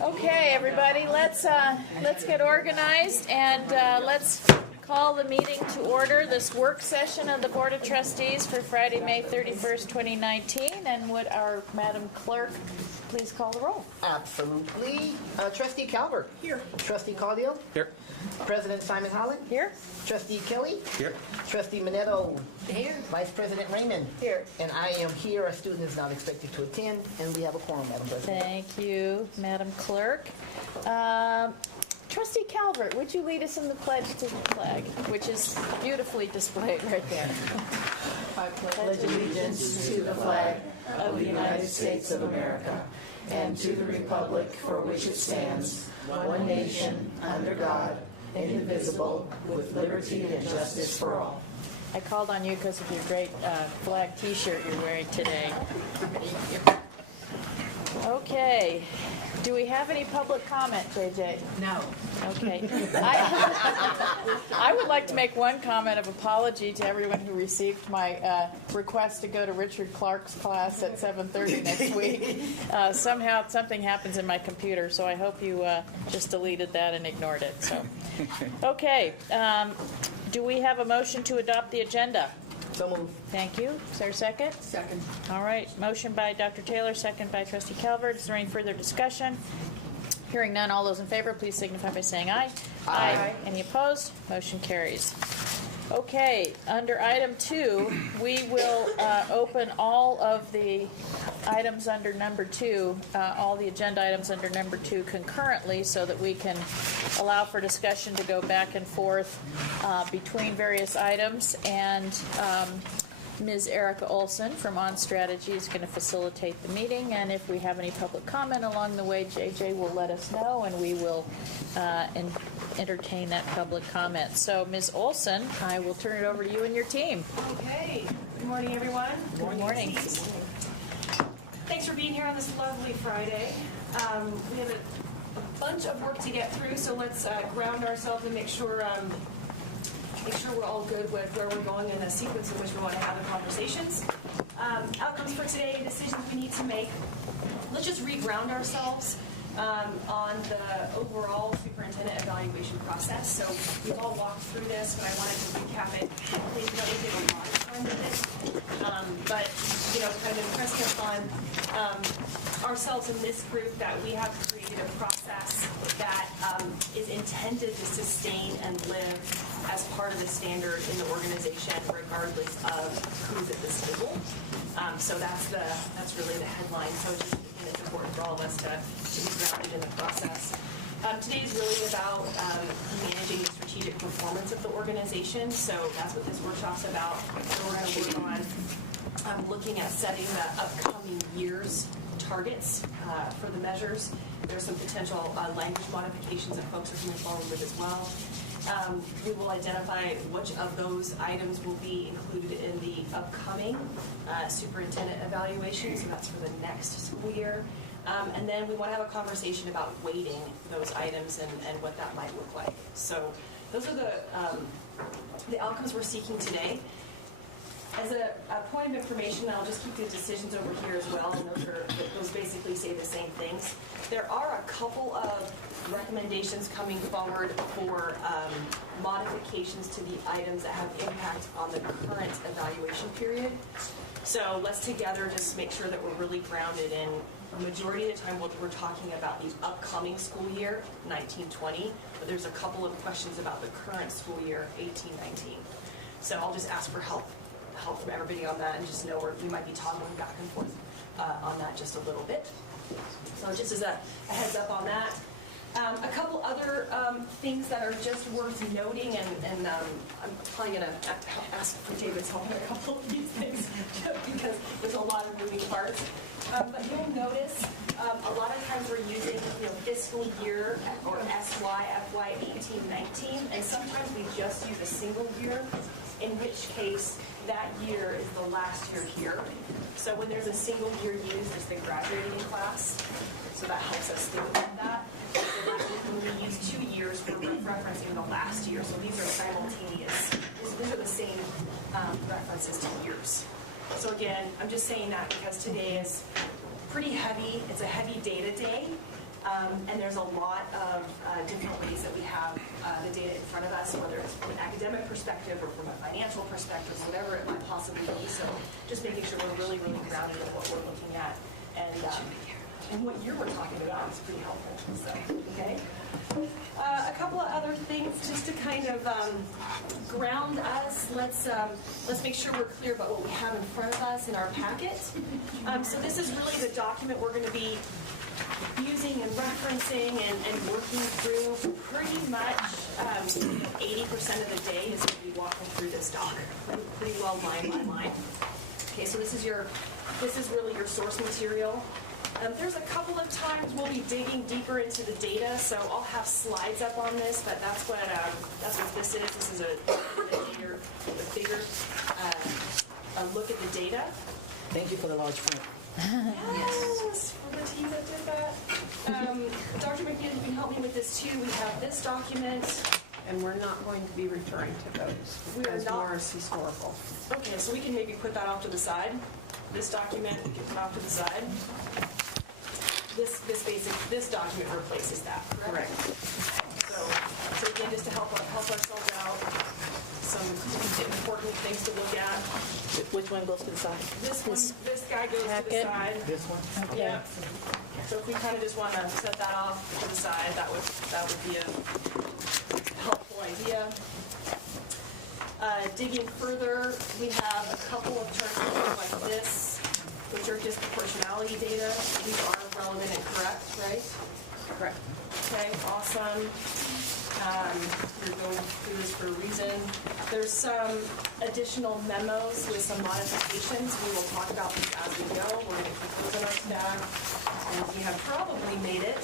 Okay, everybody, let's get organized and let's call the meeting to order, this work session of the Board of Trustees for Friday, May 31st, 2019. And would our Madam Clerk please call the roll? Absolutely. Trustee Calvert. Here. Trustee Caudill. Here. President Simon Holland. Here. Trustee Kelly. Here. Trustee Meadows. Here. Vice President Raymond. Here. And I am here. Our student is not expected to attend, and we have a quorum, Madam President. Thank you, Madam Clerk. Trustee Calvert, would you lead us in the pledge to the flag, which is beautifully displayed right there? I pledge allegiance to the flag of the United States of America and to the republic for which it stands, one nation, under God, indivisible, with liberty and justice for all. I called on you because of your great flag T-shirt you're wearing today. Okay. Do we have any public comment, JJ? No. Okay. I would like to make one comment of apology to everyone who received my request to go to Richard Clark's class at 7:30 next week. Somehow something happens in my computer, so I hope you just deleted that and ignored it. So, okay. Do we have a motion to adopt the agenda? So moved. Thank you. Is there a second? Second. All right. Motion by Dr. Taylor, second by Trustee Calvert. Is there any further discussion? Hearing none, all those in favor, please signify by saying aye. Aye. Any opposed? Motion carries. Okay. Under item 2, we will open all of the items under number 2, all the agenda items under number 2 concurrently so that we can allow for discussion to go back and forth between various items. And Ms. Erica Olson from On Strategy is going to facilitate the meeting, and if we have any public comment along the way, JJ will let us know, and we will entertain that public comment. So, Ms. Olson, I will turn it over to you and your team. Okay. Good morning, everyone. Good morning. Thanks for being here on this lovely Friday. We have a bunch of work to get through, so let's ground ourselves and make sure we're all good with where we're going in the sequence in which we want to have the conversations. Outcomes for today, decisions we need to make. Let's just re-ground ourselves on the overall superintendent evaluation process. So we've all walked through this, but I wanted to recap it. Please know we did a lot of time with it. But, kind of impressed upon ourselves in this group that we have created a process that is intended to sustain and live as part of the standard in the organization, regardless of who's at this table. So that's really the headline. So it's important for all of us to be grounded in the process. Today is really about managing the strategic performance of the organization. So that's what this workshop's about. So we're going to work on looking at setting the upcoming year's targets for the measures. There's some potential language modifications that folks are moving forward with as well. We will identify which of those items will be included in the upcoming superintendent evaluation, so that's for the next school year. And then we want to have a conversation about weighting those items and what that might look like. So those are the outcomes we're seeking today. As a point of information, I'll just keep the decisions over here as well, and those basically say the same things. There are a couple of recommendations coming forward for modifications to the items that have impact on the current evaluation period. So let's together just make sure that we're really grounded in the majority of the time we're talking about the upcoming school year, 19-20, but there's a couple of questions about the current school year, 18-19. So I'll just ask for help from everybody on that, and just know we might be toggling back and forth on that just a little bit. So just as a heads up on that. A couple other things that are just worth noting, and I'm probably going to ask for David's help on a couple of these things because there's a lot of moving parts. But you'll notice a lot of times we're using fiscal year or SY, FY 18-19, and sometimes we just use a single year, in which case that year is the last year here. So when there's a single year used, it's the graduating class. So that helps us think about that. So when we use 2 years, we're referencing the last year. So these are simultaneous. These are the same references to years. So again, I'm just saying that because today is pretty heavy. It's a heavy data day. And there's a lot of different ways that we have the data in front of us, whether it's from an academic perspective or from a financial perspective, whatever it might possibly be. So just making sure we're really, really grounded in what we're looking at and what year we're talking about is pretty helpful. So, okay. A couple of other things just to kind of ground us. Let's make sure we're clear about what we have in front of us in our packet. So this is really the document we're going to be using and referencing and working through. Pretty much 80% of the day is going to be walking through this doc, pretty well line by line. Okay, so this is really your source material. There's a couple of times we'll be digging deeper into the data, so I'll have slides up on this, but that's what this is. This is a bigger look at the data. Thank you for the large print. Yes, for the team that did that. Dr. McNeil, you can help me with this too. We have this document. And we're not going to be returning to those because more is historical. Okay, so we can maybe put that off to the side. This document, we can put off to the side. This document replaces that, correct? So again, just to help ourselves out, some important things to look at. Which one goes to the side? This guy goes to the side. This one? Okay. Yeah. So if we kind of just want to set that off to the side, that would be a helpful idea. Digging further, we have a couple of charts like this, which are just proportionality data. These are relevant and correct, right? Correct. Okay, awesome. We're going through this for a reason. There's some additional memos with some modifications. We will talk about these as we go. We're going to keep those in our stack. And we have probably made it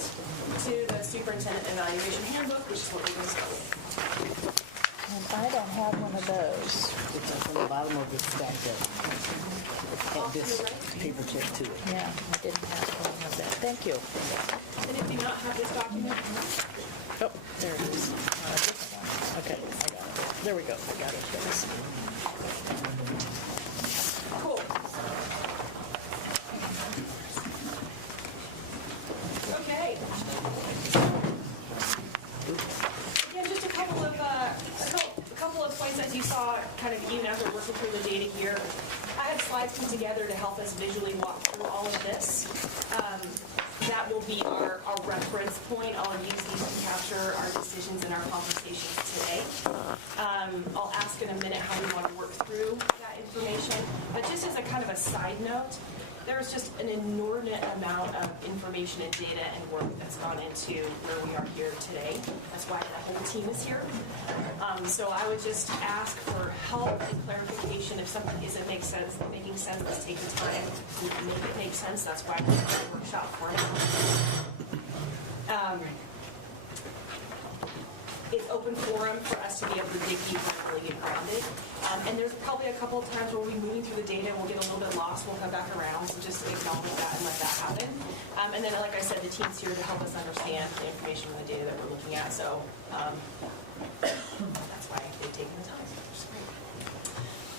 to the Superintendent Evaluation Handbook, which is what we're going to start with. And I don't have one of those. It's up on the bottom of the stack there. And this paper check to it. Yeah, I didn't have one of that. Thank you. And if you not have this document, Oh, there it is. This one. Okay, I got it. There we go. I got it. Yes. cool. Okay. Again, just a couple of points as you saw, kind of even as we're working through the data here. I have slides put together to help us visually walk through all of this. That will be our reference point. I'll use these to capture our decisions and our conversations today. I'll ask in a minute how we want to work through that information. But just as a kind of a side note, there's just an inordinate amount of information and data and work that's gone into where we are here today. That's why the whole team is here. So I would just ask for help and clarification if something isn't making sense. Let's take the time to make it make sense. That's why we're in a workshop format. It's open forum for us to be able to dig deeper and really get grounded. And there's probably a couple of times where we'll be moving through the data and we'll get a little bit lost. We'll come back around. So just acknowledge that and let that happen. And then, like I said, the team's here to help us understand the information and the data that we're looking at. So that's why they've taken the time. Which is great.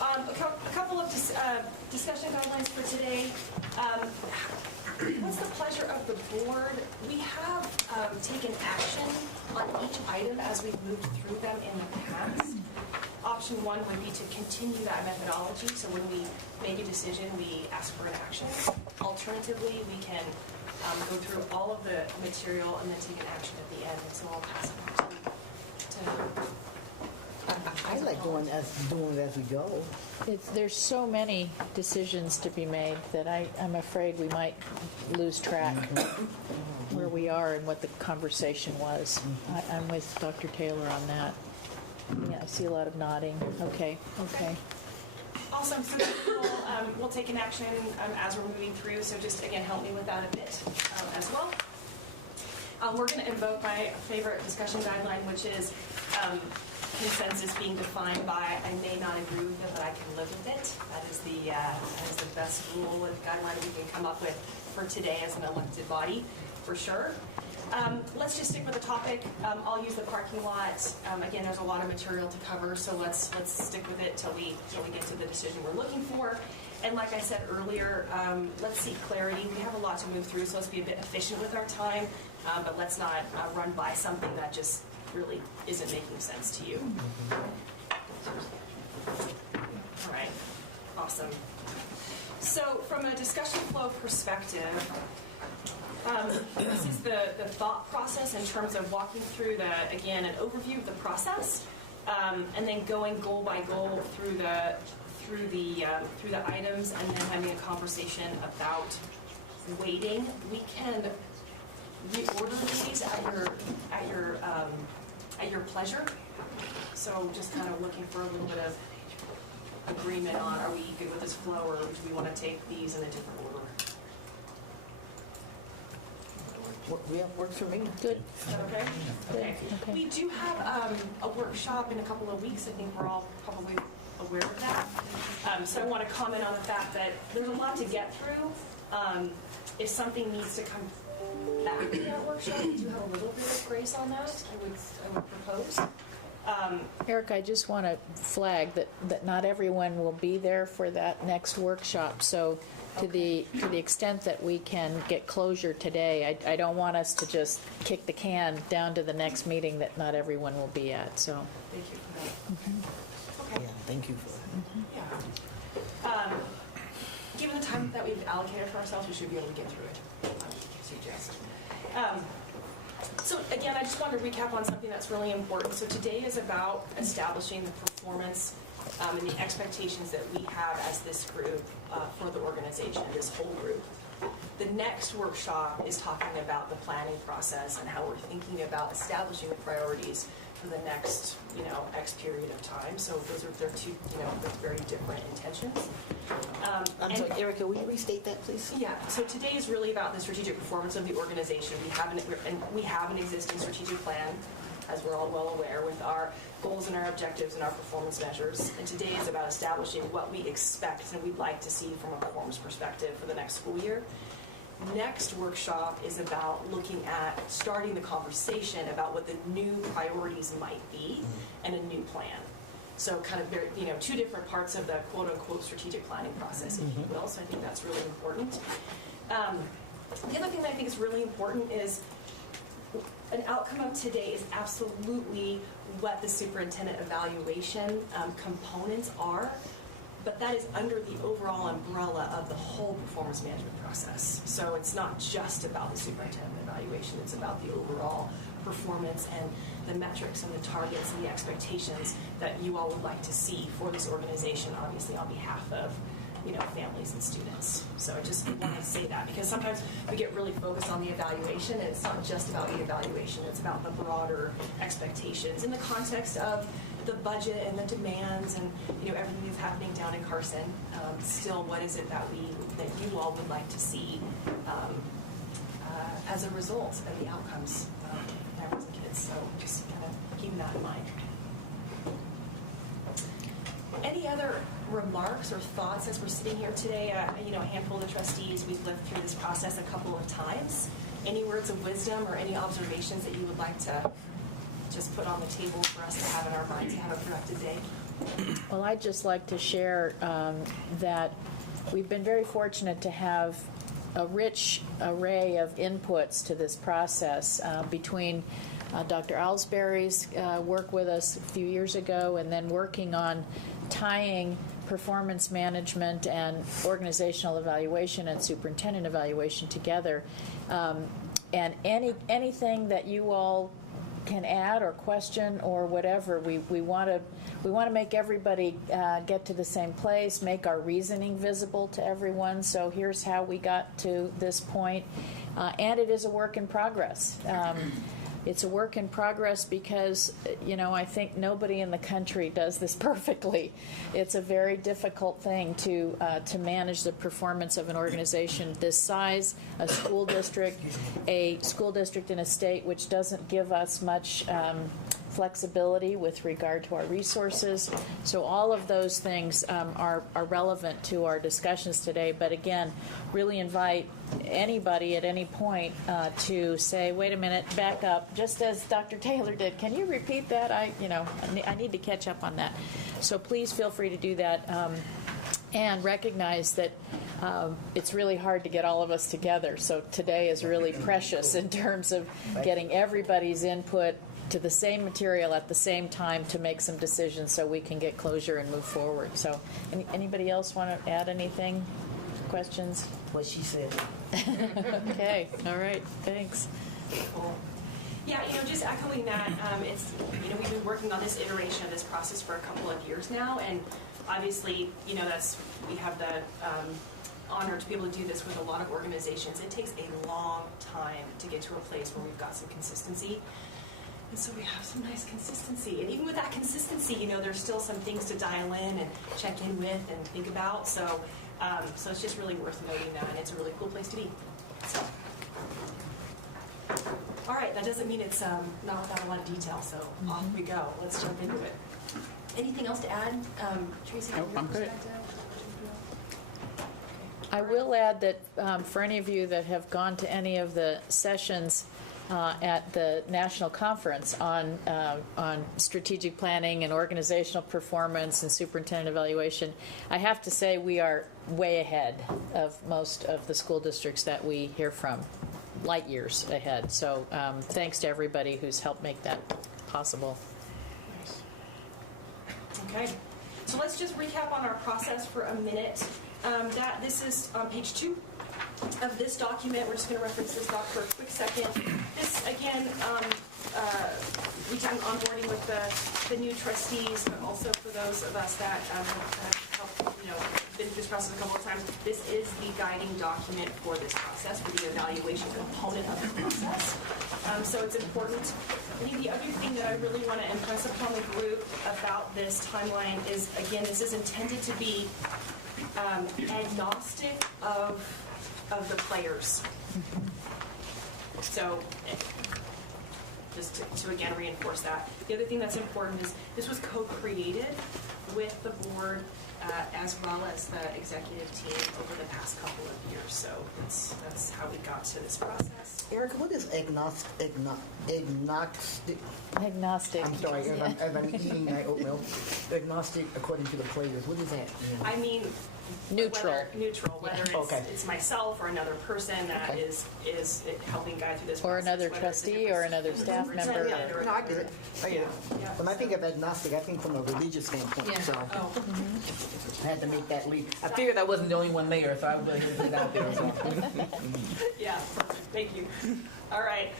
A couple of discussion guidelines for today. What's the pleasure of the board? We have taken action on each item as we've moved through them in the past. Option one would be to continue that methodology. So when we make a decision, we ask for an action. Alternatively, we can go through all of the material and then take an action at the end. And so I'll pass it on to I like doing it as we go. There's so many decisions to be made that I'm afraid we might lose track where we are and what the conversation was. I'm with Dr. Taylor on that. Yeah, I see a lot of nodding. Okay. Awesome. So we'll take an action as we're moving through. So just, again, help me with that a bit as well. We're going to invoke my favorite discussion guideline, which is consensus being defined by I may not agree with it, but I can live with it. That is the best rule and guideline we can come up with for today as an elected body, for sure. Let's just stick with the topic. I'll use the parking lot. Again, there's a lot of material to cover, so let's stick with it till we get to the decision we're looking for. And like I said earlier, let's seek clarity. We have a lot to move through, so let's be a bit efficient with our time, but let's not run by something that just really isn't making sense to you. All right, awesome. So from a discussion flow perspective, this is the thought process in terms of walking through an overview of the process, and then going goal by goal through the items, and then having a conversation about weighting. We can reorder these at your pleasure. So just kind of looking for a little bit of agreement on, are we good with this flow, or do we want to take these in a different order? Yeah, works for me. Good. Is that okay? Okay. We do have a workshop in a couple of weeks. I think we're all probably aware of that. So I want to comment on the fact that there's a lot to get through. If something needs to come back to that workshop, we do have a little bit of grace on that. I would propose. Eric, I just want to flag that not everyone will be there for that next workshop. So to the extent that we can get closure today, I don't want us to just kick the can down to the next meeting that not everyone will be at. So Thank you for that. Okay. Yeah, thank you for that. Yeah. Given the time that we've allocated for ourselves, we should be able to get through it. I suggest. So again, I just want to recap on something that's really important. So today is about establishing the performance and the expectations that we have as this group for the organization, this whole group. The next workshop is talking about the planning process and how we're thinking about establishing the priorities for the next, X period of time. So they're two, they're very different intentions. I'm sorry, Erica, will you restate that, please? Yeah, so today is really about the strategic performance of the organization. We have an existing strategic plan, as we're all well aware, with our goals and our objectives and our performance measures. And today is about establishing what we expect and we'd like to see from a performance perspective for the next school year. Next workshop is about looking at starting the conversation about what the new priorities might be and a new plan. So kind of very, two different parts of the quote-unquote strategic planning process, if you will. So I think that's really important. The other thing that I think is really important is an outcome of today is absolutely what the superintendent evaluation components are, but that is under the overall umbrella of the whole performance management process. So it's not just about the superintendent evaluation, it's about the overall performance and the metrics and the targets and the expectations that you all would like to see for this organization, obviously on behalf of families and students. So I just want to say that because sometimes we get really focused on the evaluation, and it's not just about the evaluation, it's about the broader expectations in the context of the budget and the demands and everything that's happening down in Carson. Still, what is it that you all would like to see as a result of the outcomes of parents and kids? So just kind of keeping that in mind. Any other remarks or thoughts as we're sitting here today? A handful of the trustees, we've lived through this process a couple of times. Any words of wisdom or any observations that you would like to just put on the table for us to have in our minds to have a productive day? Well, I'd just like to share that we've been very fortunate to have a rich array of inputs to this process between Dr. Alsbury's work with us a few years ago, and then working on tying performance management and organizational evaluation and superintendent evaluation together. And anything that you all can add or question or whatever, we want to make everybody get to the same place, make our reasoning visible to everyone. So here's how we got to this point, and it is a work in progress. It's a work in progress because, I think nobody in the country does this perfectly. It's a very difficult thing to manage the performance of an organization this size, a school district in a state which doesn't give us much flexibility with regard to our resources. So all of those things are relevant to our discussions today. But again, really invite anybody at any point to say, wait a minute, back up, just as Dr. Taylor did. Can you repeat that? I need to catch up on that. So please feel free to do that. And recognize that it's really hard to get all of us together. So today is really precious in terms of getting everybody's input to the same material at the same time to make some decisions so we can get closure and move forward. So anybody else want to add anything? Questions? What she said. Okay. All right. Thanks. Cool. Yeah, just echoing that, it's, we've been working on this iteration of this process for a couple of years now, and obviously, we have the honor to be able to do this with a lot of organizations. It takes a long time to get to a place where we've got some consistency. And so we have some nice consistency. And even with that consistency, there's still some things to dial in and check in with and think about. So it's just really worth noting that, and it's a really cool place to be. So, all right, that doesn't mean it's not without a lot of detail, so off we go. Let's jump into it. Anything else to add? Tracy? Nope, I'm good. I will add that for any of you that have gone to any of the sessions at the national conference on strategic planning and organizational performance and superintendent evaluation, I have to say we are way ahead of most of the school districts that we hear from, light years ahead. So thanks to everybody who's helped make that possible. Okay, so let's just recap on our process for a minute. This is on page 2 of this document. We're just going to reference this doc for a quick second. This, again, we did an onboarding with the new trustees, but also for those of us that have helped, been through this process a couple of times. This is the guiding document for this process, for the evaluation component of the process. So it's important. I think the other thing that I really want to impress upon the group about this timeline is, again, this is intended to be agnostic of the players. So just to again reinforce that. The other thing that's important is this was co-created with the board as well as the executive team over the past couple of years. So that's how we got to this process. Erica, what is agnostic? Agnostic. I'm sorry, as I'm eating my oatmeal. Agnostic according to the players. What is that? I mean, Neutral. Whether it's myself or another person that is helping guide through this Or process, another whether trustee or another staff member. Yeah, no, I get it. I get it. Yeah. When I think of agnostic, I think from a religious standpoint. So Oh, I had to make that leap. I figured I wasn't the only one there, so I was going to put it out there. So. yeah, perfect. Thank you. All right.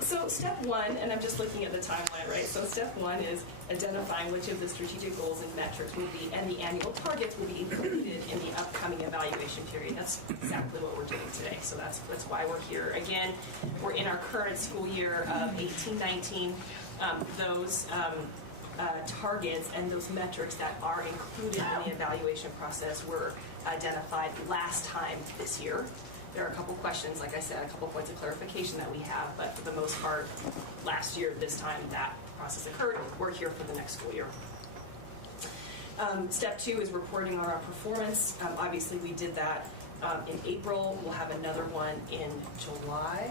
So step 1, and I'm just looking at the timeline, right? So step 1 is identifying which of the strategic goals and metrics will be, and the annual targets will be included in the upcoming evaluation period. That's exactly what we're doing today. So that's why we're here. Again, we're in our current school year of 18-19. Those targets and those metrics that are included in the evaluation process were identified last time this year. There are a couple questions, like I said, a couple points of clarification that we have, but for the most part, last year, this time, that process occurred. We're here for the next school year. Step 2 is reporting on our performance. Obviously, we did that in April. We'll have another one in July.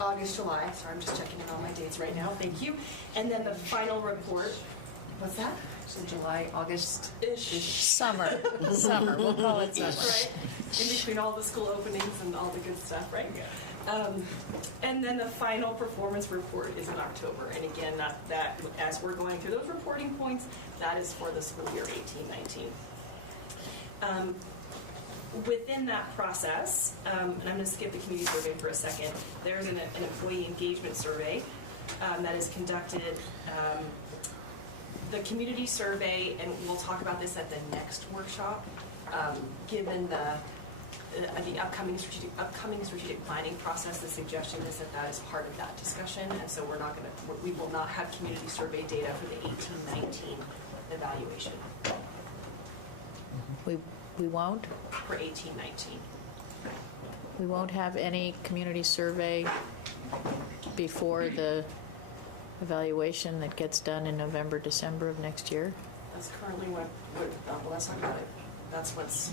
August, July. Sorry, I'm just checking in on my dates right now. Thank you. And then the final report. What's that? So July, August-ish. Summer. We'll call it summer. Right? In between all the school openings and all the good stuff, right? And then the final performance report is in October. And again, that as we're going through those reporting points, that is for the school year 18-19. Within that process, and I'm going to skip the community survey for a second, there's an employee engagement survey that is conducted. The community survey, and we'll talk about this at the next workshop, given the upcoming strategic planning process, the suggestion is that is part of that discussion, and so we will not have community survey data for the 18-19 evaluation. We won't? For 18-19. We won't have any community survey before the evaluation that gets done in November, December of next year? That's currently well, let's talk about it. That's what's,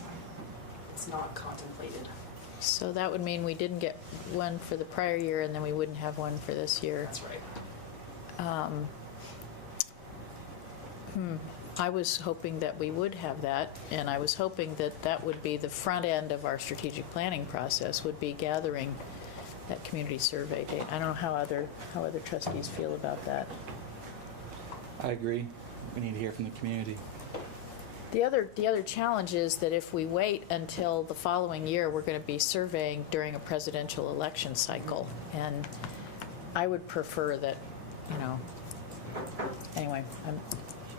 it's not contemplated. So that would mean we didn't get one for the prior year, and then we wouldn't have one for this year. That's right. I was hoping that we would have that, and I was hoping that that would be the front end of our strategic planning process, would be gathering that community survey date. I don't know how other trustees feel about that. I agree. We need to hear from the community. The other challenge is that if we wait until the following year, we're going to be surveying during a presidential election cycle, and I would prefer that, anyway,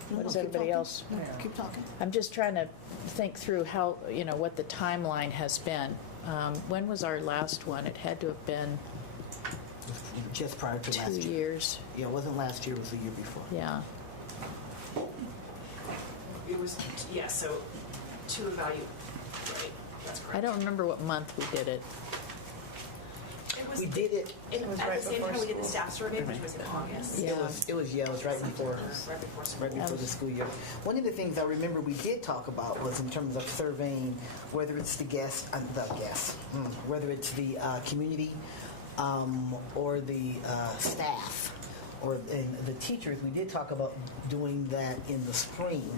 what does everybody else? Keep talking. I'm just trying to think through how, what the timeline has been. When was our last one? It had to have been Just prior to 2 last year. years. Yeah, it wasn't last year, it was the year before. Yeah. It was, yeah, so to evaluate, right, that's correct. I don't remember what month we did it. It was, We did it, at the same time we did the staff survey, which was in August. Yeah. it was right before. Right before school. Right before the school year. One of the things I remember we did talk about was in terms of surveying, whether it's whether it's the community or the staff or the teachers. We did talk about doing that in the spring.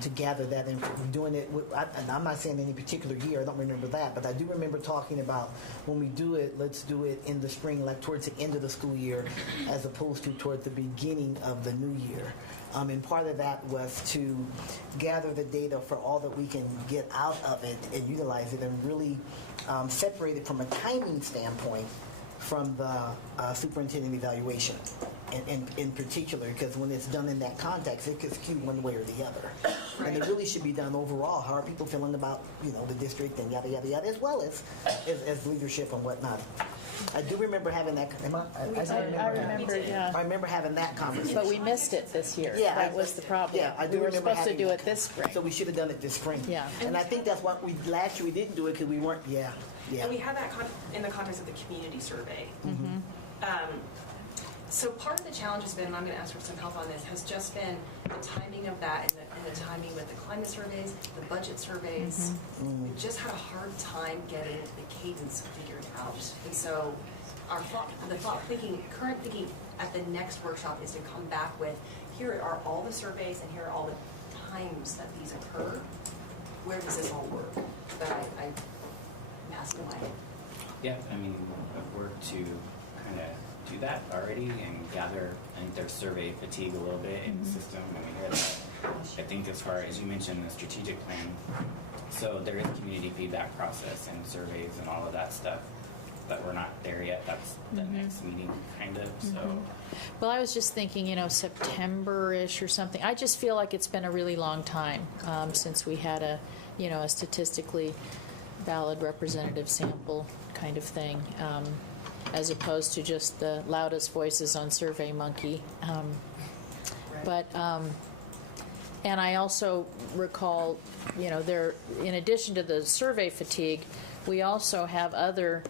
To gather that and doing it, and I'm not saying any particular year, I don't remember that, but I do remember talking about when we do it, let's do it in the spring, like towards the end of the school year, as opposed to towards the beginning of the new year. And part of that was to gather the data for all that we can get out of it and utilize it and really separate it from a timing standpoint from the superintendent evaluation. In particular, because when it's done in that context, it could skew one way or the other. Right. And it really should be done overall. How are people feeling about the district and yada yada yada, as well as leadership and whatnot. I do remember having that. I remember having that conversation. But we missed it this year. Yeah, That was the problem. Yeah, I do We were remember supposed to having do that it this spring. So we should have done it this spring. Yeah. And I think that's what last year we didn't do it because we weren't. Yeah. And we had that in the context of the community survey. So part of the challenge has been, and I'm going to ask for some help on this, has just been the timing of that and the timing with the climate surveys, the budget surveys. We just had a hard time getting the cadence figured out. And so our current thinking at the next workshop is to come back with, here are all the surveys and here are all the times that these occur. Where does this all work? But I pass the mic. Yeah, I mean, I've worked to kind of do that already and gather, I think there's survey fatigue a little bit in the system, and we hear that. I think as far as you mentioned the strategic plan, so there is a community feedback process and surveys and all of that stuff, but we're not there yet. That's the next meeting, kind of, so. Well, I was just thinking, September-ish or something. I just feel like it's been a really long time since we had a statistically valid representative sample kind of thing, as opposed to just the loudest voices on SurveyMonkey. But and I also recall, there, in addition to the survey fatigue, we also have other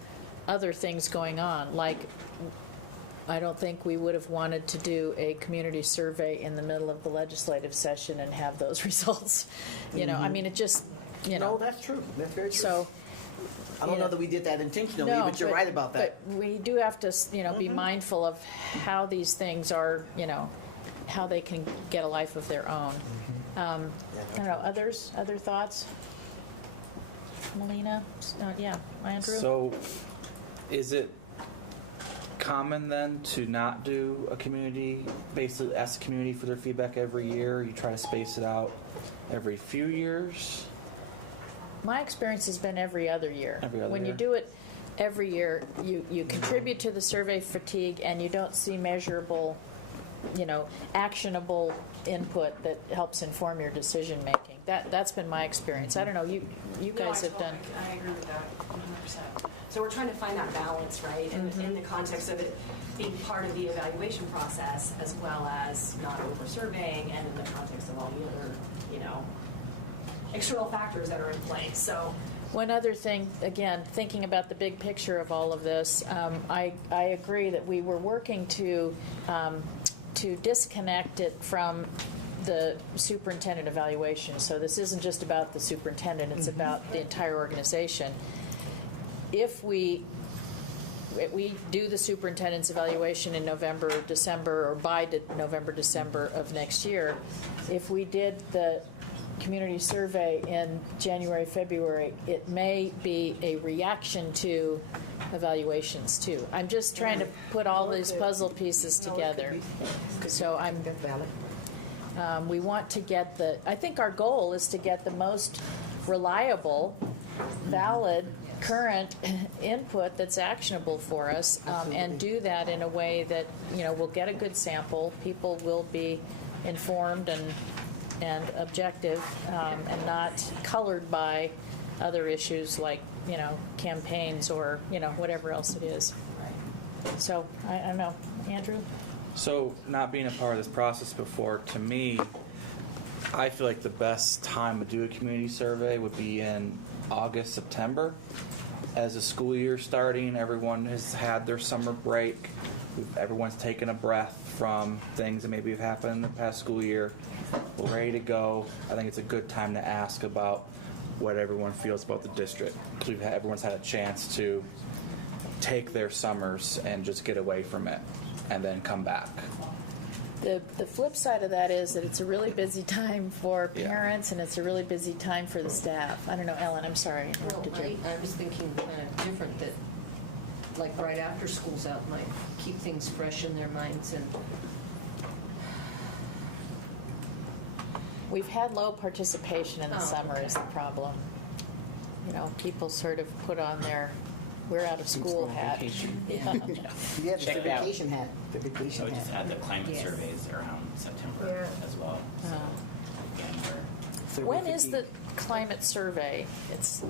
things going on. Like, I don't think we would have wanted to do a community survey in the middle of the legislative session and have those results. I mean, it just, No, that's true. That's very true. So. I don't know that we did that intentionally, but you're right about that. But we do have to, be mindful of how these things are, how they can get a life of their own. I don't know, other thoughts? Melina? Andrew? So, is it common then to not do a community, basically ask the community for their feedback every year? You try to space it out every few years? My experience has been every other year. When you year. do it every year, you contribute to the survey fatigue, and you don't see measurable, actionable input that helps inform your decision making. That's been my experience. I don't know. You guys have done. I agree with that 100%. So we're trying to find that balance, right? And in the context of it being part of the evaluation process, as well as not over surveying, and in the context of all the other, external factors that are in play. So One other thing, again, thinking about the big picture of all of this, I agree that we were working to disconnect it from the superintendent evaluation. So this isn't just about the superintendent, it's about the entire organization. If we do the superintendent's evaluation in November, December, or by November, December of next year, if we did the community survey in January, February, it may be a reaction to evaluations too. I'm just trying to put all these puzzle pieces together. So That's valid. we want to get I think our goal is to get the most reliable, valid, current input that's actionable for us, and do that in a way that, we'll get a good sample, people will be informed and objective, and not colored by other issues like, campaigns or, whatever else it is. So, I don't know. Andrew? So, not being a part of this process before, to me, I feel like the best time to do a community survey would be in August, September. As the school year starting, everyone has had their summer break. Everyone's taken a breath from things that maybe have happened in the past school year. We're ready to go. I think it's a good time to ask about what everyone feels about the district. Everyone's had a chance to take their summers and just get away from it and then come back. The flip side of that is that it's a really busy time for parents, and it's a really busy time for the staff. I don't know, Ellen, I'm sorry. I Well, interrupted you. I was thinking kind of different, that like right after school's out might keep things fresh in their minds. And We've had low participation in the summer is the problem. People sort of put on their we're out of school hat. Yeah. Yeah, Check the it out. vacation hat. The vacation I would just hat. add the climate Yes. surveys around September as well. So, again, So When we is could the climate survey? It's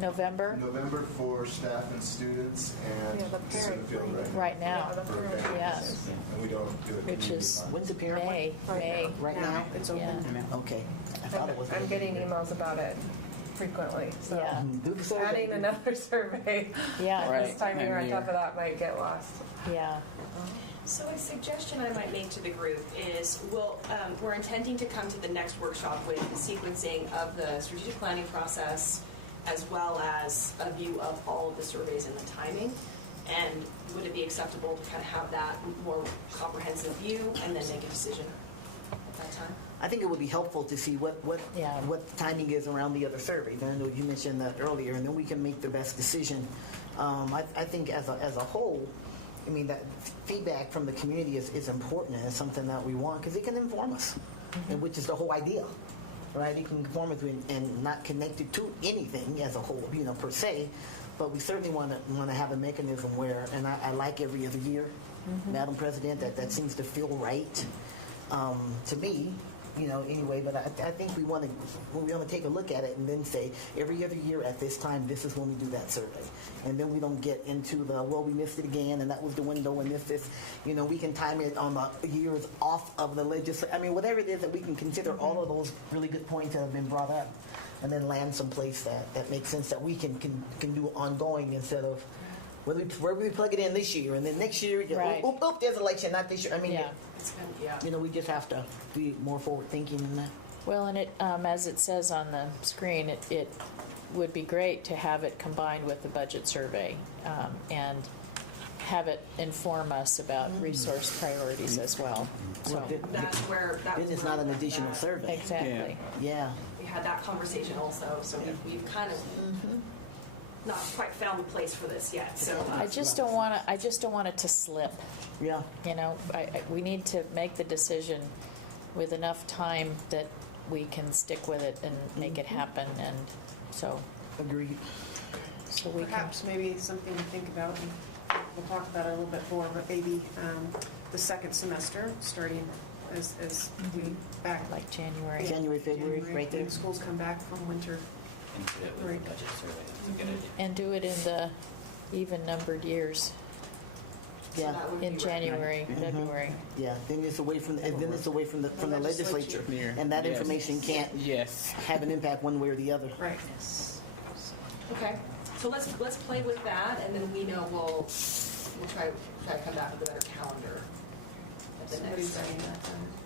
November? November for staff and students, and it's in the field Right now. for parents. Yes. And we don't do it. Which is When's the parent one? May. Right now? It's open. Yeah. Okay. I thought it was. I'm getting emails about it frequently, so Yeah. Do the survey. adding another survey Yeah. this time of year on top of that might get lost. Yeah. So a suggestion I might make to the group is we're intending to come to the next workshop with sequencing of the strategic planning process, as well as a view of all of the surveys and the timing. And would it be acceptable to kind of have that more comprehensive view and then make a decision at that time? I think it would be helpful to see what the timing is around the other surveys. I know you mentioned that earlier, and then we can make the best decision. I think as a whole, I mean, that feedback from the community is important, and it's something that we want because it can inform us, and which is the whole idea, right? It can inform us and not connected to anything as a whole, per se, but we certainly want to have a mechanism where, and I like every other year, Madam President, that seems to feel right to me. Anyway, but I think we want to take a look at it and then say every other year at this time, this is when we do that survey, and then we don't get into we missed it again, and that was the window, and this, we can time it on the years off of the legislature. I mean, whatever it is that we can consider all of those really good points that have been brought up, and then land someplace that makes sense that we can do ongoing instead of where we plug it in this year, and then next year, Right. there's election, not this year. I mean, Yeah. It's been, we just have to be more forward thinking than that. Well, and it, as it says on the screen, it would be great to have it combined with the budget survey, and have it inform us about resource priorities as well. So, that's where that Then was it's where not I an went with additional that. survey. exactly. Yeah. We had that conversation also, so we've kind of not quite found the place for this yet. So I just don't want it to slip. Yeah. We need to make the decision with enough time that we can stick with it and make it happen, and so Agreed. we can. Perhaps maybe something to think about, and we'll talk about it a little bit more, but maybe the second semester, starting as we back Like January. January, February, right there. when schools come back from winter. and put it with Right. the budget survey. That's a good idea. And do it in the even numbered years. So Yeah. that would be in January, February. Yeah, then it's away from the legislature, and that information can't have an impact one way or the other. Right. Okay, so let's play with that, and then we know we'll try to come back with a better calendar at the next time.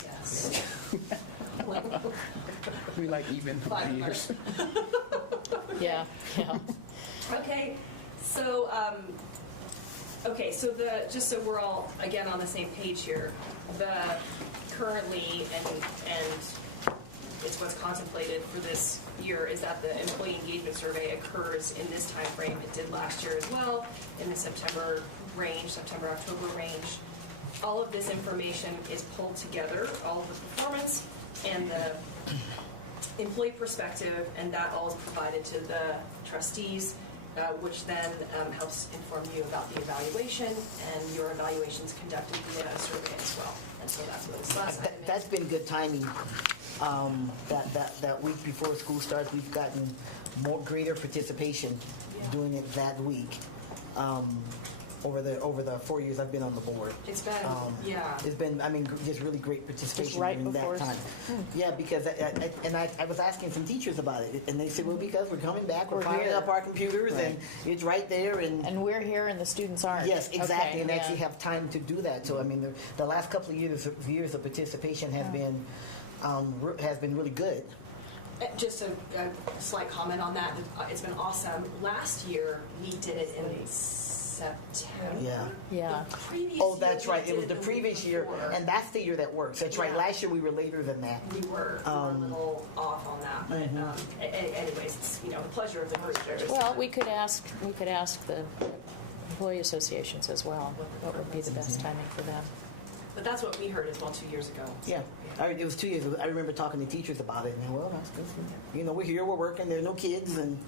Yes. We like even 5 years. Yeah, yeah. Okay, so just so we're all again on the same page here, the currently and it's what's contemplated for this year is that the employee engagement survey occurs in this time frame. It did last year as well, in the September, October range. All of this information is pulled together, all of the performance and the employee perspective, and that all is provided to the trustees, which then helps inform you about the evaluation, and your evaluation is conducted via a survey as well. And so that's what this last item is. That's been good timing. That week before school starts, we've gotten greater participation doing it that week. Over the 4 years I've been on the board. It's been, It's been, just really great participation Just right during before that time. Yeah, because I was asking some teachers about it, and they said, well, because we're coming back, we're firing here. up our computers, and it's right there, And we're here and the students aren't. yes, exactly, Okay, and yeah. actually have time to do that. So the last couple of years of participation has been really good. just a slight comment on that. It's been awesome. Last year, we did it in September. Yeah. Yeah. The previous Oh, year, that's we right. It did was the week previous year, before. and that's the year that works. That's right. Yeah. Last year we were later than that. We were a little off on that, but anyways, it's the pleasure of the group. Well, we could ask the employee associations as well. What would be the best timing for them? But that's what we heard as well 2 years ago. Yeah. It was 2 years ago. I remember talking to teachers about it, and well, that's good. We're here, we're working. There are no kids, and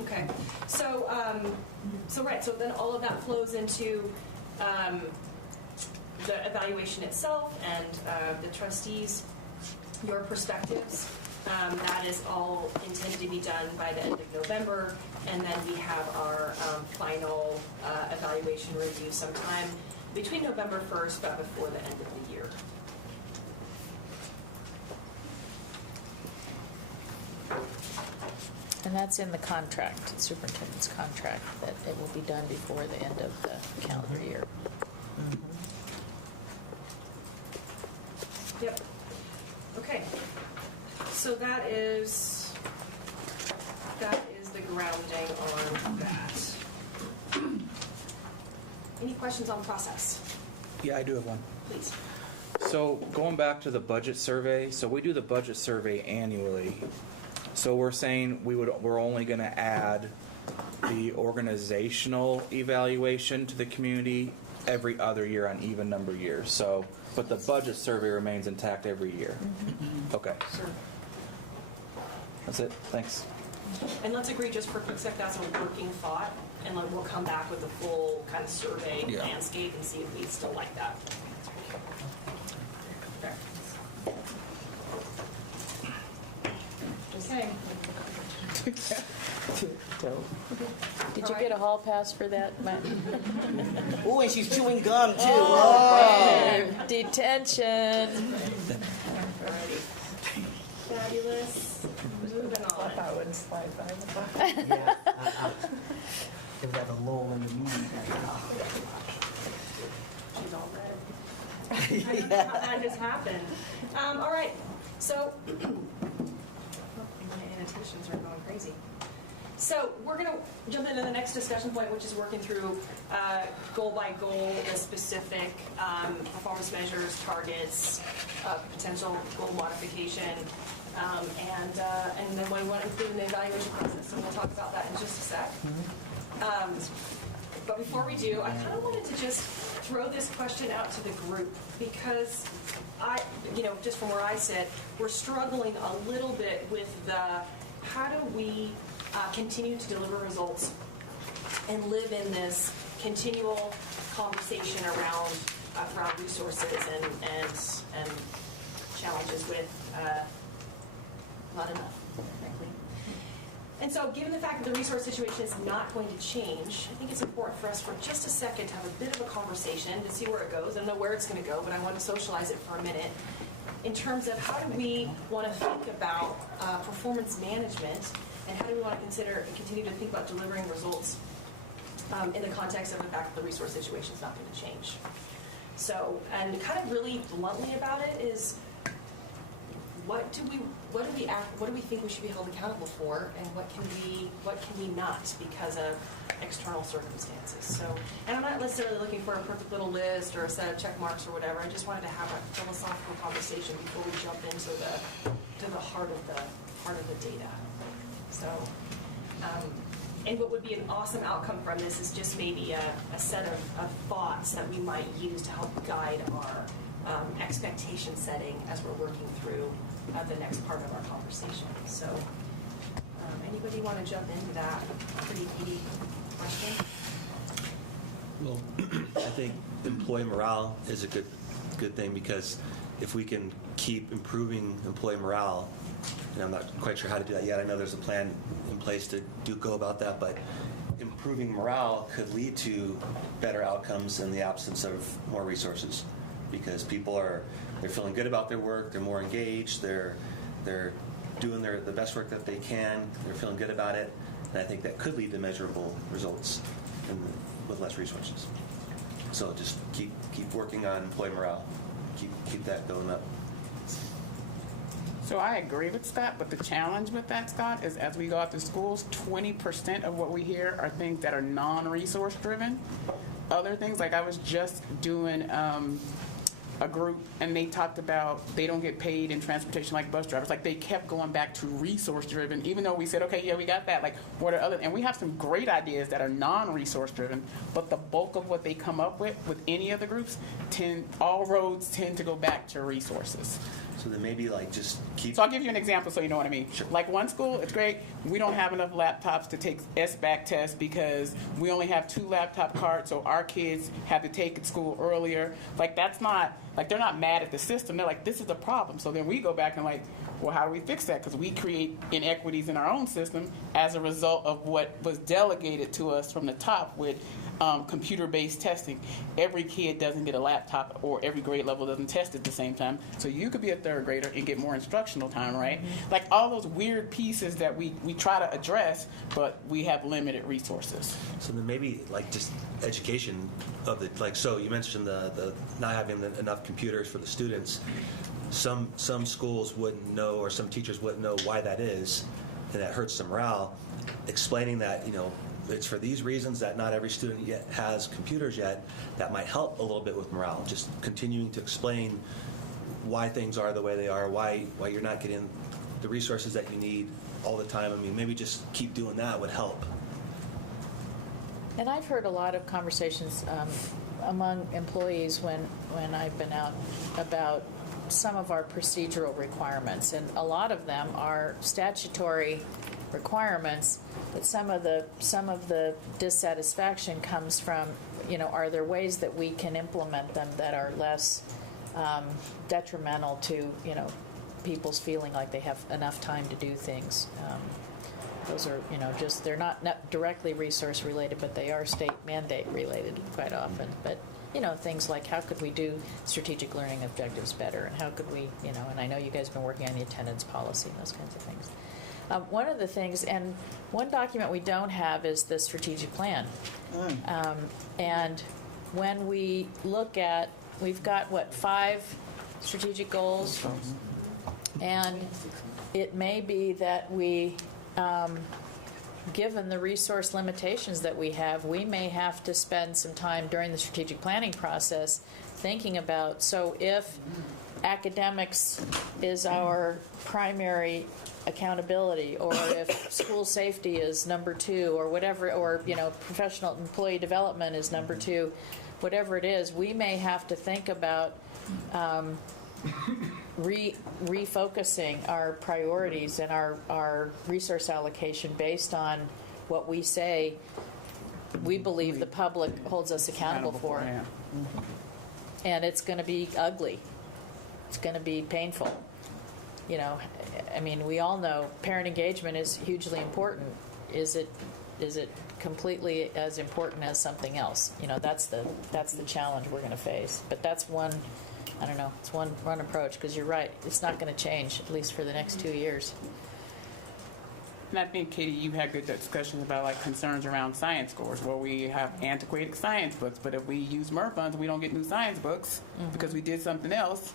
Okay, so then all of that flows into the evaluation itself and the trustees, your perspectives. That is all intended to be done by the end of November, and then we have our final evaluation review sometime between November 1st but before the end of the year. And that's in the contract, superintendent's contract, that it will be done before the end of the calendar year. Yep. Okay. So that is the grounding on that. Any questions on process? Yeah, I do have one. Please. So going back to the budget survey, so we do the budget survey annually. So we're saying we're only going to add the organizational evaluation to the community every other year on even number years. So, but the budget survey remains intact every year. Okay. Sure. That's it. Thanks. And let's agree, just for a quick sec, that's a working thought, and we'll come back with a full kind of survey landscape and see if we still like that. Okay. Did you get a hall pass for that, Matt? oh, and she's chewing gum too. Oh, detention. Alrighty. Fabulous. Moving on. I wouldn't slide by the Yeah. It was at a lull in the meeting. She's all red. That just happened. All right. So, my annotations are going crazy. So we're going to jump into the next discussion point, which is working through goal by goal, the specific performance measures, targets, potential goal modification, and then what we want to include in the evaluation process. So we'll talk about that in just a sec. But before we do, I kind of wanted to just throw this question out to the group because just from where I sit, we're struggling a little bit with how do we continue to deliver results and live in this continual conversation around resources and challenges with not enough, frankly. And so given the fact that the resource situation is not going to change, I think it's important for us for just a second to have a bit of a conversation to see where it goes. I don't know where it's going to go, but I want to socialize it for a minute in terms of how do we want to think about performance management, and how do we want to consider and continue to think about delivering results in the context of the fact that the resource situation is not going to change. So, and kind of really bluntly about it is, what do we think we should be held accountable for, and what can we not because of external circumstances? So, and I'm not necessarily looking for a perfect little list or a set of check marks or whatever. I just wanted to have a philosophical conversation before we jump into the heart of the data. So, and what would be an awesome outcome from this is just maybe a set of thoughts that we might use to help guide our expectation setting as we're working through the next part of our conversation. So, anybody want to jump into that pretty meaty question? Well, I think employee morale is a good thing, because if we can keep improving employee morale, and I'm not quite sure how to do that yet. I know there's a plan in place to go about that, but improving morale could lead to better outcomes in the absence of more resources, because people they're feeling good about their work, they're more engaged, they're doing the best work that they can, they're feeling good about it, and I think that could lead to measurable results with less resources. So just keep working on employee morale, keep that going up. So I agree with Scott, but the challenge with that, Scott, is as we go out to schools, 20% of what we hear are things that are non-resource driven. Other things, like I was just doing a group, and they talked about they don't get paid in transportation like bus drivers. Like, they kept going back to resource driven, even though we said, okay, yeah, we got that. Like, what are other, and we have some great ideas that are non-resource driven, but the bulk of what they come up with any of the groups, all roads tend to go back to resources. So then maybe just keep... So I'll give you an example so you know what I mean. Sure. Like one school, it's great. We don't have enough laptops to take SBAC tests because we only have 2 laptop cards, so our kids have to take at school earlier. Like, that's not, like, they're not mad at the system. They're like, this is a problem. So then we go back and like, well, how do we fix that? Because we create inequities in our own system as a result of what was delegated to us from the top with computer-based testing. Every kid doesn't get a laptop, or every grade level doesn't test at the same time. So you could be a 3rd grader and get more instructional time, right? Mm-hmm. Like, all those weird pieces that we try to address, but we have limited resources. So then maybe just education of the, so you mentioned the not having enough computers for the students. Some schools wouldn't know, or some teachers wouldn't know why that is, and that hurts the morale. Explaining that, it's for these reasons that not every student yet has computers yet, that might help a little bit with morale. Just continuing to explain why things are the way they are, why you're not getting the resources that you need all the time. I mean, maybe just keep doing that would help. And I've heard a lot of conversations among employees when I've been out about some of our procedural requirements, and a lot of them are statutory requirements, but some of the dissatisfaction comes from, are there ways that we can implement them that are less detrimental to, people's feeling like they have enough time to do things. Those are, they're not directly resource related, but they are state mandate related quite often. But, things like how could we do strategic learning objectives better, and how could we, and I know you guys have been working on the attendance policy and those kinds of things. One of the things, and one document we don't have is the strategic plan. And when we look at, we've got, 5 strategic goals? And it may be that we, given the resource limitations that we have, we may have to spend some time during the strategic planning process thinking about, so if academics is our primary accountability, or if school safety is number 2, or whatever, or professional employee development is number 2, whatever it is, we may have to think about refocusing our priorities and our resource allocation based on what we say we believe the public holds us accountable for. Yeah. And it's going to be ugly. It's going to be painful. you know, I mean, we all know parent engagement is hugely important. Is it completely as important as something else? You know, that's the challenge we're going to face. But that's one, I don't know, it's one approach, because you're right, it's not going to change, at least for the next 2 years. And I think, Katie, you had good discussions about like concerns around science scores. Well, we have antiquated science books, but if we use MERV funds, we don't get new science books because we did something else.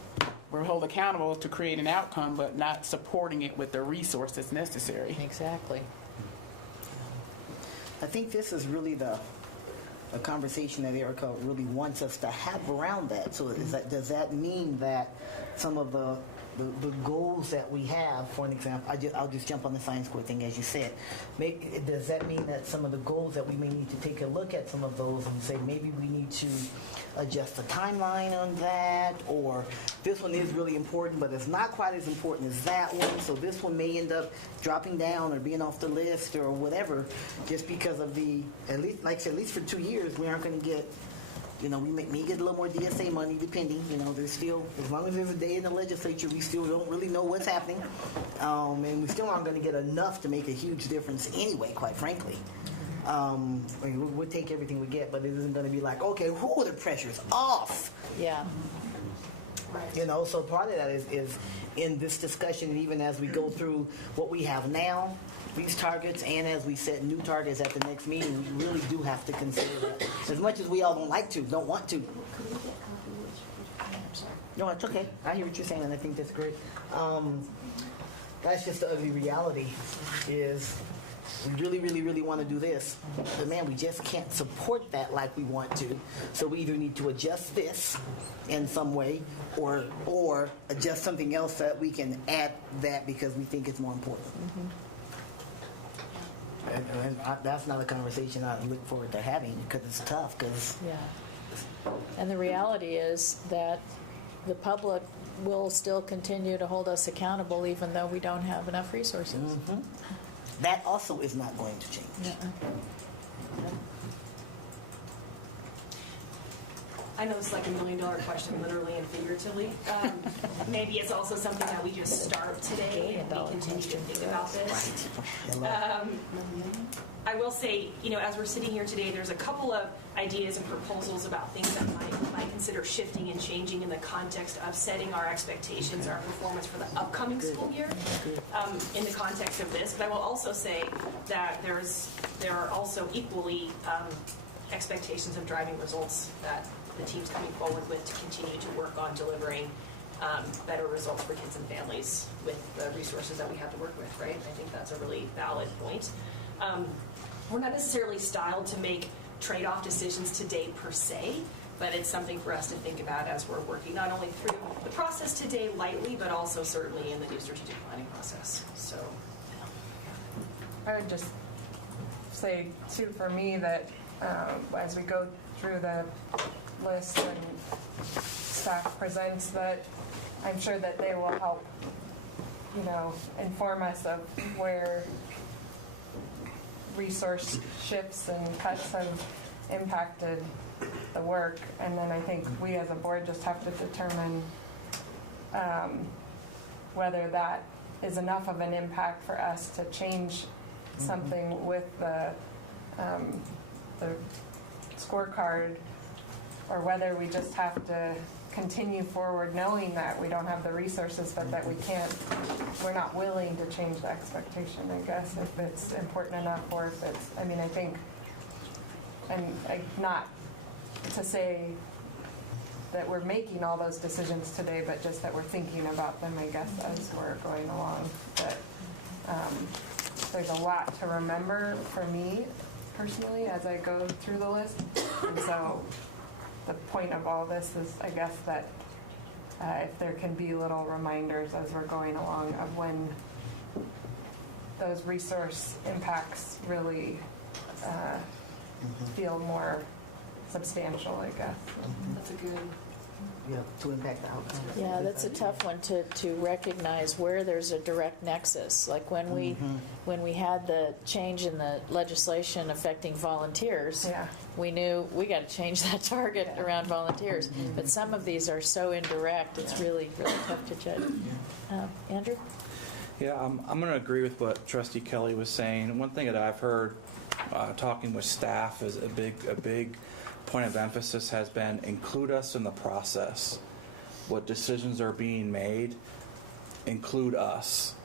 We're held accountable to create an outcome, but not supporting it with the resources necessary. Exactly. I think this is really a conversation that Erica really wants us to have around that. So does that mean that some of the goals that we have, for an example, I'll just jump on the science score thing, as you said. Does that mean that some of the goals that we may need to take a look at some of those and say maybe we need to adjust the timeline on that, or this one is really important but it's not quite as important as that one, so this one may end up dropping down or being off the list or whatever, just because of at least, like I said, at least for 2 years we aren't going to get, you know, we may get a little more DSA money, depending. You know, there's still, as long as there's a day in the legislature, we still don't really know what's happening. And we still aren't going to get enough to make a huge difference anyway, quite frankly. I mean, we'll take everything we get, but it isn't going to be like, okay, the pressure's off. Yeah. You know, so part of that is in this discussion, and even as we go through what we have now, these targets, and as we set new targets at the next meeting, we really do have to consider that. As much as we all don't want to. No, it's okay. I hear what you're saying, and I think that's great. That's just the ugly reality is we really, really, really want to do this. But man, we just can't support that like we want to. So we either need to adjust this in some way or adjust something else that we can add that because we think it's more important. And that's not a conversation I look forward to having because it's tough. Yeah. And the reality is that the public will still continue to hold us accountable even though we don't have enough resources. That also is not going to change. I know it's like $1 million question, literally and figuratively. Maybe it's also something that we just start today and we continue to think about this. I will say, you know, as we're sitting here today, there's a couple of ideas and proposals about things that might consider shifting and changing in the context of setting our expectations, our performance for the upcoming school year in the context of this. But I will also say that there are also equally expectations of driving results that the team's coming forward with to continue to work on delivering better results for kids and families with the resources that we have to work with, right? I think that's a really valid point. We're not necessarily styled to make trade-off decisions today per se, but it's something for us to think about as we're working not only through the process today lightly, but also certainly in the new strategic planning process. So I would just say, too, for me, that as we go through the list and staff presents, that I'm sure that they will help, you know, inform us of where resource shifts and cuts have impacted the work. And then I think we as a board just have to determine whether that is enough of an impact for us to change something with the scorecard, or whether we just have to continue forward knowing that we don't have the resources, but that we're not willing to change the expectation, I guess, if it's important enough, or if it's, I mean, I think, and not to say that we're making all those decisions today, but just that we're thinking about them, I guess, as we're going along. That there's a lot to remember for me personally as I go through the list, and so the point of all this is, I guess, that if there can be little reminders as we're going along of when those resource impacts really feel more substantial, I guess. that's a good to impact the outcome. Yeah, that's a tough one to recognize where there's a direct nexus. Like when we had the change in the legislation affecting volunteers, Yeah. we knew we got to change that target around volunteers. But some of these are so indirect, it's really, really tough to judge. Andrew? Yeah, I'm going to agree with what Trustee Kelly was saying. One thing that I've heard talking with staff is a big point of emphasis has been include us in the process. What decisions are being made, include us.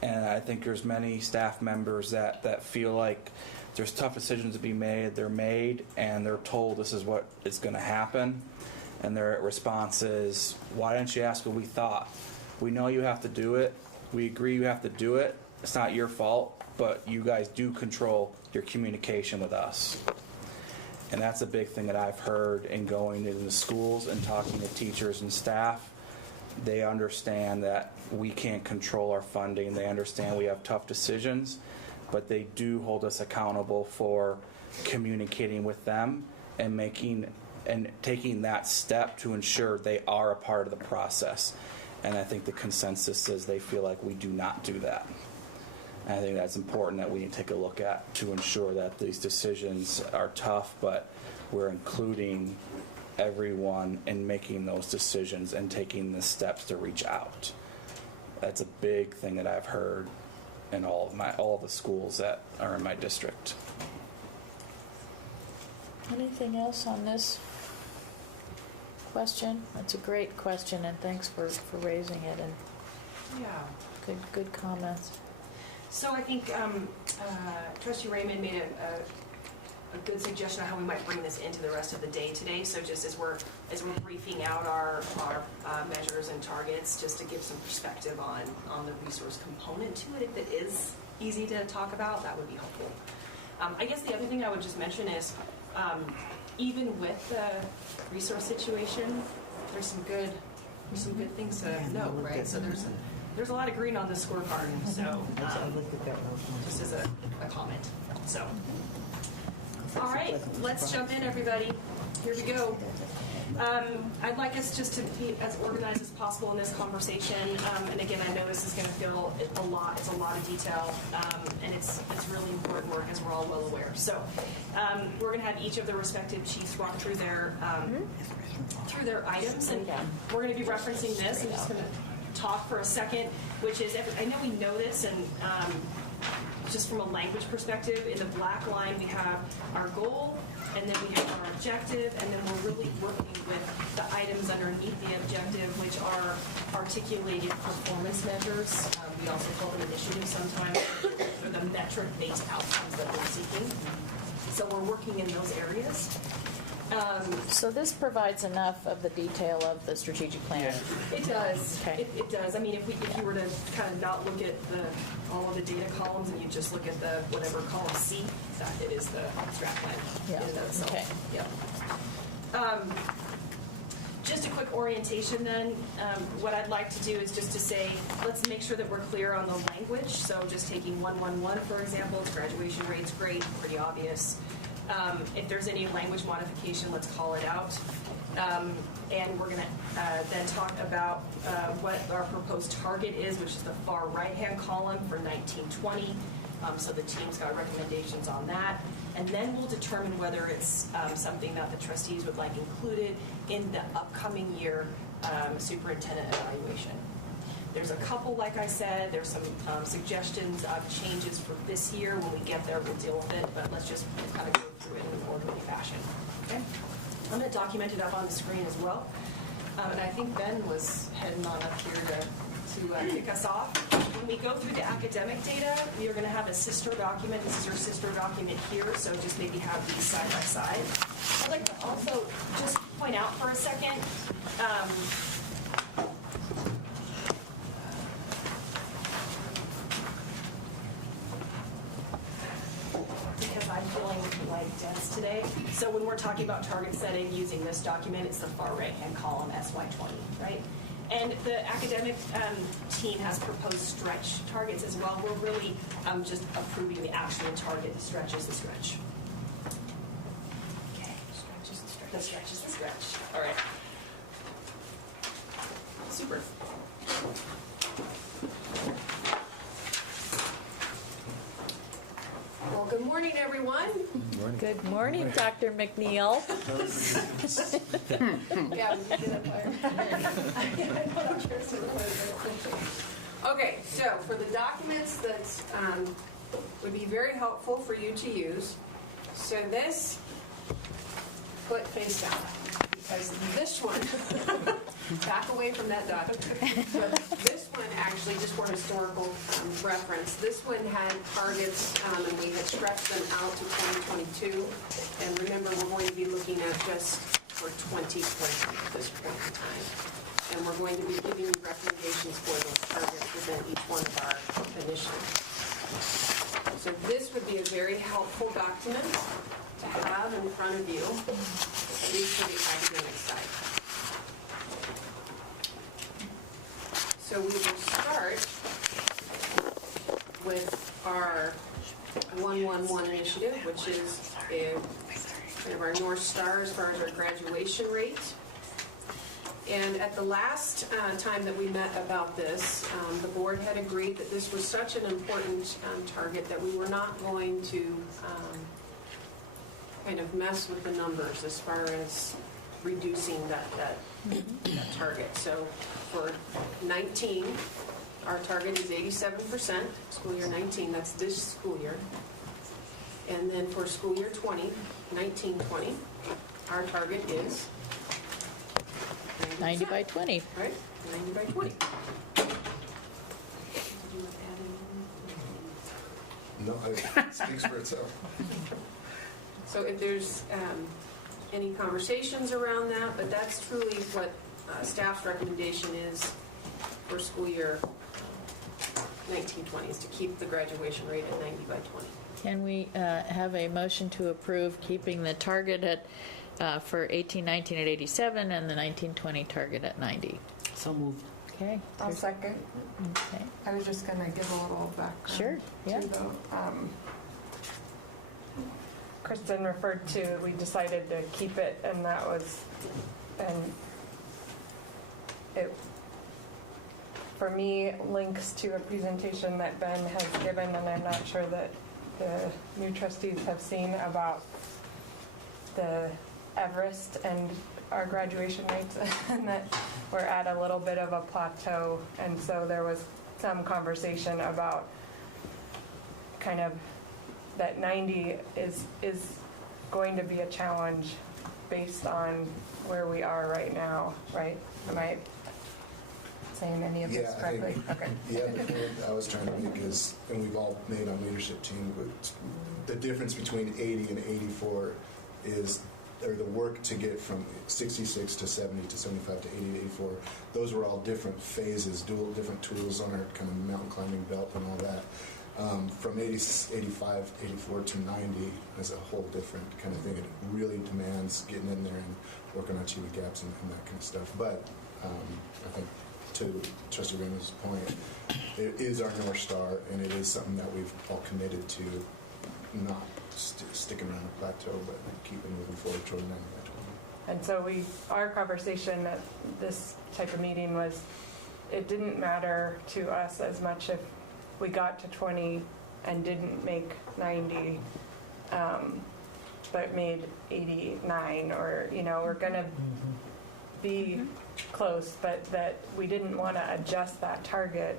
And I think there's many staff members that feel like there's tough decisions to be made. They're made and they're told this is what is going to happen. And their response is, why didn't you ask what we thought? We know you have to do it. We agree you have to do it. It's not your fault, but you guys do control your communication with us. And that's a big thing that I've heard in going into the schools and talking to teachers and staff. They understand that we can't control our funding. They understand we have tough decisions, but they do hold us accountable for communicating with them and taking that step to ensure they are a part of the process. And I think the consensus is they feel like we do not do that. And I think that's important that we need to take a look at to ensure that these decisions are tough, but we're including everyone in making those decisions and taking the steps to reach out. That's a big thing that I've heard in all of the schools that are in my district. Anything else on this question? That's a great question, and thanks for raising it, and Yeah. good comments. So I think Trustee Raymond made a good suggestion on how we might bring this into the rest of the day today. So just as we're briefing out our measures and targets, just to give some perspective on the resource component to it, if it is easy to talk about, that would be helpful. I guess the other thing I would just mention is, even with the resource situation, there's some good things to note, right? So there's a lot of green on the scorecard. So just as a comment. So, all right, let's jump in, everybody. Here we go. I'd like us just to be as organized as possible in this conversation. And again, I know this is going to feel a lot. It's a lot of detail, and it's really important work, as we're all well aware. So we're going to have each of the respective chiefs walk through their items, and we're going to be referencing this. I'm just going to talk for a second, which is, I know we know this, and just from a language perspective, in the black line we have our goal, and then we have our objective, and then we're really working with the items underneath the objective, which are articulated performance measures. We also call them initiatives sometimes, or the metric-based outcomes that we're seeking. So we're working in those areas. So this provides enough of the detail of the strategic plan. It does. Okay. It does. I mean, if you were to kind of not look at all of the data columns and you just look at the whatever column C, it is the strat plan. Yeah. Okay. Yeah. Just a quick orientation then. What I'd like to do is just to say, let's make sure that we're clear on the language. So just taking 111, for example, graduation rate's great, pretty obvious. If there's any language modification, let's call it out. And we're going to then talk about what our proposed target is, which is the far right-hand column for 1920. So the team's got recommendations on that. And then we'll determine whether it's something that the trustees would like included in the upcoming year superintendent evaluation. There's a couple, like I said, there's some suggestions of changes for this year. When we get there, we'll deal with it, but let's just kind of go through it in an orderly fashion. Okay? I'm going to document it up on the screen as well. And I think Ben was heading on up here to kick us off. When we go through the academic data, we are going to have a sister document. This is your sister document here, so just maybe have these side by side. I'd like to also just point out for a second, I'm feeling like dense today. So when we're talking about target setting using this document, it's the far right-hand column, SY20, right? And the academic team has proposed stretch targets as well. We're really just approving the actual target. The stretch is the stretch. Okay, stretch is the stretch. The stretch is the stretch. All right. Super. Well, good morning, everyone. Good morning, Dr. McNeil. Yeah, we did that fire. Okay, so for the documents that would be very helpful for you to use, so this, put face down, because this one, back away from that document. This one actually, just for historical reference, this one had targets, and we had stretched them out to 2022. And remember, we're going to be looking at just for 2020 at this point in time. And we're going to be giving you recommendations for those targets within each one of our initiatives. So this would be a very helpful document to have in front of you, at least for the academic side. So we will start with our 111 initiative, which is kind of our North Star as far as our graduation rate. And at the last time that we met about this, the board had agreed that this was such an important target that we were not going to kind of mess with the numbers as far as reducing that target. So for 19, our target is 87%, school year 19, that's this school year. And then for school year 20, 19-20, our target is 90 by 20. Right, 90 by 20. No, it speaks for itself. So if there's any conversations around that, but that's truly what staff's recommendation is for school year 19-20, is to keep the graduation rate at 90 by 20. Can we have a motion to approve keeping the target at for 18-19 at 87 and the 19-20 target at 90? So moved. Okay. I'll second. Okay. I was just going to give a little background. Sure, yeah. To the, Kristen referred to, we decided to keep it, and that was, and it, for me, links to a presentation that Ben has given, and I'm not sure that the new trustees have seen, about the Everest and our graduation rates, and that we're at a little bit of a plateau. And so there was some conversation about kind of that 90 is going to be a challenge based on where we are right now, right? Am I saying any of this correctly? Okay. Yeah, the point I was trying to make is, and we've all made on leadership team, but the difference between 80 and 84 is, or the work to get from 66 to 70 to 75 to 80 to 84, those were all different phases, different tools on our kind of mountain climbing belt and all that. From 85, 84 to 90 is a whole different kind of thing. It really demands getting in there and working on achieving gaps and that kind of stuff. But I think, to Trustee Reno's point, it is our North Star, and it is something that we've all committed to, not sticking around a plateau, but keeping moving forward toward 90 by 20. And so our conversation at this type of meeting was, it didn't matter to us as much if we got to 20 and didn't make 90, but made 89, or, we're going to be close, but that we didn't want to adjust that target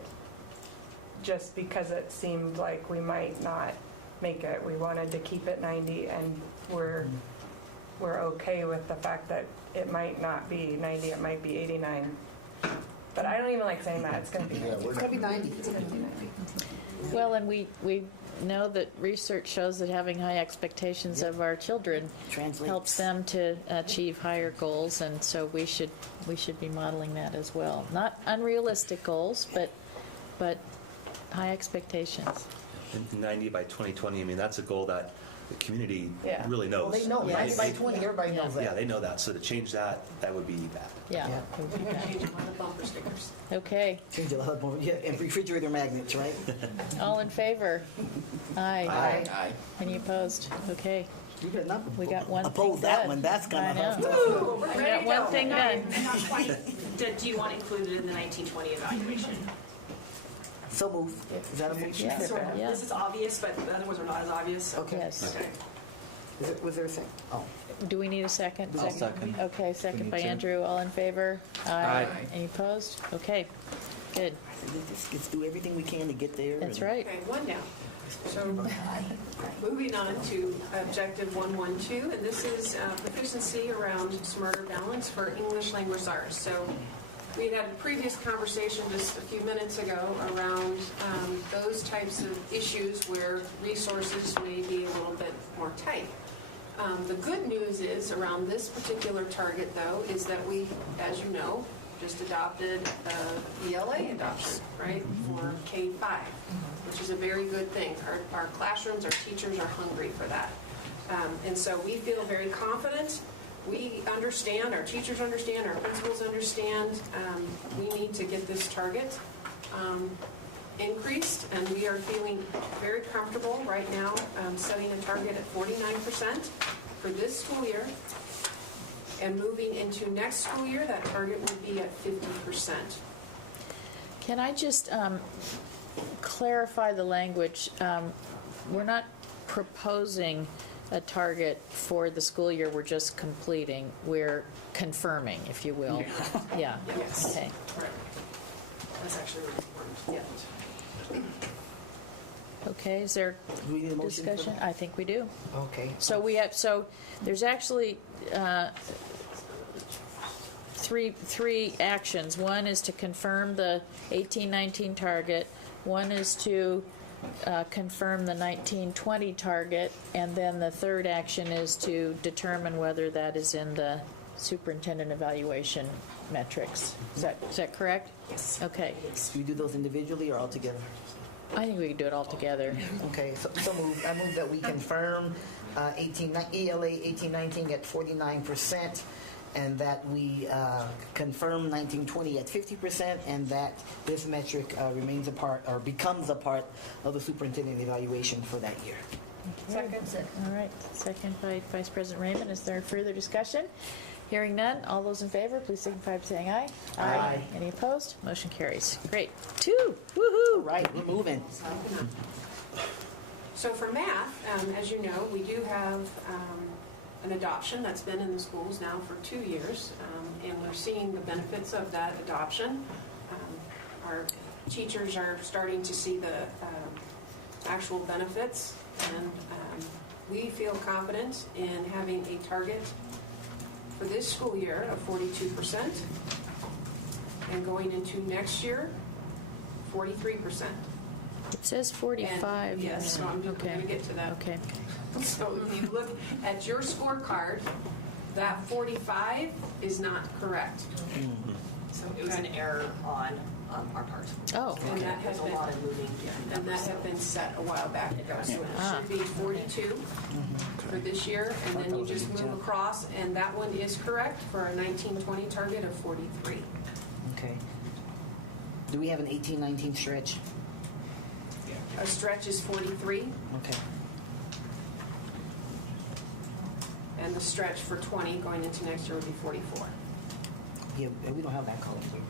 just because it seemed like we might not make it. We wanted to keep it 90, and we're okay with the fact that it might not be 90, it might be 89. But I don't even like saying that. It's going to be 90. It's going to be 90. It's going to be 90. Well, and we know that research shows that having high expectations of our children helps them to achieve higher goals, and so we should be modeling that as well. Not unrealistic goals, but high expectations. And 90 by 2020, I mean, that's a goal that the community really knows. Well, they know. 90 by 20, everybody knows that. Yeah, they know that. So to change that, that would be bad. Yeah. Change one of the bumper stickers. Okay. Change a lot more. Yeah, and refrigerator magnets, right? All in favor? Aye. Aye. Any opposed? Okay. You better not We got one oppose thing that done. one. That's kind I of know. Ooh, we're We ready got to one go. thing done. Not quite. Do you want included in the 1920 evaluation? so move. Is that a move? Yeah. Sort of. Yeah. This is obvious, but the other ones are not as obvious. Okay. Yes. Okay. Was there a second? Oh. Do we need a second? I'll second. Okay, We second need by to. Andrew. All in favor? Aye. Any opposed? Okay, good. Let's do everything we can to get there. That's and- right. Okay, one down. So moving on to objective 112, and this is proficiency around smarter balance for English language arts. So we had a previous conversation just a few minutes ago around those types of issues where resources may be a little bit more tight. The good news is around this particular target, though, is that we, as you know, just adopted ELA adoption, right, for K-5, which is a very good thing. Our classrooms, our teachers are hungry for that. And so we feel very confident. We understand, our teachers understand, our principals understand, we need to get this target increased, and we are feeling very comfortable right now setting a target at 49% for this school year. And moving into next school year, that target would be at 50%. Can I just clarify the language? We're not proposing a target for the school year, we're just completing. We're confirming, if you will. Yeah. Yes. Okay. Right. That's actually really important. Yeah. Okay, is there Do we need a motion for discussion? that? I think we do. Okay. So there's actually three actions. One is to confirm the 18-19 target. One is to confirm the 19-20 target, and then the third action is to determine whether that is in the superintendent evaluation metrics. Is that correct? Yes. Okay. Do we do those individually or all together? I think we can do it all together. Okay, so move. I move that we confirm ELA 1819 at 49%, and that we confirm 1920 at 50%, and that this metric remains a part or becomes a part of the superintendent evaluation for that year. Second. All right. Second by Vice President Raymond. Is there further discussion? Hearing none, all those in favor, please signify by saying aye. Aye. Any opposed? Motion carries. Great. 2. Woohoo! All right, we're moving. So for math, as you know, we do have an adoption that's been in the schools now for 2 years, and we're seeing the benefits of that adoption. Our teachers are starting to see the actual benefits, and we feel confident in having a target for this school year of 42%, and going into next year, 43%. It says 45. And, yes, so I'm going to get to that. Okay. So if you look at your scorecard, that 45 is not correct. So it was an error on our part. Oh, And that has There's a lot of moving. and that had been set a while back ago. So it Ah. should be 42 for this year, and then you just move across, and that one is correct for a 1920 target of 43. Okay. Do we have an 1819 stretch? A stretch is 43, Okay. and the stretch for 20 going into next year would be 44. Yeah, we don't have that column here.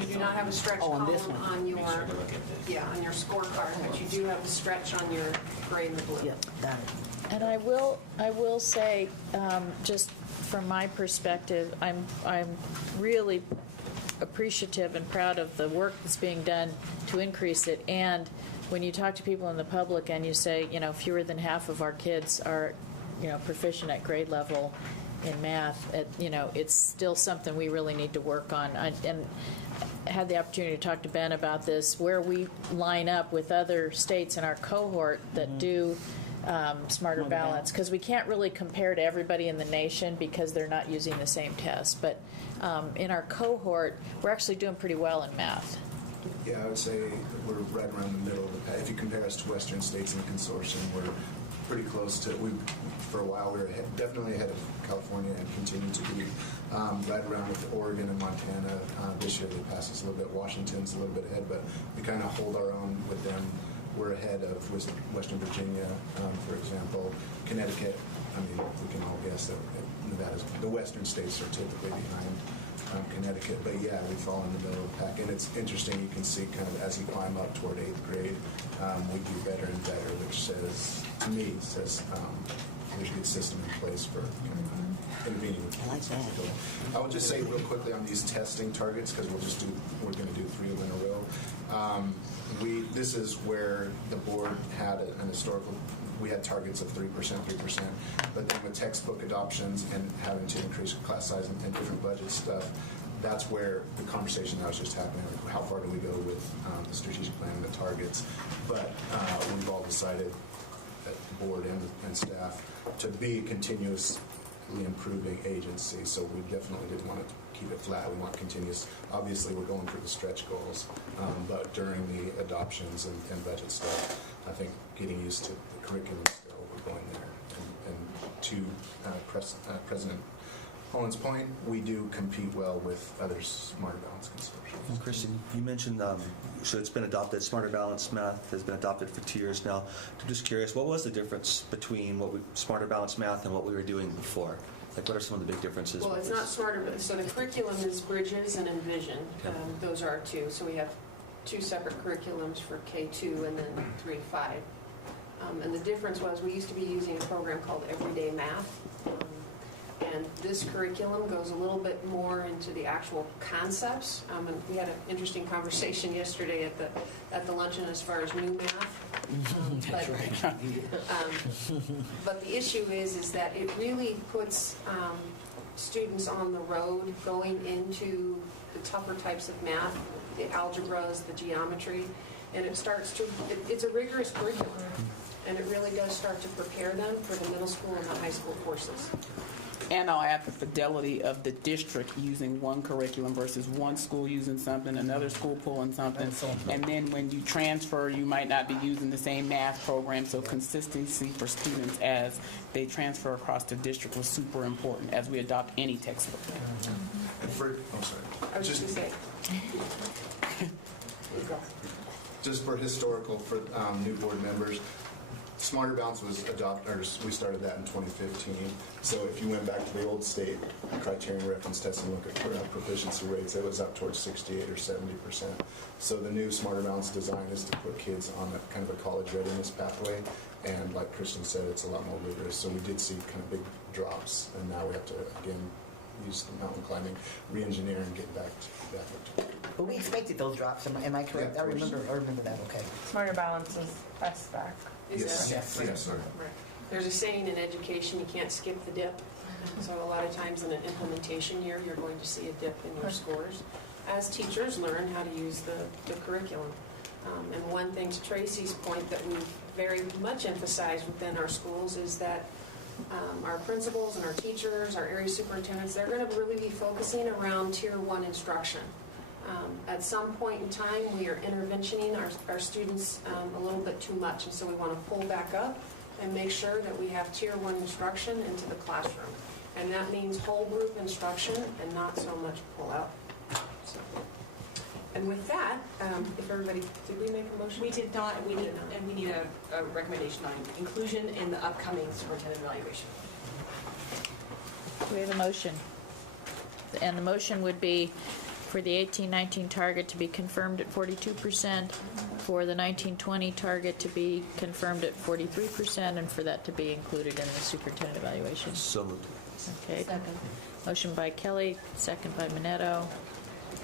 You do not have a stretch Oh, on column this one. on your, Make sure to look at this. on your scorecard, but you do have the stretch on your gray and the blue. Yep, got it. and I will say, just from my perspective, I'm really appreciative and proud of the work that's being done to increase it. And when you talk to people in the public and you say, fewer than half of our kids are, proficient at grade level in math, it's still something we really need to work on. And I had the opportunity to talk to Ben about this, where we line up with other states in our cohort that do smarter balance, because we can't really compare to everybody in the nation because they're not using the same test. But in our cohort, we're actually doing pretty well in math. Yeah, I would say we're right around the middle of the pack. If you compare us to Western states in the consortium, we're pretty close to. For a while, we were definitely ahead of California and continue to be right around with Oregon and Montana. This year they passed us a little bit. Washington's a little bit ahead, but we kind of hold our own with them we're ahead of Western Virginia, for example. Connecticut, I mean, we can all guess that Nevada's, the western states are typically behind Connecticut, but yeah, we fall in the middle of the pack. And it's interesting, you can see kind of as you climb up toward 8th grade, we do better and better, which says, to me, there's a good system in place for intervening. I like that. I would just say real quickly on these testing targets, because we're going to do 3 of them in a row. This is where the board had an historical. We had targets of 3%, but then with textbook adoptions and having to increase class size and different budget stuff, that's where the conversation that was just happening. How far do we go with the strategic plan and the targets? But we've all decided, at the board and staff, to be a continuously improving agency. So we definitely didn't want to keep it flat. We want continuous. Obviously, we're going for the stretch goals, but during the adoptions and budget stuff, I think getting used to the curriculum still, we're going there. And to President Holland's point, we do compete well with other Smarter Balance consortiums. And Kristen, you mentioned, so it's been adopted, Smarter Balance Math has been adopted for 2 years now. I'm just curious, what was the difference between Smarter Balance Math and what we were doing before? Like, what are some of the big differences? Well, it's not smarter, but so the curriculum is Bridges and Envision. Okay. Those are 2. So we have 2 separate curriculums for K2 and then 3 to 5. And the difference was we used to be using a program called Everyday Math. And this curriculum goes a little bit more into the actual concepts. And we had an interesting conversation yesterday at the luncheon as far as new math. That's right. But the issue is that it really puts students on the road going into the tougher types of math, the algebras, the geometry, and it's a rigorous curriculum. And it really does start to prepare them for the middle school and the high school courses. And I'll add the fidelity of the district using one curriculum versus one school using something, another school pulling something. And then when you transfer, you might not be using the same math program. So consistency for students as they transfer across the district was super important as we adopt any textbook. I was just going to say. Just for historical, for new board members, Smarter Balance was adopted, or we started that in 2015. So if you went back to the old state criterion reference test and look at proficiency rates, it was up towards 68 or 70%. So the new Smarter Balance design is to put kids on a kind of a college readiness pathway. And like Kristen said, it's a lot more rigorous. So we did see kind of big drops, and now we have to, again, use the mountain climbing, re-engineer, and get back to But we expected those drops. Am I correct? Yeah, I remember that. Okay. Smarter Balance is SBAC. Yes. Yes, sorry. Right. There's a saying in education, you can't skip the dip. So a lot of times in an implementation year, you're going to see a dip in your scores as teachers learn how to use the curriculum. And one thing, to Tracy's point, that we've very much emphasized within our schools is that our principals and our teachers, our area superintendents, they're going to really be focusing around Tier 1 instruction. At some point in time, we are interventioning our students a little bit too much, and so we want to pull back up and make sure that we have Tier 1 instruction into the classroom. And that means whole group instruction and not so much pull out. So. And with that, if everybody, did we make a motion? We did not, and we need a recommendation on inclusion in the upcoming superintendent evaluation. We have a motion. And the motion would be for the 18-19 target to be confirmed at 42%, for the 19-20 target to be confirmed at 43%, and for that to be included in the superintendent evaluation. So moved. Okay. Second. Motion by Kelly, second by Minetto.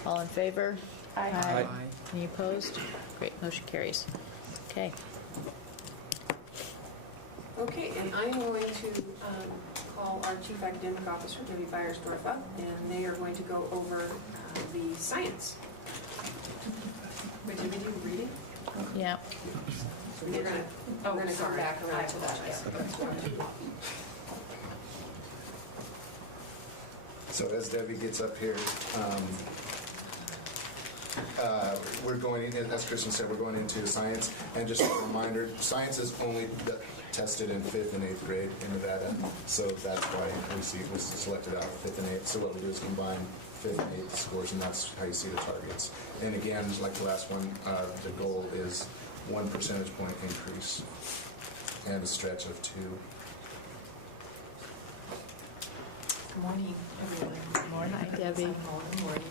All in favor? Aye. Any opposed? Great, motion carries. Okay. Okay, and I'm going to call our Chief Academic Officer, Debbie Beyersdorf, up, and they are going to go over the science. Wait, did we do reading? Yeah. So we're going to come back around to that. So as Debbie gets up here, we're going, as Kristen said, we're going into science. And just a reminder, science is only tested in 5th and 8th grade in Nevada. So that's why we selected out 5th and 8th. So what we do is combine 5th and 8th scores, and that's how you see the targets. And again, like the last one, the goal is 1 percentage point increase and a stretch of 2. Good morning, everyone. Good morning. Hi, Debbie. Good morning,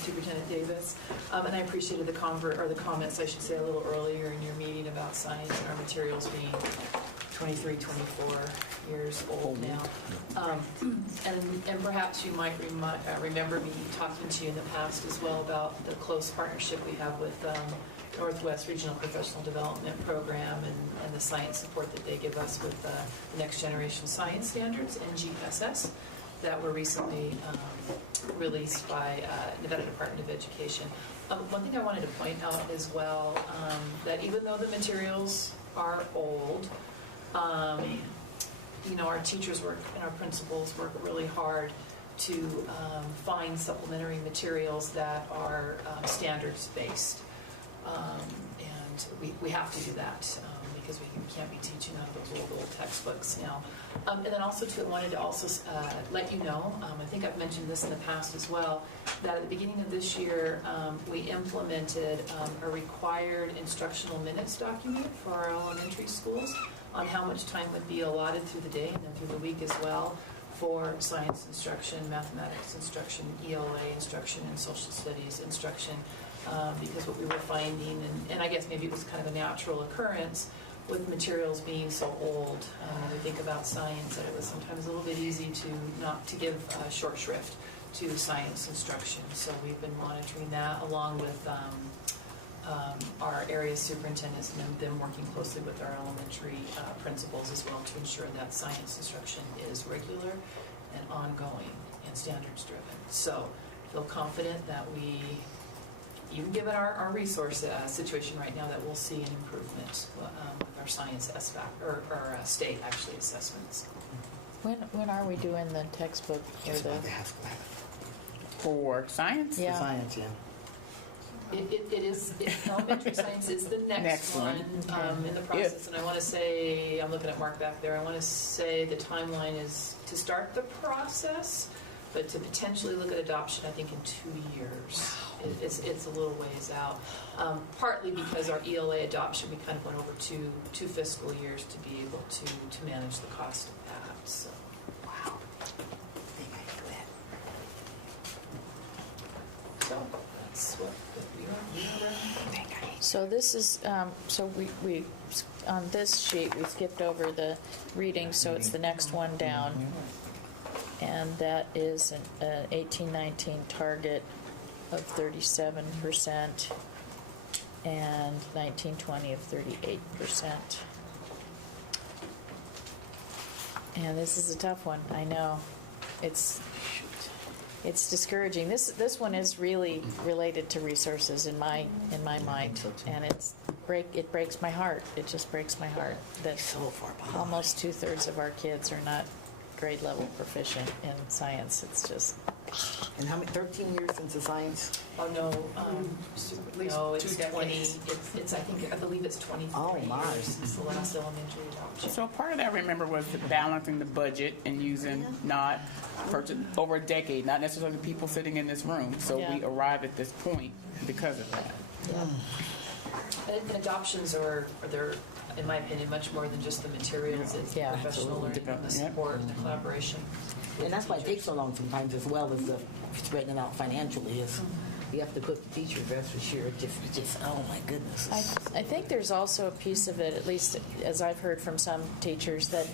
Superintendent Davis. And I appreciated the comments, I should say, a little earlier in your meeting about science and our materials being 23, 24 years old now. And perhaps you might remember me talking to you in the past as well about the close partnership we have with Northwest Regional Professional Development Program and the science support that they give us with the Next Generation Science Standards, NGSS, that were recently released by Nevada Department of Education. One thing I wanted to point out as well, that even though the materials are old, our teachers work and our principals work really hard to find supplementary materials that are standards-based. And we have to do that because we can't be teaching out of those old textbooks now. And then also, I wanted to also let you know, I think I've mentioned this in the past as well, that at the beginning of this year, we implemented a required instructional minutes document for our elementary schools on how much time would be allotted through the day and then through the week as well for science instruction, mathematics instruction, ELA instruction, and social studies instruction. Because what we were finding, and I guess maybe it was kind of a natural occurrence with materials being so old, when we think about science, that it was sometimes a little bit easy to give short shrift to science instruction. So we've been monitoring that along with our area superintendents and them working closely with our elementary principals as well to ensure that science instruction is regular and ongoing and standards driven. So I feel confident that we, even given our resource situation right now, that we'll see an improvement with our science SBAC, or state actually assessments. When are we doing the textbook For science? Yeah. Science, yeah. Elementary science is the next one in the process. And I want to say, I'm looking at Mark back there, I want to say the timeline is to start the process, but to potentially look at adoption, I think, in 2 years. It's a little ways out. Partly because our ELA adoption, we kind of went over two fiscal years to be able to manage the cost of that. So. Wow. So that's what we are. So this is, we on this sheet, we skipped over the reading, so it's the next one down. And that is an 18-19 target of 37% and 19-20 of 38%. And this is a tough one, I know. It's discouraging. This one is really related to resources in my mind, and it breaks my heart. It just breaks my heart that almost 2/3 of our kids are not grade level proficient in science. It's just. And how many? 13 years since the science? Oh no, no, it's 20. I believe it's 23 years since the last elementary adoption. So part of that, remember, was balancing the budget and using not over a decade, not necessarily the people sitting in this room. So we arrived at this point because of that. Yeah. And adoptions they're, in my opinion, much more than just the materials. It's the professional learning and the support and the collaboration. And that's why it takes so long sometimes, as well as the spreading it out financially. Is you have to put the teachers, that's for sure. Just oh my goodness. I think there's also a piece of it, at least as I've heard from some teachers, that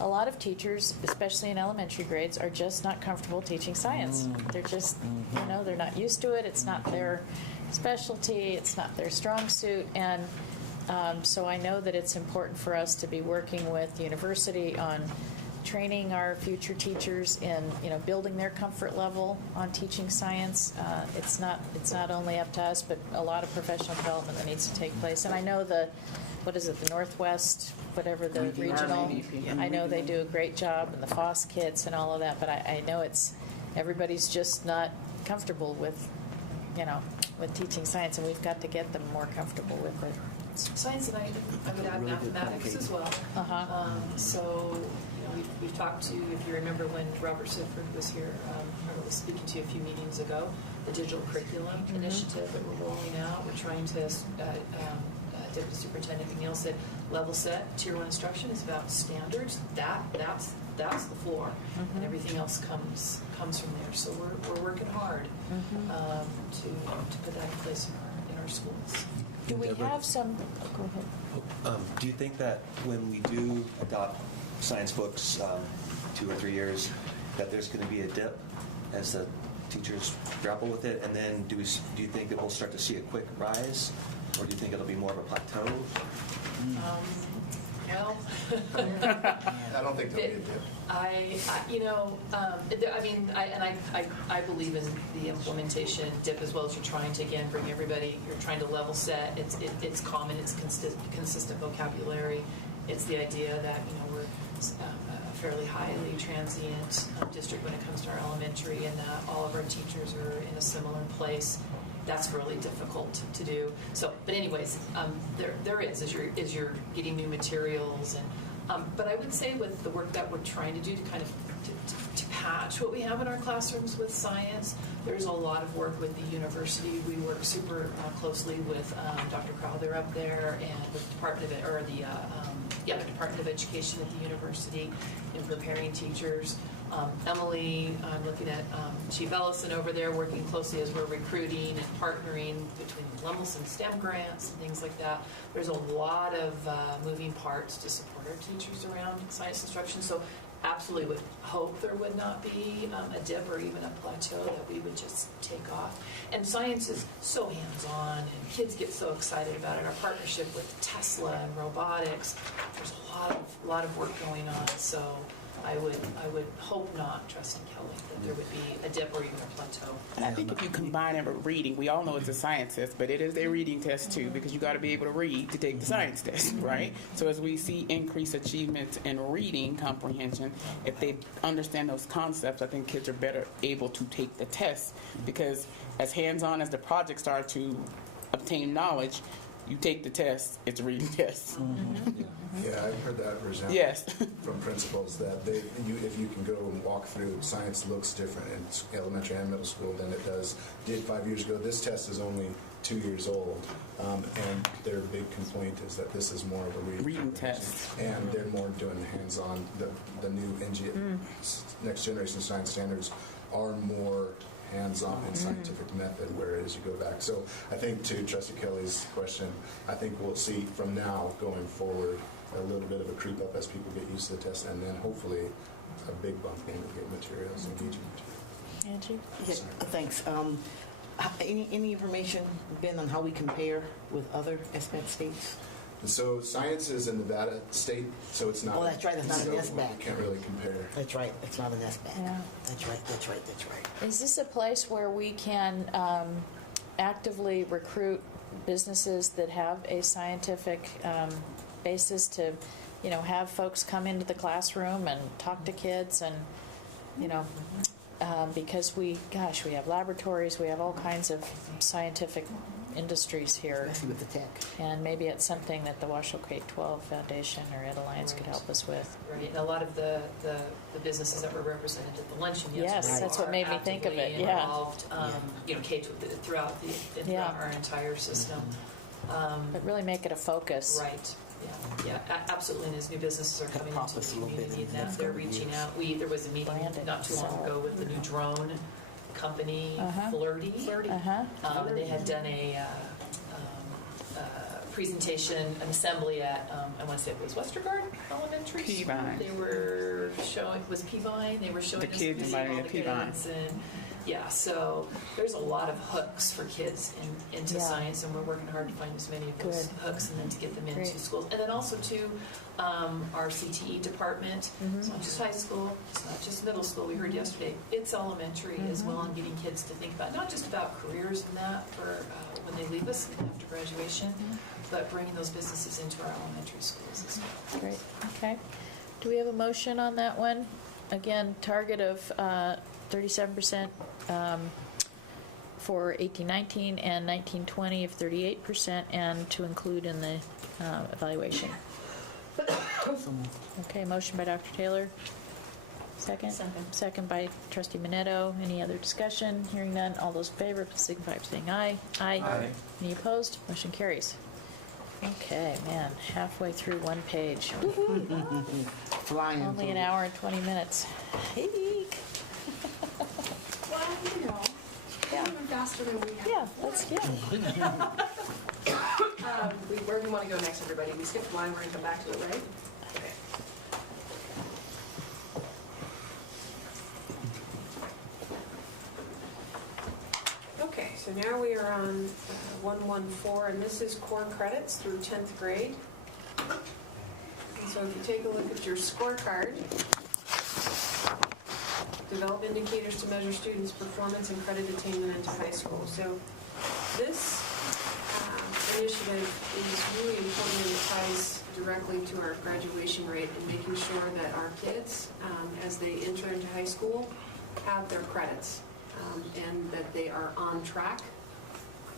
a lot of teachers, especially in elementary grades, are just not comfortable teaching science. They're just, they're not used to it. It's not their specialty. It's not their strong suit. And so I know that it's important for us to be working with the university on training our future teachers in building their comfort level on teaching science. It's not only up to us, but a lot of professional development that needs to take place. And I know the Northwest, whatever the regional, I know they do a great job, and the FOSS kits and all of that, but I know everybody's just not comfortable with teaching science, and we've got to get them more comfortable with it. Science, and I would add mathematics as well. So we've talked to, if you remember when Robert Sifford was here, I was speaking to you a few meetings ago, the digital curriculum initiative that we're rolling out. We're trying to Deputy Superintendent McNeil said, level set, Tier 1 instruction is about standards. That's the floor, and everything else comes from there. So we're working hard to put that in place in our schools. Do we Deborah? have some, go ahead. Do you think that when we do adopt science books 2 or 3 years, that there's going to be a dip as the teachers grapple with it? And then do you think that we'll start to see a quick rise, or do you think it'll be more of a plateau? Well, I don't think there'll be a dip. I believe in the implementation dip as well as you're trying to, again, bring everybody, you're trying to level set. It's common, it's consistent vocabulary. It's the idea that, we're a fairly highly transient district when it comes to our elementary, and that all of our teachers are in a similar place. That's really difficult to do. So, but anyways, there is as you're getting new materials, and but I would say with the work that we're trying to do to kind of to patch what we have in our classrooms with science, there's a lot of work with the university. We work super closely with Dr. Crowther up there and with the Department of Education at the university in preparing teachers. Emily, I'm looking at Chief Ellison over there, working closely as we're recruiting and partnering between Lemelson STEM grants and things like that. There's a lot of moving parts to support our teachers around science instruction. So absolutely would hope there would not be a dip or even a plateau, that we would just take off. And science is so hands-on, and kids get so excited about it. Our partnership with Tesla and robotics, there's a lot of work going on. So I would hope not, Trustee Kelly, that there would be a dip or even a plateau. And I think if you combine it with reading, we all know it's a science test, but it is a reading test too, because you got to be able to read to take the science test, right? So as we see increased achievements in reading comprehension, if they understand those concepts, I think kids are better able to take the test, because as hands-on as the projects start to obtain knowledge, you take the test, it's a reading test. Yeah, I've heard that, for example, Yes. from principals, that if you can go and walk through, science looks different in elementary and middle school than it did 5 years ago. This test is only 2 years old, and their big complaint is that this is more of a reading test. And they're more doing hands-on. The new next generation science standards are more hands-on and scientific method, whereas you go back. So I think, to Trustee Kelly's question, I think we'll see from now going forward a little bit of a creep up as people get used to the test, and then hopefully a big bump when we get materials and teaching materials. Angie? Yeah, thanks. Any information, Ben, on how we compare with other SBAC states? So science is in Nevada State, so it's not. Oh, that's right. It's not an SBAC. Can't really compare. That's right. It's not an SBAC. Yeah. That's right. Is this a place where we can actively recruit businesses that have a scientific basis to, have folks come into the classroom and talk to kids, and, because we have laboratories, we have all kinds of scientific industries here. Especially with the tech. And maybe it's something that the Washoe K-12 Foundation or Ed Alliance could help us with. Right, and a lot of the businesses that were represented at the luncheon yesterday. Yes, that's what made me think of it, actively yeah. Involved, throughout our entire system. But really make it a focus. Right. Yeah, absolutely. And as new businesses are coming into the community, and that they're reaching out. There was a meeting not too long ago with the new drone company, Flirty. And they had done a presentation, an assembly at, I want to say it was Westergaard Elementary School. Peavine. They were showing, was Peavine? They were showing The us kids using all invited the at Peavine. kids, and yeah, so there's a lot of hooks for kids into science, and we're working hard to find as many of those hooks and then to get them into Great. schools. And then also too, our CTE department. It's not just high school, it's not just middle school. We heard yesterday, it's elementary as well, and getting kids to think about, not just about careers and that for when they leave us after graduation, but bringing those businesses into our elementary schools as well. Great, okay. Do we have a motion on that one? Again, target of 37% for 18-19 and 19-20 of 38%, and to include in the evaluation. Okay, motion by Dr. Taylor. Second? Second by Trustee Minetto. Any other discussion? Hearing none. All those in favor, please signify by saying aye. Aye. Any opposed? Motion carries. Okay, man, halfway through one page. Flying. Only an hour and 20 minutes. Eek. Well, you know, Yeah. even faster than we have. Yeah, let's get it. Where do we want to go next, everybody? We skipped one, we're going to come back to it, right? Okay. Okay, so now we are on 114, and this is core credits through 10th grade. And so if you take a look at your scorecard, develop indicators to measure students' performance and credit attainment into high school. So this initiative is really important, and it ties directly to our graduation rate and making sure that our kids, as they enter into high school, have their credits and that they are on track.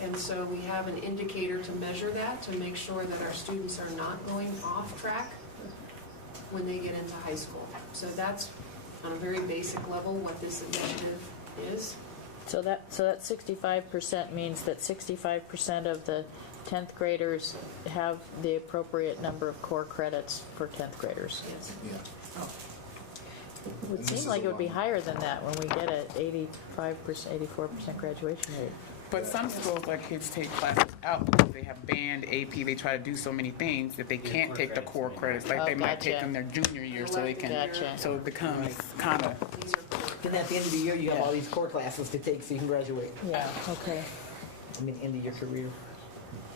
And so we have an indicator to measure that, to make sure that our students are not going off track when they get into high school. So that's, on a very basic level, what this initiative is. So that 65% means that 65% of the 10th graders have the appropriate number of core credits for 10th graders. Yes. Yeah. It would And this seem is like a it would be lot. higher than that when we get an 85%, 84% graduation rate. But some schools let kids take classes out because they have band, AP, they try to do so many things that they can't take the core credits. Like Oh, they might take gotcha. them their junior year so they can, Gotcha. so it becomes kind of, These are core. Then at the end of the year, you have Yeah. all these core classes to take so you can graduate. Yeah, okay. I mean, end of your career.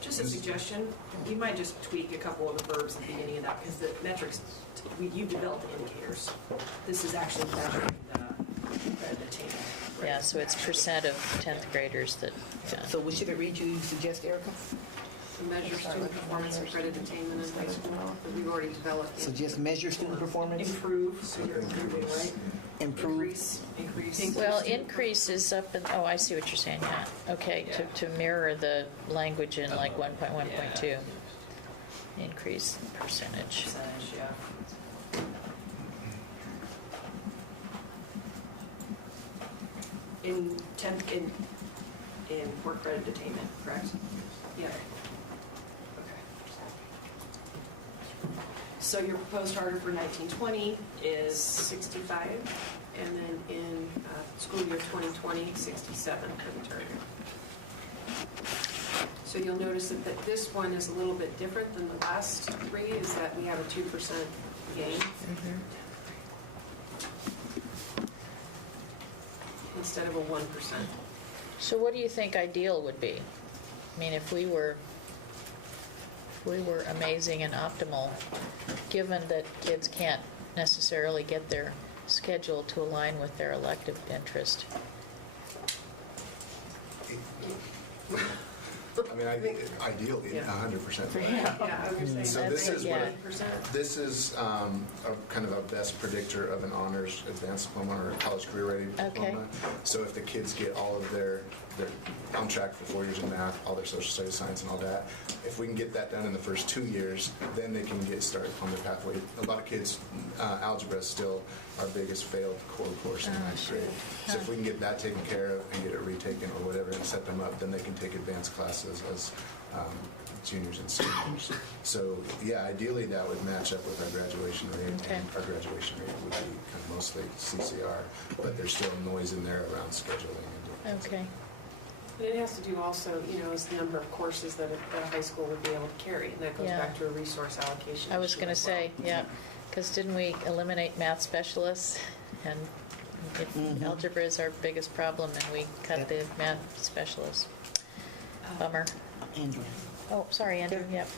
Just a suggestion, you might just tweak a couple of the verbs at the beginning of that, because the metrics, you've developed indicators. This is actually measuring the credit attainment. Yeah, so it's percent of 10th graders that, yeah. So what should it read you suggest, Erica? To measure student performance and credit attainment in high school, that we've already developed. So just measure student performance, Improve, so you're improving, right? improve. Increase. Well, increase is up in, oh, I see what you're saying, yeah. Okay, to mirror the language in like 1.1.2. Increase percentage. Percentage, yeah. In 10th, in core credit attainment, correct? Yeah. Okay. So your proposed target for 1920 is 65, and then in school year 2020, 67 for the target. So you'll notice that this one is a little bit different than the last three, is that we have a 2% gain. Instead of a 1%. So what do you think ideal would be? I mean, if we were amazing and optimal, given that kids can't necessarily get their schedule to align with their elective interest. I mean, ideally, 100%. Yeah, I was gonna say. So this is yeah. what this is kind of a best predictor of an honors advanced diploma or a college career ready diploma. So if the kids get all of their on track for 4 years in math, all their social studies, science, and all that, if we can get that done in the first 2 years, then they can get started on their pathway. A lot of kids, algebra is still our biggest failed core course in ninth grade. So if we can get that taken care of and get it retaken or whatever and set them up, then they can take advanced classes as juniors and seniors. So yeah, ideally that would match up with our graduation rate, and our graduation rate would be kind of mostly CCR, but there's still noise in there around scheduling and different Okay. And it has to do also, is the number of courses that a high school would be able to carry, and that goes Yeah. back to a resource allocation I was issue going to as well. say, yeah, because didn't we eliminate math specialists? And algebra is our biggest problem, and we cut the math specialists. Bummer. Andrew. Oh, sorry, Andrew, yep.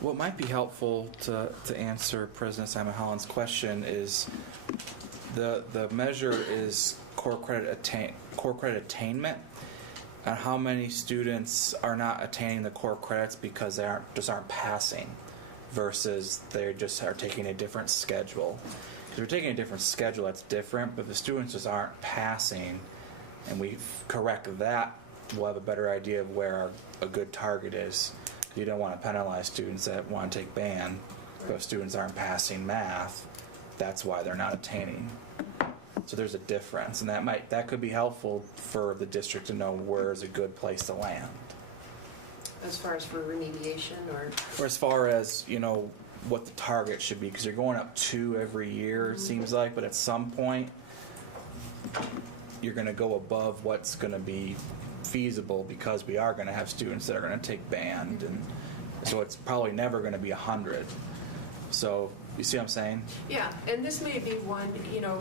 What might be helpful to answer President Simon Holland's question is the measure is core credit attainment, and how many students are not attaining the core credits because they aren't passing, versus they just are taking a different schedule. If we're taking a different schedule, that's different, but the students just aren't passing, and we correct that, we'll have a better idea of where a good target is. You don't want to penalize students that want to take band, but if students aren't passing math, that's why they're not attaining. So there's a difference, and that could be helpful for the district to know where is a good place to land. as far as for remediation Or as far as, what the target should be, because you're going up 2 every year, it seems like, but at some point, you're going to go above what's going to be feasible, because we are going to have students that are going to take band, and so it's probably never going to be 100. So, you see what I'm saying? Yeah, and this may be one,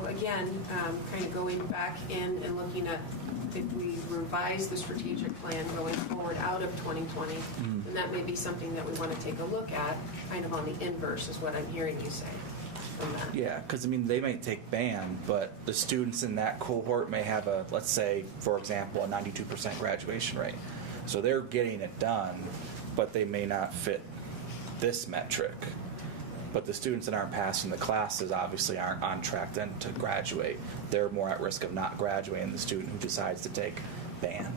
again, kind of going back in and looking at if we revise the strategic plan going forward out of 2020, then that may be something that we want to take a look at, kind of on the inverse is what I'm hearing you say from that. Yeah, because they may take band, but the students in that cohort may have let's say, for example, a 92% graduation rate. So they're getting it done, but they may not fit this metric. But the students that aren't passing the classes obviously aren't on track then to graduate. They're more at risk of not graduating than the student who decides to take band.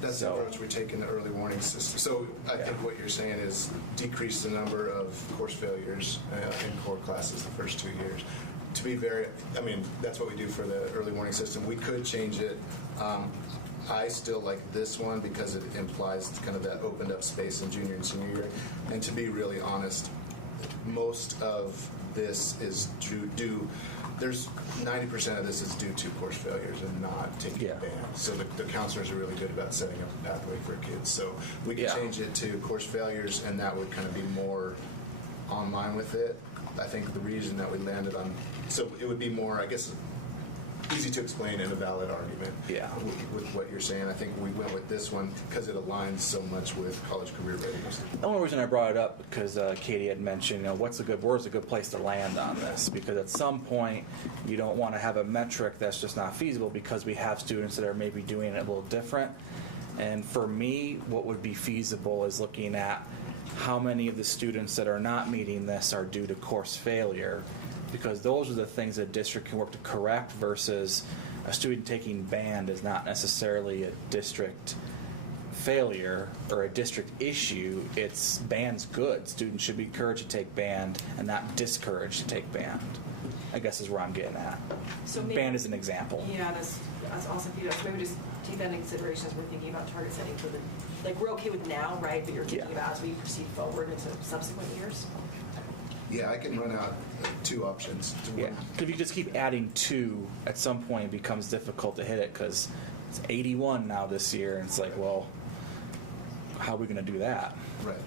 That's the approach we take in the early warning system. So I think what you're saying is decrease the number of course failures in core classes the first 2 years. To be that's what we do for the early warning system. We could change it. I still like this one because it implies kind of that opened up space in junior and senior year. And to be really honest, most of this is due. There's 90% of this is due to course failures and not taking band. So the counselors are really good about setting up a pathway for kids. So we can change it to course failures, and that would kind of be more online with it. I think the reason that we landed on, so it would be more, I guess, easy to explain and a valid argument with what you're saying. I think we went with this one because it aligns so much with college career readiness. The only reason I brought it up because Katie had mentioned, where's a good place to land on this? Because at some point, you don't want to have a metric that's just not feasible because we have students that are maybe doing it a little different. And for me, what would be feasible is looking at how many of the students that are not meeting this are due to course failure, because those are the things that a district can work to correct versus a student taking band is not necessarily a district failure or a district issue. It's band's good. Students should be encouraged to take band and not discouraged to take band, I guess is where I'm getting at. So maybe, band is an example. Yeah, that's awesome feedback. So maybe just take that into consideration as we're thinking about target setting for we're okay with now, right? But you're thinking about as we proceed forward into subsequent years? Yeah, I can run out 2 options. Yeah, if you just keep adding 2, at some point it becomes difficult to hit it because it's 81 now this year, and it's like, well, how are we going to do that? Right.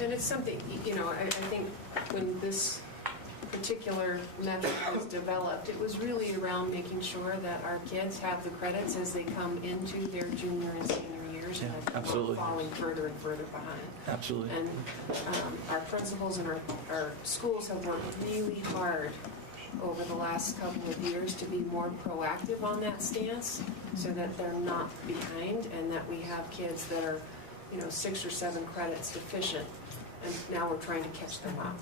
And it's something, I think when this particular metric was developed, it was really around making sure that our kids have the credits as they come into their junior and senior years, and that they're not falling further and further behind. Absolutely. And our principals and our schools have worked really hard over the last couple of years to be more proactive on that stance so that they're not behind and that we have kids that are 6 or 7 credits deficient, and now we're trying to catch them up.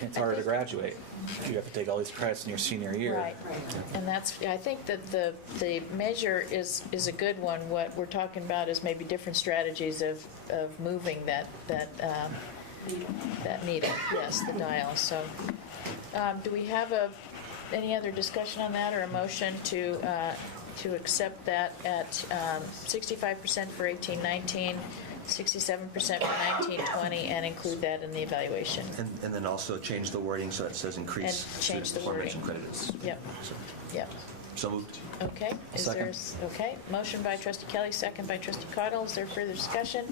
It's harder to graduate. You have to take all these credits in your senior year. Right. And I think that the measure is a good one. What we're talking about is maybe different strategies of moving that needle. Yes, the dial. So, do we have any other discussion on that or a motion to accept that at 65% for 18-19? 67% for 19-20, and include that in the evaluation. And then also change the wording so it says increase And change the wording. credits. Yep. Yep. So moved. Okay. Motion by Trustee Kelly, second by Trustee Cottle. Is there further discussion?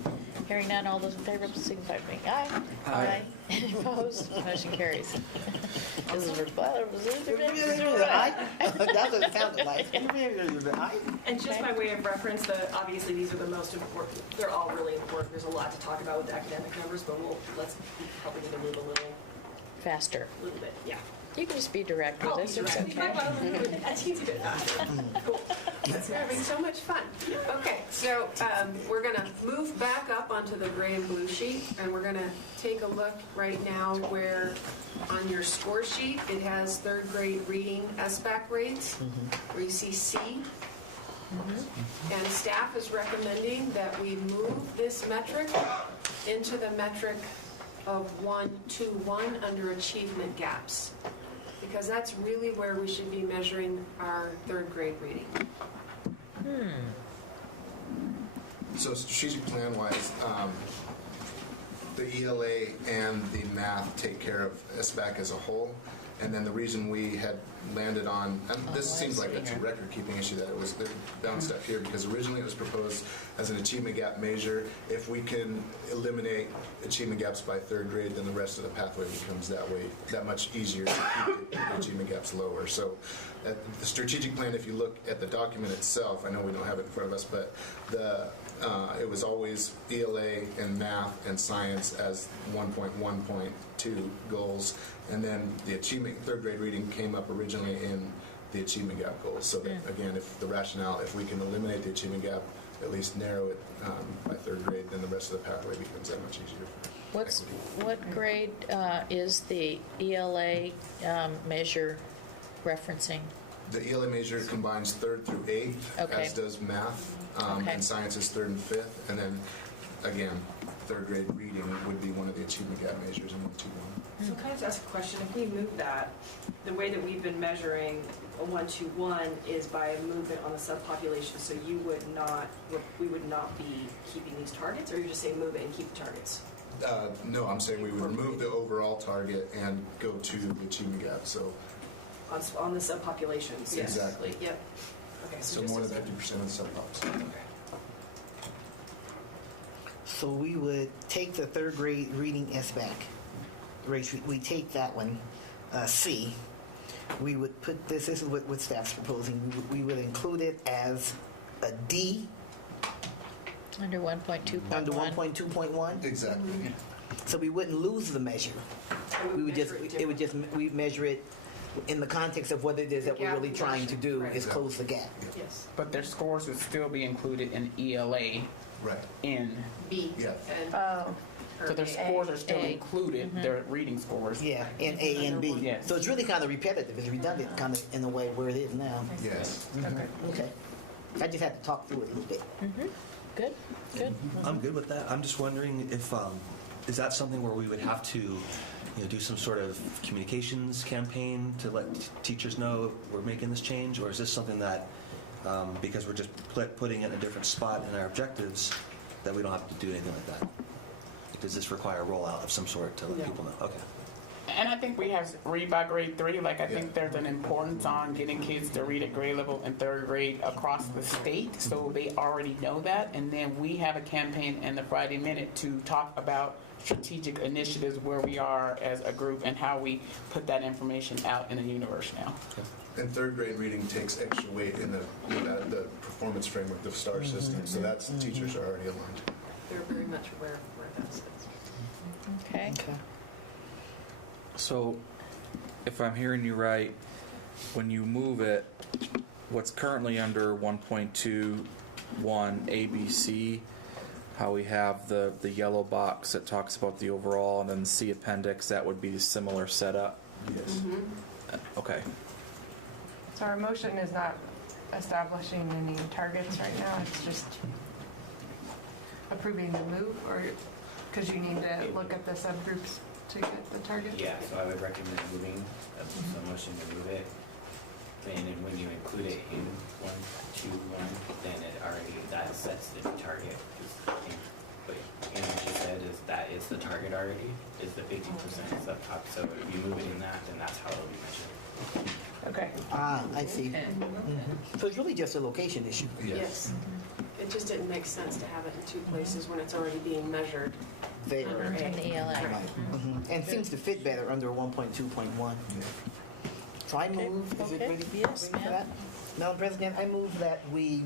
Hearing none, all those in favor, signify by saying aye. Aye. Any opposed? Motion carries. This is That's what it sounded like. And just by way of reference, obviously these are the most important. They're all really important. There's a lot to talk about with the academic numbers, but we probably need to move a little faster. A little bit, yeah. You can just be direct with us. It's okay. That's easy to Cool. We're having so much fun. Okay, so we're going to move back up onto the gray and blue sheet, and we're going to take a look right now where on your score sheet it has 3rd grade reading SBAC rates, where you see C. And staff is recommending that we move this metric into the metric of 1-2-1 under achievement gaps, because that's really where we should be measuring our 3rd grade reading. So strategic plan-wise, the ELA and the math take care of SBAC as a whole. And then the reason we had landed on, and this seems like it's a record-keeping issue that it was bounced up here, because originally it was proposed as an achievement gap measure. If we can eliminate achievement gaps by third grade, then the rest of the pathway becomes that much easier to keep the achievement gaps lower. So at the strategic plan, if you look at the document itself, I know we don't have it in front of us, but it was always ELA and math and science as 1.1.2 goals, and then the achievement third grade reading came up originally in the achievement gap goals. So that, again, if the rationale, if we can eliminate the achievement gap, at least narrow it by third grade, then the rest of the pathway becomes that much easier. What grade is the ELA measure referencing? The ELA measure combines 3rd through 8th, as does math, and science is 3rd and 5th, and then again, 3rd grade reading would be one of the achievement gap measures in 1-2-1. So can I just ask a question? If we move that, the way that we've been measuring a 1-2-1 is by movement on the subpopulation, so we would not be keeping these targets, or you just say move it and keep the targets? No, I'm saying we would remove the overall target and go to the achievement gap. So on the subpopulations. Yes. Exactly. Yep. Okay. So more than 50% of the subpops. Okay. So we would take the third grade reading SBAC. We take that one, C. We would put this is what staff's proposing. We would include it as a D. Under 1.2.1. Under 1.2.1? Exactly. So we wouldn't lose the measure. We measure it in the context of what it is that we're really trying to do is close the gap. Yes. But their scores would still be included in ELA. Right. In B. Yeah. And so their scores are still included, their reading scores. Yeah, in A and B. Yes. So it's really kind of repetitive. It's redundant kind of in a way where it is now. Yes. Okay. I just had to talk through it a little bit. Good. I'm good with that. I'm just wondering if is that something where we would have to do some sort of communications campaign to let teachers know we're making this change, or is this something that because we're just putting it in a different spot in our objectives that we don't have to do anything like that? Does this require a rollout of some sort to let people know? Okay. And I think we have read by grade 3. I think there's an importance on getting kids to read at grade level in third grade across the state, so they already know that. And then we have a campaign in the Friday Minute to talk about strategic initiatives where we are as a group and how we put that information out in the universe now. And third grade reading takes extra weight in the performance framework, the STAR system. So that's teachers are already aligned. they're very much aware of where that sits. Okay. So, if I'm hearing you right, when you move it, what's currently under 1.21 ABC, how we have the yellow box that talks about the overall, and then the C appendix, that would be a similar setup? Yes. Okay. So our motion is not establishing any targets right now, it's just approving the move, or, because you need to look at the subgroups to get the target? Yeah, so I would recommend moving, a motion to move it. And then when you include it in 1-2-1, then it already, that sets the new target. I think what Angie said is that is the target already, is the 50% up top. So if you move it in that, then that's how it'll be measured. Okay. I see. So it's really just a location issue. Yes. It just didn't make sense to have it in two places when it's already being measured. There. Under A. In the ELA. And seems to fit better under 1.2.1. So I move, is it ready? Yes, ready for that? Madam President, I move that we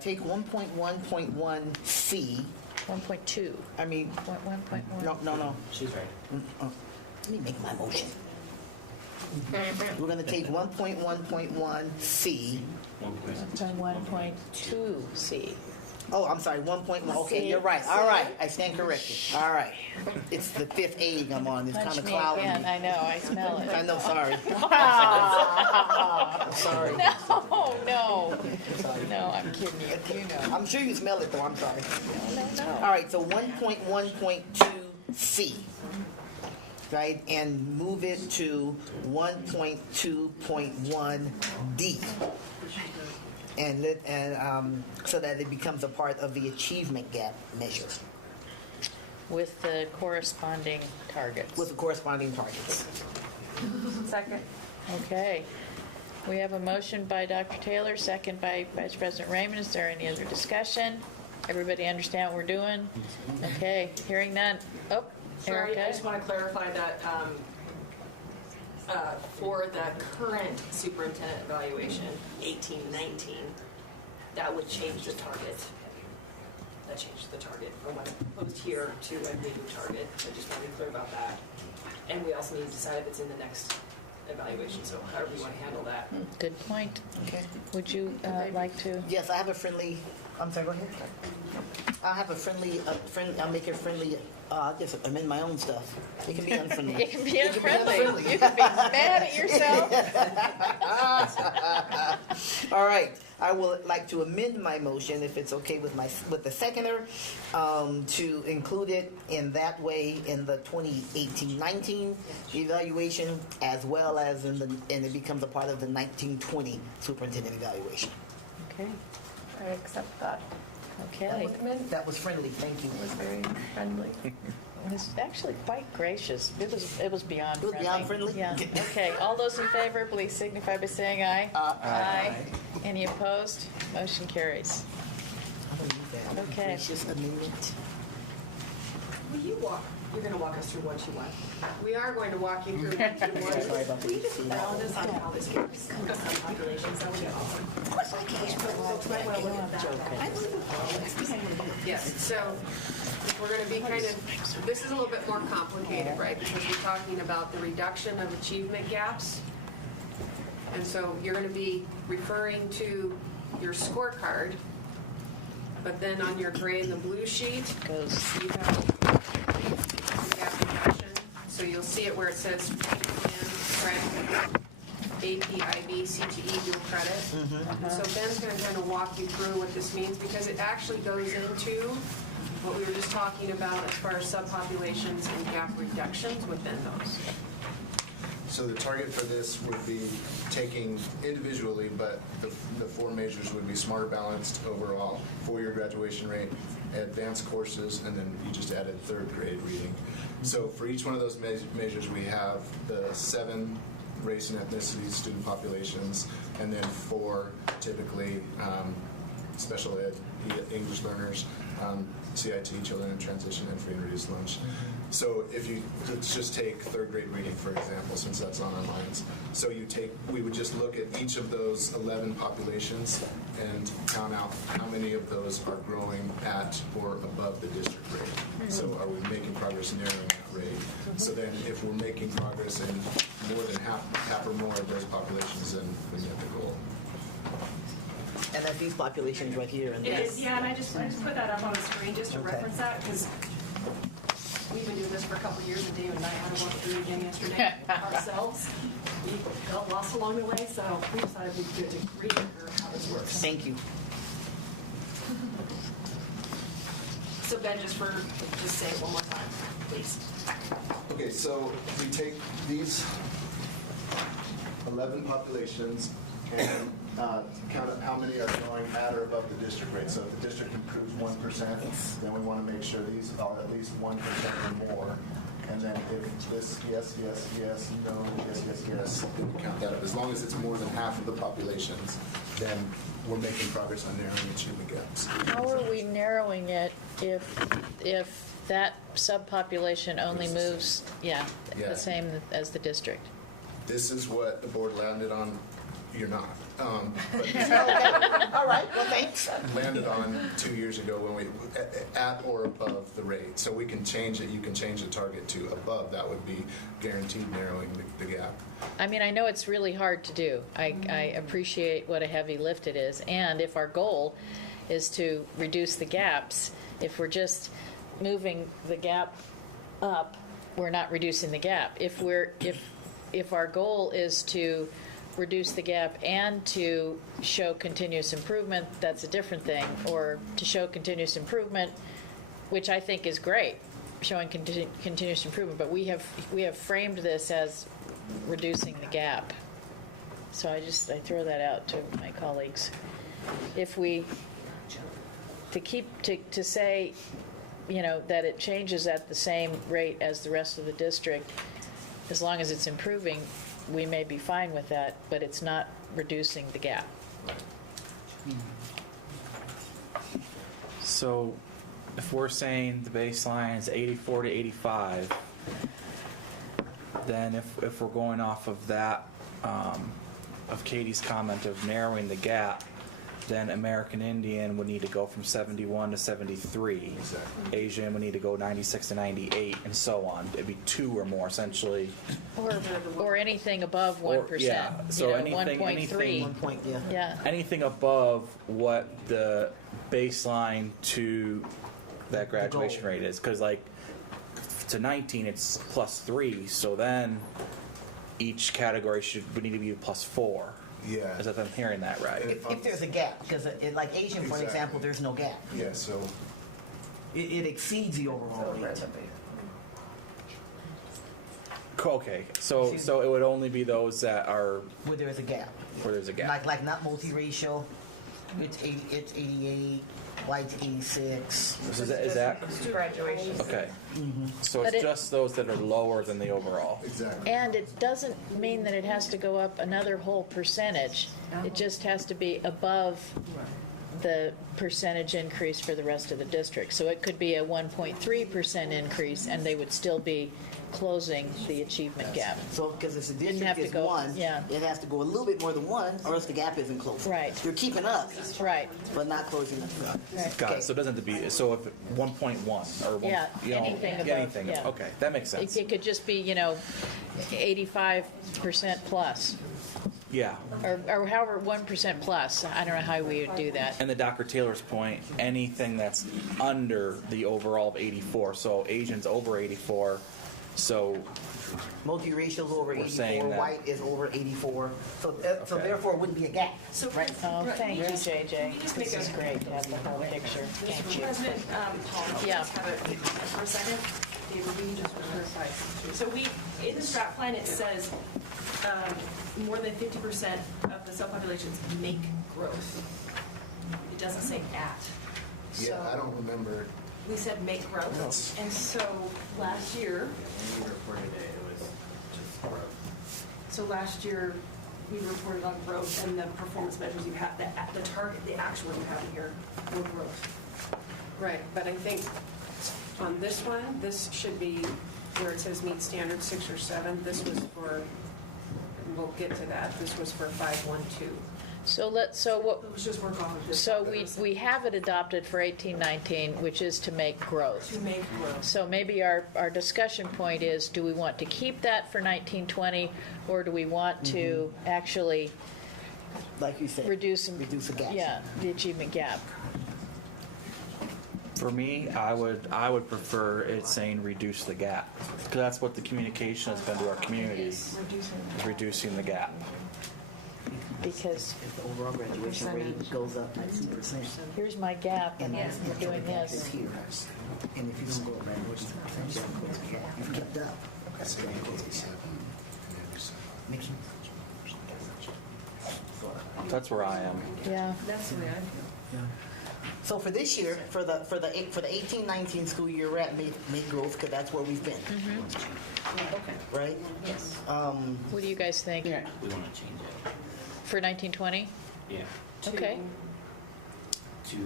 take 1.1.1C. 1.2. I mean, 1.1. no. She's right. Let me make my motion. We're going to take 1.1.1C. 1.2C. Oh, I'm sorry, 1.1. Okay, you're right. All right, I stand corrected. All right. It's the fifth egg I'm on. It's kind Punch of me cloudy. again. I know. I smell it. I know, sorry. Sorry. No, I'm kidding you. You know. I'm sure you smell it, though. I'm sorry. No. All right, so 1.1.2C, right, and move it to 1.2.1D. so that it becomes a part of the achievement gap measure With the corresponding targets. with the corresponding targets. Second. Okay. We have a motion by Dr. Taylor, second by Vice President Raymond. Is there any other discussion? Everybody understand what we're doing? Okay, hearing none. Oh, Sorry, I Erica. just want to clarify that for the current superintendent evaluation, 18-19, that would change the target. That changes the target from what's proposed here to a new target. I just want to be clear about that. And we also need to decide if it's in the next evaluation, so however you want to handle that. Good point. Okay. Would you like to? Yes, I have a friendly. I'm sorry. Go ahead. I'll have a friendly. I'll make it friendly. I guess amend my own stuff. It can be unfriendly. It can be unfriendly. You can be mad at yourself. All right. I would like to amend my motion, if it's okay with the seconder, to include it in that way in the 2018-19 evaluation, as well as and it becomes a part of the 19-20 superintendent evaluation. Okay. I accept that. Okay. That was friendly. Thank you. It was very friendly. It was actually quite gracious. It was beyond It was friendly. beyond friendly? Yeah. Okay. All those in favor, please signify by saying aye. Aye. Any opposed? Motion carries. I don't need that. Okay. Gracious amendment. Will you walk? You're going to walk us through what you want. We are going to walk you through what you want. Sorry about Will you just tell us on how this works? Populations, that would be awesome. Of course I can. Folks might want to look at that. Yes, so we're going to be kind of, this is a little bit more complicated, right? Because we're talking about the reduction of achievement gaps. And so you're going to be referring to your scorecard, but then on your gray and the blue sheet, you have gap reduction. So you'll see it where it says AP, IB, CTE, dual credit. So Ben's going to kind of walk you through what this means, because it actually goes into what we were just talking about as far as subpopulations and gap reductions within those. So the target for this would be taking individually, but the four measures would be smarter balanced overall, 4-year graduation rate, advanced courses, and then you just added 3rd grade reading. So for each one of those measures, we have the 7 race and ethnicity student populations, and then 4 typically special ed, English learners, CIT, children in transition, and free and reduced lunch. So if you, let's just take 3rd grade reading, for example, since that's on our minds. So we would just look at each of those 11 populations and count out how many of those are growing at or above the district rate. So are we making progress narrowing that rate? So then if we're making progress in more than half or more of those populations, then we met the goal. And that's these populations right here. And It is, yeah, and I just put that up on the screen just to Okay. reference that, because we've been doing this for a couple of years, and David and I had to walk through it again yesterday ourselves. We got lost along the way, so we decided we'd do it to remember how this works. Thank you. So Ben, just say it one more time, please. Okay, so we take these 11 populations and count up how many are going at or above the district rate. So if the district improves 1%, then we want to make sure these are at least 1% or more. And then if this yes, yes, yes, no, yes, yes, yes, then we count that up. As long as it's more than half of the populations, then we're making progress on narrowing achievement gaps. How are we narrowing it if that subpopulation only moves, Yeah. the same as the district? This is what the board landed on. You're not. But All right. Well, thanks. landed on 2 years ago when we at or above the rate. So we can change it. You can change the target to above. That would be guaranteed narrowing the gap. I mean, I know it's really hard to do. I appreciate what a heavy lift it is. And if our goal is to reduce the gaps, if we're just moving the gap up, we're not reducing the gap. If our goal is to reduce the gap and to show continuous improvement, that's a different thing. Or to show continuous improvement, which I think is great, showing continuous improvement. But we have framed this as reducing the gap. So I throw that out to my colleagues. if we, to say, that it changes at the same rate as the rest of the district, as long as it's improving, we may be fine with that, but it's not reducing the gap. So if we're saying the baseline is 84 to 85, then if we're going off of that, of Katie's comment of narrowing the gap, then American Indian would need to go from 71 to 73. Exactly. Asian would need to go 96 to 98, and so on. It'd be 2 or more, essentially. Or anything above 1%. Yeah, so anything, 1.3. 1 point, yeah. Yeah. anything above what the baseline to that graduation rate is. Because, like, to 19, it's +3, so then each category would need to be +4. Yeah. As if I'm hearing that right. If there's a gap, because like Asian, for Exactly. example, there's no gap. Yeah, so It exceeds the overall rate. Okay, so it would only be those that are Where there's a gap. where there's a gap. Like not multiracial, it's 88, white's 86. So is that Graduation. okay? So But it's it- just those that are lower than the overall. exactly. And it doesn't mean that it has to go up another whole percentage. It just has to be above the percentage increase for the rest of the district. So it could be a 1.3% increase, and they would still be closing the achievement gap. So because if the Didn't have district to is go- 1, yeah. it has to go a little bit more than 1, or else the gap isn't closed. Right. You're keeping up, Right. but not closing the gap. Right. Got it. So it doesn't have to be. So if 1.1 or 1, Yeah, anything above, anything. yeah. Okay, that makes sense. It could just be, 85% plus, Yeah. or however, 1% plus. I don't know how we would do that. And to Dr. Taylor's point, anything that's under the overall of 84. So Asians over 84. So Multiracial is over We're saying 84, that- white is over 84. So Okay. therefore it wouldn't be a gap. So, Right. Oh, thank you, Can JJ. you just make This is a- great to have the whole picture. Thank you. President Paul, Yeah. just have it for a second. David, will you just clarify? So in the strat plan, it says more than 50% of the cell populations make growth. It doesn't say at. Yeah, I So don't remember. we said make growth. Yes. And so last year, When we reported it, it was just growth. so last year, we reported on growth and the performance measures you have, the target, the actual you have in here were growth. Right, but I think on this one, this should be where it says meet standard 6 or 7. This was for, we'll get to that, this was for 512. So let's Let's just work on this. we have it adopted for 18-19, which is to make growth. To make growth. So maybe our discussion point is, do we want to keep that for 19-20, or do we want to actually Like you said, reduce the gap. Yeah, the achievement gap. for me, I would prefer it saying reduce the gap, because that's what the communication has been to our communities, is reducing the gap. Because If the overall graduation rate goes up by 2%, here's my gap, and and I'm doing this. is here. And if you don't go around, which is you've kept up. That's 87 and 87. Makes sense. That's where I am. Yeah. That's the way I feel. So for this year, for the 18-19 school year, we're at make growth because that's where we've been, Okay. right? Yes. What do you guys think Yeah. We want to change it. for 19-20? Yeah. Okay. To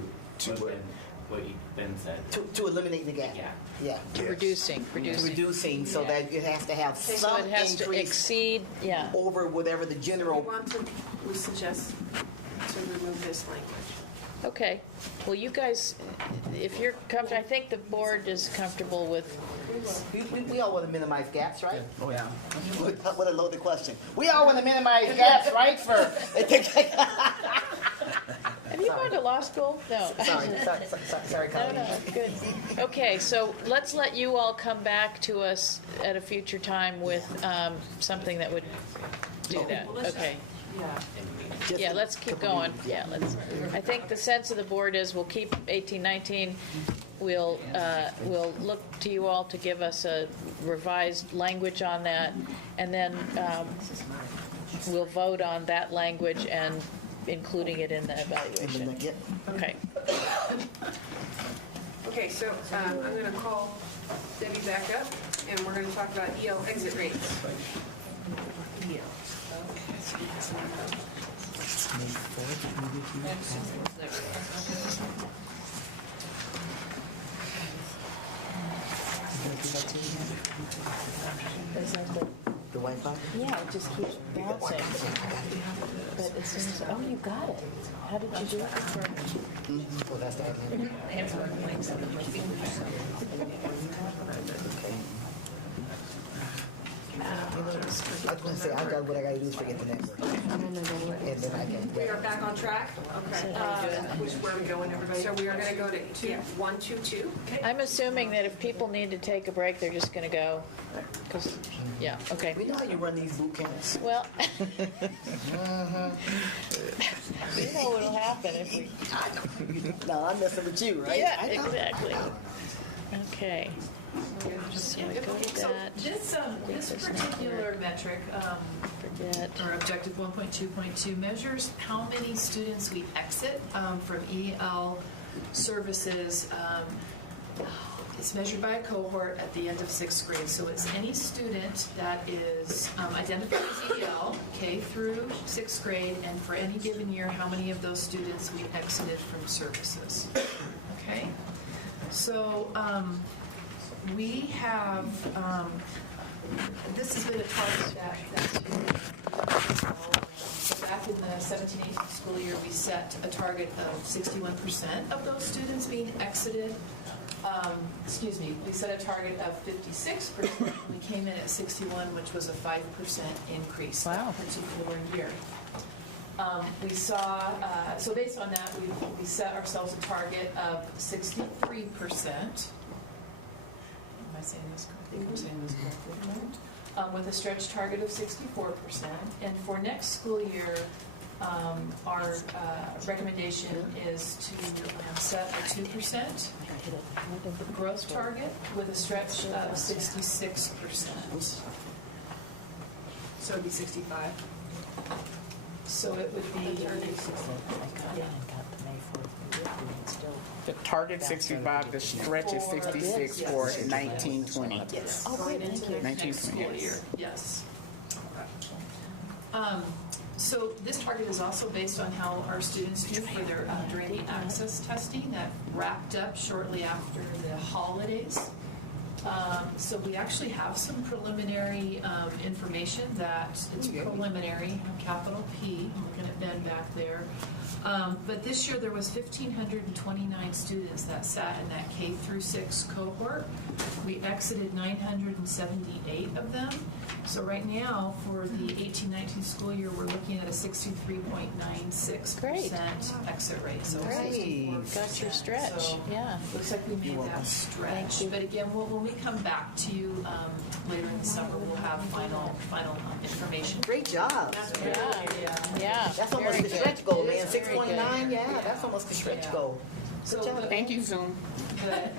what Ben said. To eliminate the gap. Yeah. Yeah. Yes. Reducing so that it has to have So some it has to increase exceed, yeah. over whatever the general. We suggest to remove this language. Okay. Well, you guys, if you're comfortable, I think the board is comfortable with, We all want to minimize gaps, right? Oh yeah. What a loaded question. We all want to minimize gaps, right? have you gone to law school? No. Sorry, No, Colleen. no, good. Okay, so let's let you all come back to us at a future time with something that would do that. Okay. Yeah. Just Yeah, a let's keep couple going. meetings. Yeah, let's. I think the sense of the board is we'll keep 18-19. We'll look to you all to give us a revised language on that, and then we'll vote on that language and including it in the evaluation. Yep. Okay. Okay, so I'm going to call Debbie back up, and we're going to talk about EL exit rates. The Wi-Fi? Yeah, it just keeps bouncing. But as soon as, oh, you got it. How did you do it before? Well, that's the admin. I was going to say, I got what I got to do is forget the network. And then I can. We are back on track. Okay. Where are we going, everybody? So we are going to go to 122. I'm assuming that if people need to take a break, they're just going to go. Because, yeah, okay. We know how you run these boot camps. Well, you know what'll happen if we. No, I'm messing with you, right? Yeah, exactly. Okay. So I go to So that. this particular metric, Forget. or objective 1.2.2, measures how many students we exit from EL services. It's measured by a cohort at the end of 6th grade. So it's any student that is identified as EL, K through 6th grade, and for any given year, how many of those students we exited from services. Okay? So we have, this has been a target that back in the 17-18 school year, we set a target of 61% of those students being exited. We set a target of 56%. We came in at 61, which was a 5% increase that particular year. We saw, so based on that, we set ourselves a target of 63%. Am I saying this correctly? I think we're saying this correctly, right? With a stretch target of 64%. And for next school year, our recommendation is to set a 2% growth target with a stretch of 66%. So it would be 65. So it would be. The target 65, the stretch is 66 for 1920. Yes. Oh, great, thank you. 1920. Year. Yes. So this target is also based on how our students do for their during the access testing that wrapped up shortly after the holidays. So we actually have some preliminary information that it's preliminary, capital P, looking at Ben back there. But this year there was 1,529 students that sat in that K through 6 cohort. We exited 978 of them. So right now for the 18-19 school year, we're looking at a 63.96% exit rate. So Great. Got your stretch. So Yeah. looks like we made that stretch. But again, when we come back to you later in the summer, we'll have final information. Great job. Yeah. That's almost the stretch goal, man. 6.9, yeah, that's almost the stretch goal. So Thank you, Zoom. Hey,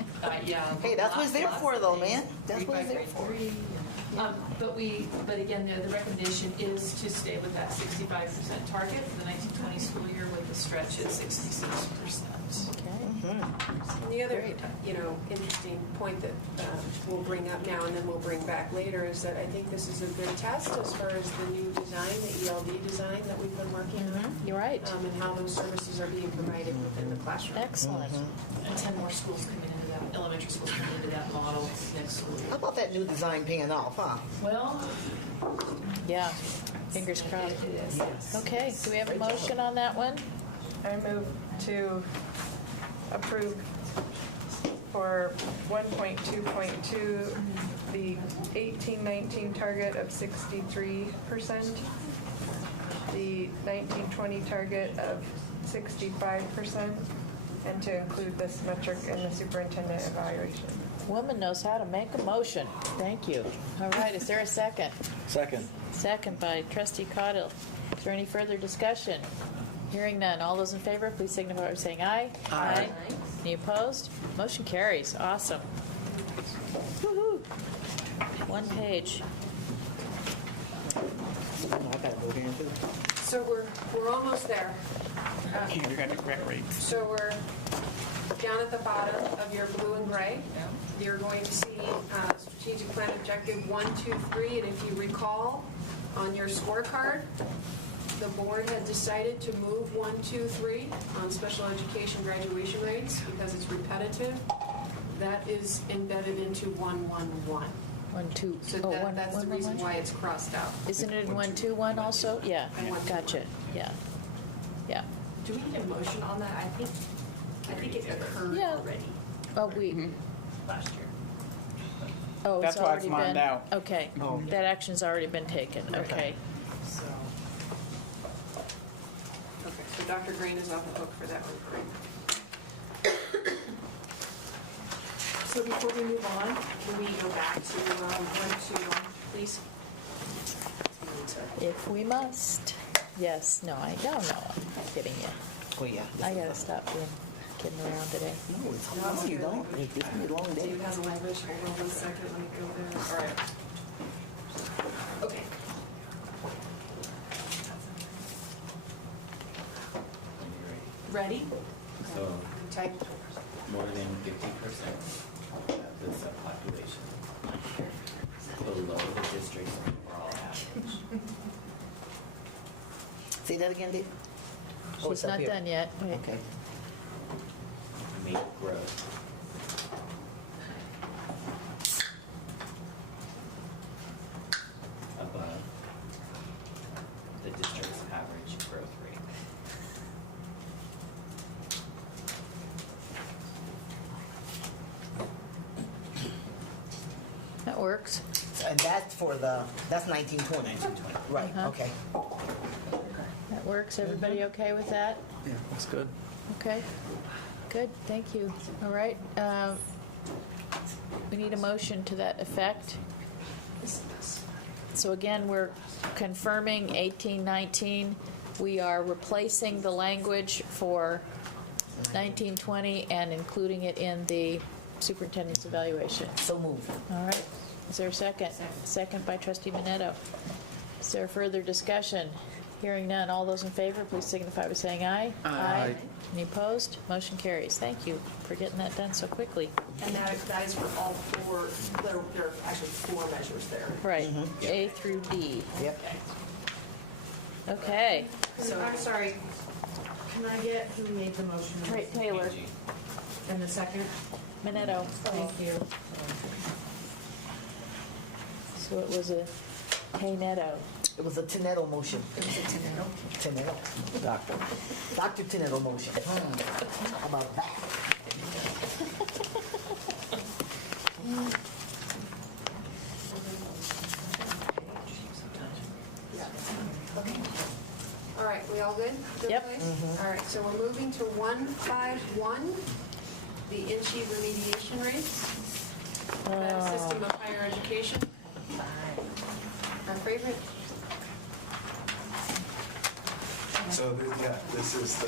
that's what it's there for, though, man. That's what it's there for. But again, the recommendation is to stay with that 65% target for the 1920 school year with the stretch at 66%. And the other, interesting point that we'll bring up now and then we'll bring back later is that I think this is a good test as far as the new design, the ELD design that we've been working on. You're right. And how those services are being provided within the classroom. Excellent. And 10 more schools coming into that, elementary schools coming into that model next school year. How about that new design paying off, huh? Well, Yeah. Fingers crossed. it is. Okay. Do we have a motion on that one? I move to approve for 1.2.2 the 18-19 target of 63%, the 19-20 target of 65%, and to include this metric in the superintendent evaluation. Woman knows how to make a motion. Thank you. All right. Is there a second? Second. Second by Trustee Caudill. Is there any further discussion? Hearing none. All those in favor, please signify by saying aye. Aye. Any opposed? Motion carries. Awesome. Woohoo. One page. I gotta go there too. So we're almost there. Kindergarten grad rate. So we're down at the bottom of your blue and gray. You're going to see strategic plan objective 1, 2, 3, and if you recall on your scorecard, the board had decided to move 1, 2, 3 on special education graduation rates because it's repetitive. That is embedded into 1, 1, 1. 1, 2. So Oh, one, that's one, the one, reason one. why it's crossed out. Isn't it in 1, 2, 1 also? Yeah, And 1, 2, gotcha. 1. Yeah. Yeah. Do we need a motion on that? I think it occurred Yeah. already Oh, we, last year. oh, That's it's why it's already lined been. out. Okay. That action's already been taken. Okay. So, Okay, so Dr. Green is off the hook for that one. so before we move on, can we go back to 1, 2, 1, please? If we must. Yes. No, I don't know. I'm kidding you. Oh, yeah. I gotta stop being kidding around today. No, it's no, you don't. It's gonna be a long day. David has a language. Hold on 1 second. Let me go there. All right. Okay. Ready? So Type. more than 50% of the subpopulation below the district's overall average. Say that again, Dave? Oh, She's it's up not here. done yet. Wait. Okay. Make growth above the district's average growth rate. That works. And that's that's 1920. 1920. Right, Uh-huh. okay. That works. Everybody okay with that? Yeah, that's good. Okay. Good. Thank you. All right. We need a motion to that effect. So again, we're confirming 1819. We are replacing the language for 1920 and including it in the superintendent's evaluation. So moved. All right. Is there a second? Second by Trustee Minetto. Is there further discussion? Hearing none. All those in favor, please signify by saying aye. Aye. Any opposed? Motion carries. Thank you for getting that done so quickly. And that is for all 4, there are actually 4 measures there. Right. A through D. Yep. Okay. So I'm sorry, can I get who made the motion? Right, Taylor. And the second? Minetto. Thank you. So it was a Taynetto. It was a Tinetto motion. It was a Tinetto. Tinetto. Doctor. Dr. Tinetto motion. How about that? All right, we all good? Good Yep. place? All right, so we're moving to 151, the INCHE remediation rates. That system of higher education. Our favorite. So, this is the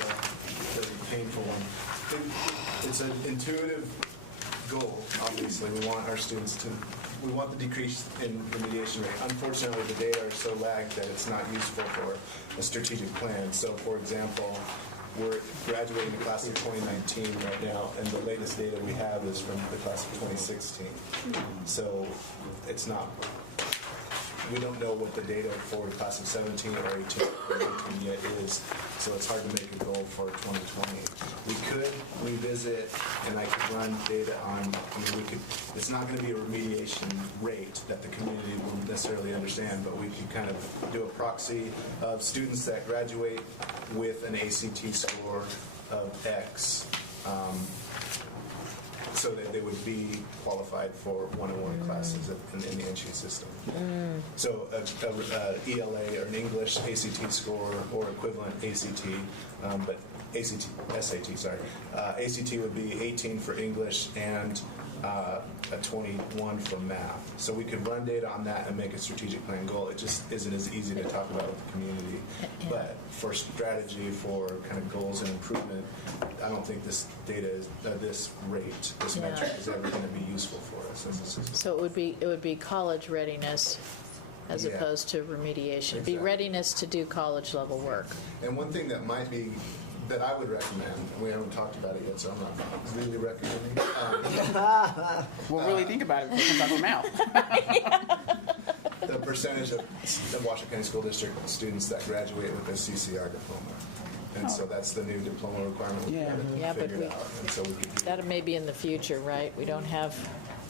painful one. It's an intuitive goal, obviously. We want our students we want the decrease in remediation rate. Unfortunately, the data are so lagged that it's not useful for a strategic plan. So, for example, we're graduating the class of 2019 right now, and the latest data we have is from the class of 2016. So, it's not... We don't know what the data for the class of 17 or 18 or 19 yet is, so it's hard to make a goal for 2020. We could revisit, and I could run data on, it's not going to be a remediation rate that the community will necessarily understand, but we could kind of do a proxy of students that graduate with an ACT score of X, so that they would be qualified for one-on-one classes in the INCHE system. So a ELA or an English ACT score or equivalent ACT, but SAT, sorry. ACT would be 18 for English and a 21 for math. So we could run data on that and make a strategic plan goal. It just isn't as easy to talk about with the community. But for strategy, for kind of goals and improvement, I don't think this data is, this rate, this metric is ever going to be useful for us as a system. So it would be college readiness as Yeah. opposed to remediation. It'd be Exactly. readiness to do college level work. And one thing that might be, that I would recommend, and we haven't talked about it yet, so I'm not really recommending. We'll really think about it before it comes out of our mouth. The percentage of Washington County School District students that graduate with a CCR diploma. And so that's the new diploma requirement. We've got it Yeah, but figured out. And so we could do that may be in the future, right? We don't have,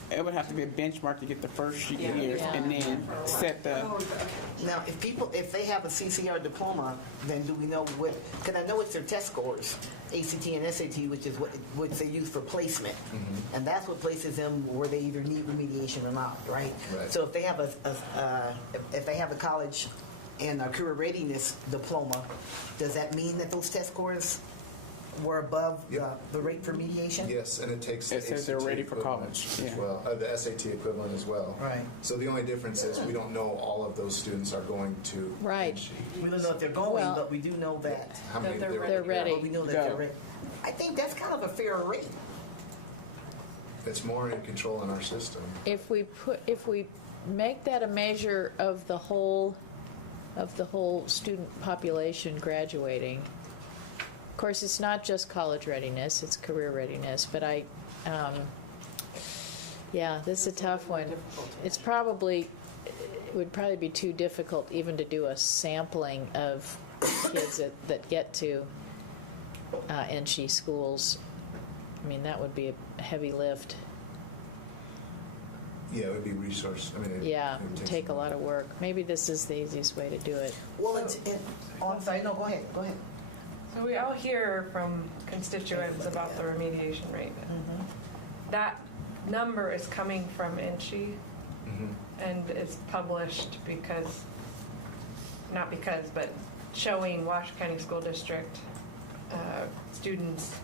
It would have to be a benchmark to get the first years Yeah. and then set the. Now, if they have a CCR diploma, then do we know what, because I know it's their test scores, ACT and SAT, which is what they use for placement. And that's what places them where they either need remediation or not, right? Right. So if they have if they have a college and a career readiness diploma, does that mean that those test scores were above the rate for mediation? Yes, and it takes It says they're ACT ready for equivalent college, as yeah. well, the SAT equivalent as well. Right. So the only difference is we don't know all of those students are going to. Right. We don't know if they're going, Well- but we do know that. How many they're ready. But we know that Go. they're ready. I think that's kind of a fair rate. It's more in control in our system. if we make that a measure of the whole student population graduating. Of course, it's not just college readiness, it's career readiness, but this is a tough one. It would probably be too difficult even to do a sampling of kids that get to NSHE schools. I mean, that would be a heavy lift. Yeah, it would be resource. I mean, Yeah, it would take a lot of work. Maybe this is the easiest way to do it. Well, I'm sorry, no, go ahead. So we all hear from constituents about the remediation rate. That number is coming from NSHE and it's published but showing Washington County School District students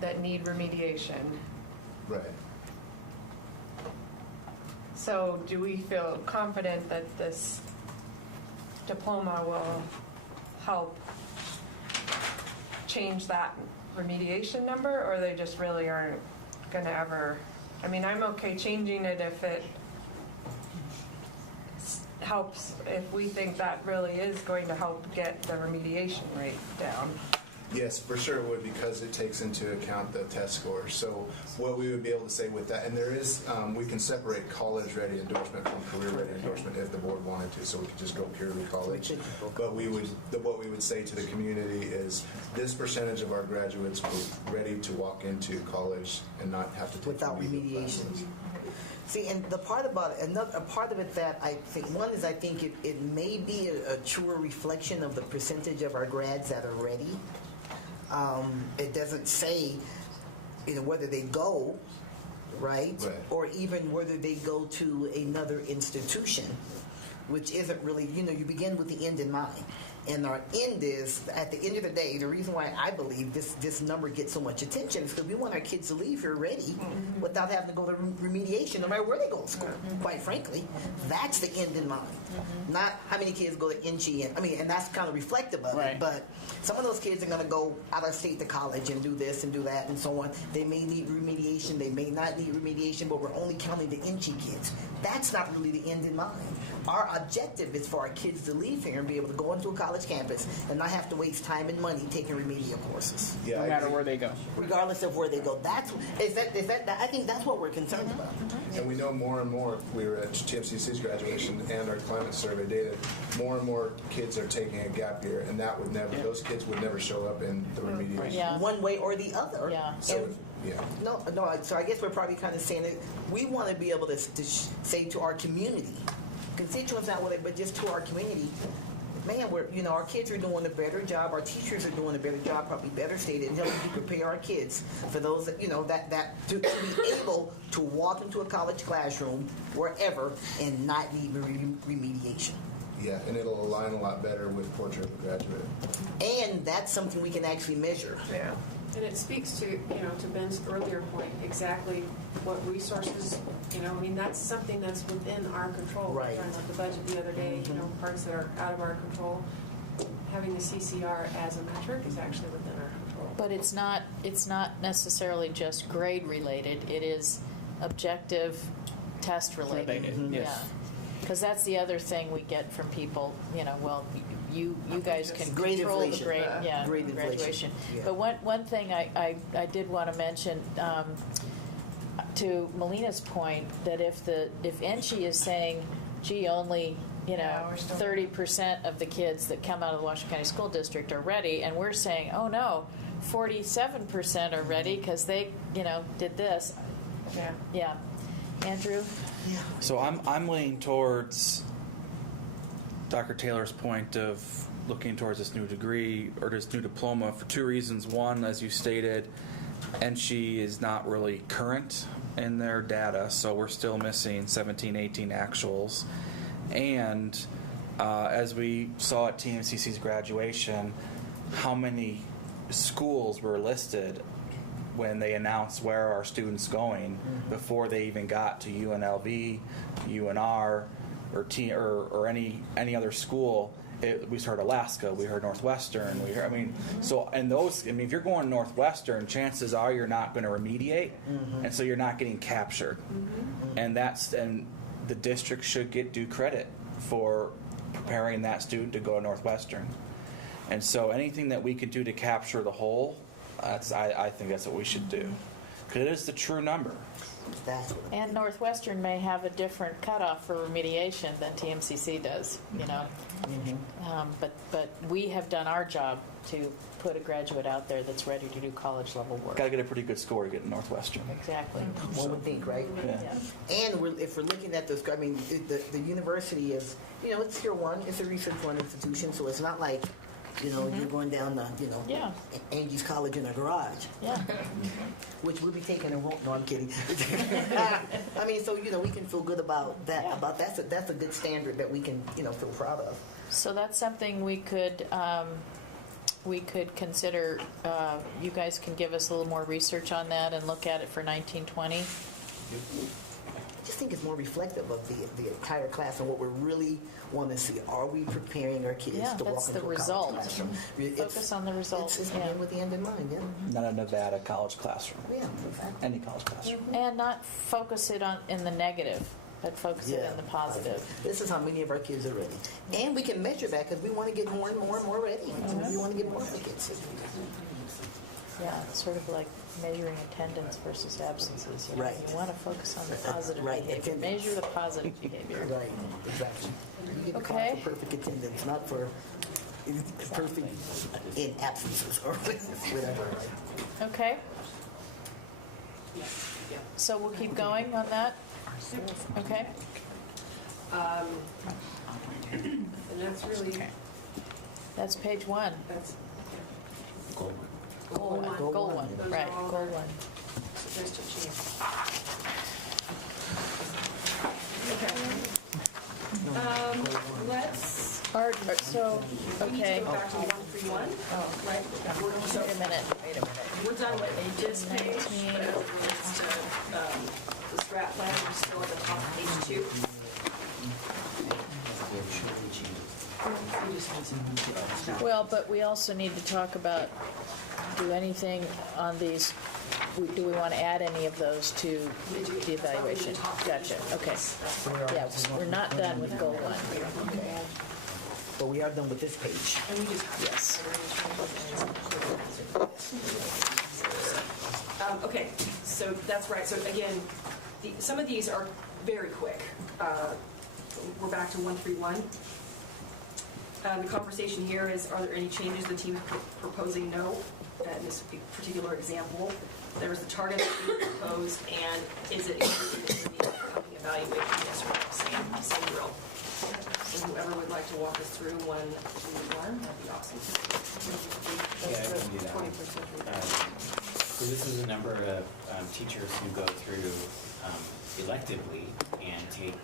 that need remediation. Right. So do we feel confident that this diploma will help change that remediation number, or they just really aren't going to ever? I mean, I'm okay changing it if it helps, if we think that really is going to help get the remediation rate down. Yes, for sure it would, because it takes into account the test scores. So what we would be able to say with that, and there is, we can separate college-ready endorsement from career-ready endorsement if the board wanted to, so we could just go purely college. But what we would say to the community is this percentage of our graduates were ready to walk into college and not have to take Without remedial remediation. classes. See, and the part about it, a part of it that I think, one is I think it may be a truer reflection of the percentage of our grads that are ready. It doesn't say, whether they go, right? Or even whether they go to another institution, which isn't really, you begin with the end in mind. And our end is, at the end of the day, the reason why I believe this number gets so much attention is because we want our kids to leave here ready without having to go to remediation, no matter where they go to school, quite frankly. That's the end in mind. Not how many kids go to NSHE, and that's kind of reflective of it, but some of those kids are going to go out of state to college and do this and do that and so on. They may need remediation, they may not need remediation, but we're only counting the NSHE kids. That's not really the end in mind. Our objective is for our kids to leave here and be able to go into a college campus and not have to waste time and money taking remedial courses. Yeah, no matter where they go. Regardless of where they go. I think that's what we're concerned about. And we know more and more, we were at TMCC's graduation and our climate survey data, more and more kids are taking a gap year, and those kids would never show up in the remediation. Yeah. One way or the other. Yeah. So, No, so I guess we're probably kind of saying that we want to be able to say to our community, constituents not with it, but just to our community, man, our kids are doing a better job, our teachers are doing a better job, probably better stated, in helping to prepare our kids for those that, to be able to walk into a college classroom wherever and not need remediation. Yeah, and it'll align a lot better with Portrait of a Graduate. And that's something we can actually measure. Yeah. And it speaks to Ben's earlier point, exactly what resources, that's something that's within our control. Right. We were talking about the budget the other day, parts that are out of our control. Having the CCR as a metric is actually within our control. But it's not necessarily just grade related. It is objective test related. Yes. Because that's the other thing we get from people, well, you guys can Grade control the inflation. grade, yeah, Grade inflation. graduation. Yeah. But one thing I did want to mention, to Melina's point, that if NSHE is saying, gee, only, Yeah, we're still- 30% of the kids that come out of the Washington County School District are ready, and we're saying, oh no, 47% are ready because they, did this. Yeah. Yeah. Andrew? So I'm leaning towards Dr. Taylor's point of looking towards this new degree or this new diploma for two reasons. One, as you stated, NSHE is not really current in their data, so we're still missing 17, 18 actuals. And as we saw at TMCC's graduation, how many schools were listed when they announced where our students going before they even got to UNLV, UNR, or any other school. We heard Alaska, we heard Northwestern, if you're going Northwestern, chances are you're not going to remediate, and so you're not getting captured. And the district should get due credit for preparing that student to go to Northwestern. And so anything that we could do to capture the whole, I think that's what we should do. Because it is the true number. And Northwestern may have a different cutoff for remediation than TMCC does, But we have done our job to put a graduate out there that's ready to do college level work. Got to get a pretty good score to get to Northwestern. Exactly. One would think, right? Yeah. And if we're looking at this, the university is, it's tier one, it's a research one institution, so it's not like, you're going down the, Yeah. Angie's College in a garage. Yeah. Which we'll be taking and won't. No, I'm kidding. So we can feel good about that. Yeah. That's a good standard that we can feel proud of. So that's something we could consider. You guys can give us a little more research on that and look at it for 1920. I just think it's more reflective of the entire class and what we really want to see. Are we preparing our kids to walk into a college classroom? Focus on the results. It's begin with the end in mind, yeah. Not a Nevada college classroom. Yeah, exactly. Any college classroom. And not focus it in the negative, but focus it in the positive. This is how many of our kids are ready. And we can measure that because we want to get more and more and more ready. We want to get more of the kids. Yeah, it's sort of like measuring attendance versus absences. Right. You want to focus on the positive Right. behavior. Measure the positive behavior. Right, exactly. You get Okay. for perfect attendance, not for perfect in absences or whatever. Okay. So we'll keep going on that. Okay. And that's really, That's page 1. that's Goal Goal one. one. Those are Right. all Goal the 1. suggested changes. Let's, So, we need okay. to go back to 131. Right? So Wait a minute. we're done with this page. It's the strat plan, we're still at the top of page 2. Well, but we also need to talk about, do anything on these, do we want to add any of those to the evaluation? Gotcha, okay. Yeah, we're not done with goal 1. But we are done with this page. Yes. Okay, so that's right. So again, some of these are very quick. We're back to 131. The conversation here is, are there any changes the team is proposing? No. In this particular example, there was the target that we proposed, and is it included in the upcoming evaluation? Yes or no? Same drill. So whoever would like to walk us through 131, that'd be awesome. Yeah, I can do that. So this is a number of teachers who go through electively and take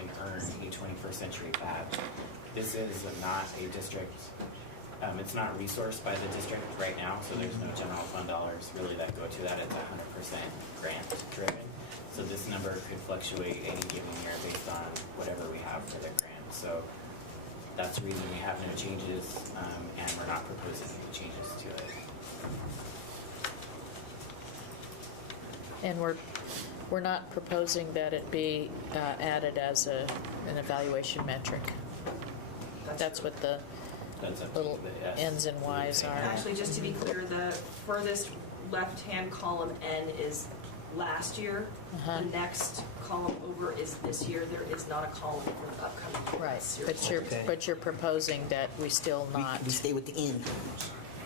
and earn a 21st century badge. This is not a district, it's not resourced by the district right now, so there's no general fund dollars really that go to that. It's 100% grant driven. So this number could fluctuate any given year based on whatever we have for the grant. So that's the reason we have no changes, and we're not proposing any changes to it. And we're we're not proposing that it be added as an evaluation metric. That's what the That's up to little the S. N's and Y's are. Actually, just to be clear, the furthest left-hand column N is last year. The next column over is this year. There is not a column for the upcoming year. Right, but you're proposing that we still not. We stay with the end.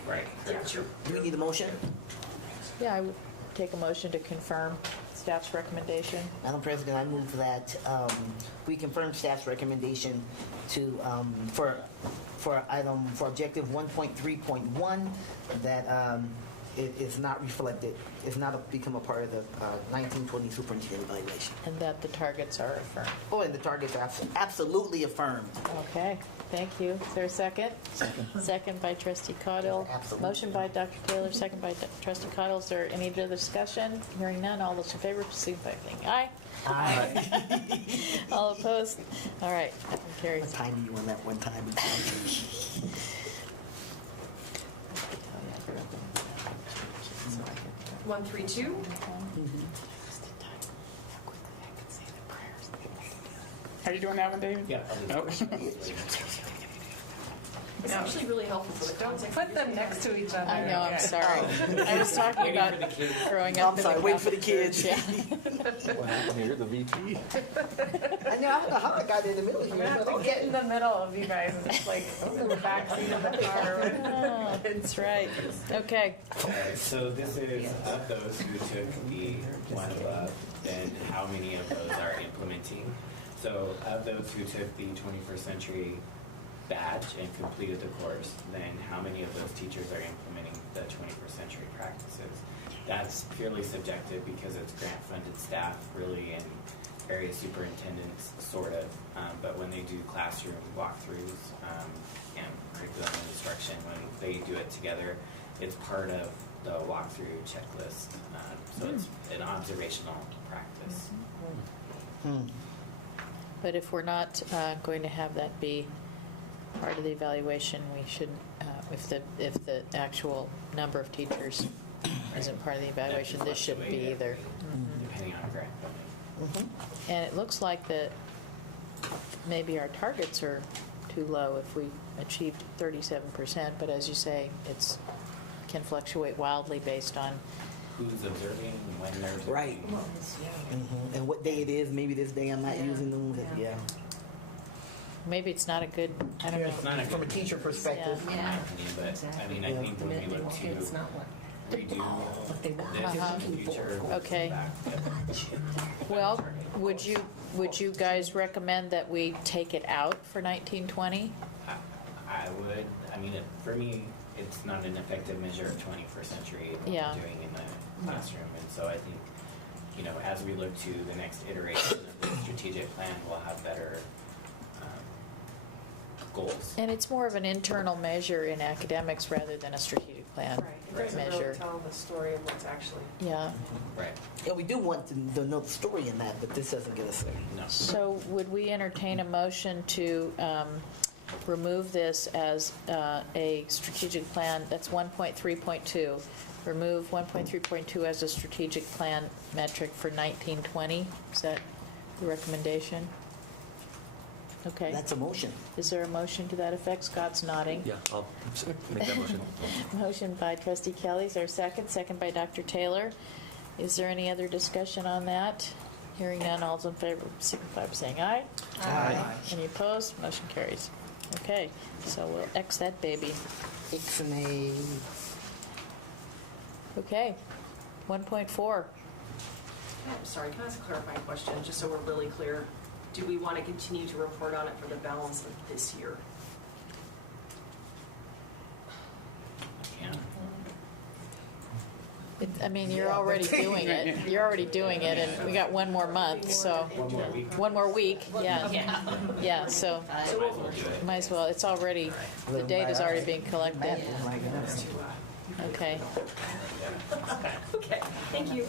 Right. Yeah, sure. Do we need a motion? Yeah, I would take a motion to confirm staff's recommendation. Madam President, I move that we confirm staff's recommendation to for objective 1.3.1 that it is not reflected, is not become a part of the 1920 superintendent evaluation. And that the targets are affirmed. Oh, and the targets are absolutely affirmed. Okay, thank you. Is there a second? Second by Trustee Caudill. Absolutely. Motion by Dr. Taylor, second by Trustee Caudill. Is there any other discussion? Hearing none, all those in favor, proceed by saying aye. Aye. All opposed? All right, that one carries. What time do you want that one time? 132. Are you doing that one, David? Yeah. It's actually really helpful for the context. Put them next to each other. I know, I'm sorry. I was talking about growing up. I'm sorry, wait for the kids. Yeah. What happened here? The VP? I know, I don't know how I got in the middle I'm gonna here. have to get in the middle of you guys and just like in the back seat of the car. Oh, that's right. Okay. So this is of those who took the one above, then how many of those are implementing? So of those who took the 21st century badge and completed the course, then how many of those teachers are implementing the 21st century practices? That's purely subjective because it's grant-funded staff, really, and area superintendents, sort of. But when they do classroom walkthroughs and curriculum and instruction, when they do it together, it's part of the walkthrough checklist. So it's an observational practice. But if we're not going to have that be part of the evaluation, we should, if the actual number of teachers isn't part of the evaluation, this shouldn't be either. Depending on grant funding. And it looks like that maybe our targets are too low if we achieved 37%, but as you say, it's can fluctuate wildly based on Who's observing and when they're observing. Right. And what day it is, maybe this day I'm not using them. Yeah. maybe it's not a good, I don't know. It's not a From a good teacher perspective. in my opinion, but I mean, I think when we look to It's not what redo this in the future. Okay. back to Well, would you guys recommend that we take it out for 1920? I would, I mean, for me, it's not an effective measure of 21st century what Yeah. we're doing in the classroom. And so I think, you know, as we look to the next iteration of the strategic plan, we'll have better goals. And it's more of an internal measure in academics rather than a strategic plan It doesn't really measure. tell the story of what's actually. Yeah. Right. Yeah, we do want to know the story in that, but this doesn't get us there. No. So would we entertain a motion to remove this as a strategic plan? That's 1.3.2. Remove 1.3.2 as a strategic plan metric for 1920. Is that the recommendation? Okay. That's a motion. Is there a motion to that effect? Scott's nodding. Yeah, I'll make that motion. Motion by Trustee Kelly. Is there a second? Second by Dr. Taylor. Is there any other discussion on that? Hearing none, all's in favor, signify by saying aye. Aye. Any opposed? Motion carries. Okay, so we'll X that baby. Ixnay. Okay, 1.4. I'm sorry, can I ask a clarifying question, just so we're really clear? Do we want to continue to report on it for the balance of this year? Yeah. I mean, you're already doing it. You're already doing it, and we got one more month, so. One more week. One more week, yeah. Yeah, so Might as well do it. might as well, it's already, the data's already being collected. Okay. Okay, thank you.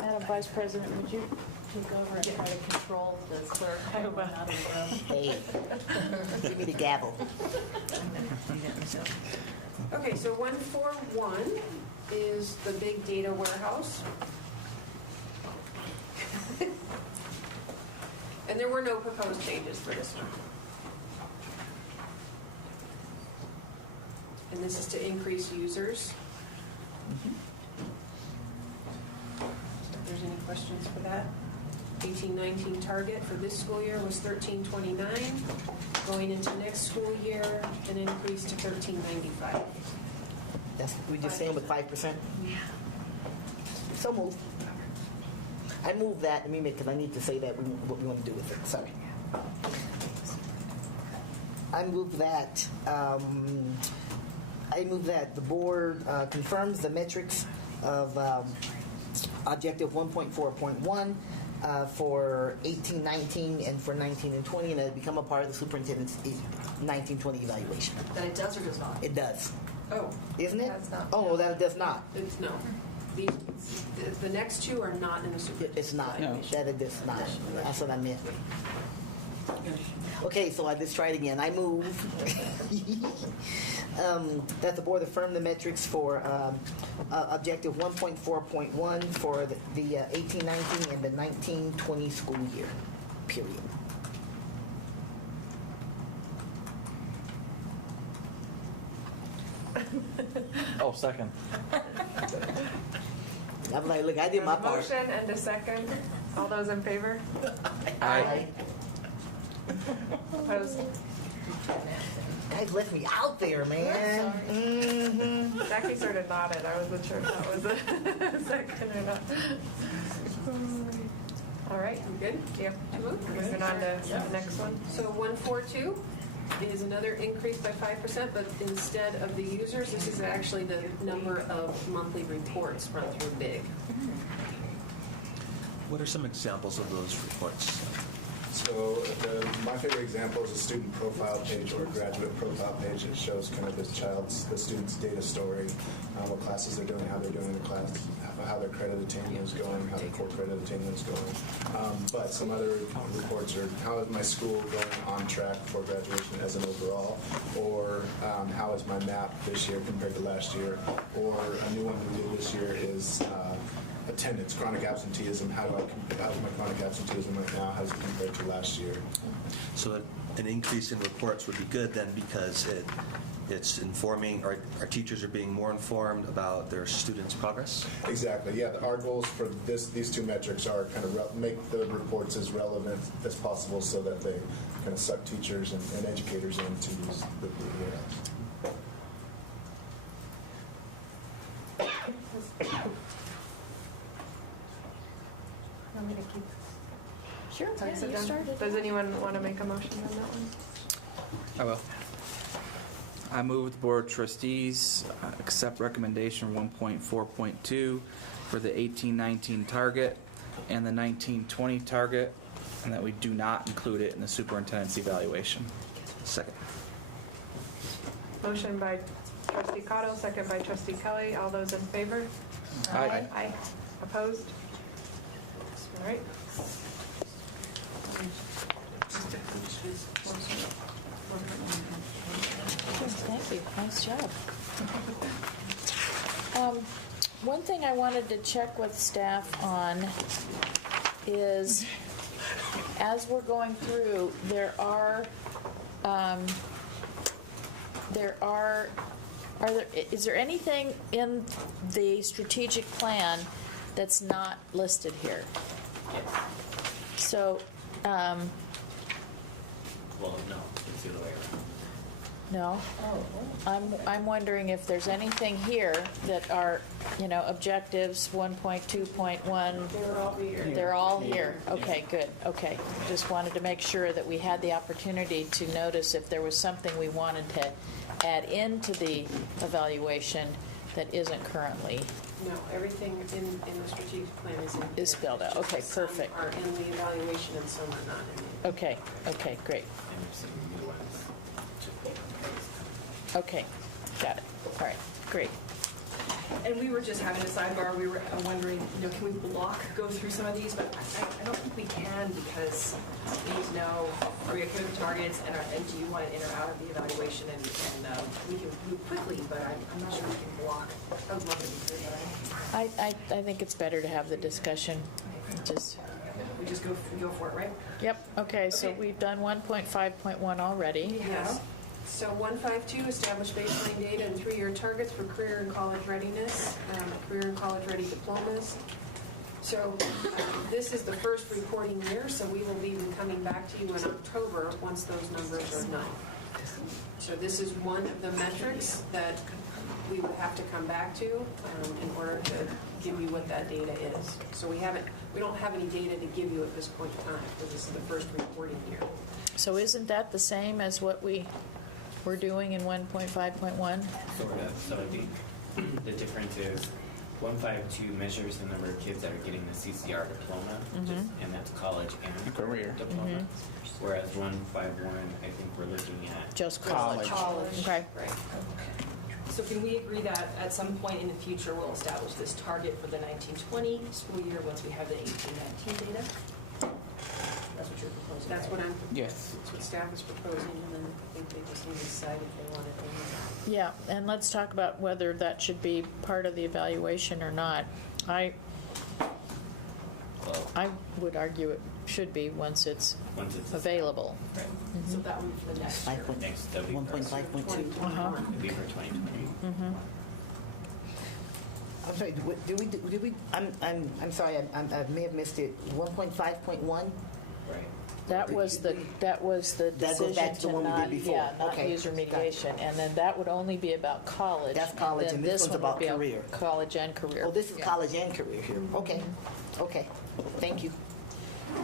Madam Vice President, would you take over and try to control the clerk? Out of the room? Hey, give me the gavel. Okay, so 141 is the big data warehouse. And there were no proposed changes for this one. And this is to increase users. If there's any questions for that. 1819 target for this school year was 1329. Going into next school year, an increase to 1395. That's, we just saying with 5%? Yeah. So move. I move that, because I need to say that what we want to do with it. Sorry. I move that the board confirms the metrics of objective 1.4.1 for 18-19 and for 19 and 20, and it become a part of the superintendent's 19-20 evaluation. That it does or does not? It does. Oh. Isn't it? Does not. Oh, that does not. It's no. The next two are not in the superintendent's It's not. evaluation. That it does not. That's what I meant. Okay, so I just try it again. I move that the board affirm the metrics for objective 1.4.1 for the 18-19 and the 19-20 school year, period. Oh, second. I'm like, look, I did my part. Motion and a second. All those in favor? Aye. Opposed? Guys left me out there, man. Mm-hmm. Jackie sort of nodded. I wasn't sure if that was a second or not. All right. You good? Yep. Moving on to the next one. So 142 is another increase by 5%, but instead of the users, this is actually the number of monthly reports run through BIG. What are some examples of those reports? So my favorite example is a student profile page or a graduate profile page. It shows kind of the student's data story, what classes they're doing, how they're doing in the class, how their credit attainment is going, how their core credit attainment is going. But some other reports are how is my school going on track for graduation as an overall, or how is my map this year compared to last year, or a new one we did this year is attendance, chronic absenteeism. How's my chronic absenteeism right now? How's it compared to last year? So an increase in reports would be good then, because it's informing, or our teachers are being more informed about their students' progress? Exactly. Yeah. Our goals for these two metrics are kind of make the reports as relevant as possible, so that they kind of suck teachers and educators into the Want me to keep? Sure, Sorry, yeah, sit you down. started. Does anyone want to make a motion on that one? I will. I move the Board of Trustees accept recommendation 1.4.2 for the 18-19 target and the 19-20 target, and that we do not include it in the superintendent's evaluation. Second. Motion by Trustee Cottle, second by Trustee Kelly. All those in favor? Aye. Aye. Opposed? All right. Thank you. Nice job. One thing I wanted to check with staff on is, as we're going through, is there anything in the strategic plan that's not listed here? So, Well, no, it's the other way around. no? I'm wondering if there's anything here that are, objectives 1.2.1. They're all here. They're all here. Okay, good. Okay. Just wanted to make sure that we had the opportunity to notice if there was something we wanted to add into the evaluation that isn't currently No, everything in the strategic plan is spelled out. Okay, perfect. Some are in the evaluation and some are not in the. Okay, great. And there's some new ones. Okay, got it. All right, great. And we were just having a sidebar, we were wondering, can we go through some of these? But I don't think we can, because we need to know, are we okay with targets, and do you want it in or out of the evaluation? And we can move quickly, but I'm not sure we can block. I would love to be through that. I think it's better to have the discussion. Just We just go for it, right? Yep, okay, so Okay. we've done 1.5.1 already. Yes. So 152, establish baseline data and 3-year targets for career and college readiness, career and college ready diplomas. So this is the first reporting year, so we will be coming back to you in October once those numbers are known. So this is one of the metrics that we would have to come back to in order to give you what that data is. So we don't have any data to give you at this point in time, because this is the first reporting year. So isn't that the same as what we were doing in 1.5.1? Sort of. So I think the difference is 152 measures the number of kids that are getting the CCR diploma, and that's college and Career. diploma. Whereas 151, I think we're looking at Just College. Okay. Right. So can we agree that at some point in the future, we'll establish this target for the 1920 school year once we have the 1819 data? That's what you're proposing, That's right? what I'm, Yes. that's what staff is proposing, and then I think they just need to decide if they want it or not. Yeah, and let's talk about whether that should be part of the evaluation or not. I would argue it should be once it's available. right. So that would be for the next year. Next, that'll be for 1.5.2. it'll be for 2020. I'm sorry, did we, I'm sorry, I may have missed it. 1.5.1? Right. That was the That goes decision back to to one we did not, before. yeah, not Okay, use got it. remediation. And then that would only be about college. That's college, then and this one's one would about be on career. College and career. Oh, this is Yeah. college and career here. Okay, okay. Thank you.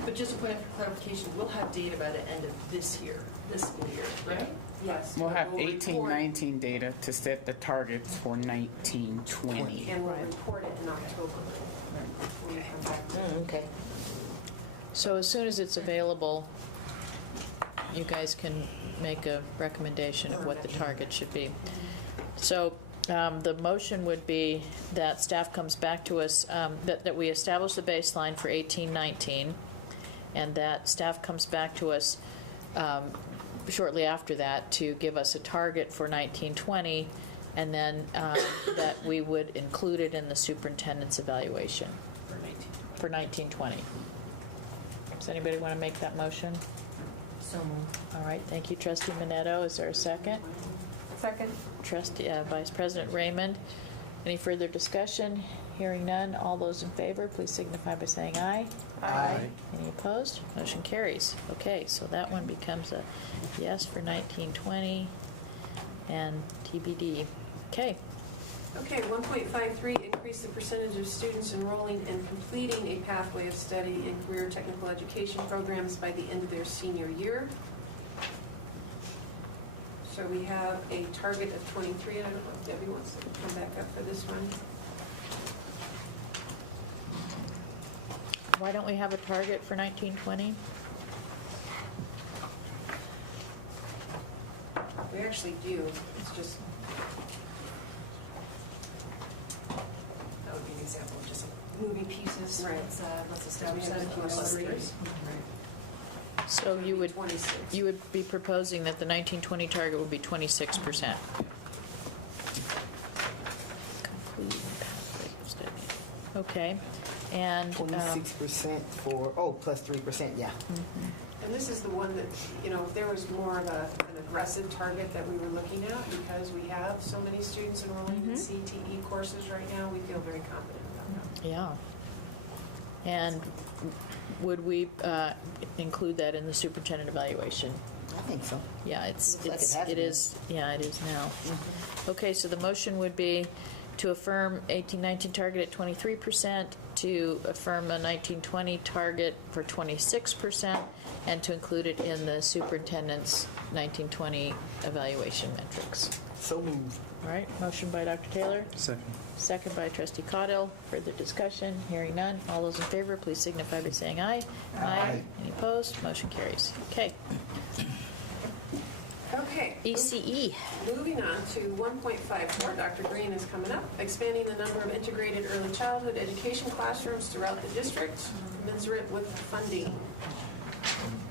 But just a point of clarification, we'll have data by the end of this year, this school year, right? Yes. We'll have We'll report- 18-19 data to set the targets for 19-20. And we'll report it in October when we come back. Okay. So as soon as it's available, you guys can make a recommendation of what the target should be. So the motion would be that staff comes back to us, that we establish the baseline for 18-19, and that staff comes back to us shortly after that to give us a target for 19-20, and then that we would include it in the superintendent's evaluation for 19-20. Does anybody want to make that motion? So moved. All right, thank you, Trustee Minetto. Is there a second? Second. Trustee Vice President Raymond. Any further discussion? Hearing none. All those in favor, please signify by saying aye. Aye. Any opposed? Motion carries. Okay, so that one becomes a yes for 19-20 and TBD. Okay. Okay, 1.53, increase the percentage of students enrolling and completing a pathway of study in career technical education programs by the end of their senior year. So we have a target of 23, and I don't know if Debbie wants to come back up for this one. Why don't we have a target for 19-20? We actually do, it's just, That would be an example of just moving pieces. Right. Let's establish We have that the in plus clusters. So you would 26. you would be proposing that the 19-20 target would be 26%. Complete pathway of study. Okay, and 26% for, plus 3%, yeah. And this is the one that, if there was more of an aggressive target that we were looking at, because we have so many students enrolling in CTE courses right now, we feel very confident about that. yeah. And would we include that in the superintendent evaluation? I think so. Yeah, Looks like it has it been. is. Yeah, it is now. Okay, so the motion would be to affirm 18-19 target at 23%, to affirm a 19-20 target for 26%, and to include it in the superintendent's 19-20 evaluation metrics. So moved. All right, motion by Dr. Taylor. Second. Second by Trustee Caudill. Further discussion? Hearing none. All those in favor, please signify by saying aye. Aye. Any opposed? Motion carries. Okay. Okay. ECE. Moving on to 1.54, Dr. Green is coming up, expanding the number of integrated early childhood education classrooms throughout the district, commensurate with funding.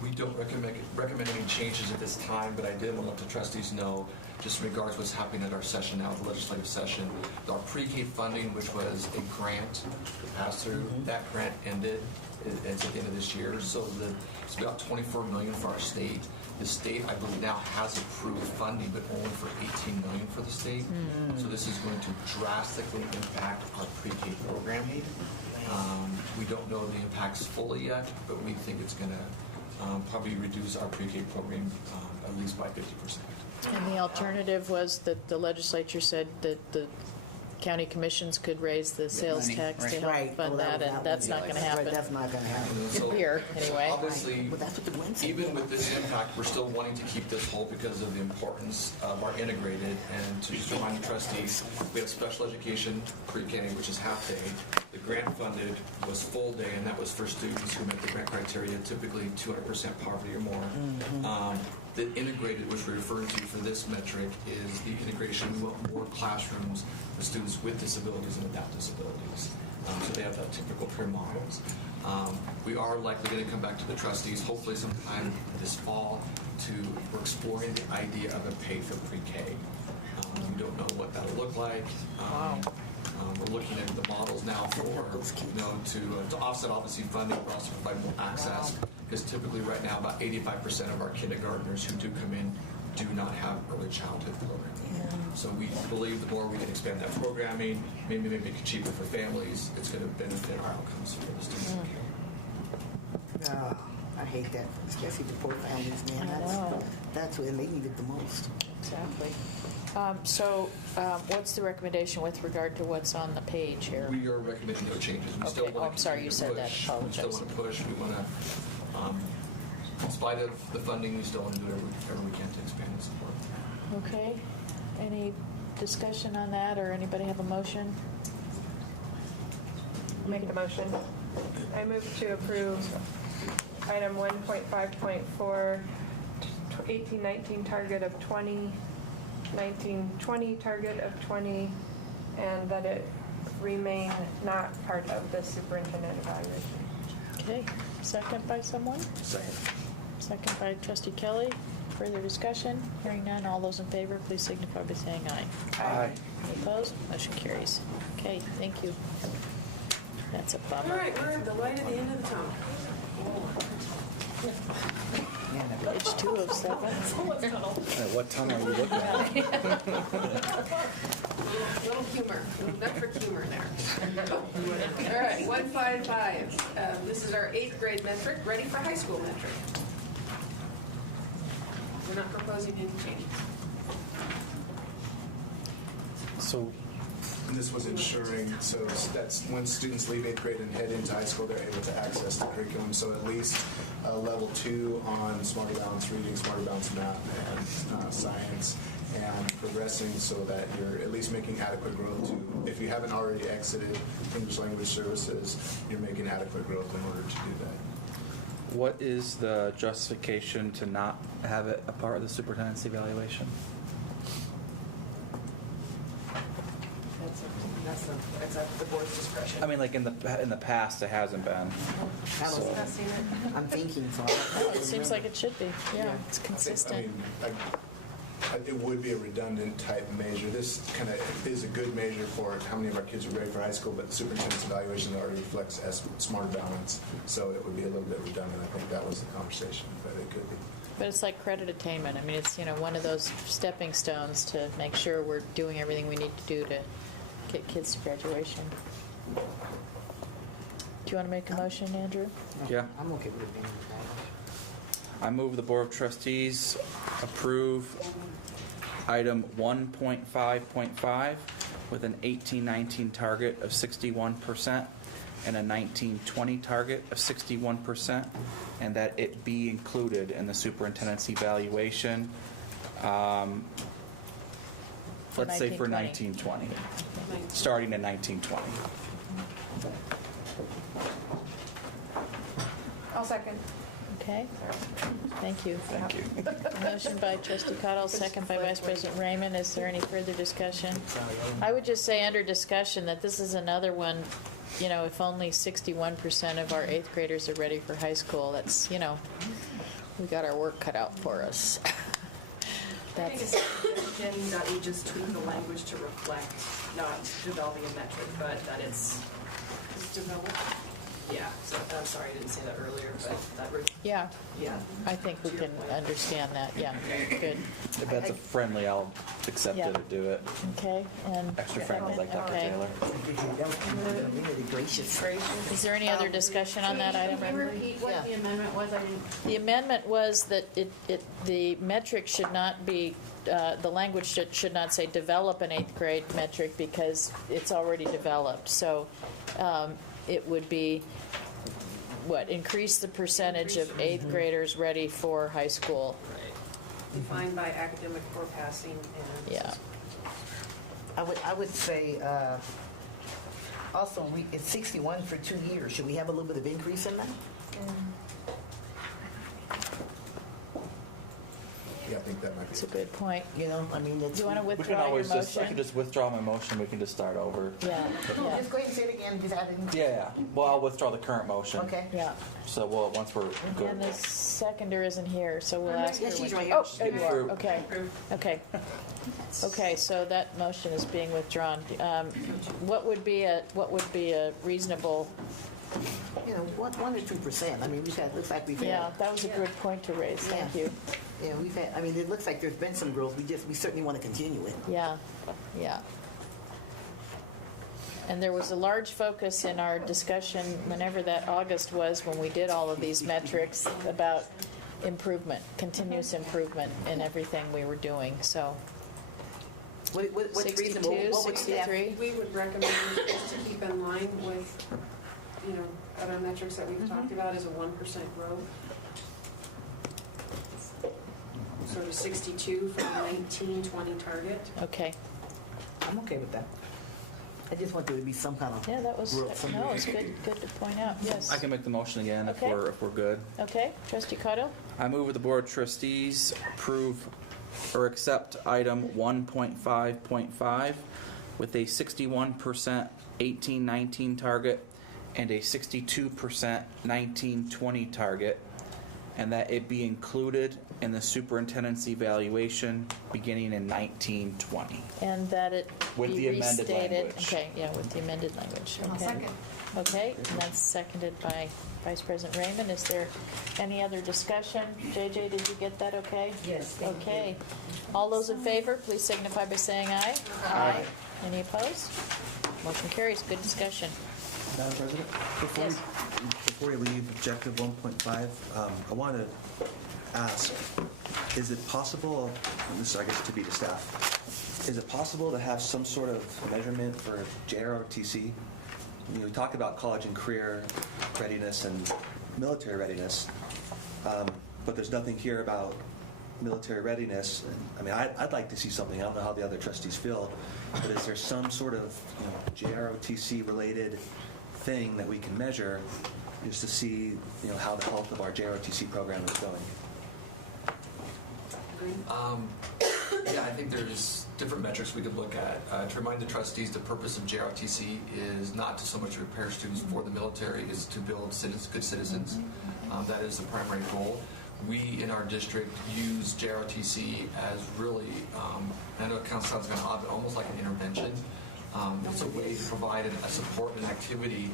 We don't recommend any changes at this time, but I did want to let the trustees know, just in regards to what's happening at our session now, the legislative session, our pre-K funding, which was a grant to pass through, that grant ended. It's at the end of this year, so it's about $24 million for our state. The state, I believe, now has approved funding, but only for $18 million for the state. So this is going to drastically impact our pre-K programming. We don't know the impacts fully yet, but we think it's going to probably reduce our pre-K program at least by 50%. And the alternative was that the legislature said that the county commissions could raise the sales tax to help fund that, and that's not going to happen. Right, that's not going to happen. So, here, anyway. Obviously, even with this impact, we're still wanting to keep this whole because of the importance of our integrated. And to just remind the trustees, we have special education pre-K, which is half day. The grant funded was full day, and that was for students who met the grant criteria, typically 200% poverty or more. The integrated, which we're referring to for this metric, is the integration. We want more classrooms for students with disabilities and without disabilities. So they have that typical peer models. We are likely going to come back to the trustees, hopefully sometime this fall, we're exploring the idea of a pay for pre-K. We don't know what that'll look like. We're looking at the models now for, to offset obviously funding, but also provide more access. Because typically right now, about 85% of our kindergartners who do come in do not have early childhood programming. So we believe the more we can expand that programming, maybe make it cheaper for families, it's going to benefit our outcomes for the students. I hate that, especially the poor families, man. That's when they need it the most. Exactly. What's the recommendation with regard to what's on the page here? We are recommending no changes. We still want I'm sorry, you said that. We still want to push. We want to, in spite of the funding, we still want to do whatever we can to expand and support. Okay. Any discussion on that, or anybody have a motion? Make the motion. I move to approve item 1.5.4, 18-19 target of 20, 19-20 target of 20, and that it remain not part of the superintendent evaluation. Okay. Second by someone? Second by Trustee Kelly. Further discussion? Hearing none. All those in favor, please signify by saying aye. Aye. Any opposed? Motion carries. Okay, thank you. That's a bummer. All right, we're at the light at the end of the tunnel. Page 2 of 7. What tunnel are you looking at? Little humor, metric humor there. All right, 155. This is our 8th grade metric, ready for high school metric. We're not proposing any changes. So And this was ensuring, so that's when students leave 8th grade and head into high school, they're able to access the curriculum. So at least level 2 on Smarter Balance Reading, Smarter Balance Math, and science, and progressing so that you're at least making adequate growth to, if you haven't already exited English Language Services, you're making adequate growth in order to do that. what is the justification to not have it a part of the superintendent's evaluation? That's at the board's discretion. I mean, like in the past, it hasn't been. So. I'm thinking so. Well, it seems like it should be. Yeah, it's consistent. It would be a redundant type measure. This kind of is a good measure for how many of our kids are ready for high school, but the superintendent's evaluation already reflects as Smarter Balance, so it would be a little bit redundant. I think that was the conversation, but it could be. But it's like credit attainment. I mean, it's one of those stepping stones to make sure we're doing everything we need to do to get kids to graduation. Do you want to make a motion, Andrew? Yeah. I'm okay with it being I move the Board of Trustees approve item 1.5.5 with an 18-19 target of 61% and a 19-20 target of 61%, and that it be included in the superintendent's evaluation. Let's say for 19-20, starting in 19-20. I'll second. Okay. Thank you. Thank you. Motion by Trustee Cottle, second by Vice President Raymond. Is there any further discussion? I would just say under discussion that this is another one, if only 61% of our 8th graders are ready for high school, that's, we got our work cut out for us. I think it's a suggestion that we just tweak the language to reflect not developing a metric, but that it's developed. Yeah, so I'm sorry I didn't say that earlier, but that Yeah, yeah. I think we can understand that, yeah, good. If that's a friendly, I'll accept Yeah. it or do it. Okay, and. Extra friendly like Dr. Okay. Taylor. Really gracious. Is there any other discussion on that item? Can you repeat what the amendment was? I didn't. The amendment was that the metric should not be, the language should not say develop an 8th grade metric because it's already developed. So it would be, increase the percentage of 8th graders ready for high school. Defined by academic or passing and. Yeah. I would say, also, it's 61 for 2 years. Should we have a little bit of increase in that? Yeah, I think that might be. That's a good point. You know, I mean, it's. Do you want to We can withdraw your always just, I motion? can just withdraw my motion, we can just start over. Yeah, No, yeah, just go ahead and say it again, because I didn't. Yeah. Well, I'll withdraw the current motion. Okay. yeah. So once we're good. And the seconder isn't here, so we'll ask her. Yeah, she's when- right here. Oh, there you are, Approved. okay, okay. Okay, so that motion is being withdrawn. What would be a reasonable, You know, 1 or 2%. I mean, looks like we've had. yeah, that was a good point to raise, thank Yeah. you. Yeah, we've had, I mean, it looks like there's been some growth. We certainly want to continue it. Yeah, yeah. And there was a large focus in our discussion, whenever that August was, when we did all of these metrics, about improvement, continuous improvement in everything we were doing, so. What's 62, reasonable? What would staff? 63? We would recommend just to keep in line with, other metrics that we've talked about is a 1% growth. Sort of 62 for the 19-20 target. Okay, I'm okay with that. I just want there to be some kind of. yeah, that was, growth. no, it's good to point out, yes. I can make the motion again if Okay. we're good. Okay, trustee Cotto? I move the Board of Trustees approve or accept item 1.5.5 with a 61% 18-19 target and a 62% 19-20 target, and that it be included in the superintendent's evaluation beginning in 1920. And that it With be the amended restated. language. Okay, yeah, with the amended language. I'll Okay. second. Okay, and that's seconded by Vice President Raymond. Is there any other discussion? JJ, did you get that okay? Yes, thank you. Okay. All those in favor, please signify by saying aye. Aye. Any opposed? Motion carries. Good discussion. Madam President, before you leave objective 1.5, I want to ask, is it possible, and this I guess to be the staff, is it possible to have some sort of measurement for JROTC? We talked about college and career readiness and military readiness, but there's nothing here about military readiness. I mean, I'd like to see something. I don't know how the other trustees feel, but is there some sort of JROTC related thing that we can measure just to see how the health of our JROTC program is going? Yeah, I think there's different metrics we could look at. To remind the trustees, the purpose of JROTC is not to so much prepare students for the military, is to build good citizens. That is the primary goal. We, in our district, use JROTC as really, I know it sounds kind of odd, but almost like an intervention. It's a way to provide a support and activity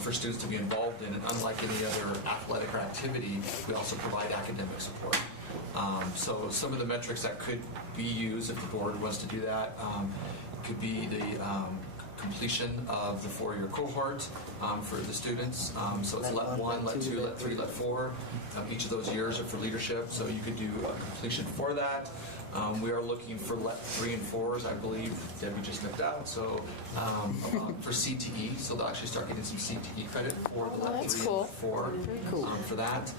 for students to be involved in, and unlike any other athletic or activity, we also provide academic support. So some of the metrics that could be used if the board wants to do that could be the completion of the 4-year cohort for the students. So it's LET 1, LET 2, LET 3, LET 4. Each of those years are for leadership, so you could do a completion for that. We are looking for LET 3 and 4s, I believe Debbie just nipped out, so for CTE, so they'll actually start getting some CTE credit for the LET 3 and 4 for that.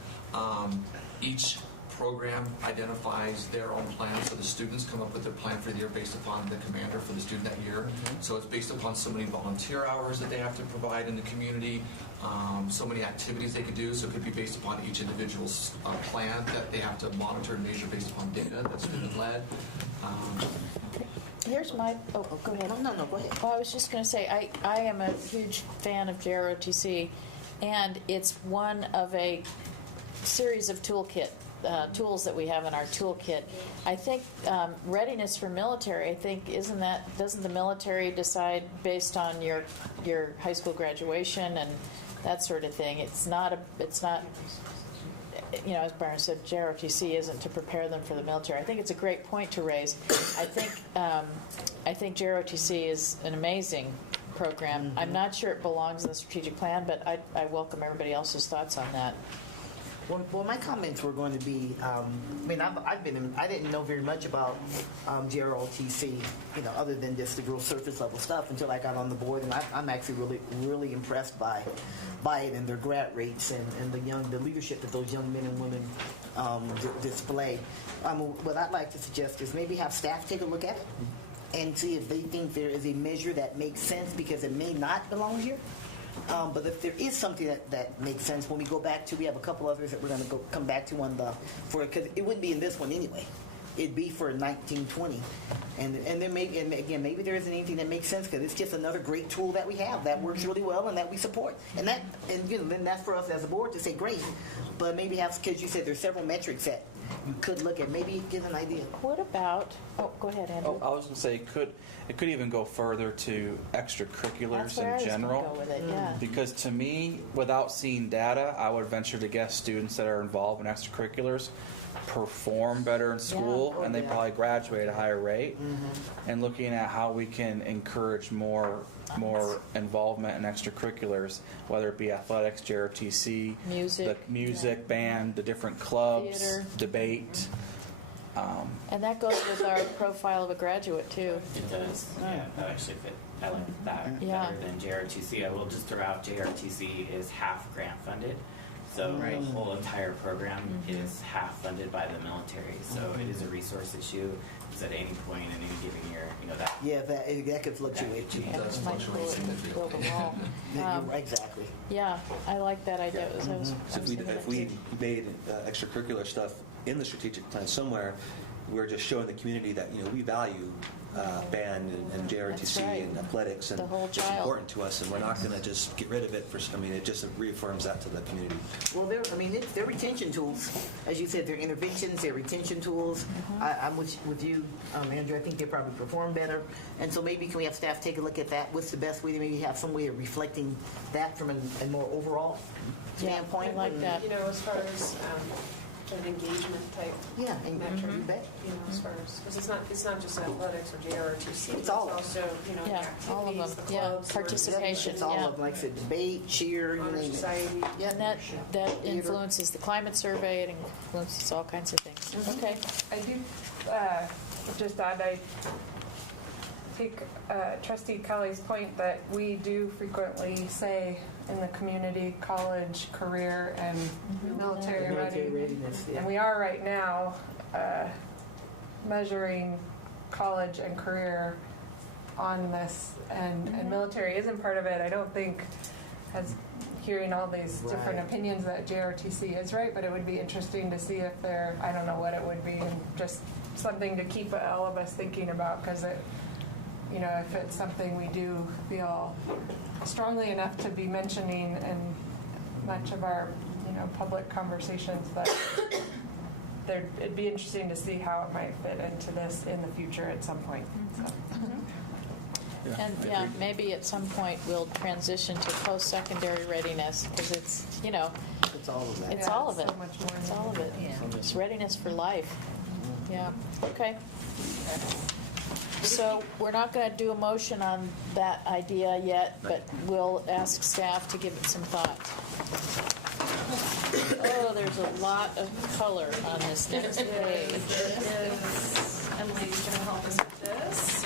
Each program identifies their own plan, so the students come up with their plan for the year based upon the commander for the student that year. So it's based upon so many volunteer hours that they have to provide in the community, so many activities they could do, so it could be based upon each individual's plan that they have to monitor and measure based upon data that's student-led. Here's my, go ahead. No, go ahead. Well, I was just going to say, I am a huge fan of JROTC, and it's one of a series of toolkit tools that we have in our toolkit. I think readiness for military, I think, doesn't the military decide based on your high school graduation and that sort of thing? It's not, you know, as Byron said, JROTC isn't to prepare them for the military. I think it's a great point to raise. I think JROTC is an amazing program. I'm not sure it belongs in the strategic plan, but I welcome everybody else's thoughts on that. Well, my comments were going to be, I mean, I didn't know very much about JROTC, you know, other than just the real surface level stuff until I got on the board, and I'm actually really impressed by it and their grad rates and the leadership that those young men and women display. What I'd like to suggest is maybe have staff take a look at it and see if they think there is a measure that makes sense, because it may not belong here. But if there is something that makes sense, when we go back to, we have a couple others that we're going to come back to because it wouldn't be in this one anyway. It'd be for 1920, and then maybe there isn't anything that makes sense, because it's just another great tool that we have that works really well and that we support, and you know, then that's for us as a board to say great, but maybe have, because you said there's several metrics that you could look at, maybe give an idea. What about? Oh, go ahead, Andrew. Oh, I was going to say it could even go further to extracurriculars in general. Go with it, yeah. Because to me, without seeing data, I would venture to guess students that are involved in extracurriculars perform better in school, and they probably graduate at a higher rate. And looking at how we can encourage more involvement in extracurriculars, whether it be athletics, JROTC, music, band, the different clubs, theater, debate. And that goes with our profile of a graduate too. It does. Yeah, that actually fit. I like that better than JROTC. I will just throw out JROTC is half grant funded. So the whole entire program is half funded by the military. So it is a resource issue. It's at any point in any given year, you know that. Yeah, that could fluctuate. It does fluctuate. Exactly. Yeah, I like that idea. If we made extracurricular stuff in the strategic plan somewhere, we're just showing the community that, you know, we value band and JROTC and athletics, and it's important to us, and we're not going to just get rid of it. It just reaffirms that to the community. Well, they're retention tools. As you said, they're interventions, they're retention tools. I'm with you, Andrew. I think they probably perform better. And so maybe can we have staff take a look at that? What's the best way to maybe have some way of reflecting that from a more overall standpoint? I like that. You know, as far as an engagement type metric, you know, as far as, because it's not just athletics or JROTC, it's also, you know, all of them. the clubs, Participation. It's all of them, like I said, debate, cheer, honor society. Yeah, and that influences the climate survey. It influences all kinds of things. Okay. I do just add, I take Trustee Kelly's point that we do frequently say in the community, college, career, and military readiness. And we are right now measuring college and career on this, and military isn't part of it. I don't think, as hearing all these different opinions, that JROTC is right, but it would be interesting to see if there, I don't know what it would be, and just something to keep all of us thinking about, because it, you know, if it's something we do feel strongly enough to be mentioning in much of our, you know, public conversations, that it'd be interesting to see how it might fit into this in the future at some point. So. And maybe at some point we'll transition to post-secondary readiness, because it's, you know, it's all of that. It's all of it. So much more. It's all of it. It's readiness for life. Yeah. Okay. So we're not going to do a motion on that idea yet, but we'll ask staff to give it some thought. Oh, there's a lot of color on this next page. Emily's going to help us with this.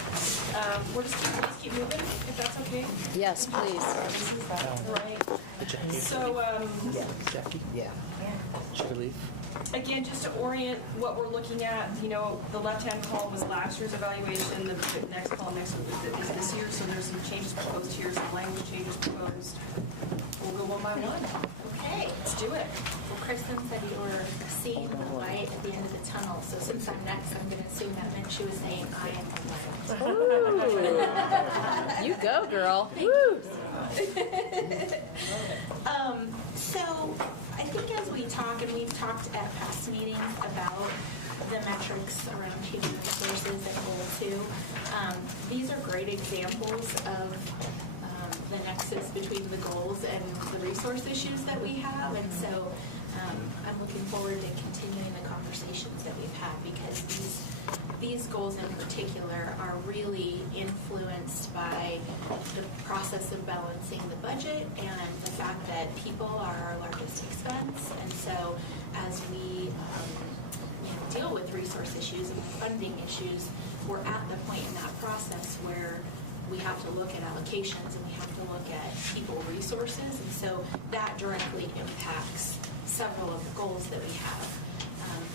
We'll just keep moving, if that's okay. Yes, please. Right. So, Jackie? Yeah. Again, just to orient what we're looking at, you know, the left-hand column was last year's evaluation, the next column is this year, so there's some changes proposed here, some language changes proposed. We'll go one by one. Okay. Let's do it. Well, Kristen said you were seeing the light at the end of the tunnel, so since I'm next, I'm going to assume that meant she was saying I am the light. You go, girl. So I think as we talk, and we've talked at past meetings about the metrics around human resources and goal 2. These are great examples of the nexus between the goals and the resource issues that we have, and so I'm looking forward to continuing the conversations that we've had, because these goals in particular are really influenced by the process of balancing the budget and the fact that people are our largest expense. And so as we deal with resource issues and funding issues, we're at the point in that process where we have to look at allocations and we have to look at people resources, and so that directly impacts several of the goals that we have.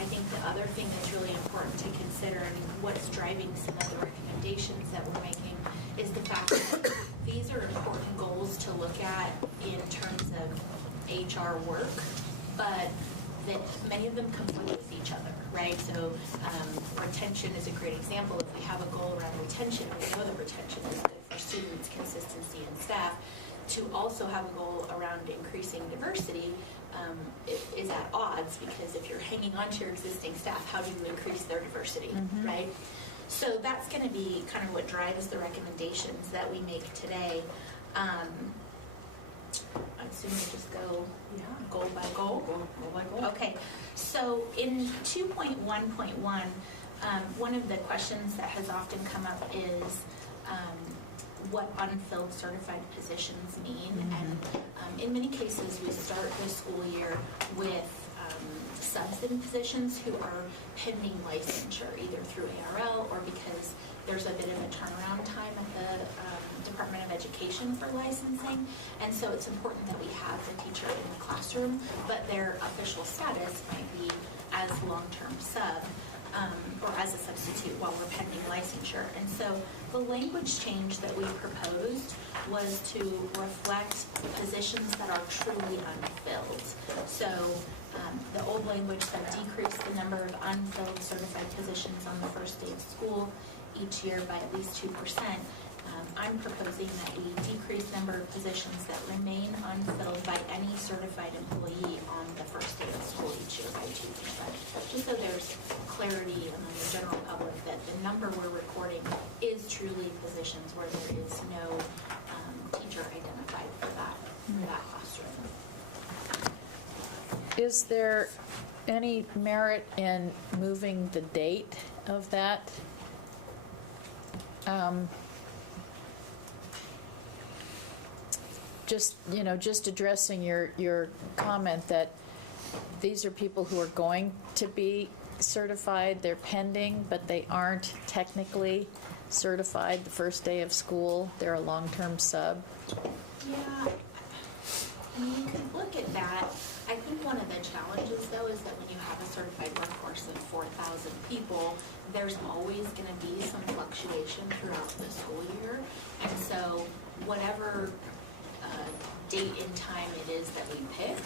I think the other thing that's really important to consider, and what's driving some of the recommendations that we're making, is the fact that these are important goals to look at in terms of HR work, but that many of them conflict with each other, right? So retention is a great example. If we have a goal around retention, we know that retention is good for students, consistency, and staff. To also have a goal around increasing diversity is at odds, because if you're hanging on to your existing staff, how do you increase their diversity, right? So that's going to be kind of what drives the recommendations that we make today. I assume we just go goal by goal? Goal by goal. Okay. So in 2.1.1, one of the questions that has often come up is what unfilled certified positions mean. And in many cases, we start the school year with subs in positions who are pending licensure, either through ARL or because there's a bit of a turnaround time at the Department of Education for licensing. And so it's important that we have the teacher in the classroom, but their official status might be as long-term sub or as a substitute while we're pending licensure. And so the language change that we proposed was to reflect positions that are truly unfilled. So the old language said decrease the number of unfilled certified positions on the first day of school each year by at least 2%. I'm proposing that we decrease number of positions that remain unfilled by any certified employee on the first day of school each year by 2%. Just so there's clarity among the general public that the number we're recording is truly positions where there is no teacher identified for that classroom. Is there any merit in moving the date of that? Just addressing your comment that these are people who are going to be certified, they're pending, but they aren't technically certified the first day of school. They're a long-term sub. Yeah, I mean, you could look at that. I think one of the challenges, though, is that when you have a certified workforce of 4,000 people, there's always going to be some fluctuation throughout the school year. And so whatever date and time it is that we pick,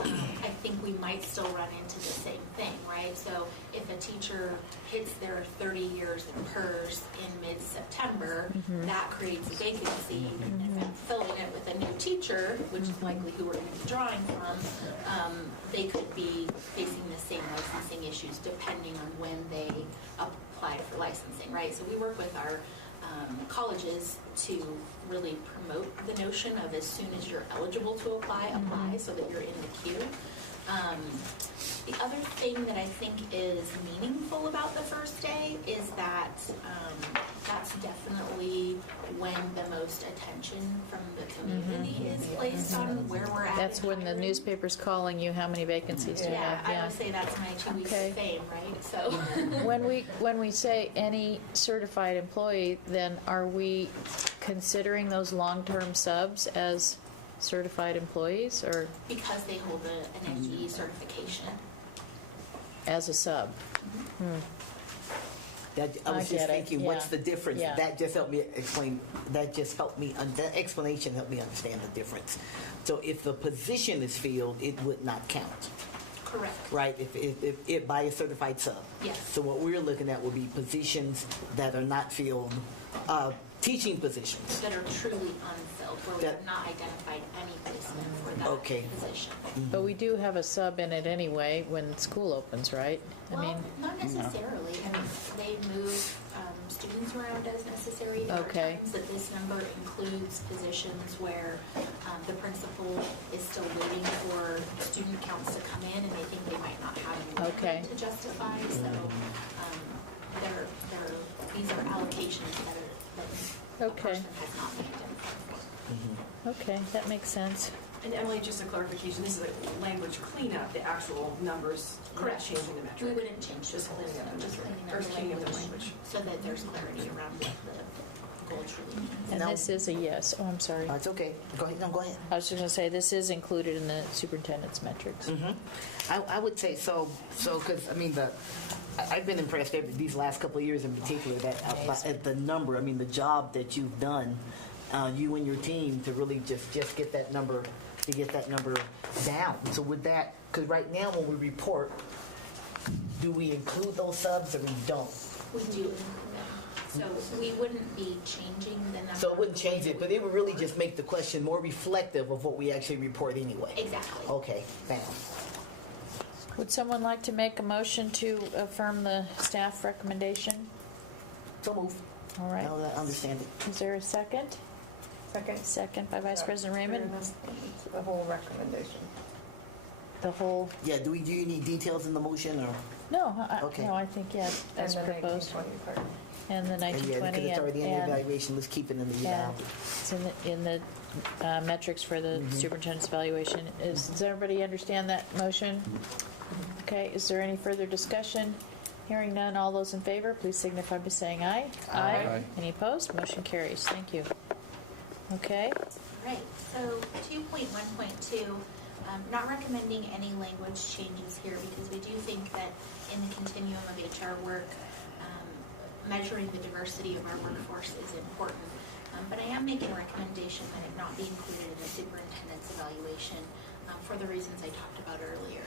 I think we might still run into the same thing, right? So if a teacher hits their 30 years in PERS in mid-September, that creates a vacancy, and then filling it with a new teacher, which is likely who we're going to be drawing from, they could be facing the same licensing issues depending on when they apply for licensing, right? So we work with our colleges to really promote the notion of as soon as you're eligible to apply so that you're in the queue. The other thing that I think is meaningful about the first day is that that's definitely when the most attention from the community is placed on where we're at. That's when the newspaper's calling you how many vacancies do you have. I would say that's my 2 weeks of fame, right? So when we say any certified employee, then are we considering those long-term subs as certified employees, or because they hold an FGE certification as a sub? I was just thinking, what's the difference? Yeah. That just helped me explain. That explanation helped me understand the difference. So if the position is filled, it would not count. Correct. Right, if by a certified sub. Yes. So what we're looking at will be positions that are not filled teaching positions. that are truly unfilled, where we That- have not identified any placement for that Okay. position. But we do have a sub in it anyway when school opens, right? Well, not necessarily. I mean, they move students around as necessary. There Okay. are times that this number includes positions where the principal is still waiting for student counts to come in, and they think they might not have enough Okay. to justify. So these are allocations that a Okay. person has not been identified. Okay, that makes sense. And Emily, just a clarification, this is a language cleanup, the actual numbers, not Correct. changing the metric. We wouldn't change Just the goals, cleaning up the just metric, cleaning or up the cleaning up the language language. so that there's clarity around what the goal truly means. And Now- this is a yes. Oh, I'm sorry. It's okay. Go ahead. No, go ahead. I was just going to say, this is included in the superintendent's metrics. I would say so because I mean I've been impressed these last couple of years in particular at the number. I mean the job that you've done, you and your team, to really just get that number down. So with that, because right now when we report, do we include those subs or we don't? We do include them. So we wouldn't be changing the number. So it wouldn't change it, but it would really just make the question more reflective of what we actually report anyway. Exactly. Okay, thanks. Would someone like to make a motion to affirm the staff recommendation? So move. All right. Now that I understand it. Is there a second? Second. Second by Vice President Raymond. The whole recommendation. The whole, Yeah, do you need details in the motion or? no, Okay. I think, yeah, as And the proposed. 1920 part. And the And yeah, because 1920 it's already in the and evaluation, let's keep it in the and eval. it's in the metrics for the superintendent's evaluation. Does everybody understand that motion? Okay, is there any further discussion? Hearing none, all those in favor, please signify by saying aye. Aye. Any opposed? Motion carries. Thank you. Okay, Right, so 2.1.2, not recommending any language changes here because we do think that in the continuum of HR work, measuring the diversity of our workforce is important. But I am making a recommendation that it not be included in the superintendent's evaluation for the reasons I talked about earlier.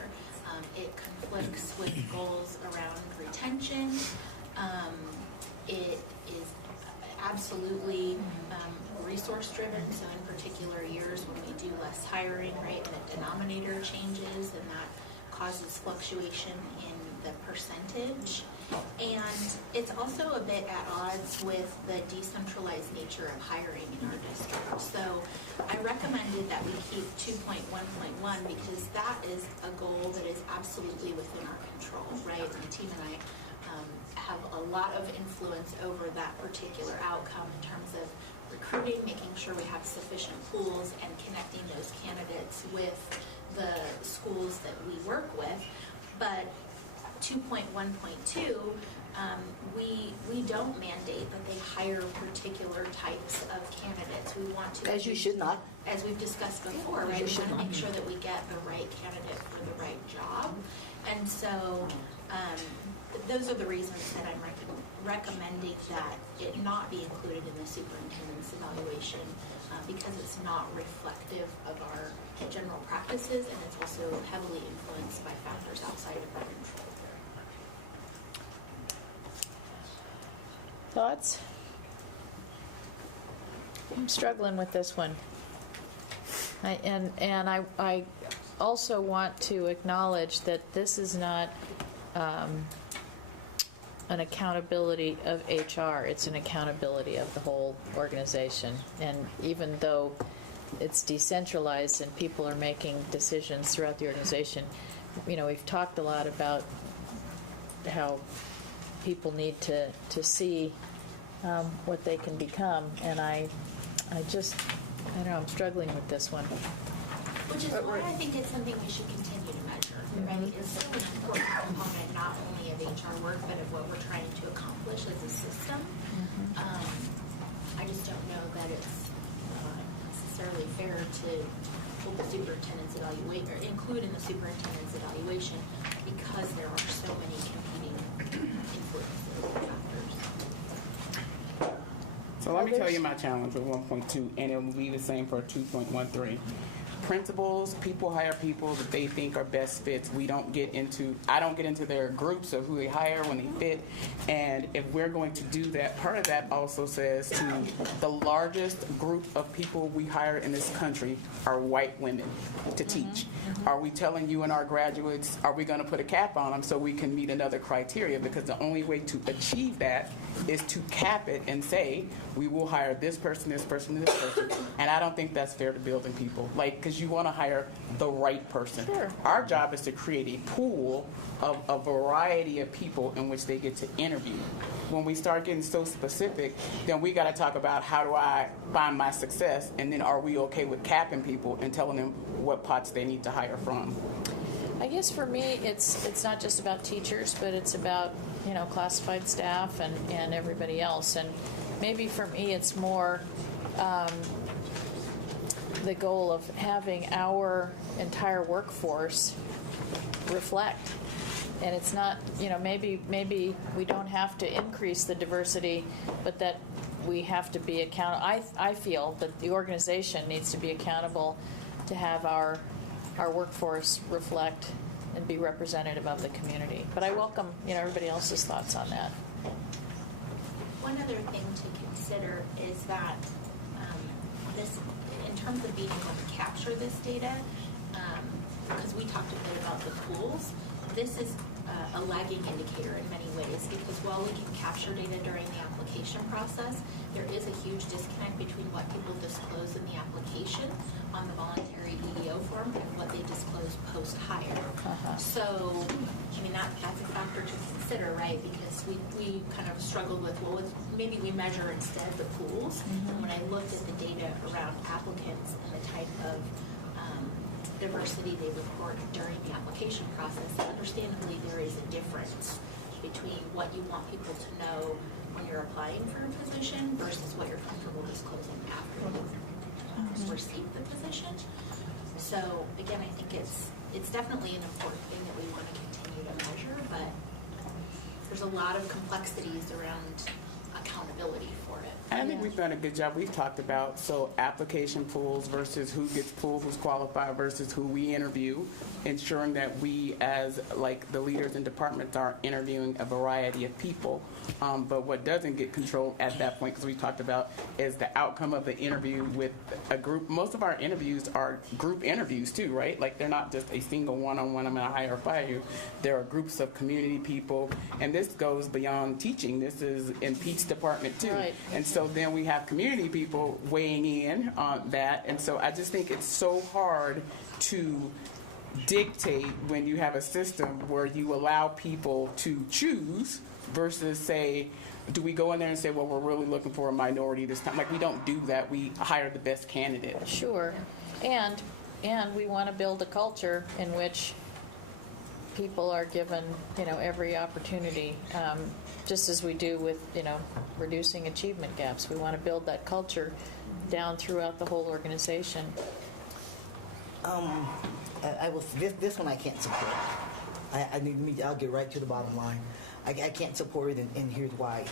It conflicts with goals around retention. It is absolutely resource driven, so in particular years when we do less hiring, right, and the denominator changes, and that causes fluctuation in the percentage. And it's also a bit at odds with the decentralized nature of hiring in our district. So I recommended that we keep 2.1.1 because that is a goal that is absolutely within our control, right? My team and I have a lot of influence over that particular outcome in terms of recruiting, making sure we have sufficient pools, and connecting those candidates with the schools that we work with. But 2.1.2, we don't mandate that they hire particular types of candidates. We want to, As you should not. as we've discussed before, right? We want to make sure that we get the right candidate for the right job. And so those are the reasons that I'm recommending that it not be included in the superintendent's evaluation because it's not reflective of our general practices, and it's also heavily influenced by factors outside of our control. thoughts? I'm struggling with this one. I also want to acknowledge that this is not an accountability of HR. It's an accountability of the whole organization. And even though it's decentralized and people are making decisions throughout the organization, we've talked a lot about how people need to see what they can become. And I don't know, I'm struggling with this one. Which is why I think it's something we should continue to measure, right? It's so an important component not only of HR work, but of what we're trying to accomplish as a system. I just don't know that it's necessarily fair to hold the superintendent's evaluation, or include in the superintendent's evaluation, because there are so many competing influences or factors. So let me tell you my challenge with 1.2, and it will be the same for 2.13. principals, people hire people that they think are best fits. I don't get into their groups of who they hire when they fit. And if we're going to do that, part of that also says to the largest group of people we hire in this country are white women to teach. Are we telling you and our graduates, are we going to put a cap on them so we can meet another criteria? Because the only way to achieve that is to cap it and say, we will hire this person, this person, this person. And I don't think that's fair to building people. Because you want to hire the right person. Sure. Our job is to create a pool of a variety of people in which they get to interview. When we start getting so specific, then we got to talk about how do I find my success, and then are we okay with capping people and telling them what pots they need to hire from? I guess for me, it's not just about teachers, but it's about, classified staff and everybody else. And maybe for me, it's more the goal of having our entire workforce reflect. And it's not, maybe we don't have to increase the diversity, but that we have to be accountable. I feel that the organization needs to be accountable to have our workforce reflect and be representative of the community. But I welcome, everybody else's thoughts on that. One other thing to consider is that this, in terms of being able to capture this data, because we talked a bit about the pools, this is a lagging indicator in many ways, because while we can capture data during the application process, there is a huge disconnect between what people disclose in the application on the voluntary EEO form and what they disclose post-hire. So, that's a factor to consider, right? Because we kind of struggled with, maybe we measure instead the pools. And when I looked at the data around applicants and the type of diversity they report during the application process, understandably there is a difference between what you want people to know when you're applying for a position versus what you're comfortable disclosing after you receive the position. So again, I think it's definitely an important thing that we want to continue to measure, but there's a lot of complexities around accountability for it. I think we've done a good job. We've talked about application pools versus who gets pulled, who's qualified versus who we interview, ensuring that we as the leaders in departments are interviewing a variety of people. But what doesn't get controlled at that point, because we talked about, is the outcome of the interview with a group. Most of our interviews are group interviews too, right? They're not just a single one-on-one, I'm going to hire or fire you. There are groups of community people, and this goes beyond teaching. This is in Pete's department too. Right. And so then we have community people weighing in on that. And so I just think it's so hard to dictate when you have a system where you allow people to choose versus say, do we go in there and say, well, we're really looking for a minority this time? We don't do that. We hire the best candidate. Sure. And we want to build a culture in which people are given, every opportunity, just as we do with, reducing achievement gaps. We want to build that culture down throughout the whole organization. This one I can't support. I'll get right to the bottom line. I can't support it, and here's why.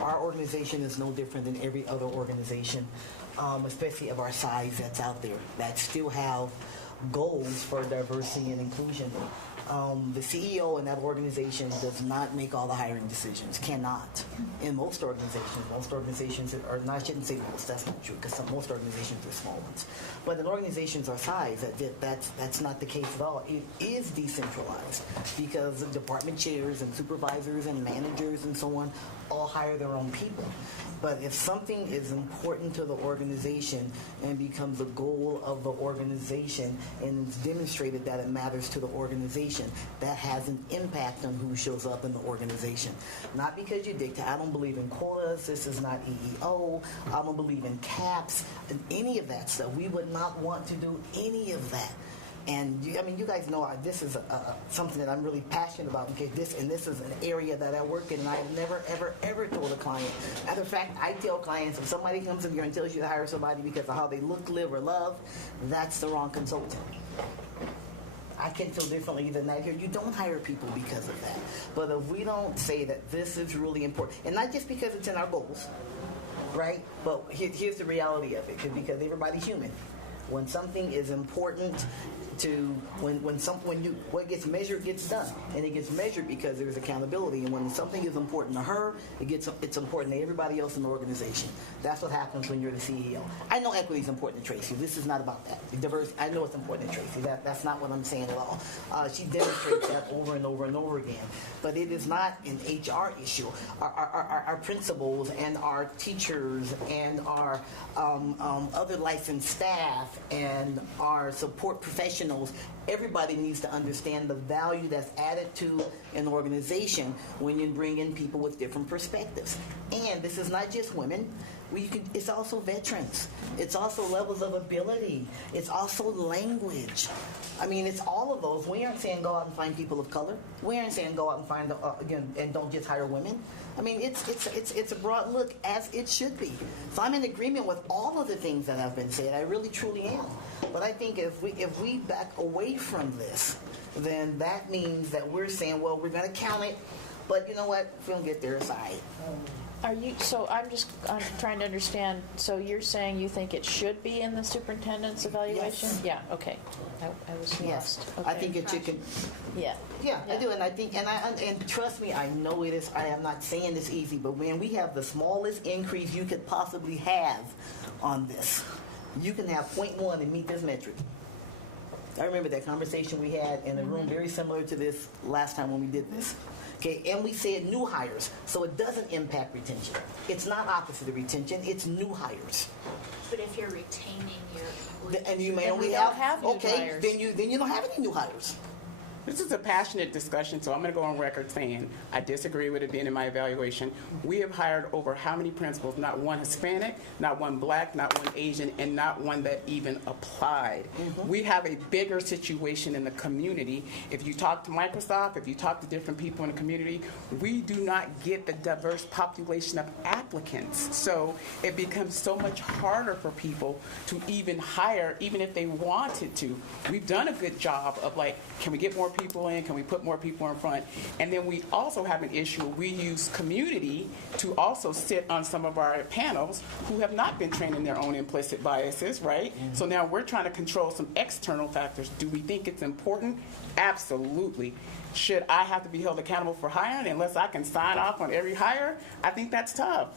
Our organization is no different than every other organization, especially of our size that's out there, that still have goals for diversity and inclusion. The CEO in that organization does not make all the hiring decisions, cannot. In most organizations are not, I shouldn't say most, that's not true, because most organizations are small ones. But in organizations our size, that's not the case at all. It is decentralized, because the department chairs and supervisors and managers and so on all hire their own people. But if something is important to the organization and becomes a goal of the organization and it's demonstrated that it matters to the organization, that has an impact on who shows up in the organization. Not because you dictate. I don't believe in quotas. This is not EEO. I don't believe in caps and any of that stuff. We would not want to do any of that. And you guys know this is something that I'm really passionate about. Okay, this is an area that I work in, and I've never, ever, ever told a client. Matter of fact, I tell clients if somebody comes in here and tells you to hire somebody because of how they look, live, or love, that's the wrong consultant. I can feel differently than that here. You don't hire people because of that. But if we don't say that this is really important, and not just because it's in our goals, right? But here's the reality of it, because everybody's human. When something is important to what gets measured gets done, and it gets measured because there's accountability. And when something is important to her, it's important to everybody else in the organization. That's what happens when you're the CEO. I know equity is important to Tracy. This is not about that. Diversity, I know it's important to Tracy. That's not what I'm saying at all. She demonstrates that over and over and over again. But it is not an HR issue. Our principals and our teachers and our other licensed staff and our support professionals, everybody needs to understand the value that's added to an organization when you bring in people with different perspectives. And this is not just women. It's also veterans. It's also levels of ability. It's also language. I mean, it's all of those. We aren't saying go out and find people of color. We aren't saying go out and find again and don't just hire women. I mean, it's a broad look, as it should be. So I'm in agreement with all of the things that have been said. I really truly am. But I think if we back away from this, then that means that we're saying, well, we're going to count it, but you know what? If we don't get there, aside. I'm trying to understand. So you're saying you think it should be in the superintendent's evaluation? Yes. Yeah. Okay. I was yes. lost. Okay. I think it should. Yeah. Yeah, I do, and I think, and trust me, I know it is. I am not saying it's easy, but when we have the smallest increase you could possibly have on this, you can have 0.1 and meet this metric. I remember that conversation we had in a room very similar to this last time when we did this. Okay, and we said new hires, so it doesn't impact retention. It's not opposite of retention, it's new hires. But if you're retaining your employees, And you may Then only we have, don't have new okay, hires. then you don't have any new hires. This is a passionate discussion, so I'm going to go on record saying I disagree with it being in my evaluation. We have hired over how many principals? Not one Hispanic, not one black, not one Asian, and not one that even applied. We have a bigger situation in the community. If you talk to Microsoft, if you talk to different people in the community, we do not get the diverse population of applicants. So it becomes so much harder for people to even hire, even if they wanted to. We've done a good job of like, can we get more people in? Can we put more people in front? And then we also have an issue. We use community to also sit on some of our panels who have not been trained in their own implicit biases, right? So now we're trying to control some external factors. Do we think it's important? Absolutely. Should I have to be held accountable for hiring unless I can sign off on every hire? I think that's tough.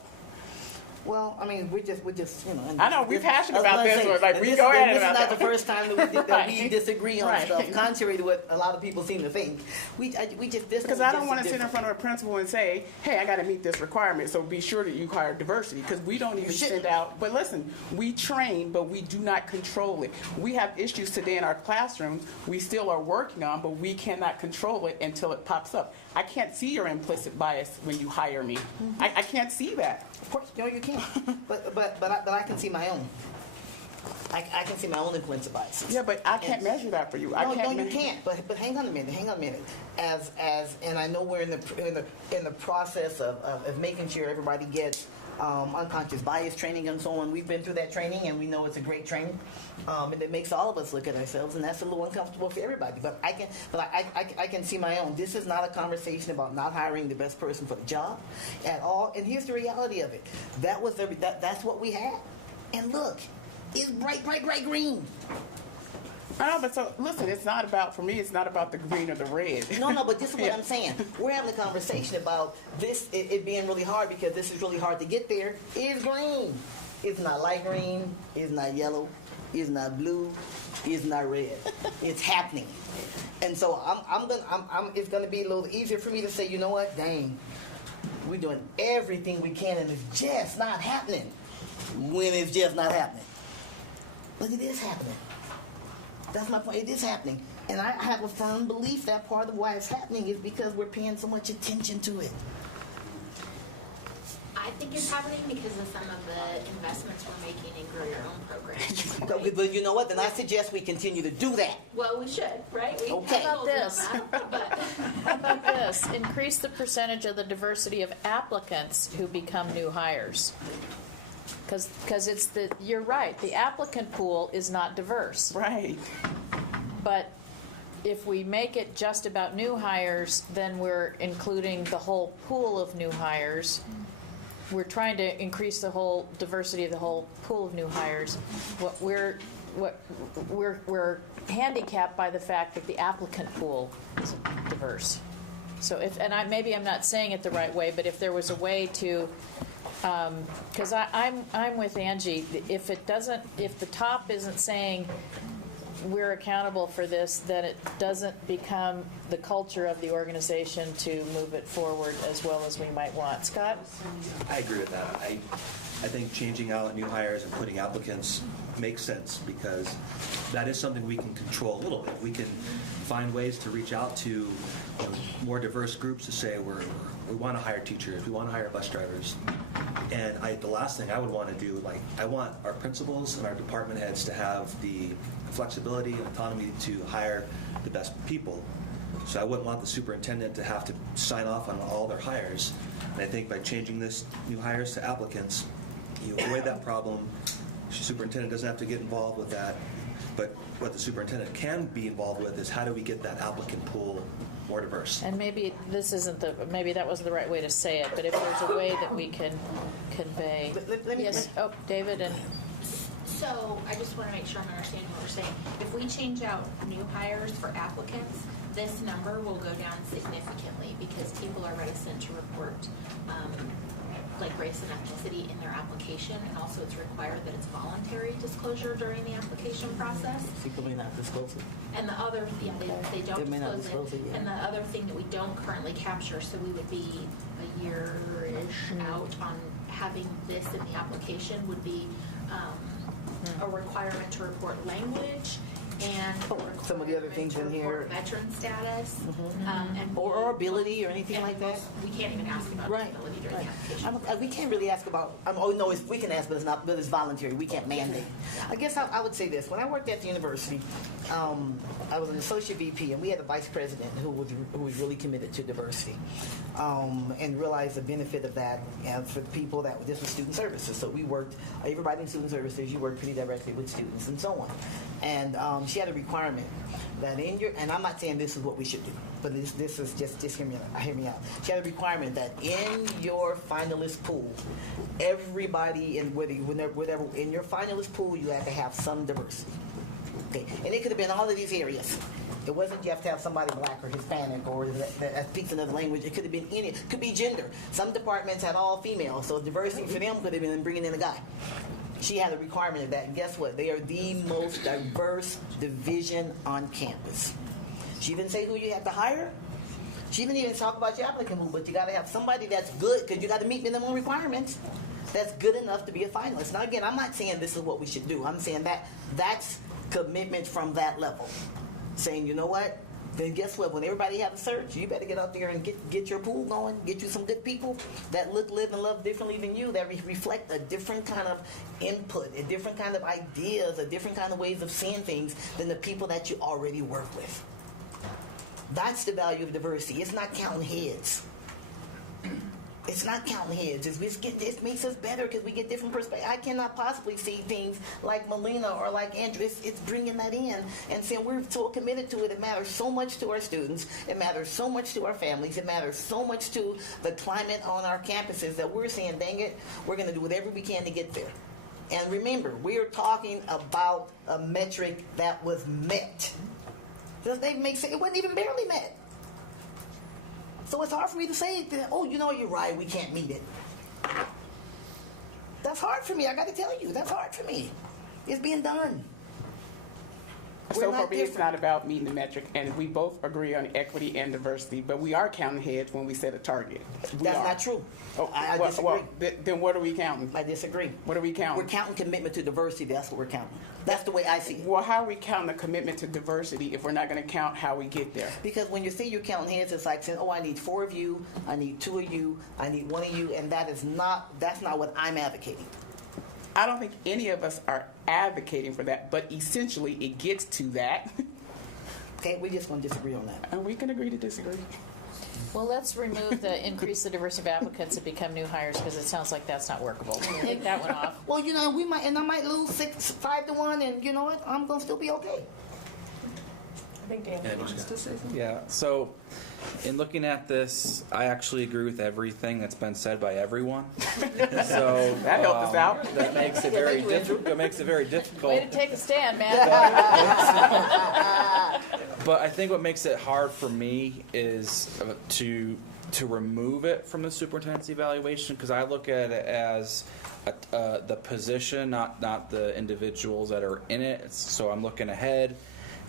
Well, I mean, we're just, I know, we're passionate about this, saying, like, we go at it about this is not that. the first time that we disagree on Right. stuff, contrary to what a lot of people seem to think. We just disagree. Because I don't want to sit in front of a principal and say, hey, I got to meet this requirement, so be sure that you hire diversity, because we don't even send out. But listen, we train, but we do not control it. We have issues today in our classrooms we still are working on, but we cannot control it until it pops up. I can't see your implicit bias when you hire me. I can't see that. Of course, no, you can't. But I can see my own. I can see my own implicit biases. Yeah, but I can't measure that for you. No, you can't. But hang on a minute. As and I know we're in the process of making sure everybody gets unconscious bias training and so on. We've been through that training, and we know it's a great training, and it makes all of us look at ourselves, and that's a little uncomfortable for everybody. But I can see my own. This is not a conversation about not hiring the best person for the job at all. And here's the reality of it. That's what we had. And look, it's bright green. I know, but so listen, it's not about, for me, it's not about the green or the red. No, but this is what I'm saying. We're having a conversation about this, it being really hard because this is really hard to get there. It's green. It's not light green. It's not yellow. It's not blue. It's not red. It's happening. And so it's going to be a little easier for me to say, you know what, dang, we're doing everything we can and it's just not happening when it's just not happening. But it is happening. That's my point. It is happening. And I have a firm belief that part of why it's happening is because we're paying so much attention to it. I think it's happening because of some of the investments we're making in Grow Your Own programs. Right? But you know what? Then I suggest we continue to do that. Well, we should, right? Okay. How about this? How about this? Increase the percentage of the diversity of applicants who become new hires. Because you're right, the applicant pool is not diverse. Right. But if we make it just about new hires, then we're including the whole pool of new hires. We're trying to increase the whole diversity of the whole pool of new hires. What we're we're handicapped by the fact that the applicant pool isn't diverse. So maybe I'm not saying it the right way, but if there was a way to, because I'm with Angie, if the top isn't saying we're accountable for this, then it doesn't become the culture of the organization to move it forward as well as we might want. Scott? I agree with that. I think changing out new hires and putting applicants makes sense because that is something we can control a little bit. We can find ways to reach out to more diverse groups to say we want to hire teachers, we want to hire bus drivers. And the last thing I would want to do, I want our principals and our department heads to have the flexibility and autonomy to hire the best people. So I wouldn't want the superintendent to have to sign off on all their hires. And I think by changing this new hires to applicants, you avoid that problem. The superintendent doesn't have to get involved with that. But what the superintendent can be involved with is how do we get that applicant pool more diverse. And maybe maybe that wasn't the right way to say it, but if there's a way that we can convey. Yes. Oh, David and. So I just want to make sure I'm understanding what you're saying. If we change out new hires for applicants, this number will go down significantly because people are reticent to report like race and ethnicity in their application, and also it's required that it's voluntary disclosure during the application process. People may not disclose it. And the other, they don't They may not disclose it. yeah. And the other thing that we don't currently capture, so we would be a year-ish out on having this in the application, would be a requirement to report language and some of the other things in here, veteran status, and or ability or anything like that. We can't even ask about ability during the application. We can't really ask about. We can ask, but it's not. But it's voluntary. We can't mandate. I guess I would say this: when I worked at the university, I was an associate VP, and we had a vice president who was really committed to diversity, and realized the benefit of that. And for the people this was student services, so we worked. Everybody in student services, you work pretty directly with students and so on. And she had a requirement that and I'm not saying this is what we should do, but this is just hear me out. She had a requirement that in your finalist pool, everybody whatever in your finalist pool, you have to have some diversity. Okay, and it could have been all of these areas. It wasn't you have to have somebody black or Hispanic or that speaks another language. It could have been any. It could be gender. Some departments had all female, so diversity for them could have been bringing in a guy. She had a requirement of that, and guess what? They are the most diverse division on campus. She didn't say who you have to hire. She didn't even talk about your applicant pool, but you got to have somebody that's good because you got to meet minimum requirements. That's good enough to be a finalist. Now, again, I'm not saying this is what we should do. I'm saying that's commitment from that level. Saying, you know what? Then guess what? When everybody has a search, you better get out there and get your pool going, get you some good people that look, live, and love differently than you, that reflect a different kind of input, a different kind of ideas, a different kind of ways of seeing things than the people that you already work with. That's the value of diversity. It's not counting heads. It's not counting heads. It makes us better because we get different perspectives. I cannot possibly see things like Melina or like Andrew. It's bringing that in and saying we're so committed to it. It matters so much to our students. It matters so much to our families. It matters so much to the climate on our campuses that we're saying, dang it, we're going to do whatever we can to get there. And remember, we're talking about a metric that was met. It wasn't even barely met. So it's hard for me to say that, you're right, we can't meet it. That's hard for me. I got to tell you, that's hard for me. It's being done. So for me, it's not about meeting the metric, and we both agree on equity and diversity, but we are counting heads when we set a target. That's not true. Oh, I disagree. Then what are we counting? I disagree. What are we counting? We're counting commitment to diversity. That's what we're counting. That's the way I see it. Well, how are we counting the commitment to diversity if we're not going to count how we get there? Because when you say you're counting heads, it's like saying, I need 4 of you, I need 2 of you, I need 1 of you, and that's not what I'm advocating. I don't think any of us are advocating for that, but essentially it gets to that. Okay, we're just going to disagree on that. And we can agree to disagree. Well, let's remove the increase the diversity of applicants and become new hires because it sounds like that's not workable. Take that one off. Well, we might, and I might lose 5 to 1, and you know what? I'm going to still be okay. I think Danny wants to say something. Yeah, so in looking at this, I actually agree with everything that's been said by everyone. So That helped us out. That makes it very difficult. It makes it very difficult. Way to take a stand, man. But I think what makes it hard for me is to remove it from the superintendent's evaluation, because I look at it as the position, not the individuals that are in it. So I'm looking ahead,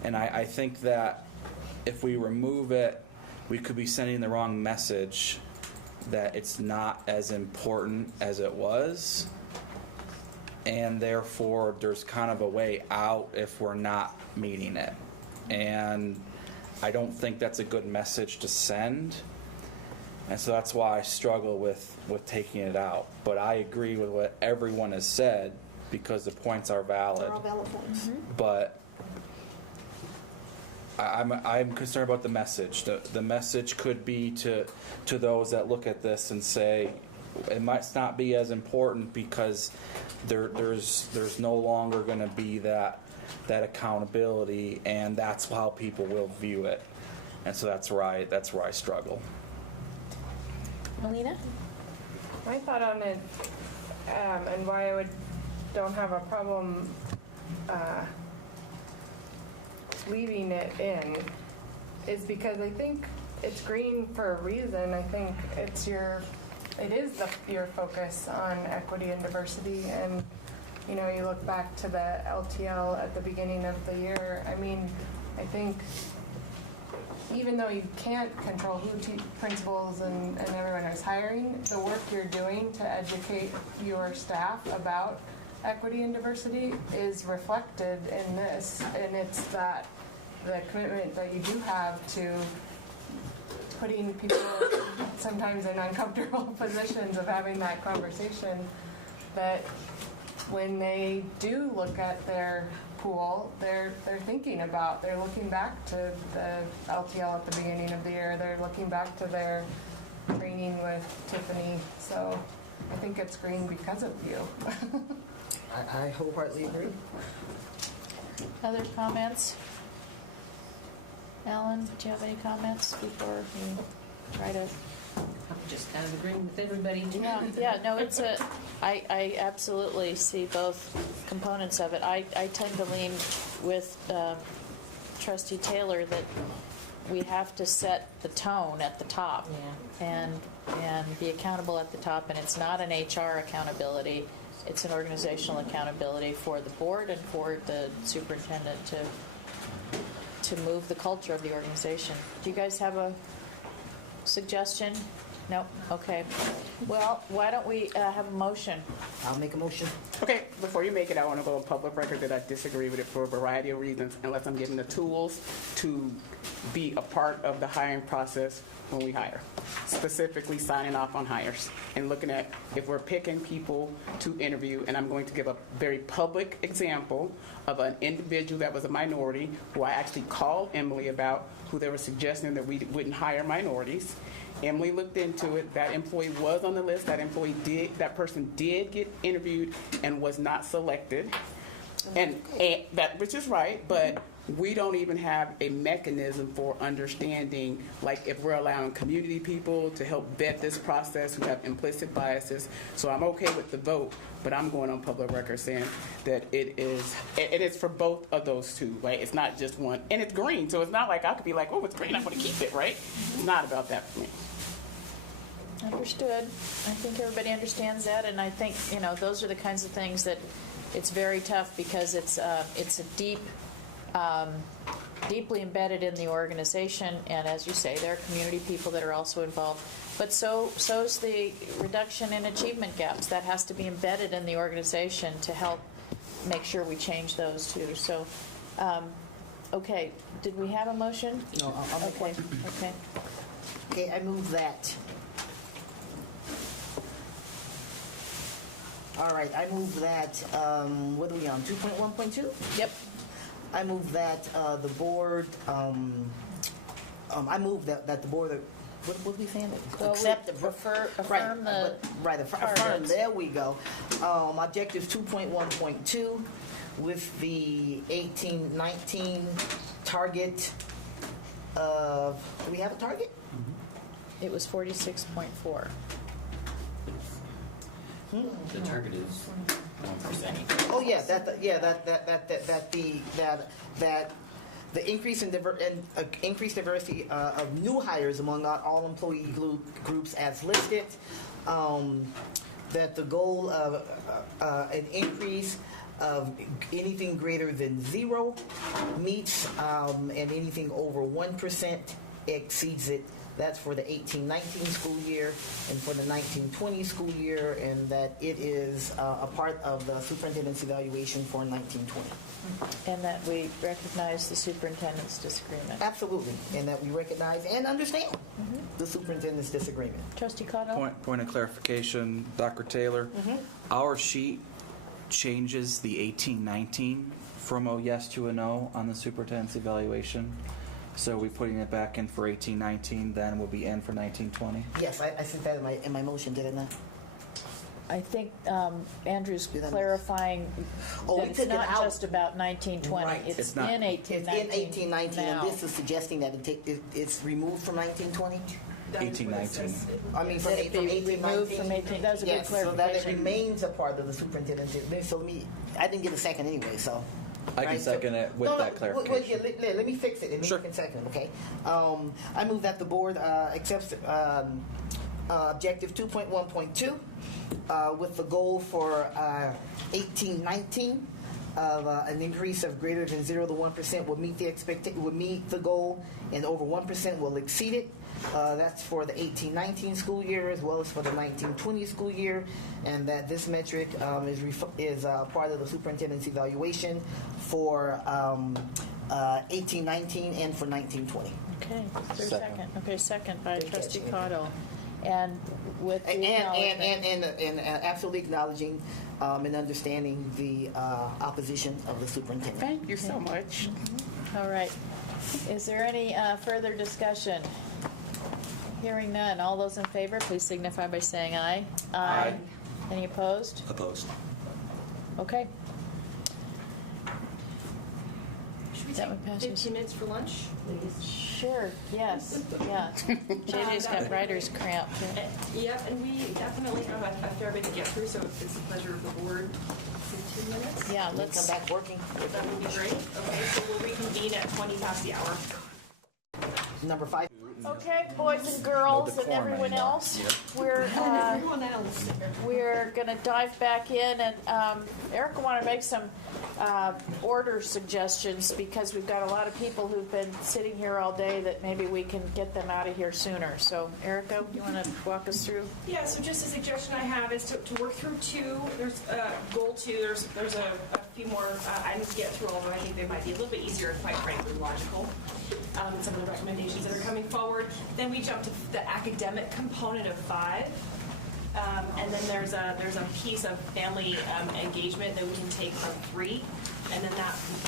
and I think that if we remove it, we could be sending the wrong message that it's not as important as it was, and therefore there's kind of a way out if we're not meeting it. And I don't think that's a good message to send. And so that's why I struggle with taking it out. But I agree with what everyone has said, because the points are valid. They're all valid points. But I'm concerned about the message. The message could be to those that look at this and say it might not be as important because there's no longer going to be that accountability, and that's how people will view it. And so that's where I struggle. Melina? My thought on it, and why I don't have a problem leaving it in, is because I think it's green for a reason. I think it is your focus on equity and diversity, and you look back to the LTL at the beginning of the year. I mean, I think even though you can't control who principals and everyone is hiring, the work you're doing to educate your staff about equity and diversity is reflected in this, and it's that the commitment that you do have to putting people sometimes in uncomfortable positions of having that conversation, that when they do look at their pool, they're thinking about, they're looking back to the LTL at the beginning of the year, they're looking back to their training with Tiffany. So I think it's green because of you. I wholeheartedly agree. Other comments? Alan, do you have any comments before we try to? I'm just kind of agreeing with everybody. Yeah, no, I absolutely see both components of it. I tend to lean with Trustee Taylor that we have to set the tone at the top and be accountable at the top, and it's not an HR accountability, it's an organizational accountability for the board and for the superintendent to move the culture of the organization. Do you guys have a suggestion? No? Okay. Well, why don't we have a motion? I'll make a motion. Okay, before you make it, I want to go on public record that I disagree with it for a variety of reasons, unless I'm given the tools to be a part of the hiring process when we hire, specifically signing off on hires and looking at if we're picking people to interview. And I'm going to give a very public example of an individual that was a minority who I actually called Emily about, who they were suggesting that we wouldn't hire minorities. Emily looked into it. That employee was on the list. That person did get interviewed and was not selected. And that, which is right, but we don't even have a mechanism for understanding, like if we're allowing community people to help vet this process who have implicit biases. So I'm okay with the vote, but I'm going on public record saying that it is for both of those two, right? It's not just one, and it's green, so it's not like I could be like, oh, it's green, I'm going to keep it, right? It's not about that for me. Understood. I think everybody understands that, and I think those are the kinds of things that it's very tough because it's a deeply embedded in the organization, and as you say, there are community people that are also involved. But so's the reduction in achievement gaps. That has to be embedded in the organization to help make sure we change those too. So, okay, did we have a motion? No, I'll make one. Okay. Okay, I move that. All right, I move that, what are we on, 2.1.2? Yep. I move that the board, I move that the board, what are we saying? Affirm the affirm, there we go. Objective 2.1.2 with the 18-19 target of, do we have a target? It was 46.4. The target is 1%. Oh yeah, that the increase in increased diversity of new hires among all employee groups as listed. That the goal of an increase of anything greater than 0 meets, and anything over 1% exceeds it. That's for the 18-19 school year and for the 19-20 school year, and that it is a part of the superintendent's evaluation for 19-20. And that we recognize the superintendent's disagreement. Absolutely, and that we recognize and understand the superintendent's disagreement. Trustee Cotto? Point of clarification, Dr. Taylor. Our sheet changes the 18-19 from a yes to a no on the superintendent's evaluation. So we're putting it back in for 18-19, then we'll be in for 19-20. Yes, I said that in my motion, did I not? I think Andrew's clarifying that it's not just about 19-20. Right. It's in 18-19. It's in 18-19, and this is suggesting that it's removed from 19-20? 18-19. I mean, from That it be 18-19? removed from 18. That was a good Yes, so that it clarification. remains a part of the superintendent's. So I didn't get a second anyway, so. I can second it with that clarification. Let me fix it, and then you can second it, okay? I move that the board accepts objective 2.1.2 with the goal for 18-19 of an increase of greater than 0 to 1% will meet the goal, and over 1% will exceed it. That's for the 18-19 school year as well as for the 19-20 school year, and that this metric is part of the superintendent's evaluation for 18-19 and for 19-20. Okay, is there a second? Okay, second by Trustee Cotto. And with the and absolutely acknowledging and understanding the opposition of the superintendent. Thank you so much. All right. Is there any further discussion? Hearing none. All those in favor, please signify by saying aye. Aye. Any opposed? Opposed. Okay. Should we That take one passes. 15 minutes for lunch? Sure, yes, yeah. JJ's got writer's cramp. Yep, and we definitely have a fair bit to get through, so if it's the pleasure of the board, 15 minutes? Yeah, Let's come back working. That would be great. Okay, so we'll reconvene at 20 past the hour. Number 5. Okay, boys and girls and everyone else, we're going to dive back in, and Erica wanted to make some order suggestions because we've got a lot of people who've been sitting here all day that maybe we can get them out of here sooner. So, Erica, you want to walk us through? Yeah, so just a suggestion I have is to work through 2. There's goal 2. There's a few more items to get through, although I think they might be a little bit easier and quite frankly logical. Some of the recommendations that are coming forward. Then we jump to the academic component of 5. And then there's a piece of family engagement that we can take from 3. And then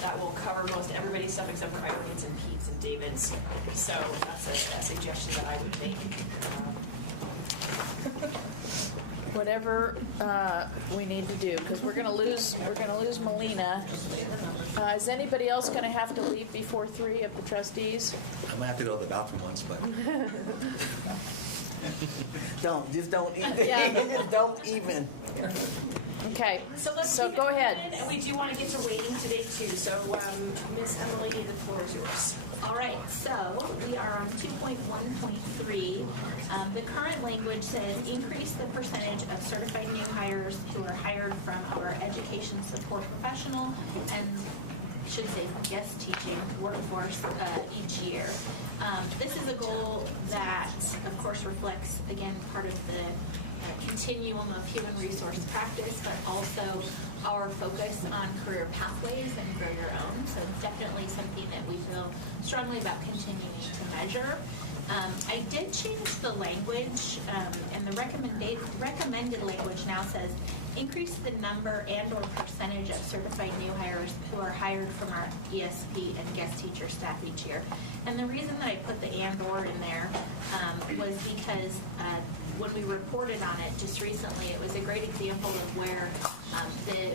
that will cover most everybody's stuff except for Irene's and Pete's and David's. So that's a suggestion that I would make. Whatever we need to do, because we're going to lose Melina. Is anybody else going to have to leave before 3 of the trustees? I might have to go to the bathroom once, but Don't even. Yeah. Don't even. Okay. So let's go ahead. And we do want to get to waiting today too. So Miss Emily, the floor is yours. All right, so we are on 2.1.3. The current language says increase the percentage of certified new hires who are hired from our education support professional and should say guest teaching workforce each year. This is a goal that, of course, reflects, again, part of the continuum of human resource practice, but also our focus on career pathways and grow your own. So it's definitely something that we feel strongly about continuing to measure. I did change the language, and the recommended language now says increase the number and or percentage of certified new hires who are hired from our ESP and guest teacher staff each year. And the reason that I put the and or in there was because when we reported on it just recently, it was a great example of where the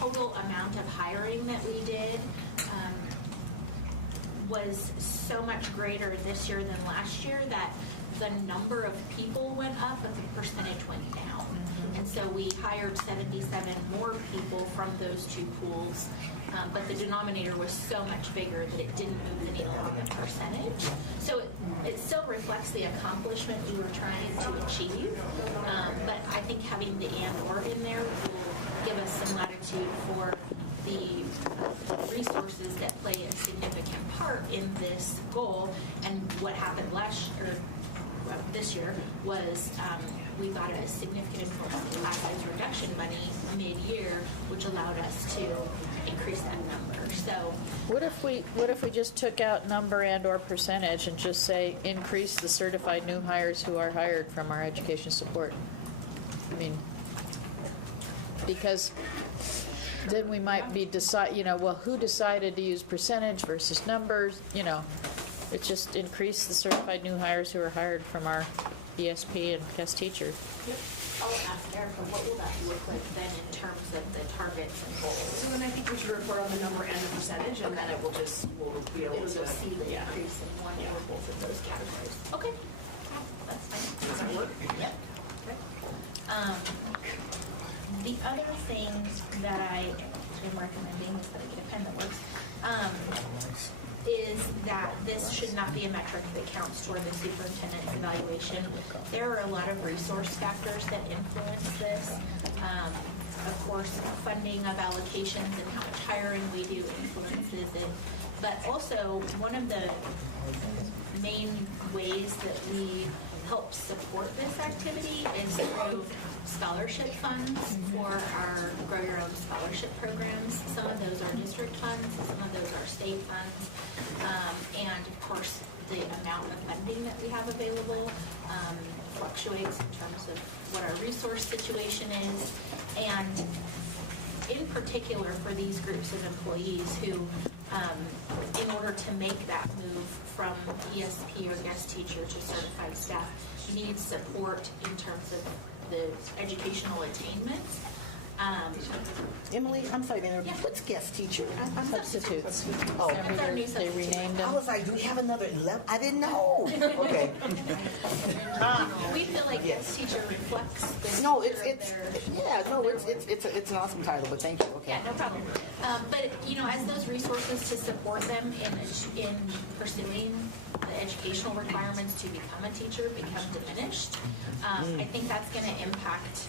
total amount of hiring that we did was so much greater this year than last year that the number of people went up, but the percentage went down. And so we hired 77 more people from those two pools, but the denominator was so much bigger that it didn't move the needle on the percentage. So it still reflects the accomplishment we were trying to achieve, but I think having the and or in there will give us some latitude for the resources that play a significant part in this goal. And what happened this year was we got a significant class size reduction money mid-year, which allowed us to increase that number. So What if we just took out number and or percentage and just say increase the certified new hires who are hired from our education support? I mean, because then we might be who decided to use percentage versus numbers? It's just increase the certified new hires who are hired from our ESP and guest teachers. Yep. I'll ask Erica, what will that look like then in terms of the targets and goals? So then I think we should report on the number and the percentage, and then we'll be able to see the increase in one or both of those categories. Okay. That's fine. Does that work? Yeah. Okay. The other thing that I am recommending is that I get a pen that works. Is that this should not be a metric that counts toward the superintendent's evaluation. There are a lot of resource factors that influence this. Of course, funding of allocations and how much hiring we do influences it. But also, one of the main ways that we help support this activity is through scholarship funds for our Grow Your Own scholarship programs. Some of those are district funds, some of those are state funds, and of course the amount of funding that we have available fluctuates in terms of what our resource situation is, and in particular for these groups of employees who, in order to make that move from ESP or guest teacher to certified staff, need support in terms of the educational attainment. Emily, I'm sorry to interrupt. What's guest teacher? Substitutes. Oh, That's our new they renamed I them. was like, do we have another 11? I didn't know. Okay. We feel like guest teacher reflects the No, nature of their it's an awesome title, but thank you. Okay. Yeah, no problem. But as those resources to support them in pursuing the educational requirements to become a teacher become diminished, I think that's going to impact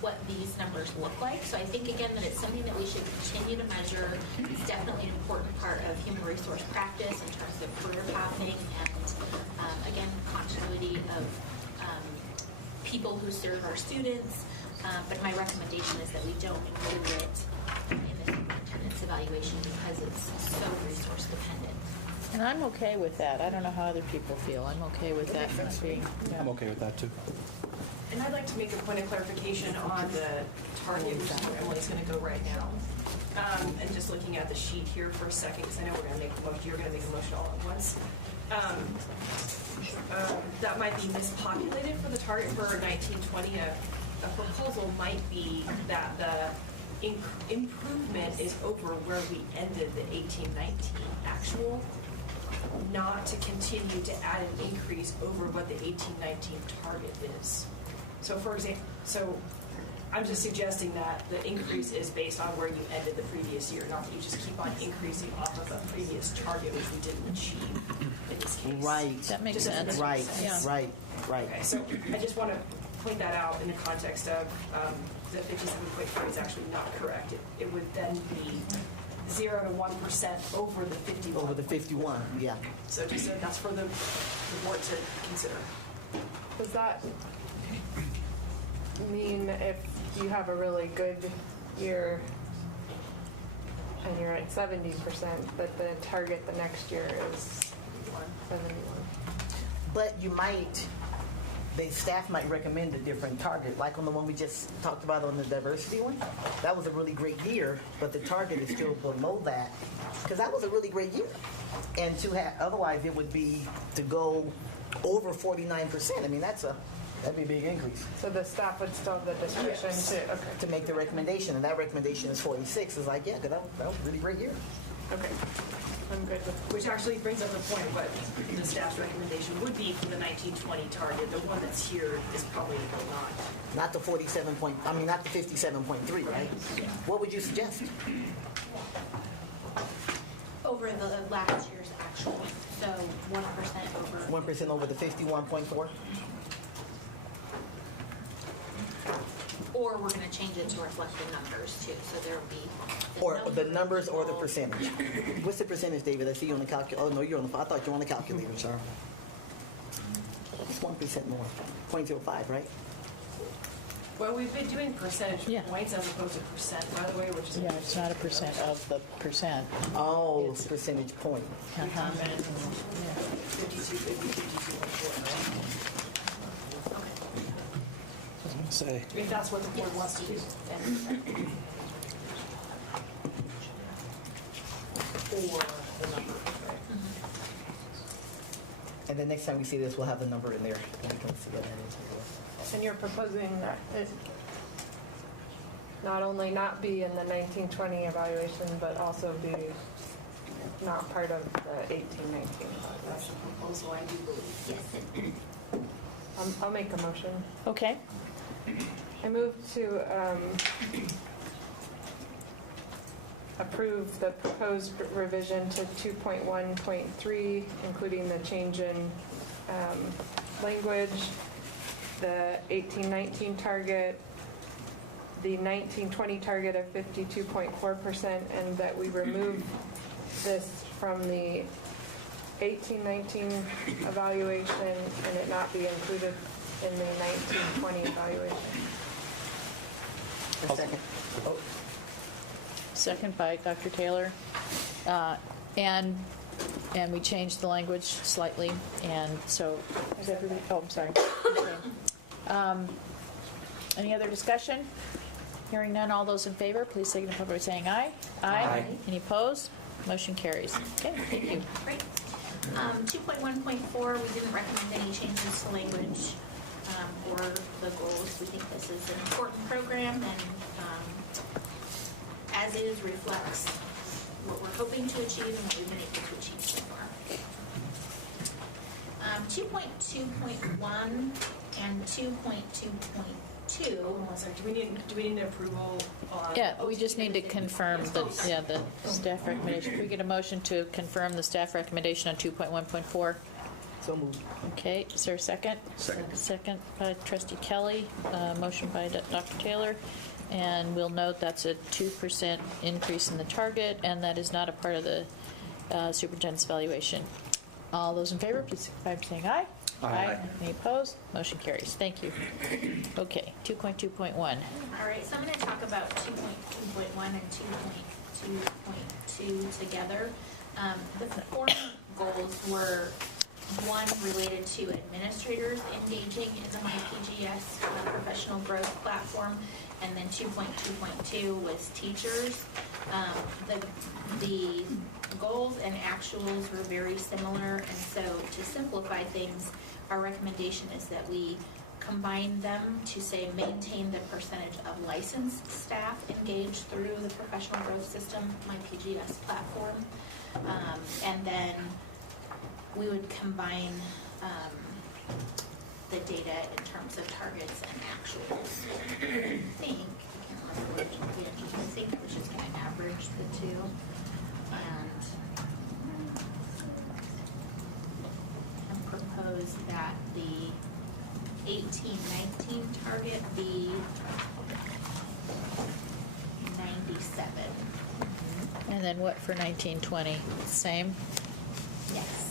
what these numbers look like. So I think, again, that it's something that we should continue to measure. It's definitely an important part of human resource practice in terms of career pathing and, again, continuity of people who serve our students. But my recommendation is that we don't include it in the superintendent's evaluation because it's so resource dependent. And I'm okay with that. I don't know how other people feel. I'm okay with that not being. I'm okay with that too. And I'd like to make a point of clarification on the target, which is where Emily's going to go right now. And just looking at the sheet here for a second, because I know we're going to make a motion. You're going to make a motion all at once. That might be mispopulated for the target for 1920. A proposal might be that the improvement is over where we ended the 18-19 actual, not to continue to add an increase over what the 18-19 target is. So for example, I'm just suggesting that the increase is based on where you ended the previous year, not that you just keep on increasing off of a previous target, which we didn't achieve in this case. Right. That makes Just sense. Right. Yeah. Right. Okay, so I just want to point that out in the context of the 57.5 is actually not correct. It would then be 0 to 1% over the 51. Over the 51, yeah. So just that's for the board to consider. Does that mean if you have a really good year and you're at 70%, that the target the next year is 71? But you might, the staff might recommend a different target, like on the one we just talked about on the diversity one. That was a really great year, but the target is still below that, because that was a really great year. And to have, otherwise it would be to go over 49%. I mean, that'd be a big increase. So the staff would still have the discretion to make the recommendation, and that recommendation is 46. It's like, yeah, because that was a really great year. Okay. I'm good with Which actually brings up the point what the staff's recommendation would be for the 1920 target. The one that's here is probably not. Not the 47 point, I mean, not the 57.3, right? What would you suggest? Over the last year's actual, so 1% over. 1% over the 51.4? Or we're going to change it to reflect the numbers too, so there will be. Or the numbers or the percentage? What's the percentage, David? I see you on the calculator. Oh, no, you're on the, I thought you were on the calculator, sir. It's 1% more, 0.05, right? Well, we've been doing percentage Yeah. points as opposed to percent, by the way, which is. Yeah, it's not a percent of the percent. Oh, it's percentage point. We commented 52, 52.4. Say. If that's what the board wants to do. Or the number, right? And then next time we see this, we'll have the number in there. And we can see what that is. And you're proposing that it not only not be in the 1920 evaluation, but also be not part of the 1819 evaluation. That's the proposal, I do believe. Yes. I'll make a motion. Okay. I move to approve the proposed revision to 2.1.3, including the change in language, the 1819 target, the 1920 target of 52.4%, and that we remove this from the 1819 evaluation and it not be included in the 1920 evaluation. A second. Oh, Second by Dr. Taylor. And we changed the language slightly, and so, is everybody, oh, I'm sorry. Okay. Any other discussion? Hearing none, all those in favor, please signify by saying aye. Aye. Any opposed? Motion carries. Okay, thank you. Great. 2.1.4, we didn't recommend any changes to language or the goals. We think this is an important program and as is reflects what we're hoping to achieve and what we've been able to achieve so far. 2.2.1 and 2.2.2. One second. Do we need an approval on? Yeah, we just need to confirm the staff recommendation. Can we get a motion to confirm the staff recommendation on 2.1.4? so moved. Okay, is there a second? Second. Second by Trustee Kelly, motion by Dr. Taylor. And we'll note that's a 2% increase in the target, and that is not a part of the superintendent's evaluation. All those in favor, please signify by saying aye. Aye. Any opposed? Motion carries. Thank you. Okay, 2.2.1. All right, so I'm going to talk about 2.2.1 and 2.2.2 together. The four goals were one related to administrators engaging in the MyPGS professional growth platform, and then 2.2.2 was teachers. The goals and actuals were very similar, and so to simplify things, our recommendation is that we combine them to say maintain the percentage of licensed staff engaged through the professional growth system, MyPGS platform, and then we would combine the data in terms of targets and actuals. I think, I can't remember which, I think we're just going to average the two and propose that the 18-19 target be 97. And then what for 1920? Same? Yes.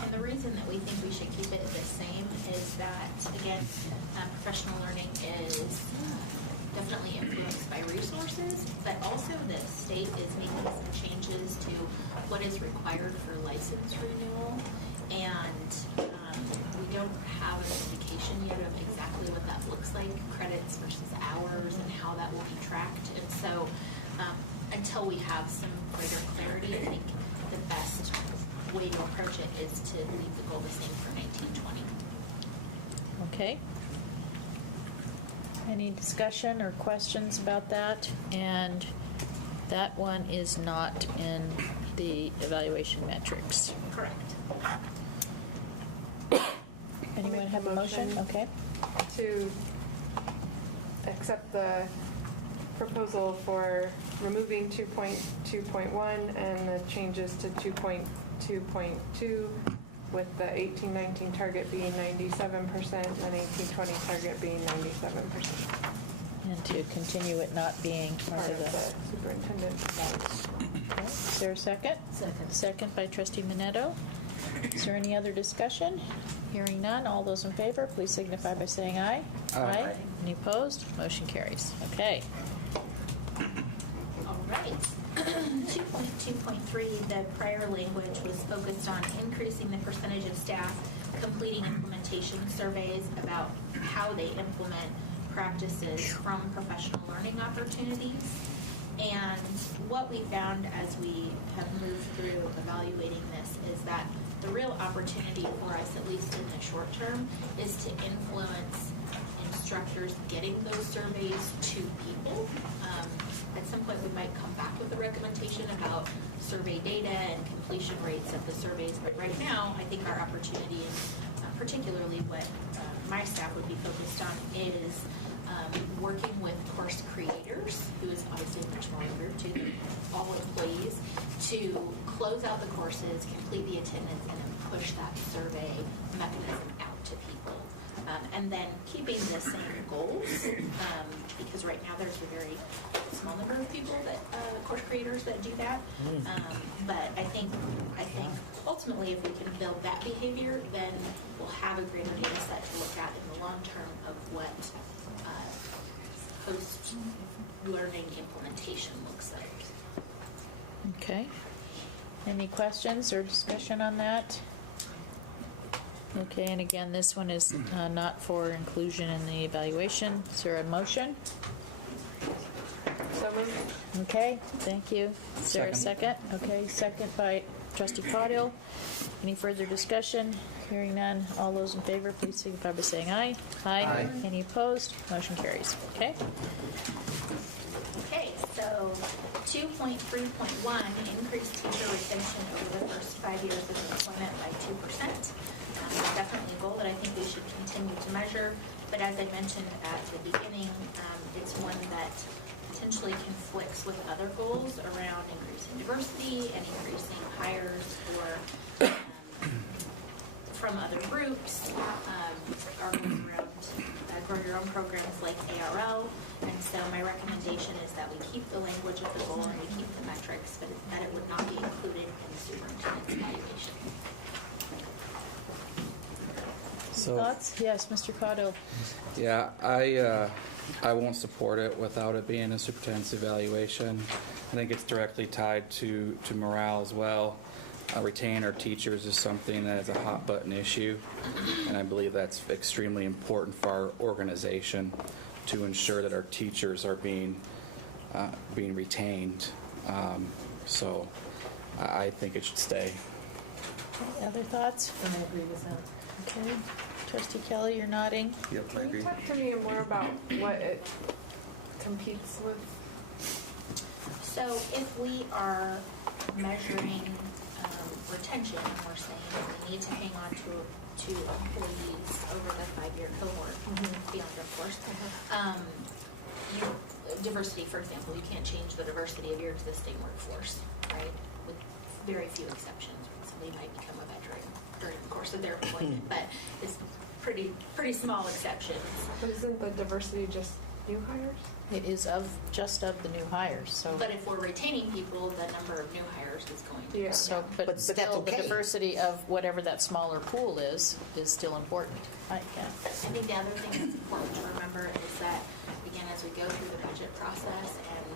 And the reason that we think we should keep it the same is that, again, professional learning is definitely influenced by resources, but also the state is making some changes to what is required for license renewal, and we don't have an indication yet of exactly what that looks like, credits versus hours, and how that will be tracked. And so until we have some greater clarity, I think the best way to approach it is to leave the goal the same for 1920. Okay. Any discussion or questions about that? And That one is not in the evaluation metrics. Correct. Anyone have a motion? Okay. To accept the proposal for removing 2.2.1 and the changes to 2.2.2 with the 18-19 target being 97% and 18-20 target being 97%. And to continue it not being Part of the superintendent's evaluation. Okay. Is there a second? Second. Second by Trustee Minetto. Is there any other discussion? Hearing none, all those in favor, please signify by saying aye. Aye. Any opposed? Motion carries. Okay. All right. 2.2.3, the prior language was focused on increasing the percentage of staff completing implementation surveys about how they implement practices from professional learning opportunities. And what we found as we have moved through evaluating this is that the real opportunity for us, at least in the short term, is to influence instructors getting those surveys to people. At some point, we might come back with a recommendation about survey data and completion rates of the surveys. But right now, I think our opportunity, and particularly what my staff would be focused on, is working with course creators, who is obviously a much smaller group, to all employees, to close out the courses, complete the attendance, and then push that survey mechanism out to people. And then keeping the same goals, because right now there's a very small number of people that course creators that do that. But I think ultimately, if we can build that behavior, then we'll have a greater data set to look at in the long term of what post-learning implementation looks like. Okay. Any questions or discussion on that? Okay, and again, this one is not for inclusion in the evaluation. Is there a motion? So moved. Okay, thank you. Is there a second? Okay, second by Trustee Caudill. Any further discussion? Hearing none. All those in favor, please signify by saying aye. Aye. Any opposed? Motion carries. Okay. Okay, so 2.3.1, increased teacher retention over the first 5 years of employment by 2%. It's definitely a goal that I think we should continue to measure, but as I mentioned at the beginning, it's one that potentially conflicts with other goals around increasing diversity and increasing hires from other groups, our goals around grow your own programs like ARL. And so my recommendation is that we keep the language of the goal and we keep the metrics, but that it would not be included in the superintendent's evaluation. Thoughts? Yes, Mr. Caudill. Yeah, I won't support it without it being a superintendent's evaluation. I think it's directly tied to morale as well. Retaining our teachers is something that is a hot button issue, and I believe that's extremely important for our organization to ensure that our teachers are being retained. So I think it should stay. Okay, other thoughts? I agree with that. Okay. Trustee Kelly, you're nodding. Yep, I Can agree. you talk to me more about what it competes with? So if we are measuring retention, and we're saying that we need to hang on to employees over the 5-year cohort, beyond, of course. Diversity, for example, you can't change the diversity of your existing workforce, right? With very few exceptions. Somebody might become a veteran during the course of their employment, but it's pretty small exceptions. But isn't the diversity just new hires? It is just of the new hires. So, But if we're retaining people, the number of new hires is going to Yeah. so but But that's still, the okay. diversity of whatever that smaller pool is still important. I think the other thing that's important to remember is that, again, as we go through the budget process and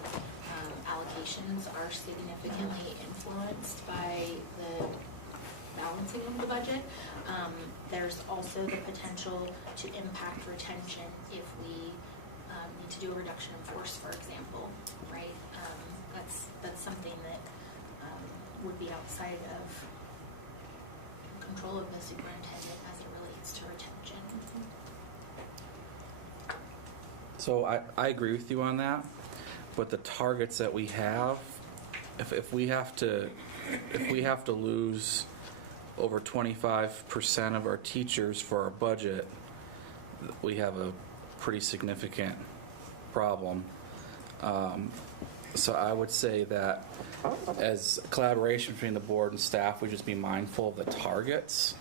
allocations are significantly influenced by the balancing of the budget, there's also the potential to impact retention if we need to do a reduction in force, for example, right? That's something that would be outside of control of the superintendent as it relates to retention. So I agree with you on that. but the targets that we have, if we have to lose over 25% of our teachers for our budget, we have a pretty significant problem. So I would say that as collaboration between the board and staff, we just be mindful of the targets.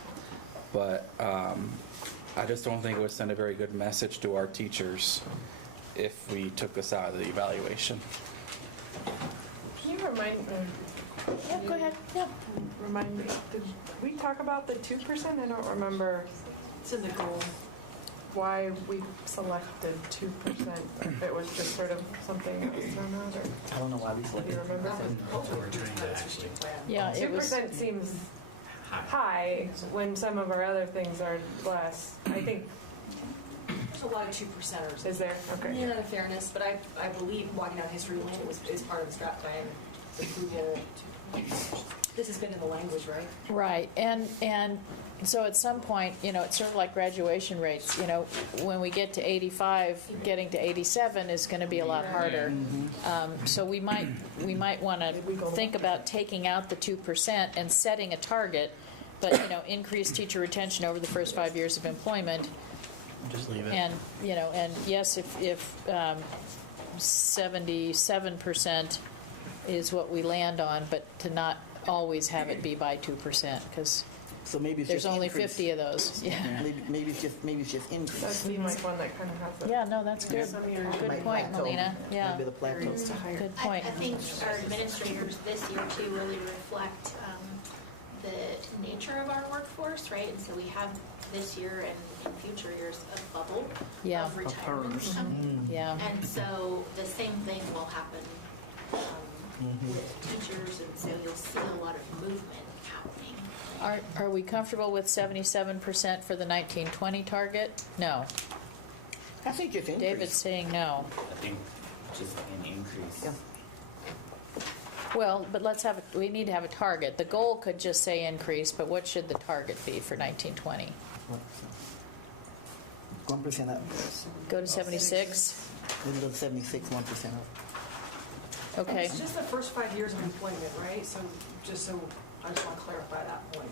But I just don't think it would send a very good message to our teachers if we took this out of the evaluation. Can you remind me? Yeah, go ahead. Yeah. Remind me, did we talk about the 2%? I don't remember. It's in the goal. Why we selected 2%, if it was just sort of something that was thrown out, or I don't know why we do selected you remember? Yeah, it was. 2% seems high when some of our other things are less. I think, There's a lot of 2%ers. is there? Okay. In of fairness, but I believe walking down history lane is part of the strat plan approval. This has been in the language, right? Right, and so at some point, it's sort of like graduation rates. When we get to 85, getting to 87 is going to be a lot harder. So we might want to think about taking out the 2% and setting a target, but increase teacher retention over the first 5 years of employment. Just leave it. And and yes, if 77% is what we land on, but to not always have it be by 2%, because So maybe it's there's just only increase. 50 of those. Yeah. Maybe it's just increase. That seemed like one that kind of has a. Yeah, no, that's good. Good Might point, plateau. Melina. Yeah. Maybe the plateau. Good I point. think our administrators this year too really reflect the nature of our workforce, right? And so we have this year and in future years a bubble Yeah. of retirements coming. Yeah. And so the same thing will happen with teachers, and so you'll see a lot of movement happening. Are we comfortable with 77% for the 1920 target? No. I think it's increase. David's saying no. I think just an increase. Yeah. Well, but we need to have a target. The goal could just say increase, but what should the target be for 1920? 1% up. Go to 76? Maybe go to 76, 1% up. Okay. It's just the first 5 years of employment, right? So I just want to clarify that point.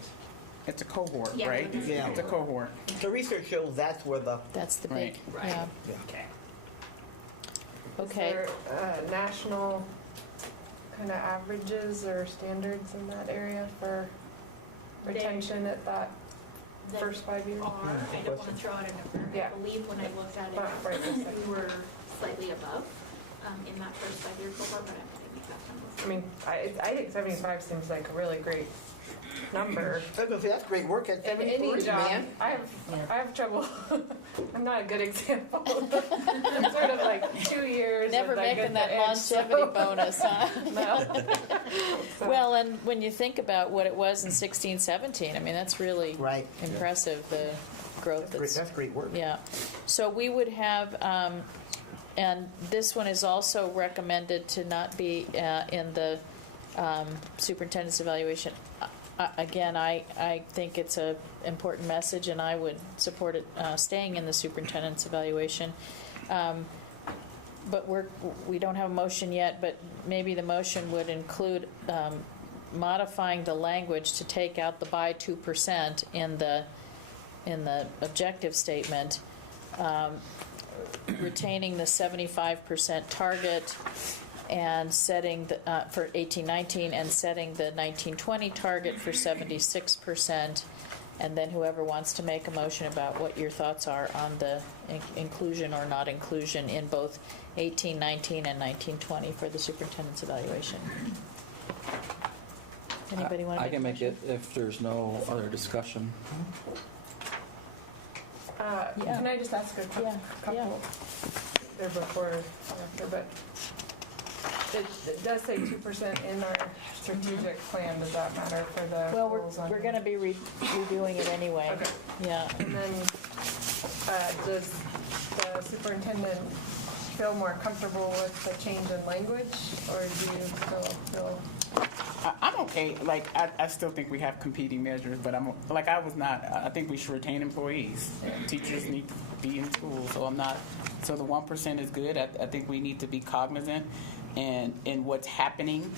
It's a cohort, Yeah. right? Yeah. It's a cohort. The research shows that's where the That's the big, Right. yeah. Okay. Okay. Is there national kind of averages or standards in that area for retention at that That first 5 years? I don't want to throw out a number. Yeah. I believe when I looked at But right this it, second. we were slightly above in that first 5 year cohort, but I'm going to make that I mean, I think 75 seems like a really great number. That's great work at In 74, any job, man. I have trouble. I'm not a good example. I'm sort of like 2 years. Never and I making get that the edge, longevity bonus, huh? No. Well, and when you think about what it was in 16, 17, I mean, that's really Right. impressive, the growth That's great work. Yeah. So we would have, and this one is also recommended to not be in the superintendent's evaluation. Again, I think it's an important message, and I would support it staying in the superintendent's evaluation. But we don't have a motion yet, but maybe the motion would include modifying the language to take out the by 2% in the objective statement, retaining the 75% target, and setting for 18-19, and setting the 19-20 target for 76%, and then whoever wants to make a motion about what your thoughts are on the inclusion or not inclusion in both 18-19 and 19-20 for the superintendent's evaluation. Anybody want to? I can make it if there's no other discussion. Yeah. Can I just ask a couple? Yeah. There before or after, but it does say 2% in our strategic plan. Does that matter for the Well, goals on? we're going to be reviewing it anyway. Okay. Yeah. And then does the superintendent feel more comfortable with the change in language, or do you still feel? I'm okay. Like, I still think we have competing measures, but I think we should retain employees. Teachers need to be in school, so the 1% is good. I think we need to be cognizant in what's happening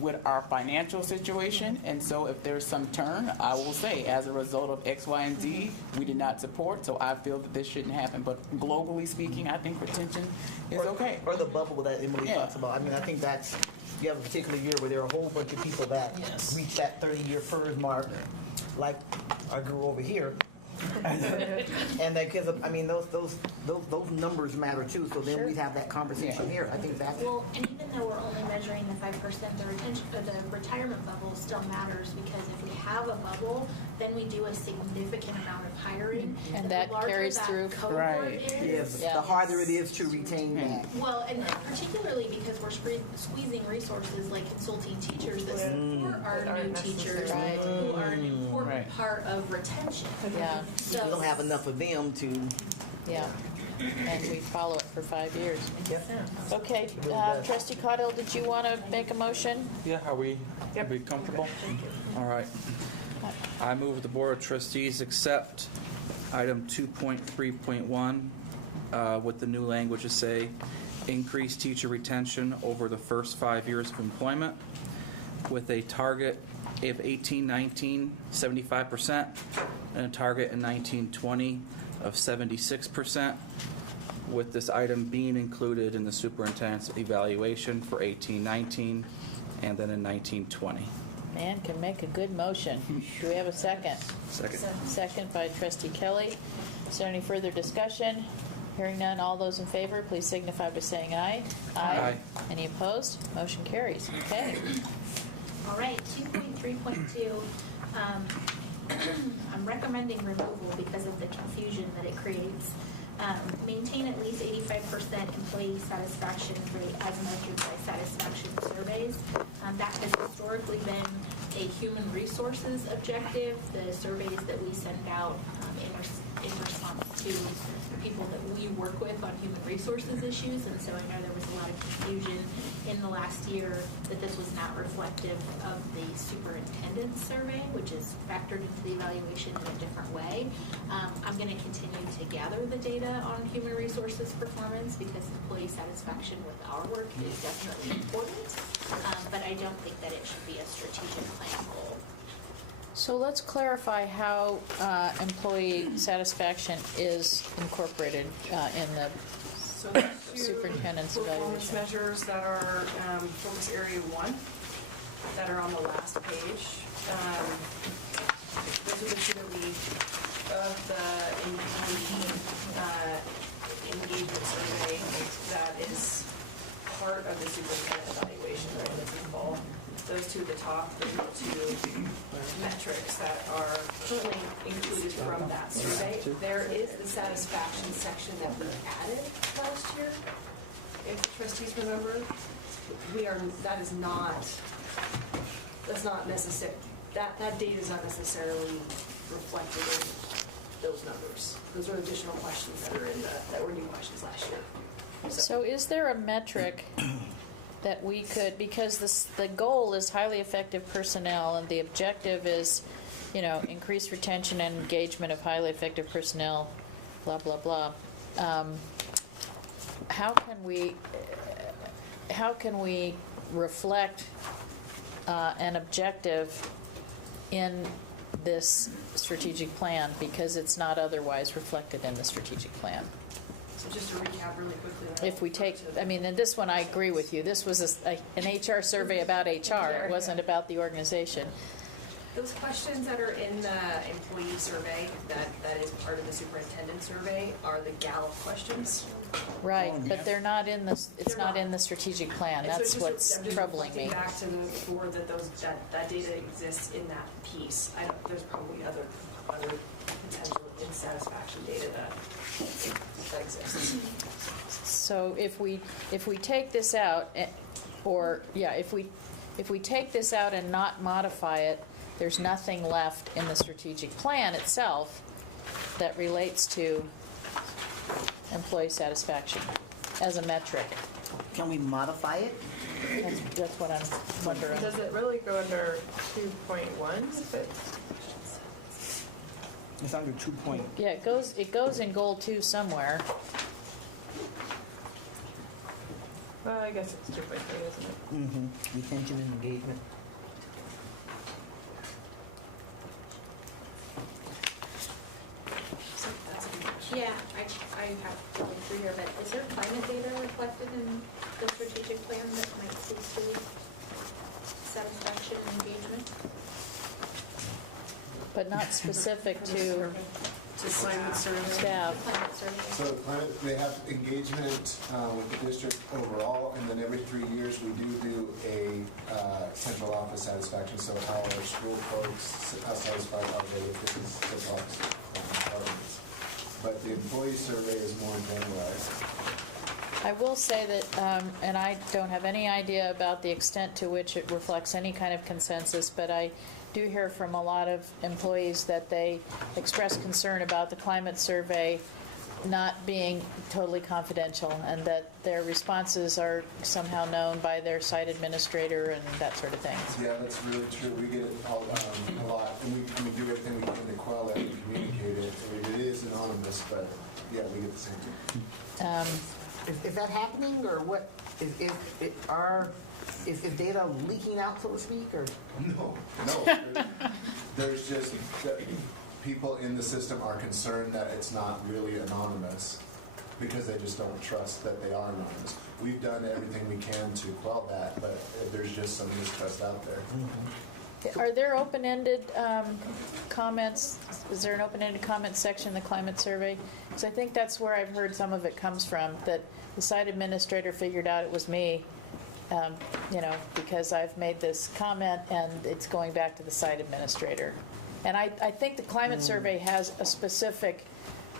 with our financial situation. And so if there's some turn, I will say, as a result of X, Y, and Z, we did not support, so I feel that this shouldn't happen. But globally speaking, I think retention is okay. Or the bubble that Emily talks about. I mean, I think that's, you have a particular year where there are a whole bunch of people that reach that 30-year PERS mark, like our girl over here. And that gives, I mean, those numbers matter too. So then we have that conversation here. I think that's well, and even though we're only measuring the 5%, the retirement bubble still matters, because if we have a bubble, then we do a significant amount of hiring, and that carries through. Right. Yes. The harder it is to retain that. Well, and particularly because we're squeezing resources like consulting teachers that support our new teachers, who are an important part of retention. Yeah. So we don't have enough of them to. Yeah. And we follow it for 5 years. Yep. Okay, Trustee Caudill, did you want to make a motion? Yeah, are we comfortable? All right. I move the Board of Trustees accept item 2.3.1 with the new language to say increase teacher retention over the first 5 years of employment with a target of 18-19, 75%, and a target in 19-20 of 76%, with this item being included in the superintendent's evaluation for 18-19 and then in 19-20. Man can make a good motion. Do we have a second? Second. Second by Trustee Kelly. Is there any further discussion? Hearing none, all those in favor, please signify by saying aye. Aye. Any opposed? Motion carries. Okay. all right, 2.3.2. I'm recommending removal because of the confusion that it creates. Maintain at least 85% employee satisfaction rate as measured by satisfaction surveys. That has historically been a human resources objective. The surveys that we send out in response to people that we work with on human resources issues, and so I know there was a lot of confusion in the last year that this was not reflective of the superintendent's survey, which is factored into the evaluation in a different way. I'm going to continue to gather the data on human resources performance because employee satisfaction with our work is definitely important, but I don't think that it should be a strategic plan goal. So let's clarify how employee satisfaction is incorporated in the superintendent's performance evaluation. measures that are focus area 1 that are on the last page. Those are the two that we of the engagement survey that is part of the superintendent evaluation that is involved. Those two at the top, those are the two metrics that are currently included from that survey. There is the satisfaction section that we added last year, if the trustees remember. That's not necessary. That data is not necessarily reflected in those numbers. Those are additional questions that were new questions last year. So is there a metric that we could, because the goal is highly effective personnel and the objective is, increased retention and engagement of highly effective personnel, blah, blah, blah. How can we reflect an objective in this strategic plan because it's not otherwise reflected in the strategic plan? So just to recap really quickly. If we take, in this one I agree with you. This was an HR survey about HR. It wasn't about the organization. Those questions that are in the employee survey that is part of the superintendent survey are the Gallup questions. Right, but they're not in the. It's not in the strategic plan. And so That's what's troubling me. Back to the board that that data exists in that piece. There's probably other potential dissatisfaction data that exists. So if we take this out, if we take this out and not modify it, there's nothing left in the strategic plan itself that relates to employee satisfaction as a metric. Can we modify it? That's what I'm wondering. Does it really go under 2.1 if it's? It's under 2 point. Yeah, it goes in goal 2 somewhere. Well, I guess it's 2.3, isn't it? Retention and engagement. Yeah, I have going through here, but is there climate data reflected in the strategic plan that might speak to satisfaction and engagement? But not specific to climate survey. staff. Climate survey. So climate, they have engagement with the district overall, and then every 3 years we do a central office satisfaction. So how our school folks, how satisfied are they with different departments? But the employee survey is more generalized. I will say that, and I don't have any idea about the extent to which it reflects any kind of consensus, but I do hear from a lot of employees that they express concern about the climate survey not being totally confidential, and that their responses are somehow known by their site administrator and that sort of thing. Yeah, that's really true. We get it all, a lot, and we do everything we can to quell it and communicate it. I mean, it is anonymous, but yeah, we get the same thing. Is that happening, or what? Is data leaking out, so to speak, or? No. There's just people in the system are concerned that it's not really anonymous because they just don't trust that they are anonymous. We've done everything we can to quell that, but there's just some mistrust out there. Are there open-ended comments? Is there an open-ended comment section in the climate survey? Because I think that's where I've heard some of it comes from, that the site administrator figured out it was me, because I've made this comment and it's going back to the site administrator. And I think the climate survey has a specific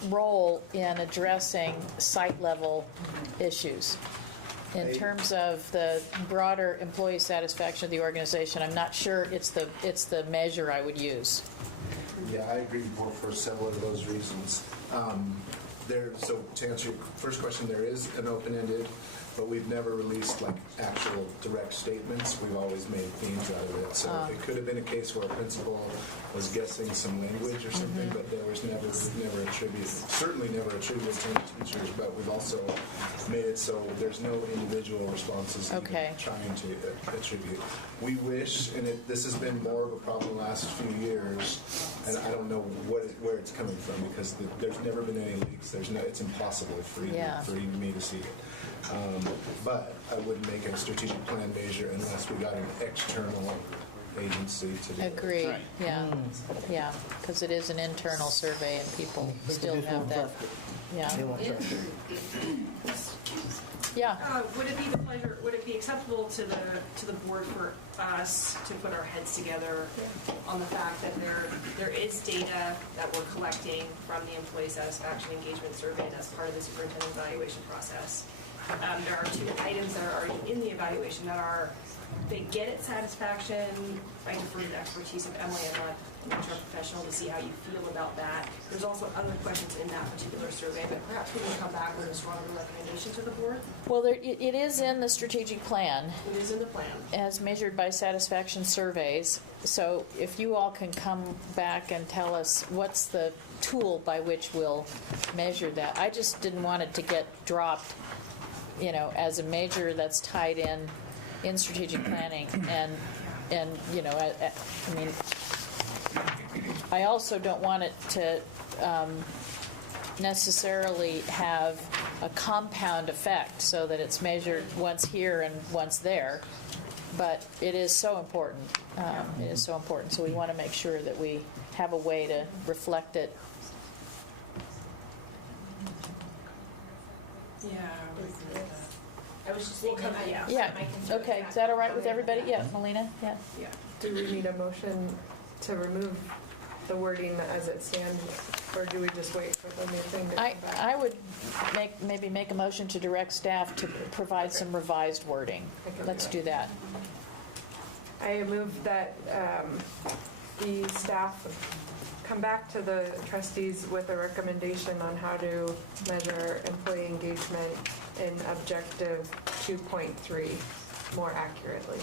role in addressing site-level issues. In terms of the broader employee satisfaction of the organization, I'm not sure it's the measure I would use. Yeah, I agree for several of those reasons. So to answer your first question, there is an open-ended, but we've never released like actual direct statements. We've always made themes out of it. So it could have been a case where a principal was guessing some language or something, but there was never attributed, certainly never attributed to any teachers, but we've also made it so there's no individual responses even trying to attribute. We wish, and this has been more of a problem the last few years, and I don't know where it's coming from, because there's never been any leaks. It's impossible for even me to see it. But I wouldn't make a strategic plan measure unless we got an external agency to do it. Agree. Right. Yeah, because it is an internal survey and people still have that. Yeah. Yeah. Would it be acceptable to the board for us to put our heads together on the fact that there is data that we're collecting from the employee satisfaction engagement survey that's part of the superintendent evaluation process? There are 2 items that are already in the evaluation they get at satisfaction. I defer to the expertise of Emily. I'm not an HR professional to see how you feel about that. There's also other questions in that particular survey, but perhaps we can come back with a stronger recommendation to the board. Well, it is in the strategic plan. It is in the plan. As measured by satisfaction surveys. So if you all can come back and tell us what's the tool by which we'll measure that. I just didn't want it to get dropped, as a measure that's tied in strategic planning, and I also don't want it to necessarily have a compound effect so that it's measured once here and once there, but it is so important. It is so important, so we want to make sure that we have a way to reflect it. Yeah. I was just thinking, Yeah. Okay. Is that all right with everybody? Yeah. Melina? Yeah. Yeah. Do we need a motion to remove the wording as it stands, or do we just wait for the new thing to come back? I would maybe make a motion to direct staff to provide some revised wording. Let's do that. I move that the staff come back to the trustees with a recommendation on how to measure employee engagement in objective 2.3 more accurately.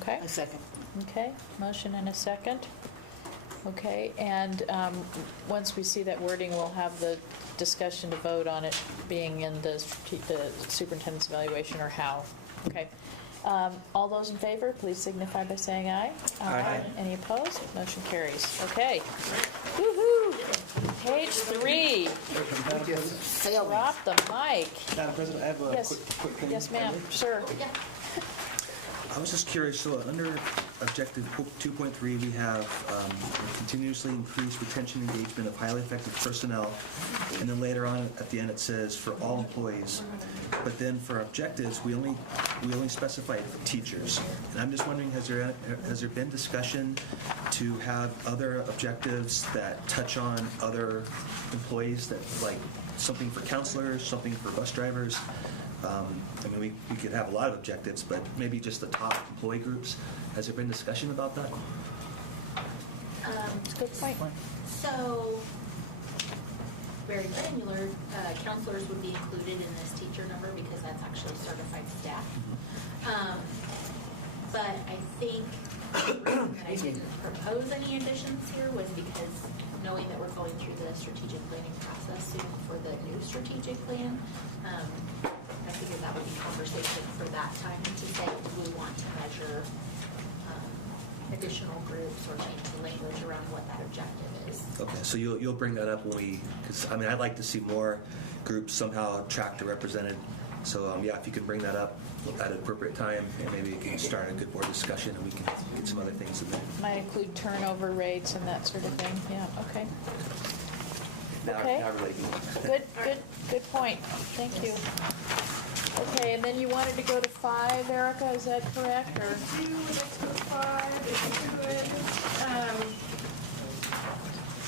Okay. A second. Okay, motion and a second. Okay, and once we see that wording, we'll have the discussion to vote on it being in the superintendent's evaluation or how. Okay. All those in favor, please signify by saying aye. Aye. Any opposed? Motion carries. Okay. Woo-hoo! Page 3. Drop the mic. Madam President, I have a Yes. quick thing. Yes, ma'am. Sure. I was just curious, so under objective 2.3, we have continuously increase retention engagement of highly effective personnel, and then later on at the end it says for all employees. But then for objectives, we only specified teachers. And I'm just wondering, has there been discussion to have other objectives that touch on other employees, that like something for counselors, something for bus drivers? I mean, we could have a lot of objectives, but maybe just the top employee groups. Has there been discussion about that? That's a good point. So, very granular, counselors would be included in this teacher number because that's actually certified staff. But I think the reason that I didn't propose any additions here was because knowing that we're going through the strategic planning process soon for the new strategic plan, I figured that would be conversation for that time to say, do we want to measure additional groups or change the language around what that objective is. Okay, so you'll bring that up when because I mean, I'd like to see more groups somehow tracked or represented. So yeah, if you can bring that up at an appropriate time, and maybe you can start a good board discussion, and we can get some other things in there. Might include turnover rates and that sort of thing. Yeah, okay. Okay. Now relating. Good point. Thank you. Okay, and then you wanted to go to 5, Erica, is that correct? Or? Let's go to 5, if you could.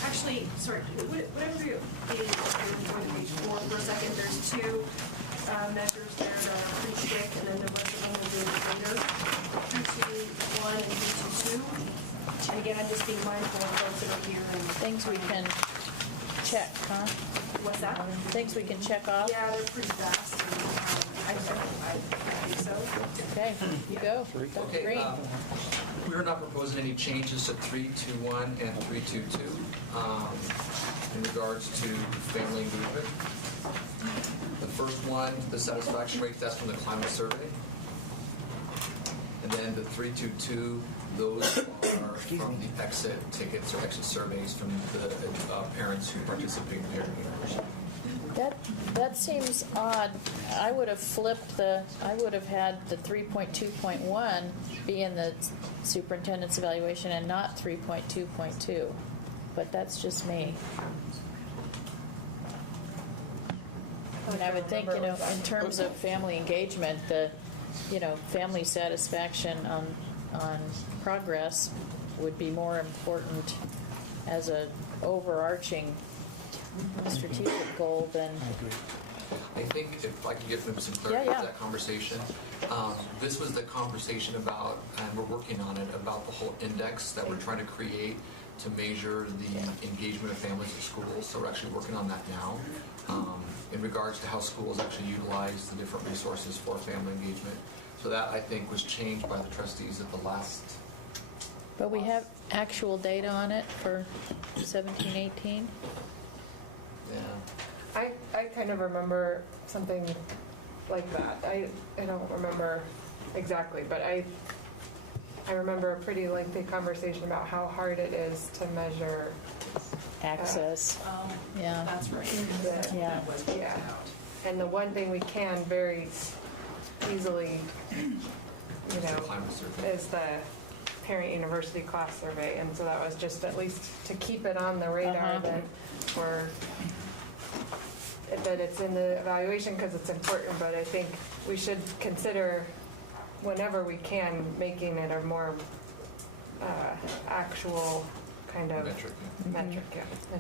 Actually, sorry, whatever you is, going to page 4 for a second, there's 2 measures there that are pretty quick, and then the rest of them will do it later. 321 and 322. And again, I'm just being mindful of folks that are here and Things we can check, huh? What's that? Things we can check off? Yeah, they're pretty fast. And, I think so. Okay, you go. Okay, Great. we are not proposing any changes to 321 and 322 in regards to family engagement. The first one, the satisfaction rate, that's from the climate survey. And then the 322, those are from the exit tickets or exit surveys from the parents who participate in parent university. That seems odd. I would have had the 3.2.1 be in the superintendent's evaluation and not 3.2.2. But that's just me. And I would think, in terms of family engagement, family satisfaction on progress would be more important as a overarching strategic goal than. I think if I could get some clarity to that conversation, this was the conversation about, and we're working on it, about the whole index that we're trying to create to measure the engagement of families at schools. So we're actually working on that now in regards to how schools actually utilize the different resources for family engagement. So that, I think, was changed by the trustees at the last. But we have actual data on it for 17-18? Yeah. I kind of remember something like that. I don't remember exactly, but I remember a pretty lengthy conversation about how hard it is to measure access. Yeah. That's right. Yeah. Yeah. And the one thing we can very easily, is the parent university class survey. And so that was just at least to keep it on the radar that it's in the evaluation because it's important, but I think we should consider whenever we can making it a more actual kind of metric.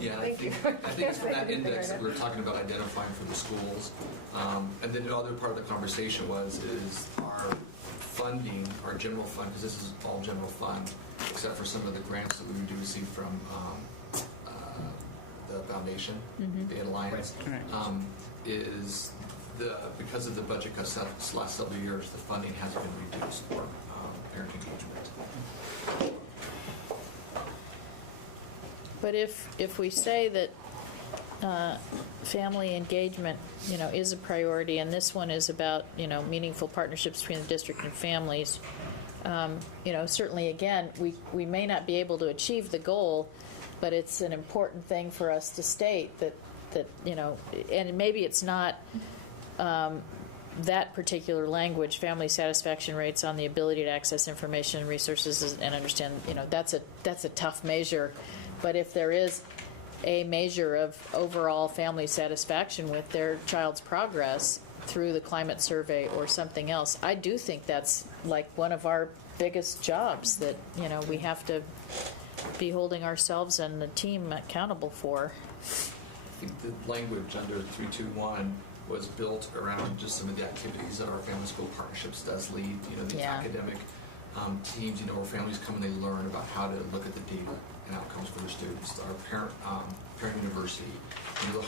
Yeah, I think it's from that index that we were talking about identifying for the schools. And then the other part of the conversation is our funding, our general fund, because this is all general fund, except for some of the grants that we do receive from the foundation, the alliance, is because of the budget cuts this last several years, the funding has been reduced for parent engagement. But if we say that family engagement, is a priority, and this one is about, meaningful partnerships between the district and families, certainly, again, we may not be able to achieve the goal, but it's an important thing for us to state that and maybe it's not that particular language, family satisfaction rates on the ability to access information and resources and understand, that's a tough measure. But if there is a measure of overall family satisfaction with their child's progress through the climate survey or something else, I do think that's like one of our biggest jobs that, we have to be holding ourselves and the team accountable for. I think the language under 321 was built around just some of the activities that our family school partnerships does lead, these academic teams, where families come and they learn about how to look at the data and outcomes for their students. Our parent university, the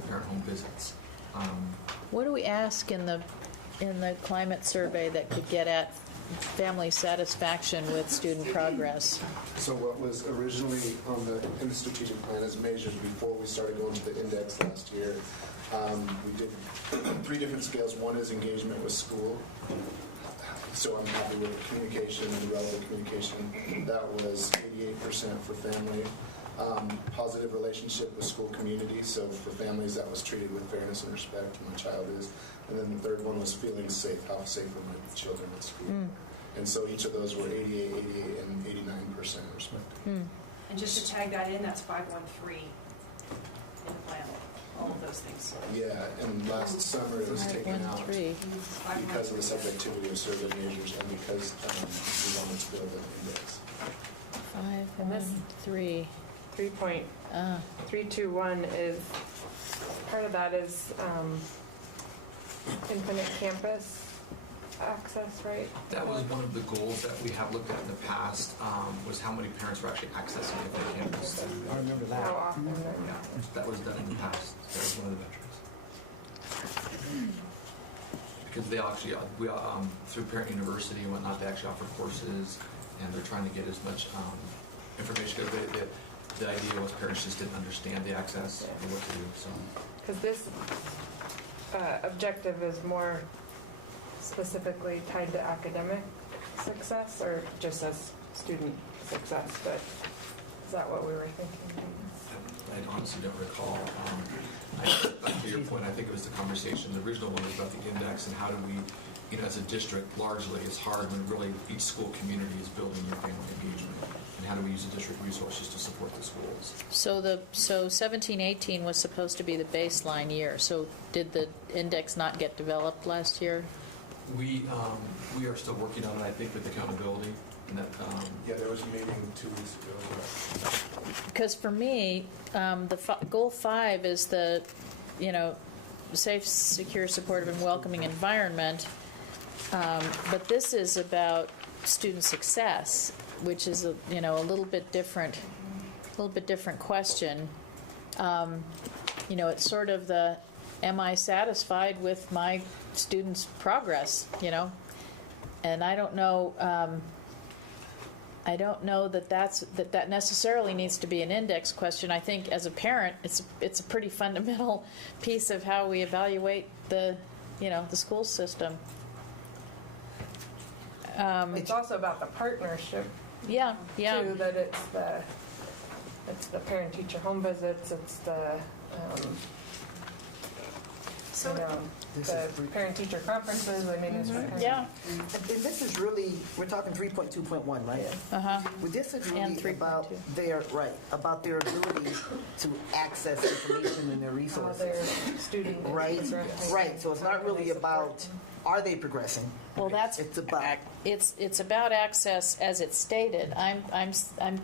parent home visits. What do we ask in the climate survey that could get at family satisfaction with student progress? So what was originally in the strategic plan as measures before we started going to the index last year, we did 3 different scales. One is engagement with school. So I'm happy with the communication and the relevant communication. That was 88% for family. Positive relationship with school community. So for families, that was treated with fairness and respect. My child is. And then the third one was feeling safe. How safe are my children at school? And so each of those were 88, 88, and 89% respectively. And just to tag that in, that's 513 in the plan. All of those things. Yeah, and last summer it was taken out because of the subjectivity of survey measures and because we wanted to build an index. 513. 3.321 is part of that is infinite campus access, right? That was one of the goals that we have looked at in the past, was how many parents were actually accessing Infinite Campus. I remember that. How often? Yeah, that was done in the past. That was one of the metrics. Because they actually, through Parent University and whatnot, they actually offer courses, and they're trying to get as much information. The idea was parents just didn't understand the access and what to do. So, because this objective is more specifically tied to academic success, or just as student success, but is that what we were thinking? I honestly don't recall. Back to your point, I think it was the conversation. The original one was about the index and how do we, as a district, largely, it's hard when really each school community is building your family engagement. And how do we use the district resources to support the schools? So 17-18 was supposed to be the baseline year. So did the index not get developed last year? We are still working on it, I think, with accountability. And that, yeah, there was a meeting 2 weeks ago. Because for me, goal 5 is the, safe, secure, supportive, and welcoming environment. But this is about student success, which is a little bit different question. It's sort of the, am I satisfied with my students' progress? And I don't know. I don't know that necessarily needs to be an index question. I think as a parent, it's a pretty fundamental piece of how we evaluate the school system. It's also about the partnership. Yeah. Too, that it's the parent-teacher home visits. It's the the parent-teacher conferences. I mean, it's yeah. And this is really, we're talking 3.2.1, right? Well, this is really about their ability to access information and their resources. Their student right. So it's not really about are they progressing. Well, it's about access as it's stated. I'm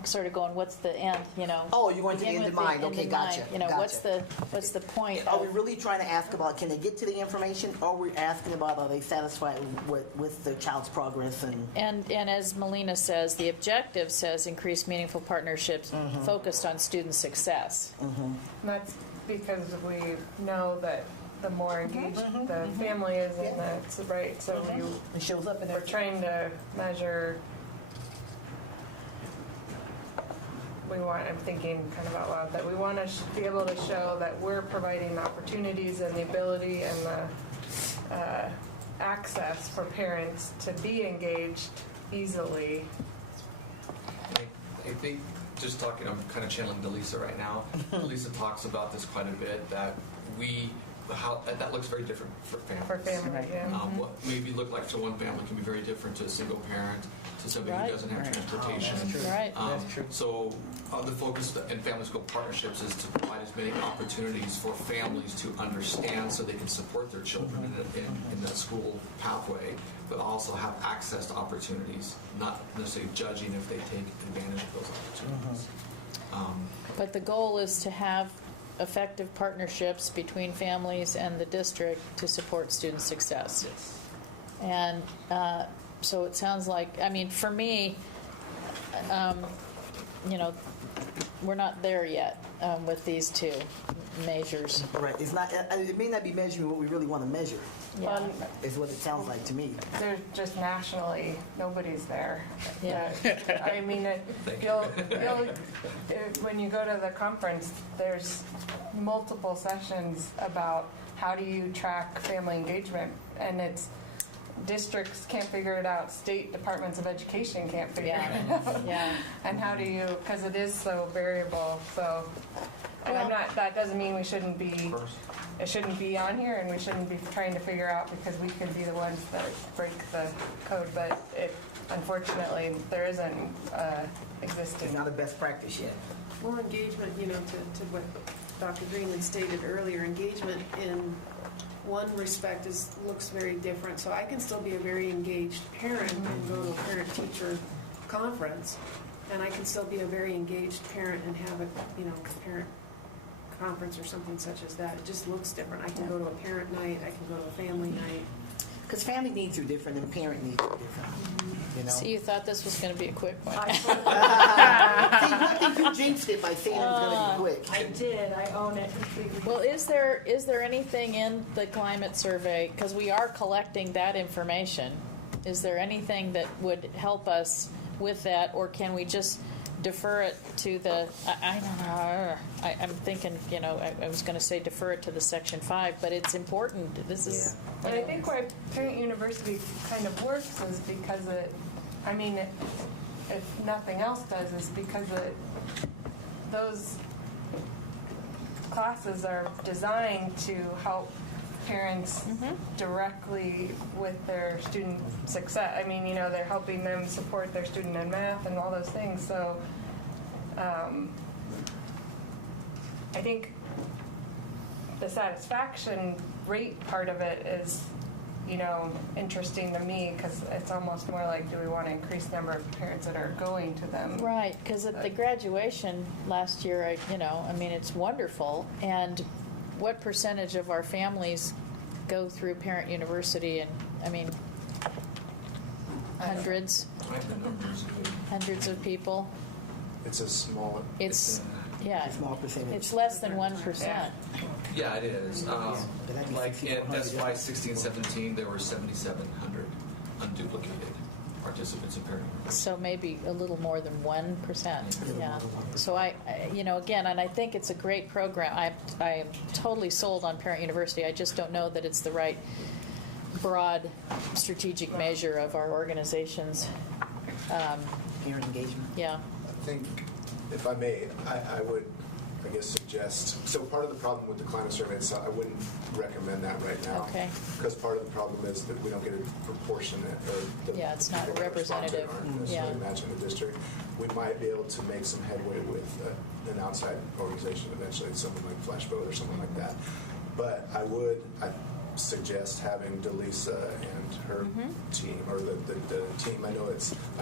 sort of going, what's the end? Oh, you're going to the end in mind. Okay, gotcha. Gotcha. What's the point? Are we really trying to ask about can they get to the information, or are we asking about are they satisfied with their child's progress and as Melina says, the objective says increase meaningful partnerships focused on student success. And that's because we know that the more engaged the family is in the, right, so It shows up in we're trying to measure, I'm thinking kind of out loud, that we want to be able to show that we're providing the opportunities and the ability and the access for parents to be engaged easily. I think, just talking, I'm kind of channeling Delisa right now. Delisa talks about this quite a bit, that that looks very different for families. For family, yeah. What maybe look like to one family can be very different to a single parent, to somebody who doesn't have transportation. That's true. So the focus in family school partnerships is to provide as many opportunities for families to understand so they can support their children in that school pathway, but also have access to opportunities, not necessarily judging if they take advantage of those opportunities. But the goal is to have effective partnerships between families and the district to support student success. And so it sounds like, I mean, for me, we're not there yet with these two measures. Right. It's not. It may not be measuring what we really want to measure. Yeah. Is what it sounds like to me. They're just nationally, nobody's there. Yeah. I mean, when you go to the conference, there's multiple sessions about how do you track family engagement, and it's districts can't figure it out, state departments of education can't figure it out. Yeah. And how do you, because it is so variable, so, and that doesn't mean we shouldn't be, it shouldn't be on here, and we shouldn't be trying to figure out because we could be the ones that break the code, but unfortunately, there isn't existing. It's not a best practice yet. Well, engagement, to what Dr. Greenlee stated earlier, engagement in one respect looks very different. So I can still be a very engaged parent and go to a parent-teacher conference, and I can still be a very engaged parent and have a parent conference or something such as that. It just looks different. I can go to a parent night. I can go to a family night. Because family needs are different and parent needs are different. So you thought this was going to be a quick one. See, I think you jinxed it by saying it was going to be quick. I did. I own it completely. Well, is there anything in the climate survey, because we are collecting that information, is there anything that would help us with that, or can we just defer it to the, I don't know, I'm thinking, I was going to say defer it to the Section 5, but it's important. This is... And I think why Parent University kind of works is because if nothing else does, is because those classes are designed to help parents directly with their student success. I mean, they're helping them support their student in math and all those things. So I think the satisfaction rate part of it is, interesting to me, because it's almost more like, do we want to increase the number of parents that are going to them? Right, because at the graduation last year, it's wonderful. And what percentage of our families go through Parent University? And hundreds of people. It's a small. It's a small percentage. It's less than 1%. Yeah, it is. Like in SY 16-17, there were 7,700 unduplicated participants in parent. So maybe a little more than 1%. Yeah. So again, and I think it's a great program. I am totally sold on Parent University. I just don't know that it's the right broad strategic measure of our organization's parent engagement. Yeah. I think, if I may, I would, suggest, so part of the problem with the climate survey itself, I wouldn't recommend that right now. Okay. Because part of the problem is that we don't get a proportionate, it's not representative. Aren't necessarily matching the district. We might be able to make some headway with an outside organization eventually, someone like Flashboat or something like that. But I suggest having Delisa and her team, or the team, I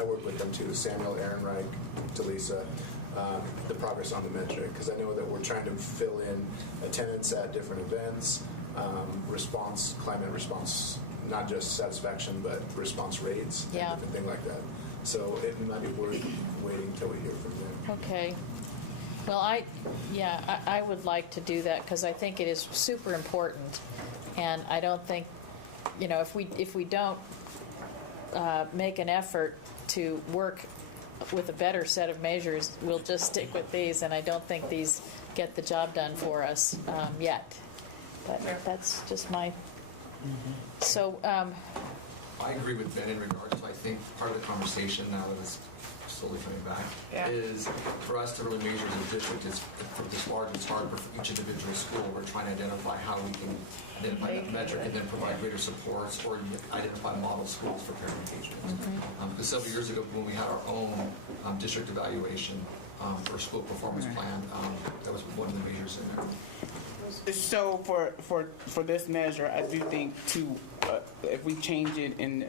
work with them too, Samuel, Ehrenreich, Delisa, the progress on the metric, because I know that we're trying to fill in attendance at different events, climate response, not just satisfaction, but response rates, and different things like that. So it might be worth waiting until we hear from them. Okay. Well, I would like to do that, because I think it is super important And I don't think, if we don't make an effort to work with a better set of measures, we'll just stick with these, and I don't think these get the job done for us yet. But that's just my... So... I agree with Ben in regards to, I think part of the conversation now that it's slowly coming back is for us to really measure as a district is for this large, it's hard for each individual school. We're trying to identify how we can identify that metric and then provide greater supports or identify model schools for parent engagement. Because several years ago when we had our own district evaluation for school performance plan, that was one of the measures in there. So for this measure, I do think if we change it in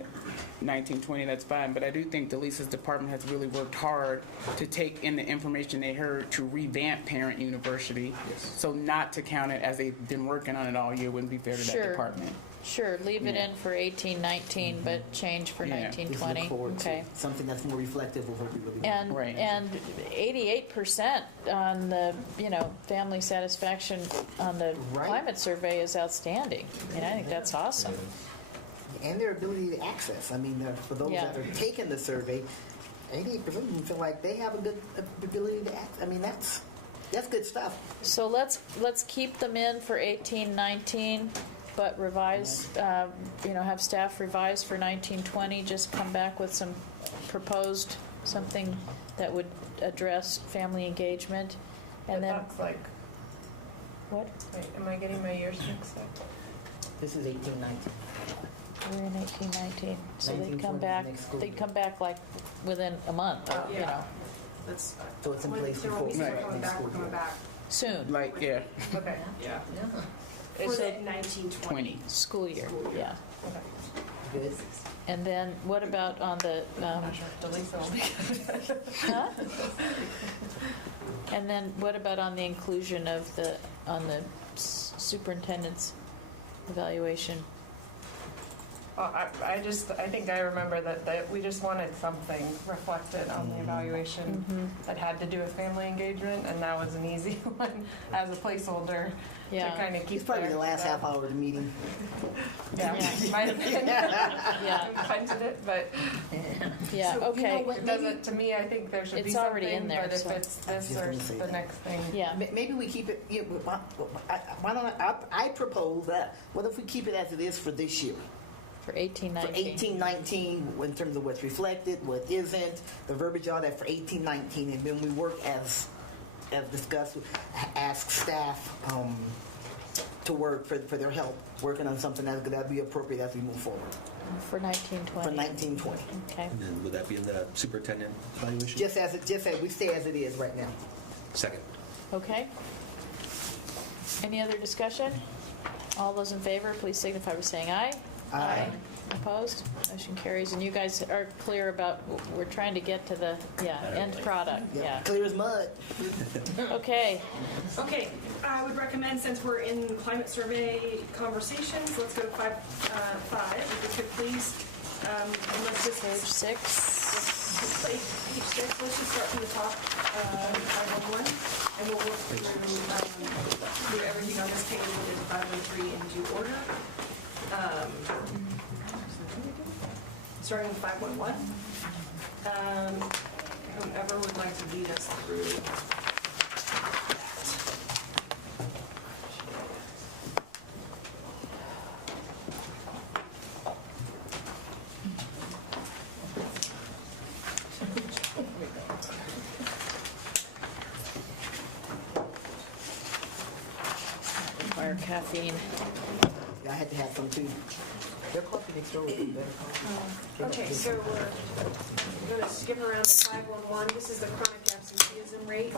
1920, that's fine. But I do think Delisa's department has really worked hard to take in the information they heard to revamp Parent University. Yes. So not to count it as they've been working on it all year wouldn't be fair to that department. Sure, leave it in for 18-19, but change for 19-20. Okay. Something that's more reflective of what we really want. And 88% on the family satisfaction on the climate survey is outstanding. I think that's awesome. And their ability to access. I mean, for those that are taking the survey, 88% of them feel like they have a good ability to access. I mean, that's good stuff. So let's keep them in for 18-19. But revise, have staff revise for 19-20, just come back with some proposed, something that would address family engagement. And then, looks like... What? Wait, am I getting my years mixed up? This is 18-19. We're in 18-19. So they'd come 19-20 back, next school they'd year. come back like within a month, That's, So it's in place when we before start coming back, we're coming back. soon. Yeah. Okay. Yeah. It's For a 19-20. school year, yeah. Good. And then what about on the, huh? And then what about on the inclusion of on the superintendent's evaluation? Well, I think I remember that we just wanted something reflected on the evaluation that had to do with family engagement, and that was an easy one as a placeholder to kind of keep. It's probably the last half hour of the meeting. Yeah, might have been. Punted it, but so, okay. It doesn't. To me, I think there should be something. It's already in there. But if it's this or the next thing, Maybe we keep it. Why don't I propose that? What if we keep it as it is for this year? For 18-19. For 18-19, in terms of what's reflected, what isn't, the verbiage, all that for 18-19, and then we work as discussed, ask staff to work for their help, working on something that'd be appropriate as we move forward. For 19-20. For 19-20. Okay. And then would that be in the superintendent evaluation? Just as we stay as it is right now. Second. Okay. Any other discussion? All those in favor, please signify by saying aye. Aye. Opposed? Motion carries. And you guys are clear about, we're trying to get to the, end product. Yeah. Clear as mud. Okay. Okay, I would recommend, since we're in climate survey conversations, let's go to 5, if you could please. Let's just Page 6. page 6. Let's just start from the top, 511, and we'll work through everything on this page with 513 in due order. Starting with 511. Whoever would like to lead us through Require caffeine. I had to have some too. Their coffee next door would be better coffee. Okay, so we're going to skip around to 511. This is the chronic absenteeism rate.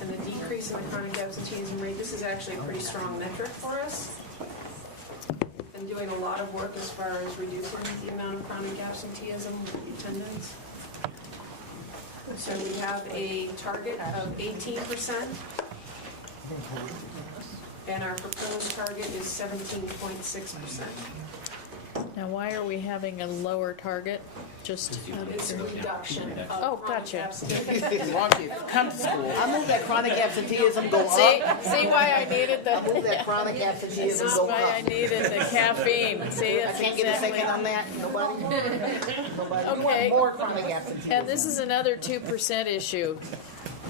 And the decrease in the chronic absenteeism rate. This is actually a pretty strong metric for us. Been doing a lot of work as far as reducing the amount of chronic absenteeism attendance. So we have a target of 18%. And our proposed target is 17.6%. Now, why are we having a lower target? Just It's a reduction of Oh, chronic gotcha. absenteeism. Long kids come to school. I move that chronic absenteeism go see, up. see why I needed I move the. that chronic absenteeism This is go why I up. needed the caffeine. See, I that's can't get a exactly. second on that. Nobody. Nobody. We Okay. want more chronic absenteeism. And this is another 2% issue.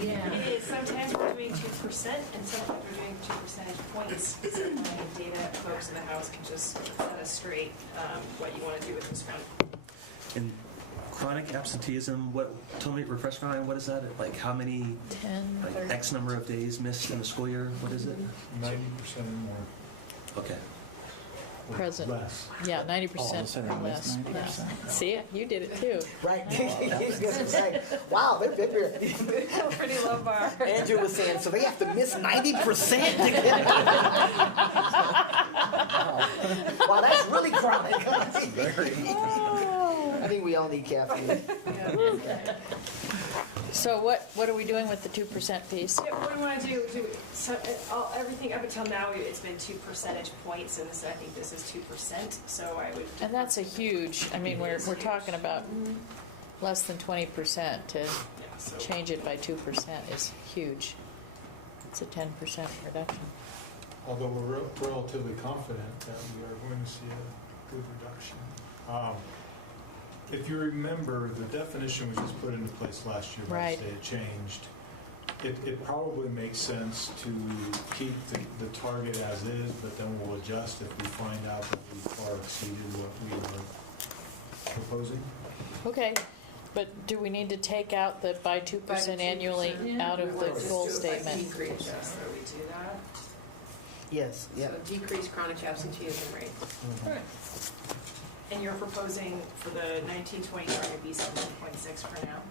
It is. Sometimes we're doing 2%, and sometimes we're doing 2 percentage points. So data folks in the house can just set us straight what you want to do with this one. And chronic absenteeism, tell me, refresh my mind, what is that? Like how many, 10, like 30. X number of days missed in the school year? What is it? 90% or more. Okay. Present. Less. Yeah, 90% or less. Yeah. See it? You did it too. Right. Wow, they're Pretty low bar. Andrew was saying, so they have to miss 90% to get Wow, that's really chronic. I think we all need caffeine. So what are we doing with the 2% piece? Yeah, what we want to do so everything up until now, it's been 2 percentage points, and I think this is 2%. So I would. And that's a huge. I mean, we're talking about less than 20% to change it by 2% is huge. It's a 10% reduction. Although we're relatively confident that we are going to see a good reduction. If you remember, the definition was just put into place last year by Right. the state. It changed. It probably makes sense to keep the target as is, but then we'll adjust if we find out that we far exceeded what we were proposing. Okay, but do we need to take out the by 2% annually out of the goal statement? Decrease, so we do that. Yes, yeah. So decrease chronic absenteeism rate. And you're proposing for the 1920 target be 7.6 for now?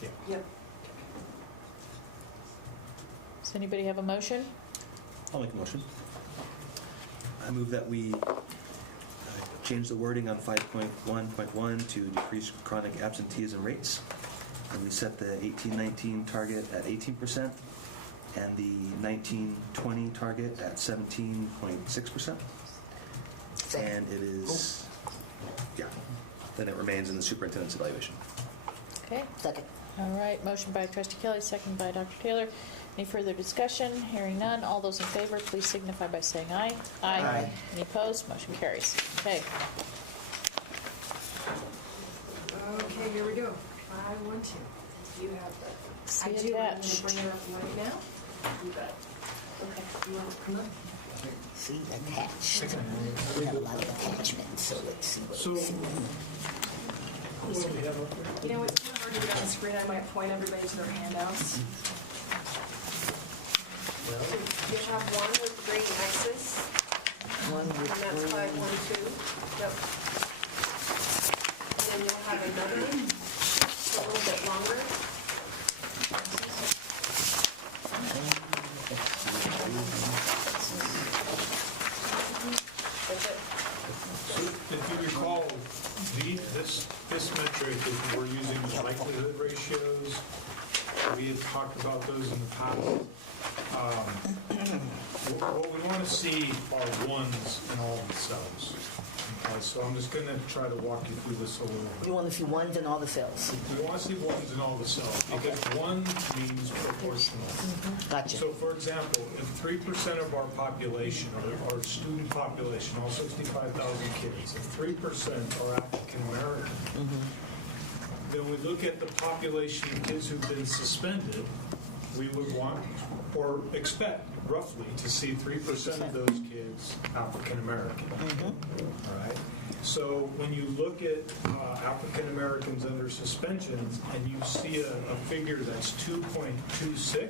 Yeah. Yep. Does anybody have a motion? I'll make a motion. I move that we change the wording on 5.1.1 to decrease chronic absenteeism rates. And we set the 18-19 target at 18% and the 19-20 target at 17.6%. And it is, then it remains in the superintendent's evaluation. Okay. Second. All right, motion by Trustee Kelly, second by Dr. Taylor. Any further discussion? Hearing none. All those in favor, please signify by saying aye. Aye. Any opposed? Motion carries. Okay. Okay, here we go. 512. You have that. See I you do. I'm going attached. to bring it up right now. You bet. Okay. You want to come up? See, attached. We have a lot of attachments, so let's see what So, we see. what do we have up there? You know, it's kind of hard to get on the screen. I might point everybody to their handouts. You'll have one with great nexus, One and with that's three. 512. Yep. And then you'll have another one, a little bit longer. That's it. So if you recall, this metric is we're using the likelihood ratios. We had talked about those in the past. What we want to see are ones in all the cells. Okay, so I'm just going to try to walk you through this a little bit. You want to see ones in all the cells. We want to see ones in all the cells because one means proportional. Gotcha. So, for example, if 3% of our population, or our student population, all 65,000 kids, if 3% are African American, then we look at the population of kids who've been suspended, we would want or expect roughly to see 3% of those kids African American. All right. So when you look at African Americans under suspensions and you see a figure that's 2.26,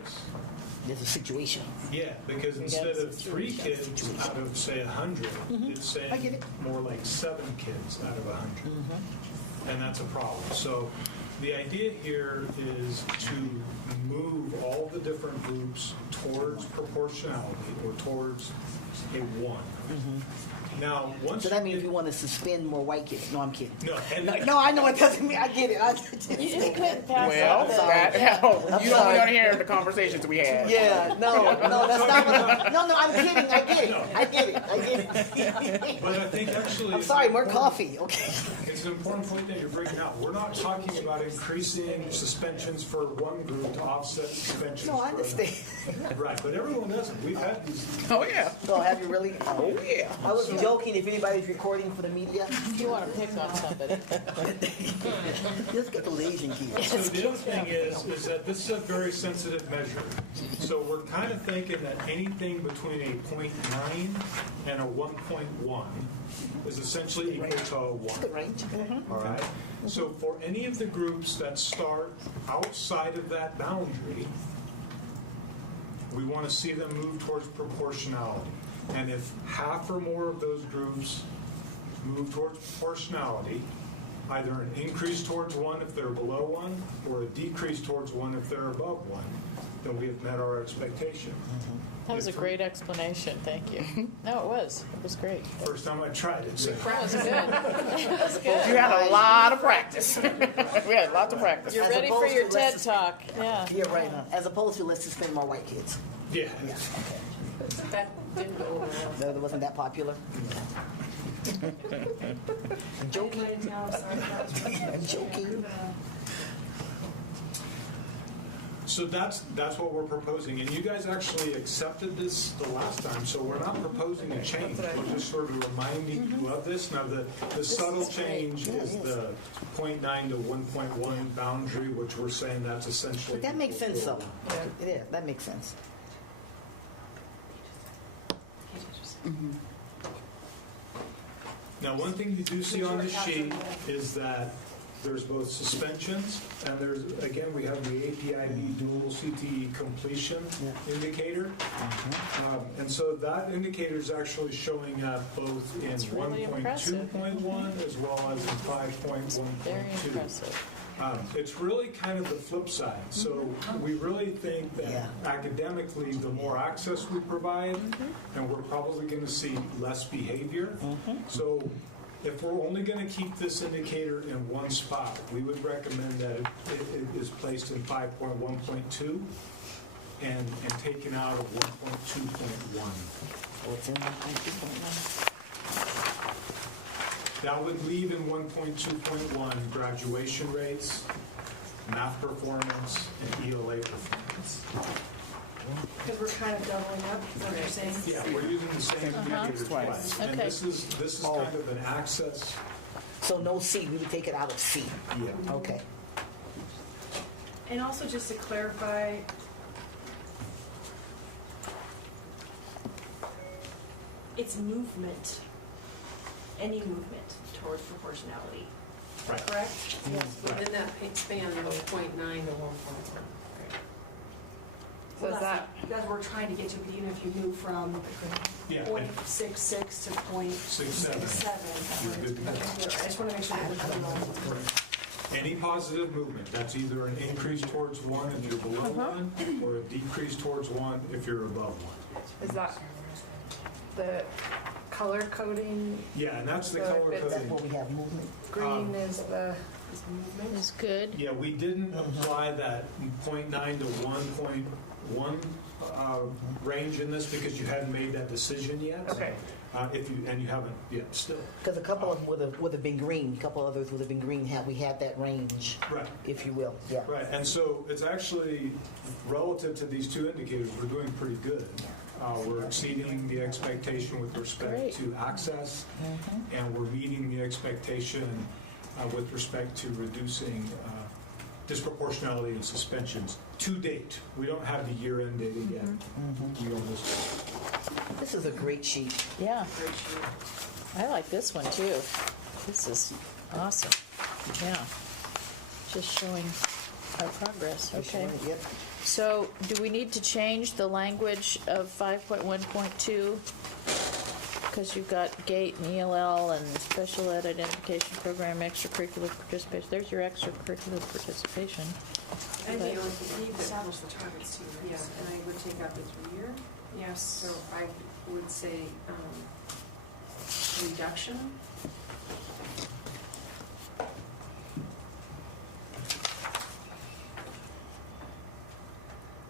there's a situation. Yeah, because instead of 3 kids out of say 100, it's saying more like 7 kids out of 100, and that's a problem. So the idea here is to move all the different groups towards proportionality or towards a 1. Now, once So that means you want to suspend more white kids. No, I'm kidding. No, and No, I know it doesn't mean. I get it. You just couldn't pass Well, that. I'm you sorry. don't hear the conversations we had. Yeah, no, that's not what no, I'm kidding. I get it. But I think actually, I'm sorry, more coffee. Okay. it's an important point that you're bringing out. We're not talking about increasing suspensions for one group to offset suspensions. No, I for understand. another. Right, but everyone doesn't. We've had these. Oh, yeah. So have you really? Oh, yeah. I was joking. If anybody's recording for the media, You want to pick on somebody. just get the Asian kids. So the other thing is that this is a very sensitive measure. So we're kind of thinking that anything between a 0.9 and a 1.1 is essentially equal to a 1. Range. All right? So for any of the groups that start outside of that boundary, we want to see them move towards proportionality. And if half or more of those groups move towards proportionality, either an increase towards 1 if they're below 1 or a decrease towards 1 if they're above 1, then we have met our expectation. That was a great explanation. Thank you. No, it was. It was great. First time I tried it. So. That was good. That was good. You had a lot of practice. We had lots of practice. You're As ready for opposed your to let's TED Talk. Yeah. Yeah, right. As opposed to let's suspend more white kids. Yeah. That didn't go over well. No, that wasn't that popular. I'm joking. I'm joking. So that's what we're proposing, and you guys actually accepted this the last time. So we're not proposing a change. We're just sort of reminding you of this. Now the subtle change is the 0.9 to 1.1 boundary, which we're saying that's essentially. But that makes equal sense, to though. Yeah, that makes sense. Now, one thing you do see on the sheet is that there's both suspensions and there's, again, we have the APIB dual CTE completion indicator. And so that indicator is actually showing up both in really 1.2.1 as well as in 5.1.2. Very impressive. It's really kind of the flip side. So we really think that academically, the more access we provide, and we're probably going to see less behavior. So if we're only going to keep this indicator in one spot, we would recommend that it is placed in 5.1.2 and taken out of 1.2.1. What's in 1.2.1? That would leave in 1.2.1 graduation rates, math performance, and ELA performance. Because we're kind of doubling up, is that what you're saying? Yeah, we're using the same indicators twice. And Okay. this is kind of an access. So no C, we would take it out of C. Yeah. Okay. And also just to clarify, it's movement, any movement towards proportionality, Right. correct? Yes, within that span of 0.9 to 1.1. So is that, that's what we're trying to get to, but even if you move from Yeah. 0.66 to 0.67. You're good to go. I just want to make sure that we're doing all. Any positive movement, that's either an increase towards 1 if you're below 1, or a decrease towards 1 if you're above 1. Is that the color coding? Yeah, and that's the So color if it's- That's coding. what we have movement. Green is the Movement. It's good. Yeah, we didn't apply that 0.9 to 1.1 range in this because you hadn't made that decision yet. Okay. And you haven't yet still. Because a couple of them would have been green. A couple others would have been green had we had that range, Right. if you will. Yeah. Right, and so it's actually, relative to these two indicators, we're doing pretty good. We're exceeding the expectation with respect Great. to access, and we're meeting the expectation with respect to reducing disproportionality and suspensions to date. We don't have the year-end data yet. We almost. This is a great sheet. Yeah. I like this one too. This is awesome. Yeah. Just showing our progress. Okay. Yep. So do we need to change the language of 5.1.2? Because you've got GATE and ELL and Special Ed Identification Program, extracurricular participation. There's your extracurricular participation. I think But- we need to Establish the targets too, right? Yeah, and I would take out the 3-year. Yes. So I would say reduction.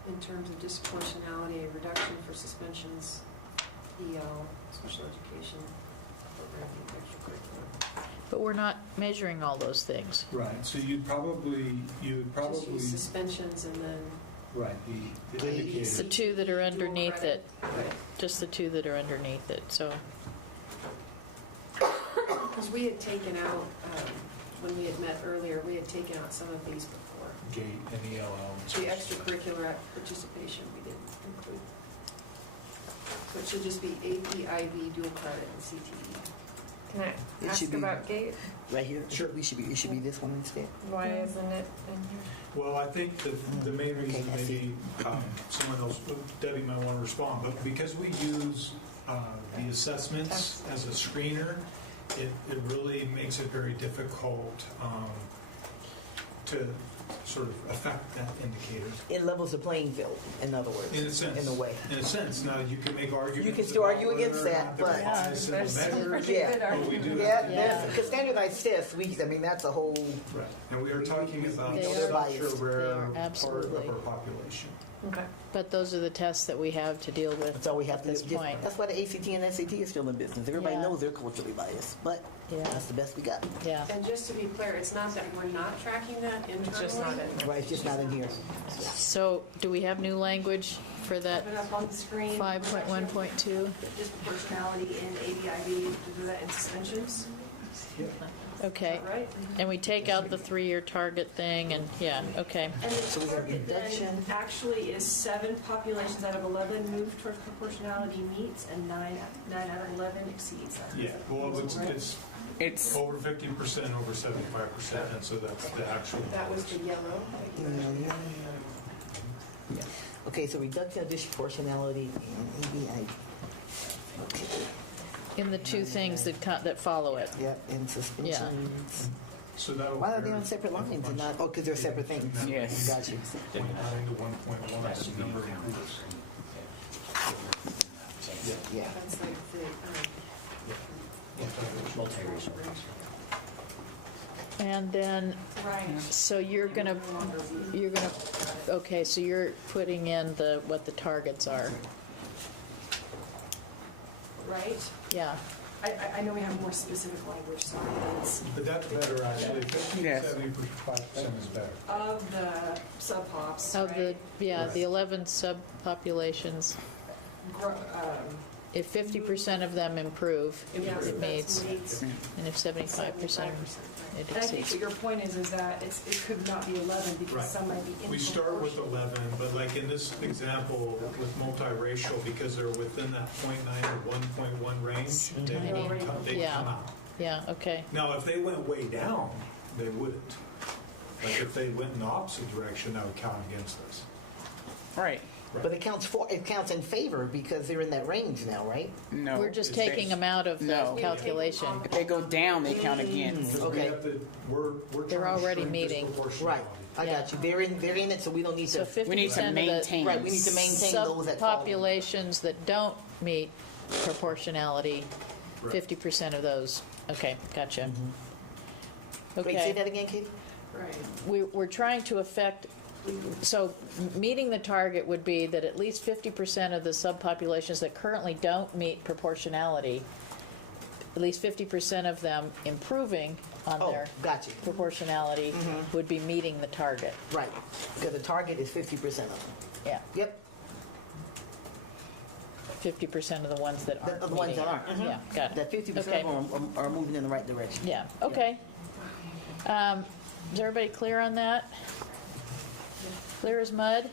In terms of disproportionality, a reduction for suspensions, EL, special education, programming, extracurricular. But we're not measuring all those things. Right, so you'd probably, Just use suspensions and then, right, the It's the indicator. two that are underneath credit. it, just the two that are underneath it, so. because we had taken out, when we had met earlier, we had taken out some of these before. Gate and ELL. The extracurricular participation we didn't include. So it should just be AP, IB, dual credit, and CTE. Can I It ask should be- about GATE? Right here? Sure. It should be this one instead. Why isn't it in here? Well, I think that the main reason, Okay, I see. maybe someone else, Debbie might want to respond, but because we use the assessments as a screener, it really makes it very difficult to sort of affect that indicator. It levels the playing field, in other words. In a sense. In a way. In a sense. Now, you can make arguments. You can still about argue whether against or that, not they're but- biased in the There's some measure, pretty Yeah. good but we arguments. do Yeah, have Yeah. because standardized tests, that's a whole, Right. And we are talking about They are such a biased. rare They are, part absolutely. of our population. Okay. But those are the tests that we have to deal with that's all we have at to this do. point. That's why the ACT and SAT is still in business. Everybody Yeah. knows they're culturally biased, but Yeah. that's the best we got. Yeah. And just to be clear, it's not that we're not tracking that internally. It's just not in there. Right, it's just not in here. So do we have new language for that Have it up on the screen. 5.1.2? Disproportionality in ABIB, to do that in suspensions. Okay. Is that right? And we take out the 3-year target thing and, yeah, okay. And the So we have target then reduction. actually is 7 populations out of 11 move towards proportionality meets, and 9 out of 11 exceeds that. Yeah, well, it's It's, over 50%, over 75%, and so that's the actual. That was the yellow. Okay, so reduction of disproportionality in EBI. Okay, In the two things that follow it. yep, and suspensions. So that'll. Why are they on separate lines and not, because they're separate things? Yes. Got you. 0.9 to 1.1 is the number of groups. Yeah. That's like the, Multiracial. And then, Right. so you're gonna, okay, so you're putting in what the targets are. Right? Yeah. I know we have more specific language, sorry, that's But that's better, actually. 50 to Yes. 75% is better. of the sub-pops, Of the, right? yeah, the 11 subpopulations, if 50% of them improve, Yeah, so it that's meets, meets and if 75%, it And I think exceeds. what your point is that it could not be 11 because Right. some might be in We start with proportion. 11, but like in this example with multiracial, because they're within that 0.9 or 1.1 range, they Tiny. come Yeah. out. Yeah, okay. Now, if they went way down, they wouldn't. Like if they went in the opposite direction, that would count against us. right. But it counts in favor because they're in that range now, right? No. We're just it's- taking them out of the No. calculation. If they go down, they count against. Because we Okay. have to, we're They're trying to already shrink meeting. disproportionality. Right, I got you. They're in it, so we don't need So to. 50% We need to of the maintain. Right, we need to maintain those that fall. subpopulations that don't meet proportionality, Right. 50% of those. Okay, gotcha. Wait, say Okay. that again, Kate? Right. We're trying to affect, so meeting the target would be that at least 50% of the subpopulations that currently don't meet proportionality, at least 50% of them improving on Oh, their got you. proportionality would be meeting the target. Right, because the target is 50% of them. Yeah, Yep, 50% of the ones that aren't the ones meeting that it. aren't. Yeah, got it. That 50% Okay. of them are moving in the right direction. Yeah, okay. Is everybody clear on that? Clear as mud?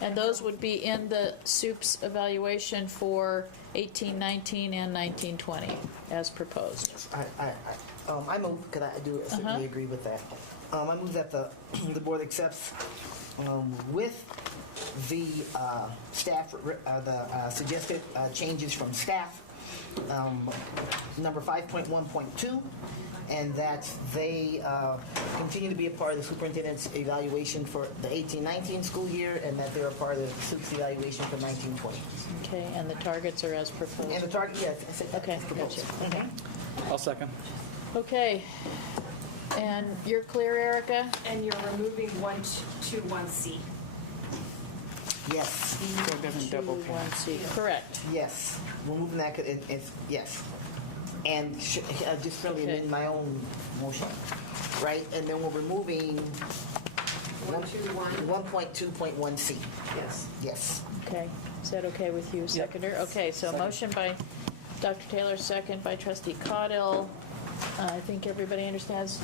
And those would be in the SUPS evaluation for 18-19 and 19-20 as proposed. I move, because I do certainly agree with that. I move that the board accepts with the staff, the suggested changes from staff number 5.1.2, and that they continue to be a part of the superintendent's evaluation for the 18-19 school year, and that they're a part of the SUP's evaluation for 19-20. Okay, and the targets are as proposed. And the target, yes. Okay, gotcha. I'll second. Okay, and you're clear, Erica? And you're removing 121C. Yes. So it doesn't double count. 1C, correct. Yes. We're moving that, it's, yes. And just friendly Okay. in my own motion, right? And then we're removing 1.2.1C. Yes. Yes. Okay, is that okay with you, seconder? Okay, so Second. motion by Dr. Taylor, second by trustee Caudill. I think everybody understands.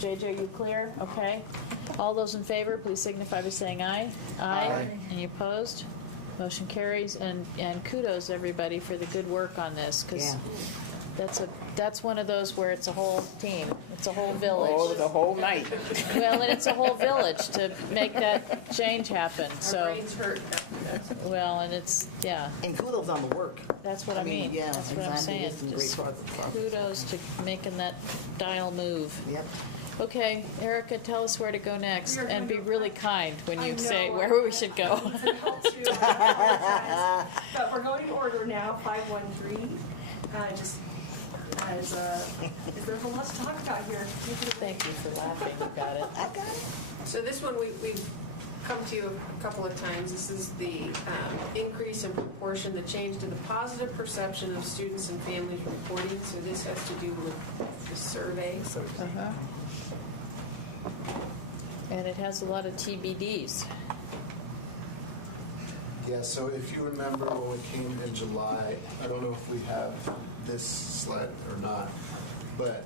JJ, you clear? Okay. All those in favor, please signify by saying aye. Aye. Any opposed? Motion carries, and kudos, everybody, for the good work on this, because that's one of those where it's a whole team. It's a whole village. Oh, the whole night. Well, and it's a whole village to make that change happen, Our so. brains hurt. Well, and it's, yeah. And kudos on the work. That's what I mean. Yeah, That's what I'm exactly. saying. It's some great Just progress. kudos to making that dial move. Yep. Okay, Erica, tell us where to go next, We are and be going to- really kind when you I say know, where we should go. But we're going to order now, 513. Just as, there's a lot to talk about here. Thank you for laughing. You got it. I got it. So this one, we've come to you a couple of times. This is the increase in proportion, the change to the positive perception of students and families reporting. So this has to do with the survey. Uh-huh. And it has a lot of TBDs. Yeah, so if you remember when we came in July, I don't know if we have this slide or not, but,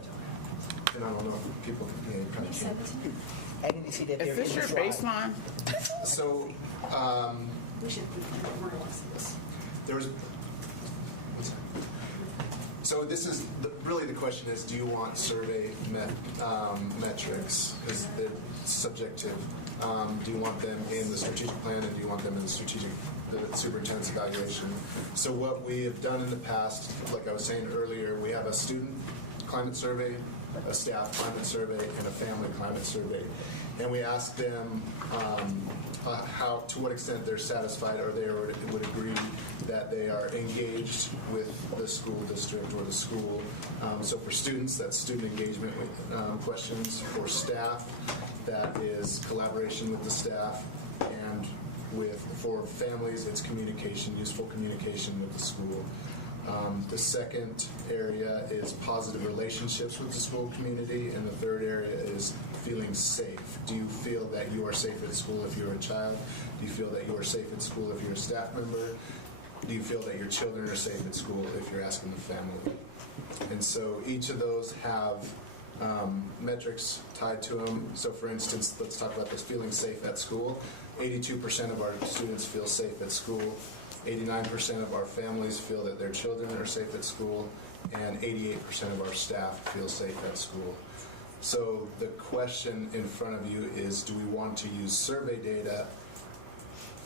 and I don't know if people can probably can't. I didn't see that. Is this your baseline? So, We should realize this. there was, so this is, really the question is, do you want survey metrics? Is the subjective. Do you want them in the strategic plan, and do you want them in the superintendent's evaluation? So what we have done in the past, like I was saying earlier, we have a student climate survey, a staff climate survey, and a family climate survey. And we ask them to what extent they're satisfied or they would agree that they are engaged with the school district or the school. So for students, that's student engagement questions. For staff, that is collaboration with the staff. And for families, it's communication, useful communication with the school. The second area is positive relationships with the school community, and the third area is feeling safe. Do you feel that you are safe at school if you're a child? Do you feel that you are safe at school if you're a staff member? Do you feel that your children are safe at school if you're asking the family? And so each of those have metrics tied to them. So for instance, let's talk about this feeling safe at school. 82% of our students feel safe at school. 89% of our families feel that their children are safe at school, and 88% of our staff feel safe at school. So the question in front of you is, do we want to use survey data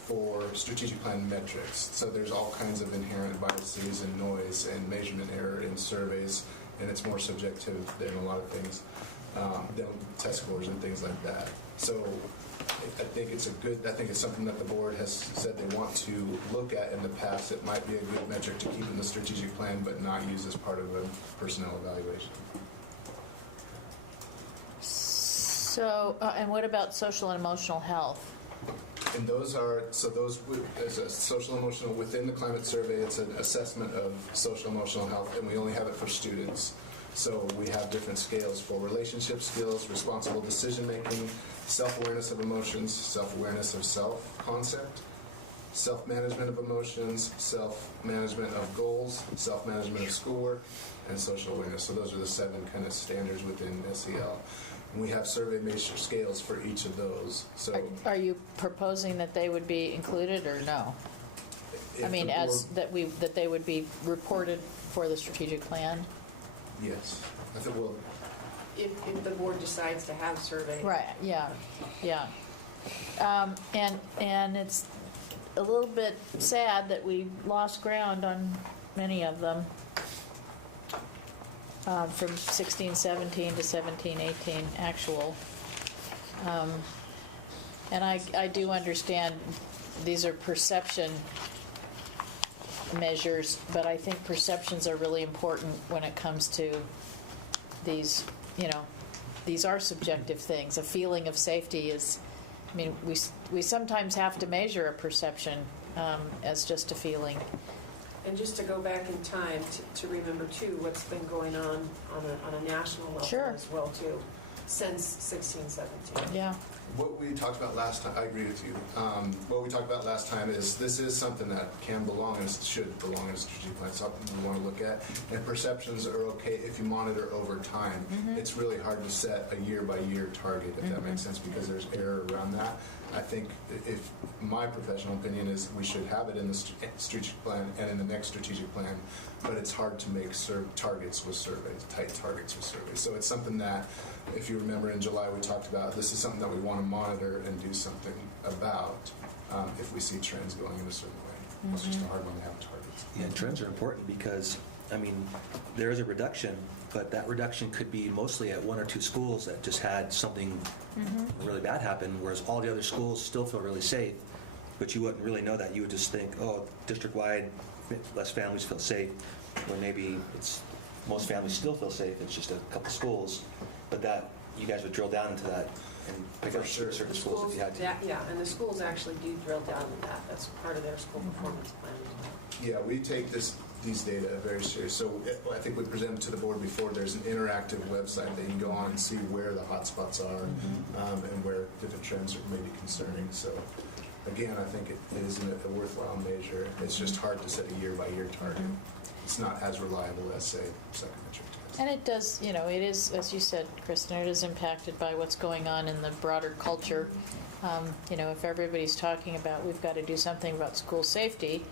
for strategic plan metrics? So there's all kinds of inherent biases and noise and measurement error in surveys, and it's more subjective than a lot of things, than test scores and things like that. So I think it's something that the board has said they want to look at in the past. It might be a good metric to keep in the strategic plan, but not use as part of a personnel evaluation. So, and what about social and emotional health? And those as a social emotional within the climate survey, it's an assessment of social emotional health, and we only have it for students. So we have different scales for relationship skills, responsible decision making, self-awareness of emotions, self-awareness of self-concept, self-management of emotions, self-management of goals, self-management of schoolwork, and social awareness. So those are the 7 kind of standards within SEL. And we have survey measure scales for each of those. So Are you proposing that they would be included or no? I mean, that they would be reported for the strategic plan? Yes. I think If the board decides to have survey. Right, yeah. And it's a little bit sad that we lost ground on many of them. from 16-17 to 17-18 actual. And I do understand these are perception measures, but I think perceptions are really important when it comes to these, these are subjective things. A feeling of safety is, we sometimes have to measure a perception as just a feeling. And just to go back in time to remember too what's been going on a national level Sure. as well too, since 16, 17. Yeah. What we talked about last time, I agree with you. What we talked about last time is this is something that can belong and should belong in a strategic plan, something we want to look at. And perceptions are okay if you monitor over time. It's really hard to set a year-by-year target, if that makes sense, because there's error around that. I think if my professional opinion is we should have it in the strategic plan and in the next strategic plan, but it's hard to make targets with surveys, tight targets with surveys. So it's something that, if you remember in July, we talked about this is something that we want to monitor and do something about if we see trends going in a certain way. It's just a hard one to have targets. Yeah, and trends are important because, there is a reduction, but that reduction could be mostly at one or two schools that just had something really bad happen, whereas all the other schools still feel really safe, but you wouldn't really know that. You would just think, oh, district-wide, less families feel safe, when maybe most families still feel safe, it's just a couple schools, but that you guys would drill down into that and pick up certain schools if you had to. Yeah, and the schools actually do drill down on that. That's part of their school performance plan. Yeah, we take these data very serious. So I think we presented to the board before, there's an interactive website that you can go on and see where the hotspots are and where different trends are maybe concerning. So again, I think it is a worthwhile measure. It's just hard to set a year-by-year target. It's not as reliable as, say, psychometric tests. And it does, it is, as you said, Kristen, it is impacted by what's going on in the broader culture. If everybody's talking about we've got to do something about school safety,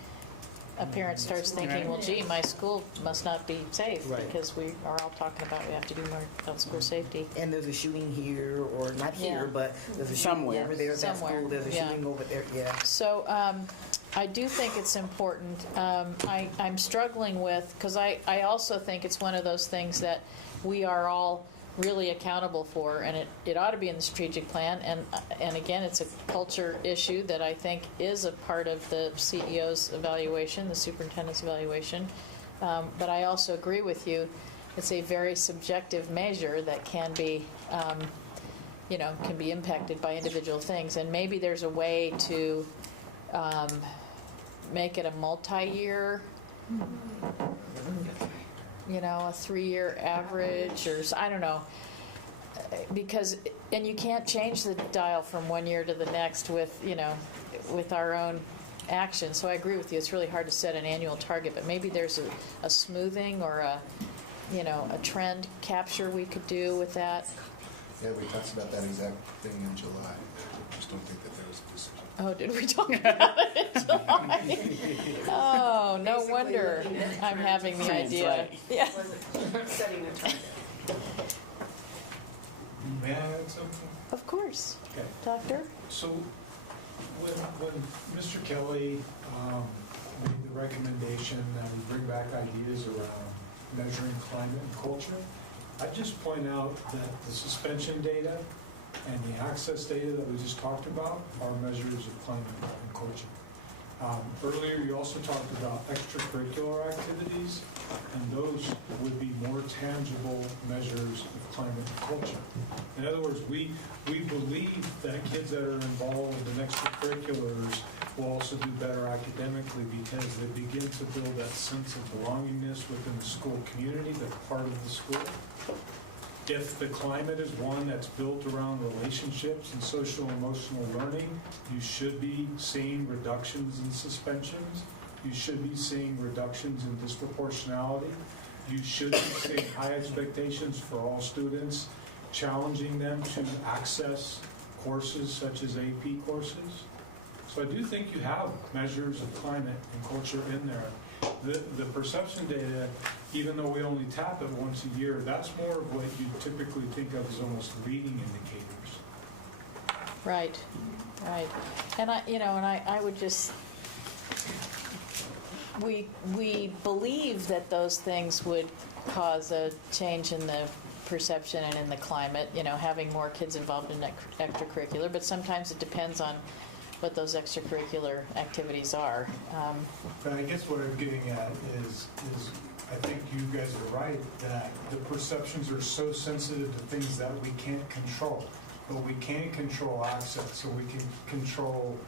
a parent starts thinking, well, gee, my school must not be safe because we are all talking about we have to do more about school safety. And there's a shooting here, or not here, but there's a shooting Somewhere. over there at that Somewhere. school. There's a shooting over there, yeah. So I do think it's important. I'm struggling with, because I also think it's one of those things that we are all really accountable for, and it ought to be in the strategic plan. And again, it's a culture issue that I think is a part of the CEO's evaluation, the superintendent's evaluation. But I also agree with you. It's a very subjective measure that can be, can be impacted by individual things. And maybe there's a way to make it a multi-year, a 3-year average, or I don't know, because, and you can't change the dial from one year to the next with our own action. So I agree with you. It's really hard to set an annual target, but maybe there's a smoothing or a trend capture we could do with that. Yeah, we talked about that exact thing in July. I just don't think that there was a decision. Oh, did we talk about it in July? Oh, no Basically wonder looking at I'm trends. having the Trends, idea. right. Yeah. Wasn't setting a target. May I add something? Of course. Okay. Doctor? So when Mr. Kelly made the recommendation that we bring back ideas around measuring climate and culture, I'd just point out that the suspension data and the access data that we just talked about are measures of climate and culture. Earlier, you also talked about extracurricular activities, and those would be more tangible measures of climate and culture. In other words, we believe that kids that are involved in extracurriculars will also do better academically because they begin to build that sense of belongingness within the school community, that's part of the school. If the climate is one that's built around relationships and social and emotional learning, you should be seeing reductions in suspensions. You should be seeing reductions in disproportionality. You should be seeing high expectations for all students, challenging them to access courses such as AP courses. So I do think you have measures of climate and culture in there. The perception data, even though we only tap it once a year, that's more of what you typically think of as almost leading indicators. Right. And I would just, we believe that those things would cause a change in the perception and in the climate, having more kids involved in extracurricular, but sometimes it depends on what those extracurricular activities are. But I guess what I'm getting at is I think you guys are right that the perceptions are so sensitive to things that we can't control. But we can control access, so we can control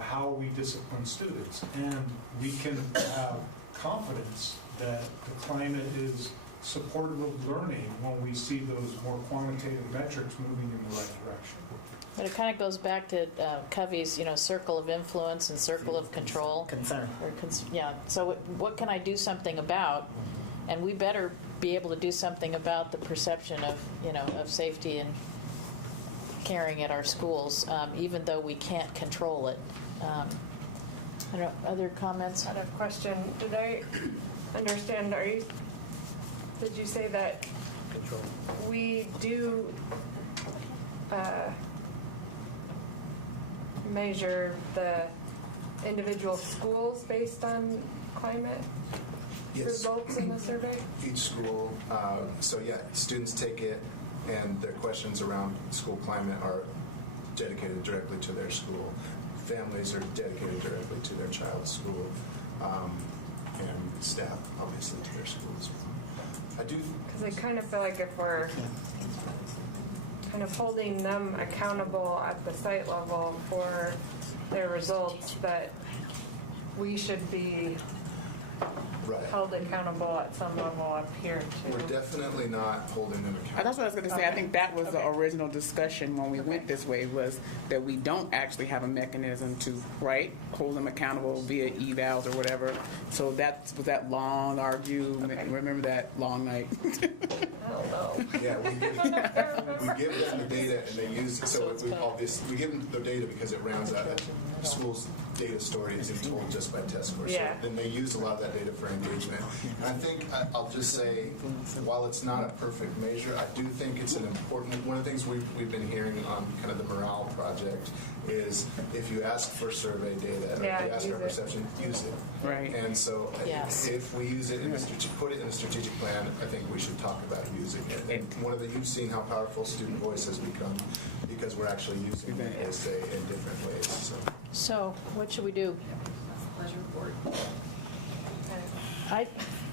how we discipline students. And we can have confidence that the climate is supportive of learning when we see those more quantitative metrics moving in the right direction. But it kind of goes back to Covey's, circle of influence and circle of control. Concern. Yeah. So what can I do something about? And we better be able to do something about the perception of, of safety and caring at our schools, even though we can't control it. I don't know, other comments? I had a question. Did I understand, did you say that we do measure the individual schools based on climate results in the survey? Each school, students take it, and their questions around school climate are dedicated directly to their school. Families are dedicated directly to their child's school, and staff, obviously, to their schools. Because I kind of feel like if we're kind of holding them accountable at the site level for their results, that we should be held accountable at some level up here too. We're definitely not holding them accountable. That's what I was going to say. I think that was the original discussion when we went this way, was that we don't actually have a mechanism to, hold them accountable via evals or whatever. So that was that long argument. Remember that long night? Yeah, we give them the data and they use it. So we give them the data because it rounds out a school's data story isn't told just by test scores. Yeah. So then they use a lot of that data for engagement. And I think I'll just say, while it's not a perfect measure, I do think it's an important, one of the things we've been hearing on kind of the morale project is if you ask for survey data, or if you ask for perception, use it. Right. And so if we use it, put it in a strategic plan, I think we should talk about using it. And you've seen how powerful student voice has become because we're actually using it, as say, in different ways. So what should we do? Pleasure board.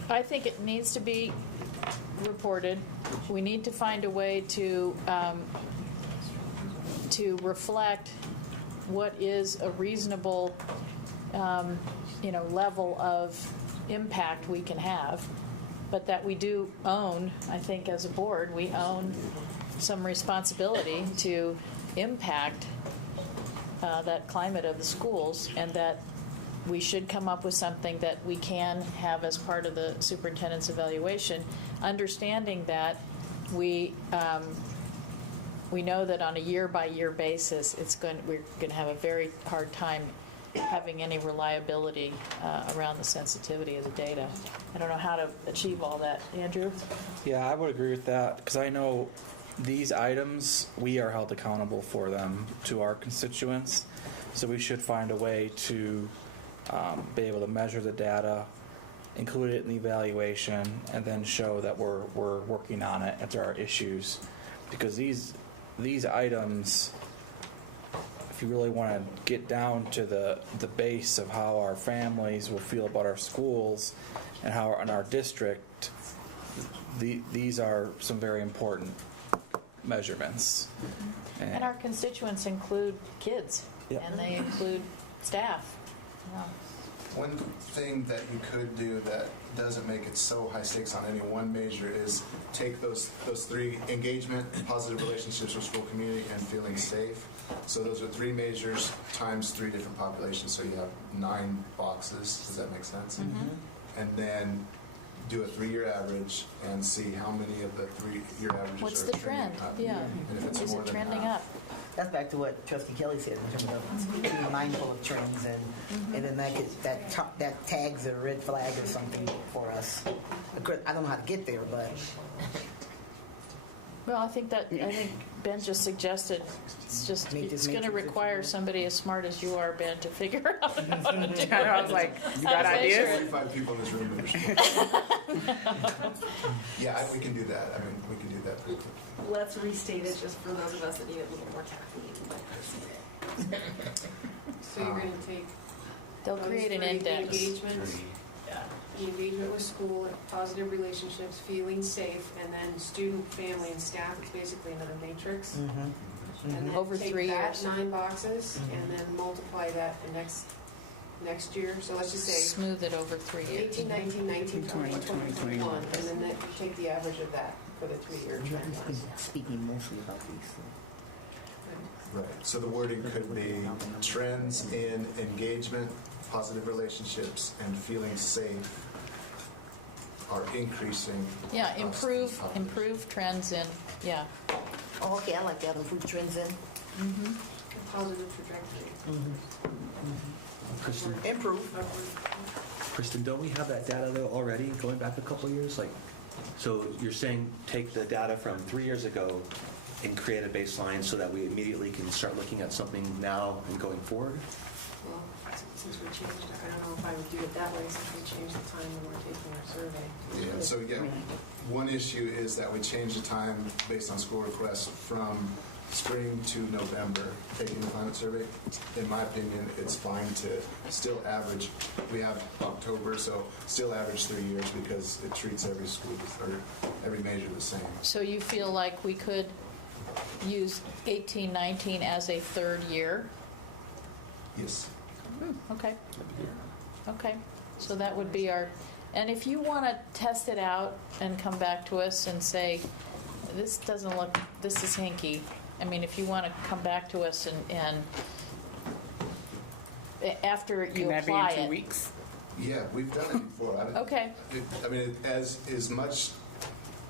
I think it needs to be reported. We need to find a way to reflect what is a reasonable, level of impact we can have, but that we do own. I think as a board, we own some responsibility to impact that climate of the schools, and that we should come up with something that we can have as part of the superintendent's evaluation, understanding that we know that on a year-by-year basis, we're going to have a very hard time having any reliability around the sensitivity of the data. I don't know how to achieve all that. Andrew? Yeah, I would agree with that, because I know these items, we are held accountable for them to our constituents, so we should find a way to be able to measure the data, include it in the evaluation, and then show that we're working on it if there are issues. Because these items, if you really want to get down to the base of how our families will feel about our schools and how in our district, these are some very important measurements. And our constituents include kids, and they include staff. One thing that you could do that doesn't make it so high stakes on any one measure is take those three: engagement, positive relationships with school community, and feeling safe. So those are 3 measures times 3 different populations. So you have 9 boxes. Does that make sense? Mm-hmm. And then do a 3-year average and see how many of the 3-year averages What's are the trend? up. Yeah. And if it's Is more it than trending half. up? That's back to what Trustee Kelly said in terms of being mindful of trends, and then that tags a red flag or something for us. Of course, I don't know how to get there, but Well, I think Ben just suggested, it's going to require somebody as smart as you are, Ben, to figure out how to do it. I was like, you got ideas? 45 people in this room understand. Yeah, we can do that. I mean, we can do that pretty quick. Let's restate it just for those of us that need a little more caffeine. So you're going to take They'll those create an three, index. The engagement with school, positive relationships, feeling safe, and then student, family, and staff. It's basically another matrix. And then Over take 3 that years. 9 boxes and then multiply that the next year. So let's just say Smooth it over 3 years. 18, 19, 19, 20, 21, and then you take the average of that for the 3-year trend line. Speaking mostly about these. Right. So the wording could be trends in engagement, positive relationships, and feeling safe are increasing. Yeah, improve trends in, yeah. Oh, okay, I like that. Improve trends in. Positive trajectory. Kristen, Improve. Kristen, don't we have that data though already going back a couple of years? Like, so you're saying take the data from 3 years ago and create a baseline so that we immediately can start looking at something now and going forward? Well, since we changed, I don't know if I would do it that way since we changed the time when we're taking our survey. Yeah, so one issue is that we changed the time based on school requests from spring to November, taking the climate survey. In my opinion, it's fine to still average. We have October, so still average 3 years because it treats every school or every major the same. So you feel like we could use 18, 19 as a third year? Yes. Okay. Okay. So that would be our, and if you want to test it out and come back to us and say, this doesn't look, this is hinky. I mean, if you want to come back to us and after you apply it. Can that be in 2 weeks? Yeah, we've done it before. Okay. I mean, as much,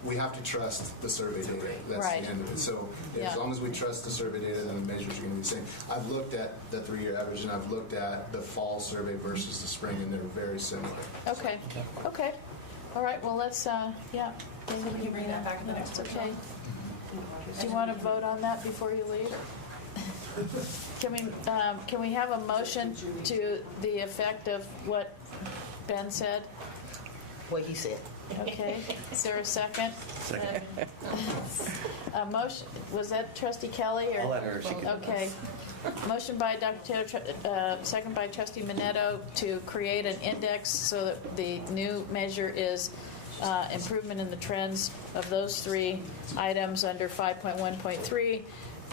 we have to trust the survey data. That's Right. the end of it. So Yeah. as long as we trust the survey data, then the measures are going to be the same. I've looked at the 3-year average, and I've looked at the fall survey versus the spring, and they're very similar. Okay. Okay. All right. Well, let's, yeah. Can you bring that back in the next That's workshop? okay. Do you want to vote on that before you leave? Can we have a motion to the effect of what Ben said? What he said. Okay. Is there a second? Second. A motion, was that Trustee Kelly or? I'll let her. She can. Okay. Motion by Dr. Taylor, second by Trustee Minetto to create an index so that the new measure is improvement in the trends of those 3 items under 5.1.3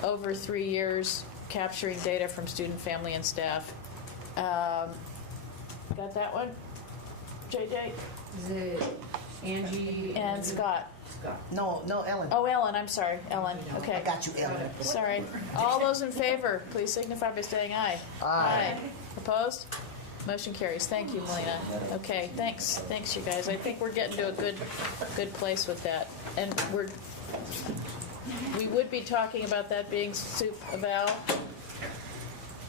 over 3 years, capturing data from student, family, and staff. Got that one? JJ? Angie And Scott. No, Ellen. Oh, Ellen, I'm sorry. Ellen, okay. I got you, Ellen. Sorry. All those in favor, please signify by saying aye. Aye. Opposed? Motion carries. Thank you, Melina. Okay, thanks. Thanks, you guys. I think we're getting to a good place with that. And we would be talking about that being soup eval.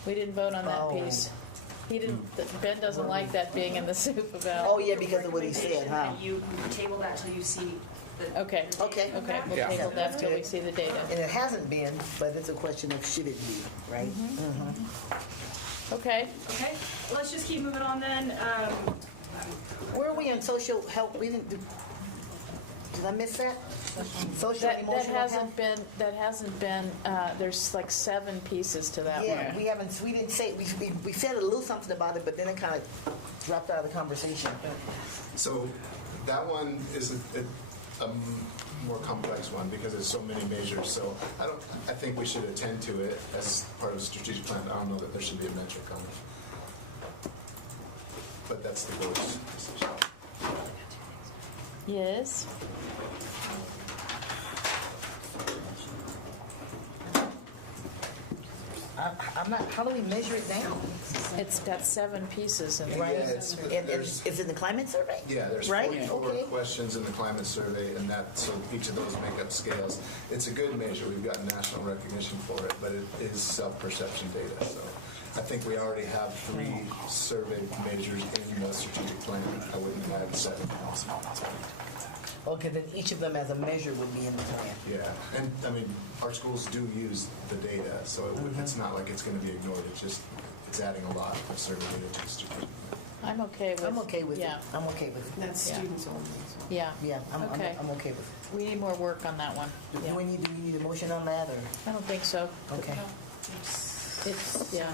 We didn't vote on that piece. He didn't, Ben doesn't like that being in the soup eval. Oh, yeah, because of what he said, huh? You table that till you see the. Okay. Okay. Okay, we'll table that till we see the data. And it hasn't been, but it's a question of should it be, right? Okay. Okay, let's just keep moving on then. Where are we in social help? We didn't do, did I miss that? Social That and emotional hasn't been, there's like 7 pieces to that one. Yeah, we didn't say, we said a little something about it, but then it kind of dropped out of the conversation. So that one is a more complex one because there's so many measures. So I think we should attend to it as part of the strategic plan. I don't know that there should be a metric on it. But that's the board's decision. Yes. I'm not, how do we measure it down? It's got 7 pieces in it. Right? Yeah, And is it the climate survey? Yeah, there's Right? 44 Okay. questions in the climate survey, and so each of those make up scales. It's a good measure. We've got national recognition for it, but it is self-perception data. So I think we already have 3 survey measures in the strategic plan. I wouldn't add 7. Okay, then each of them as a measure would be in the plan. Yeah, and I mean, our schools do use the data, so it's not like it's going to be ignored. It's adding a lot of certain data to the student. I'm okay with. I'm okay with yeah. it. I'm okay with it. That's Yeah. students only. Yeah. Yeah, I'm Okay. I'm okay with it. We need more work on that one. Do Yeah. we need a motion on that, or? I don't think so. Okay. It's, yeah.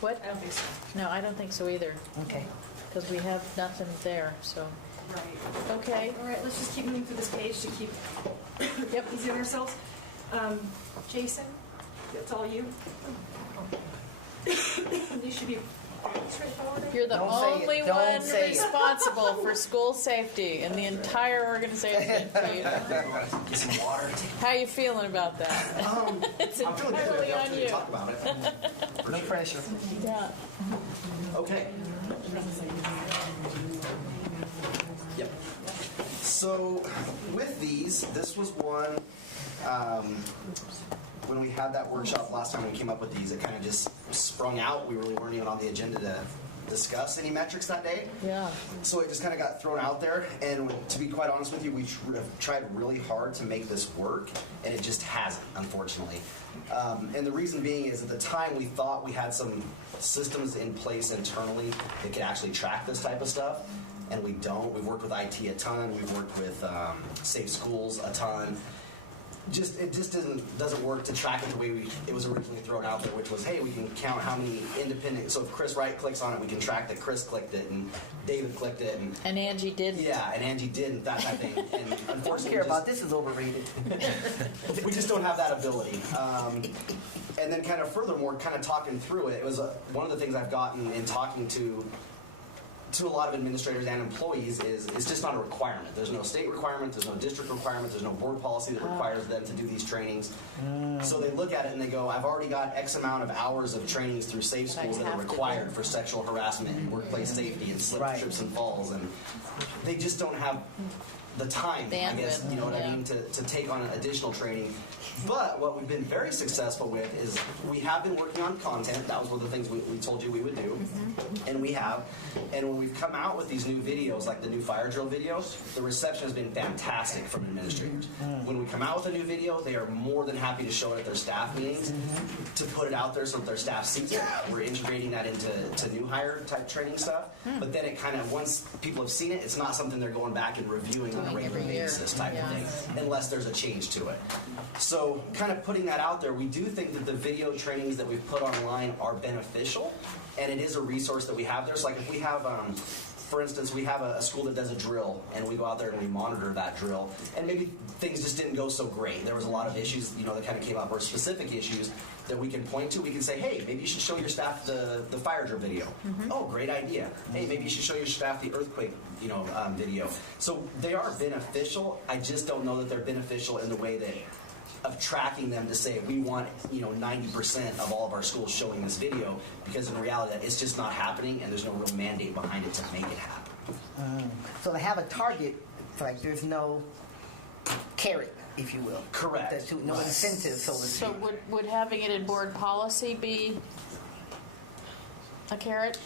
What? I don't think so. No, I don't think so either. Okay. Because we have nothing there, so. Right. Okay. All right, let's just keep moving through this page to keep easy on ourselves. Jason, it's all you. These should be pretty straightforward. You're the Don't say it. only Don't one say it. responsible for school safety in the entire organization, Pete. Get some water. How you feeling about that? It's I'm feeling good. entirely I'll on you. talk about it. No pressure. Yeah. Okay. Yep. So with these, this was one, when we had that workshop last time we came up with these, it kind of just sprung out. We really weren't even on the agenda to discuss any metrics that day. Yeah. So it just kind of got thrown out there, and to be quite honest with you, we have tried really hard to make this work, and it just hasn't, unfortunately. And the reason being is at the time we thought we had some systems in place internally that could actually track this type of stuff, and we don't. We've worked with IT a ton. We've worked with Safe Schools a ton. It just doesn't work to track it the way it was originally thrown out there, which was, hey, we can count how many independent. So if Chris Wright clicks on it, we can track that Chris clicked it and David clicked it, and Angie didn't. Yeah, and Angie didn't. That type of thing. And I don't unfortunately, care about this is overrated. we just don't have that ability. And then, kind of furthermore, kind of talking through it, it was one of the things I've gotten in talking to a lot of administrators and employees is it's just not a requirement. There's no state requirement, there's no district requirement, there's no board policy that requires them to do these trainings. So they look at it and they go, I've already got X amount of hours of trainings through Safe Schools that are required for sexual harassment and workplace safety and slip, trips, and falls. And they just don't have the time, I guess, you know what I mean, to take on additional training. But what we've been very successful with is we have been working on content. That was one of the things we told you we would do, and we have. And when we've come out with these new videos, like the new fire drill videos, the reception has been fantastic from administrators. When we come out with a new video, they are more than happy to show it at their staff meetings, to put it out there so that their staff sees it. We're integrating that into new hire type training stuff. But then it kind of, once people have seen it, it's not something they're going back and reviewing on a regular basis type of thing, unless there's a change to it. So kind of putting that out there, we do think that the video trainings that we've put online are beneficial, and it is a resource that we have there. So like if we have, for instance, we have a school that does a drill, and we go out there and we monitor that drill, and maybe things just didn't go so great. There was a lot of issues, that kind of came up, or specific issues that we can point to. We can say, hey, maybe you should show your staff the fire drill video. Oh, great idea. Hey, maybe you should show your staff the earthquake, video. So they are beneficial. I just don't know that they're beneficial in the way that of tracking them to say we want 90% of all of our schools showing this video, because in reality it's just not happening, and there's no real mandate behind it to make it happen. So to have a target, like there's no carrot, if you will. Correct. No incentive, so to speak. So would having it in board policy be a carrot?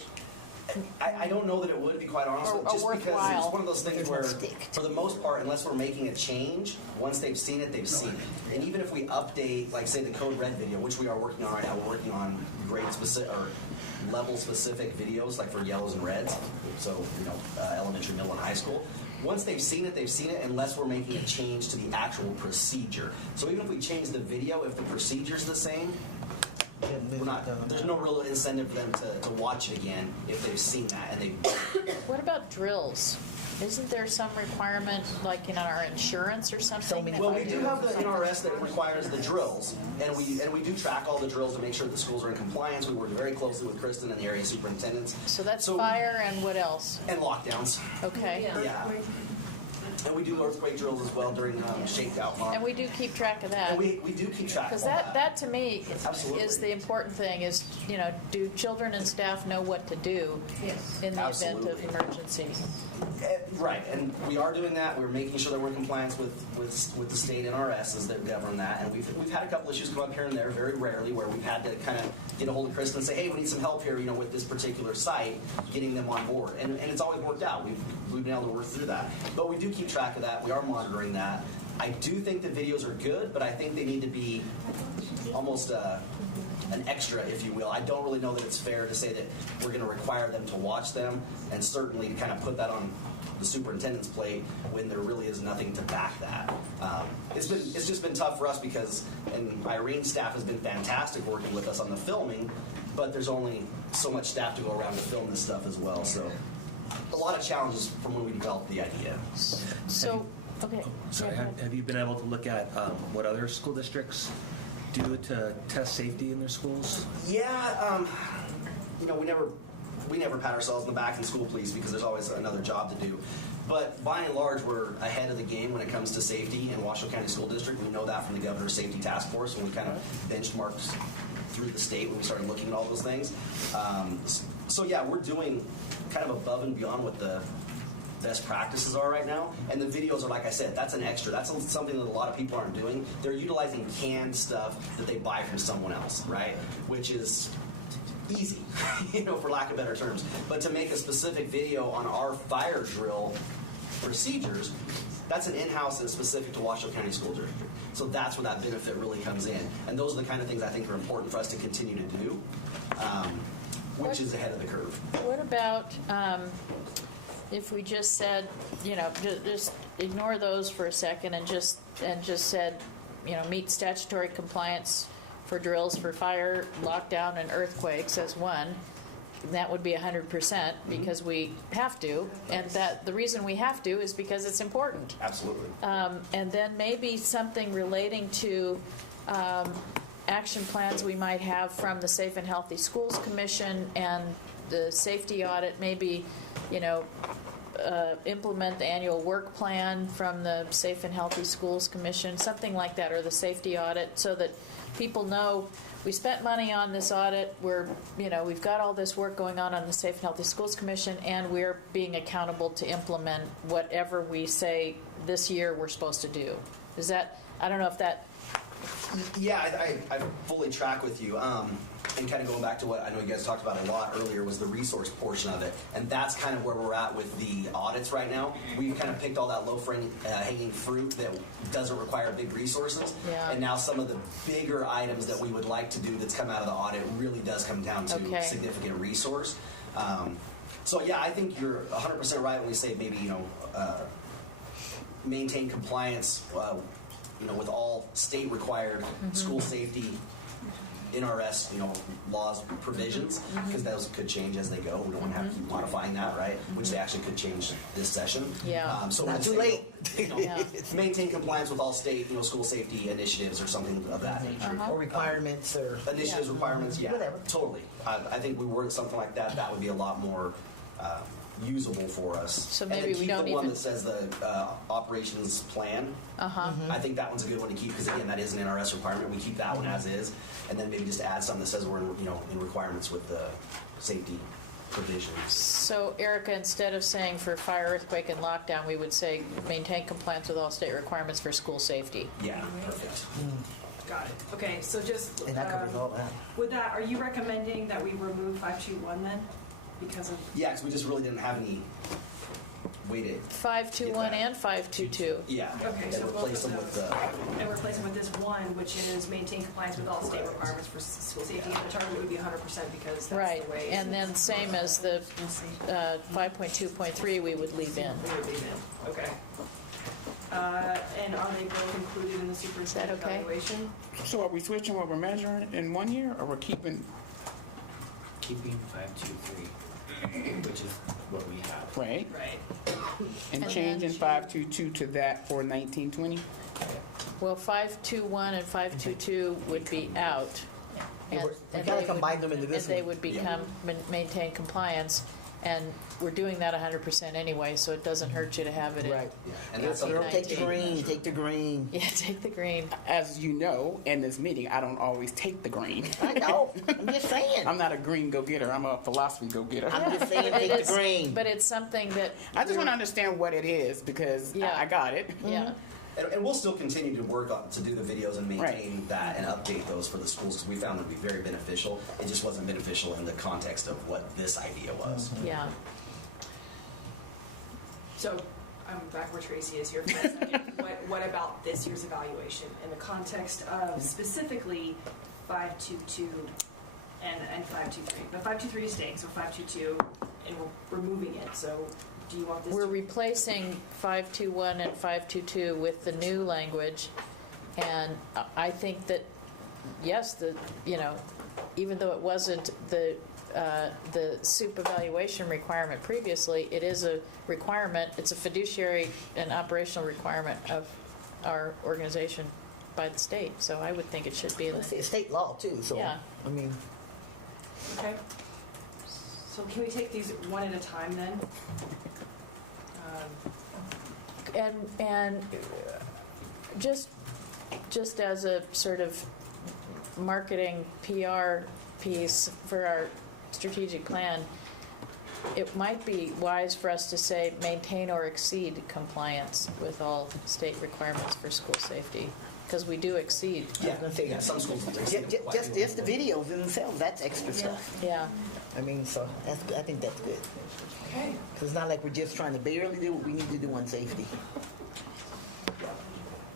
I don't know that it would, be quite honest, Or just because worthwhile. it's one of those things where, for the most part, unless we're making a change, once they've seen it, they've seen it. And even if we update, like say the Code Red video, which we are working on right now, we're working on grade specific or level specific videos, like for yellows and reds. So elementary, middle, and high school. Once they've seen it, unless we're making a change to the actual procedure. So even if we change the video, if the procedure's the same, there's no real incentive for them to watch it again if they've seen that. And they. What about drills? Isn't there some requirement, like in our insurance or something? Well, we do have the NRS that requires the drills, and we do track all the drills to make sure the schools are in compliance. We work very closely with Kristen and the area superintendents. So that's fire and what else? And lockdowns. Okay. Yeah. And we do earthquake drills as well during shakeout. And we do keep track of that. And we do keep track of because that. that to me Absolutely. is the important thing. Is do children and staff know what to do in the event of emergency? Right, and we are doing that. We're making sure that we're in compliance with the state NRSs that govern that. And we've had a couple issues come up here and there, very rarely, where we've had to kind of get a hold of Kristen and say, hey, we need some help here, with this particular site, getting them on board. And it's always worked out. We've been able to work through that. But we do keep keep track of that. We are monitoring that. I do think the videos are good, but I think they need to be almost an extra, if you will. I don't really know that it's fair to say that we're going to require them to watch them, and certainly kind of put that on the superintendent's plate when there really is nothing to back that. It's just been tough for us because, and Irene's staff has been fantastic working with us on the filming, but there's only so much staff to go around to film this stuff as well. So a lot of challenges from when we developed the idea. So, okay. Sorry, have you been able to look at what other school districts do to test safety in their schools? Yeah, you know, we never pat ourselves in the back in school police because there's always another job to do. But by and large, we're ahead of the game when it comes to safety in Washoe County School District. We know that from the Governor's Safety Task Force when we kind of benchmarked through the state when we started looking at all those things. So yeah, we're doing kind of above and beyond what the best practices are right now. And the videos are, like I said, that's an extra. That's something that a lot of people aren't doing. They're utilizing canned stuff that they buy from someone else, right? Which is easy, you know, for lack of better terms. But to make a specific video on our fire drill procedures, that's an in-house and specific to Washoe County School District. So that's where that benefit really comes in. And those are the kind of things I think are important for us to continue to do, which is ahead of the curve. What about if we just said, you know, just ignore those for a second and just said, you know, meet statutory compliance for drills for fire, lockdown, and earthquakes as one. And that would be 100% because we have to, and that the reason we have to is because it's important. Absolutely. And then maybe something relating to action plans we might have from the Safe and Healthy Schools Commission and the safety audit, maybe, you know, implement the annual work plan from the Safe and Healthy Schools Commission, something like that, or the safety audit, so that people know we spent money on this audit, we've got all this work going on the Safe and Healthy Schools Commission, and we're being accountable to implement whatever we say this year we're supposed to do. Is that, I don't know if that... Yeah, I fully track with you. And kind of going back to what I know you guys talked about a lot earlier was the resource portion of it. And that's kind of where we're at with the audits right now. We've kind of picked all that low-hanging fruit that doesn't require big resources. Yeah. And now some of the bigger items that we would like to do that's come out of the audit really does come down to significant resource. So yeah, I think you're 100% right when we say maybe, you know, maintain compliance you know, with all state-required school safety NRS, you know, laws, provisions, because those could change as they go. We don't want to have to keep modifying that, right? Which they actually could change this session. Yeah. So Not too late. You know, maintain compliance with all state, you know, school safety initiatives or something of that nature. Or requirements or... Initiatives, requirements, yeah. Whatever. Totally. I think we worded something like that. That would be a lot more usable for us. So and maybe then keep we don't the one even... that says the operations plan. I think that one's a good one to keep because again, that is an NRS requirement. We keep that one as is, and then maybe just add something that says we're in requirements with the safety provisions. So, Erica, instead of saying for fire, earthquake, and lockdown, we would say maintain compliance with all state requirements for school safety. Yeah, perfect. Got it. Okay, so just And that covers all that. with that, are you recommending that we remove 521 then? Because of Yeah, because we just really didn't have any way to 521 and 522. yeah, Okay, and so both replace of them with those. the And replace it with this one, which is maintain compliance with all state requirements for school safety. And the target would be 100% because that's Right, the way. and then same as the 5.2.3 we would leave in. We would leave in. Okay. And are they both included in the superintendent okay? evaluation? So are we switching what we're measuring in 1 year, or we're keeping... Keeping 523, which is what we have. Right. Right. And And changing then- 522 to that for 1920? Well, 521 and 522 would be out. Yeah, we and gotta they combine would- them into this And they one. would become, maintain compliance, and we're doing that 100% anyway, so it doesn't hurt you to have it in. Right. and that's Girl, something take the green, take the green. Yeah, take the green. As you know, in this meeting, I don't always take the green. I know. I'm just saying. I'm not a green go-getter. I'm a philosophy go-getter. I'm just saying But take it's- the green. But it's something that... I just want to understand what it is because Yeah. I got it. Yeah. And we'll still continue to work on to do the videos and maintain that and update those for the schools because we found them to be very beneficial. It just wasn't beneficial in the context of what this idea was. Yeah. So back where Tracy is here for a second. What about this year's evaluation in the context of specifically 522 and 523? The 523 is staying, so 522, and we're removing it. So do you want this? We're replacing 521 and 522 with the new language, and I think that yes, even though it wasn't the SUP evaluation requirement previously, it is a requirement. It's a fiduciary and operational requirement of our organization by the state. So I would think it should be in the state law too. So yeah. I mean, okay. So can we take these one at a time then? And just as a sort of marketing PR piece for our strategic plan, it might be wise for us to say maintain or exceed compliance with all state requirements for school safety, because we do exceed. Yeah, I was gonna say, some schools just the videos in themselves, that's extra stuff. Yeah. I mean, so I think that's good. Okay. Because it's not like we're just trying to barely do what we need to do on safety.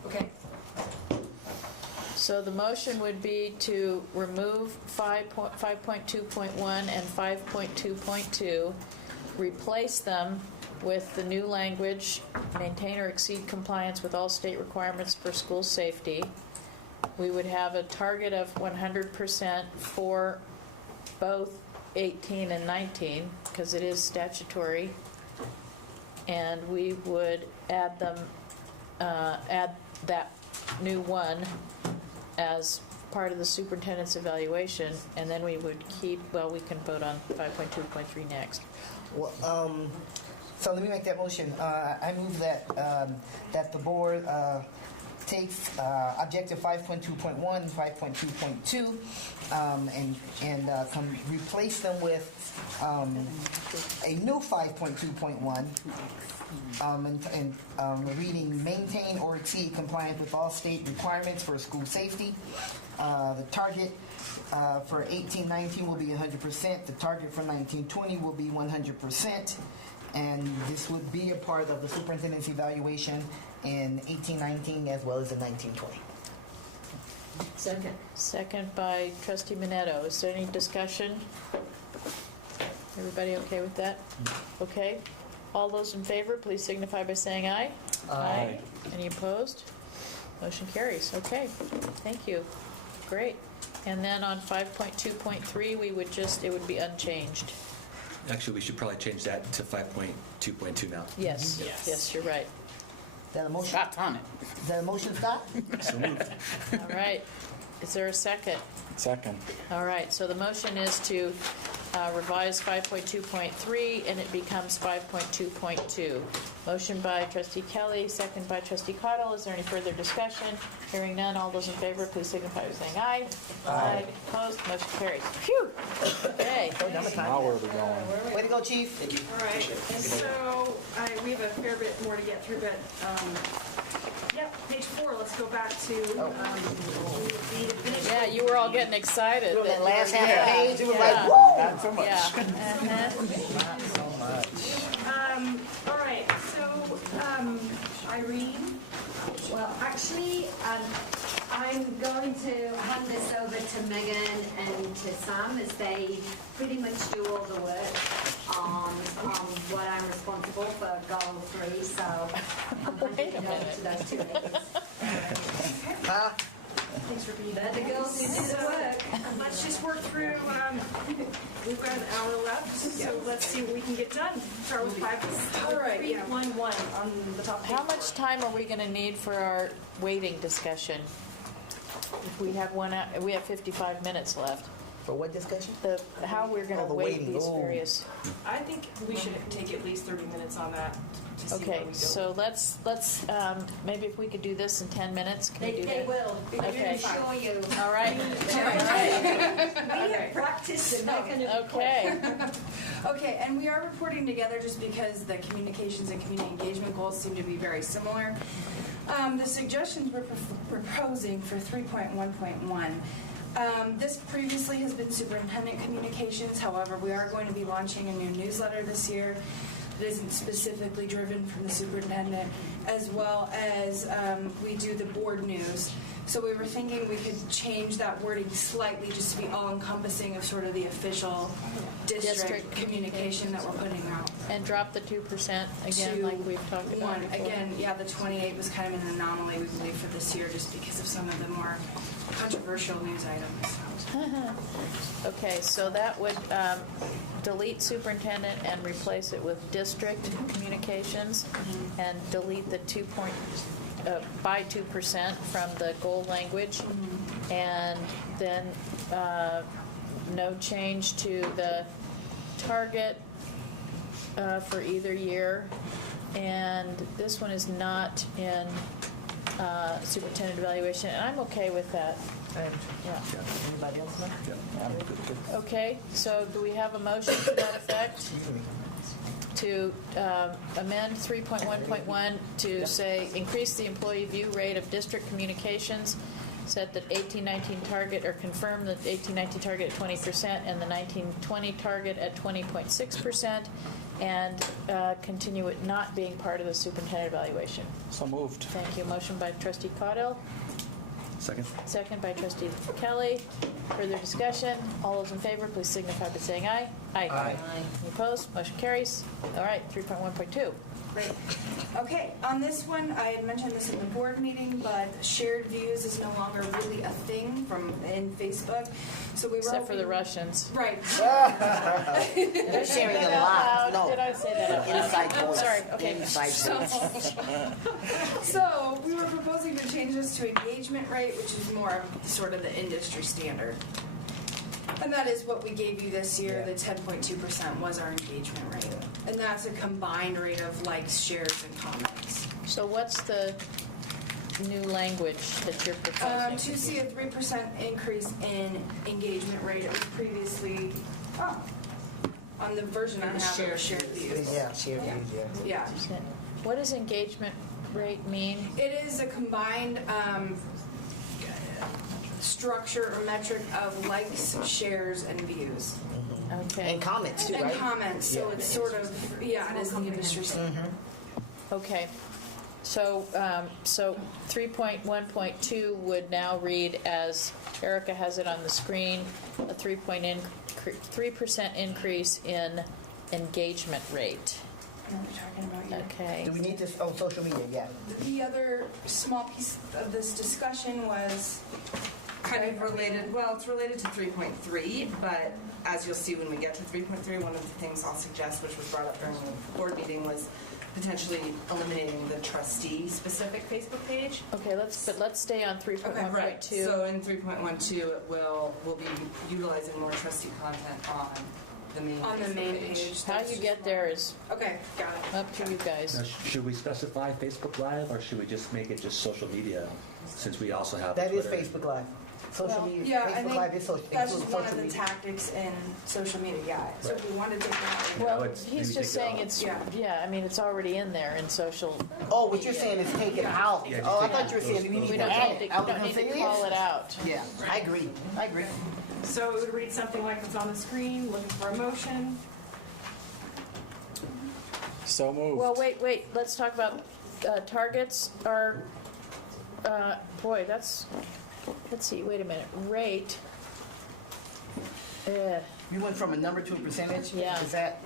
Okay. So the motion would be to remove 5.2.1 and 5.2.2, replace them with the new language, maintain or exceed compliance with all state requirements for school safety. We would have a target of 100% for both 18 and 19, because it is statutory. And we would add that new one as part of the superintendent's evaluation, and then we would keep, we can vote on 5.2.3 next. Well, so let me make that motion. I move that that the board takes objective 5.2.1 and 5.2.2 and replace them with a new 5.2.1 and reading maintain or exceed compliance with all state requirements for school safety. The target for 18-19 will be 100%. The target for 19-20 will be 100%. And this would be a part of the superintendent's evaluation in 18-19 as well as in 19-20. Second by Trustee Meadows. Is there any discussion? Everybody okay with that? Okay. All those in favor, please signify by saying aye. Aye. Any opposed? Motion carries. Okay. Thank you. Great. And then on 5.2.3, it would be unchanged. Actually, we should probably change that to 5.2.2 now. Yes. Yes, you're right. Is that a motion? Stop on it. Is that a motion, Scott? So moved. All right. Is there a second? Second. All right. So the motion is to revise 5.2.3, and it becomes 5.2.2. Motion by Trustee Kelly, second by Trustee Cottle. Is there any further discussion? Hearing none, all those in favor, please signify by saying aye. Aye. Opposed? Motion carries. Phew! Okay. Now where are we going? Way to go, Chief. Thank you. All right, and so we have a fair bit more to get through, but page 4. Let's go back to the Yeah, you were all getting excited. That last half Yeah. page, it was Yeah. like, whoa! Not so much. Yeah. Not so much. all right, so Irene? Well, actually, I'm going to hand this over to Megan and to Sam, as they pretty much do all the work on what I'm responsible for goal 3. So I'm handing it over to those two ladies. Thanks for being They're the girls who do the work. Let's just work through, we've got an hour left, so let's see what we can get done. Start with 5.3.1 on the top. How much time are we going to need for our weighting discussion? If we have we have 55 minutes left. For what discussion? How we're going to the weight weighting. these various. I think we should take at least 30 minutes on that to see where Okay, we go. so let's maybe if we could do this in 10 minutes. Can we do They that? will. I can Okay. assure you. All right. We have practiced and they're going to be Okay. Okay, and we are reporting together just because the communications and community engagement goals seem to be very similar. The suggestions we're proposing for 3.1.1 This previously has been superintendent communications. However, we are going to be launching a new newsletter this year that isn't specifically driven from the superintendent, as well as we do the board news. So we were thinking we could change that wording slightly just to be all-encompassing of sort of the official district communication that we're putting out. And drop the 2% again, like we've talked about before. Again, yeah, the 28 was kind of an anomaly, we believe, for this year, just because of some of the more controversial news items. Okay, so that would delete superintendent and replace it with district communications, and delete the by 2% from the goal language, and then no change to the target for either year, and this one is not in superintendent evaluation, and I'm okay with that. Yeah. Anybody else know? Okay, so do we have a motion to that effect? To amend 3.1.1 to say increase the employee view rate of district communications, set the 18-19 target, or confirm the 18-19 target at 20% and the 19-20 target at 20.6%, and continue it not being part of the superintendent evaluation. So moved. Thank you. Motion by Trustee Caudill. Second. Second by Trustee Kelly. Further discussion? All those in favor, please signify by saying aye. Aye. Aye. Any opposed? Motion carries. All right, 3.1.2. Great. Okay, on this one, I had mentioned this in the board meeting, but shared views is no longer really a thing in Facebook. So we were Except for the Russians. Right. They're sharing a lot. No. Did I say that out loud? Inside voice. Sorry. Okay. Inside voice. So we were proposing to change this to engagement rate, which is more of sort of the industry standard. And that is what we gave you this year. The 10.2% was our engagement rate. And that's a combined rate of likes, shares, and comments. So what's the new language that you're proposing? To see a 3% increase in engagement rate. It was previously, on the version I have, it was shared views. Yeah, shared views, Yeah. What does engagement rate mean? It is a combined structure or metric of likes, shares, and views. Okay. And comments, too, And right? comments, so it's sort of, it is the industry standard. Okay. So, so 3.1.2 would now read as Erica has it on the screen, a 3% increase in engagement rate. Okay. Do we need to, social media, yeah. The other small piece of this discussion was kind of related, well, it's related to 3.3, but as you'll see when we get to 3.3, one of the things I'll suggest, which was brought up during the board meeting, was potentially eliminating the trustee-specific Facebook page. Okay, let's stay on 3.1.2. Okay, right. So in 3.12, we'll be utilizing more trustee content on the main page. How you get there is okay, got it. Up to you guys. Now, should we specify Facebook Live, or should we just make it just social media, since we also have That is Twitter? Facebook Live. Social media, Yeah, I Facebook think Live is social. that's just includes one social of the media. tactics in social media. Yeah. So if we wanted to take that, Well, he's just saying it's, yeah, I mean, it's already in there in social. Oh, what you're saying is take it out. Yeah, Oh, I take thought it you were saying we need We to don't add need it. to, we don't need to call it out. Yeah, I agree. I agree. So it would read something like what's on the screen, looking for a motion. So moved. Well, wait, let's talk about targets are, boy, that's, let's see, wait a minute, rate. You went from a number to a percentage? Yeah. Is that?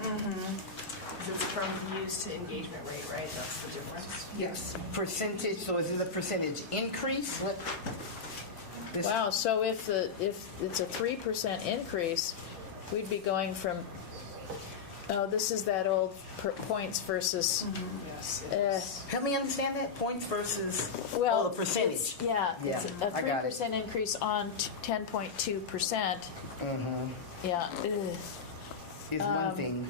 It's from views to engagement rate, right? That's the difference. yes. Percentage, so is it a percentage increase? What? This- Wow, so if it's a 3% increase, we'd be going from, oh, this is that old points versus, Help me understand that, points versus, well, the percentage. it's- Yeah, it's a I got it. 3% increase on 10.2%. Yeah. Is one thing.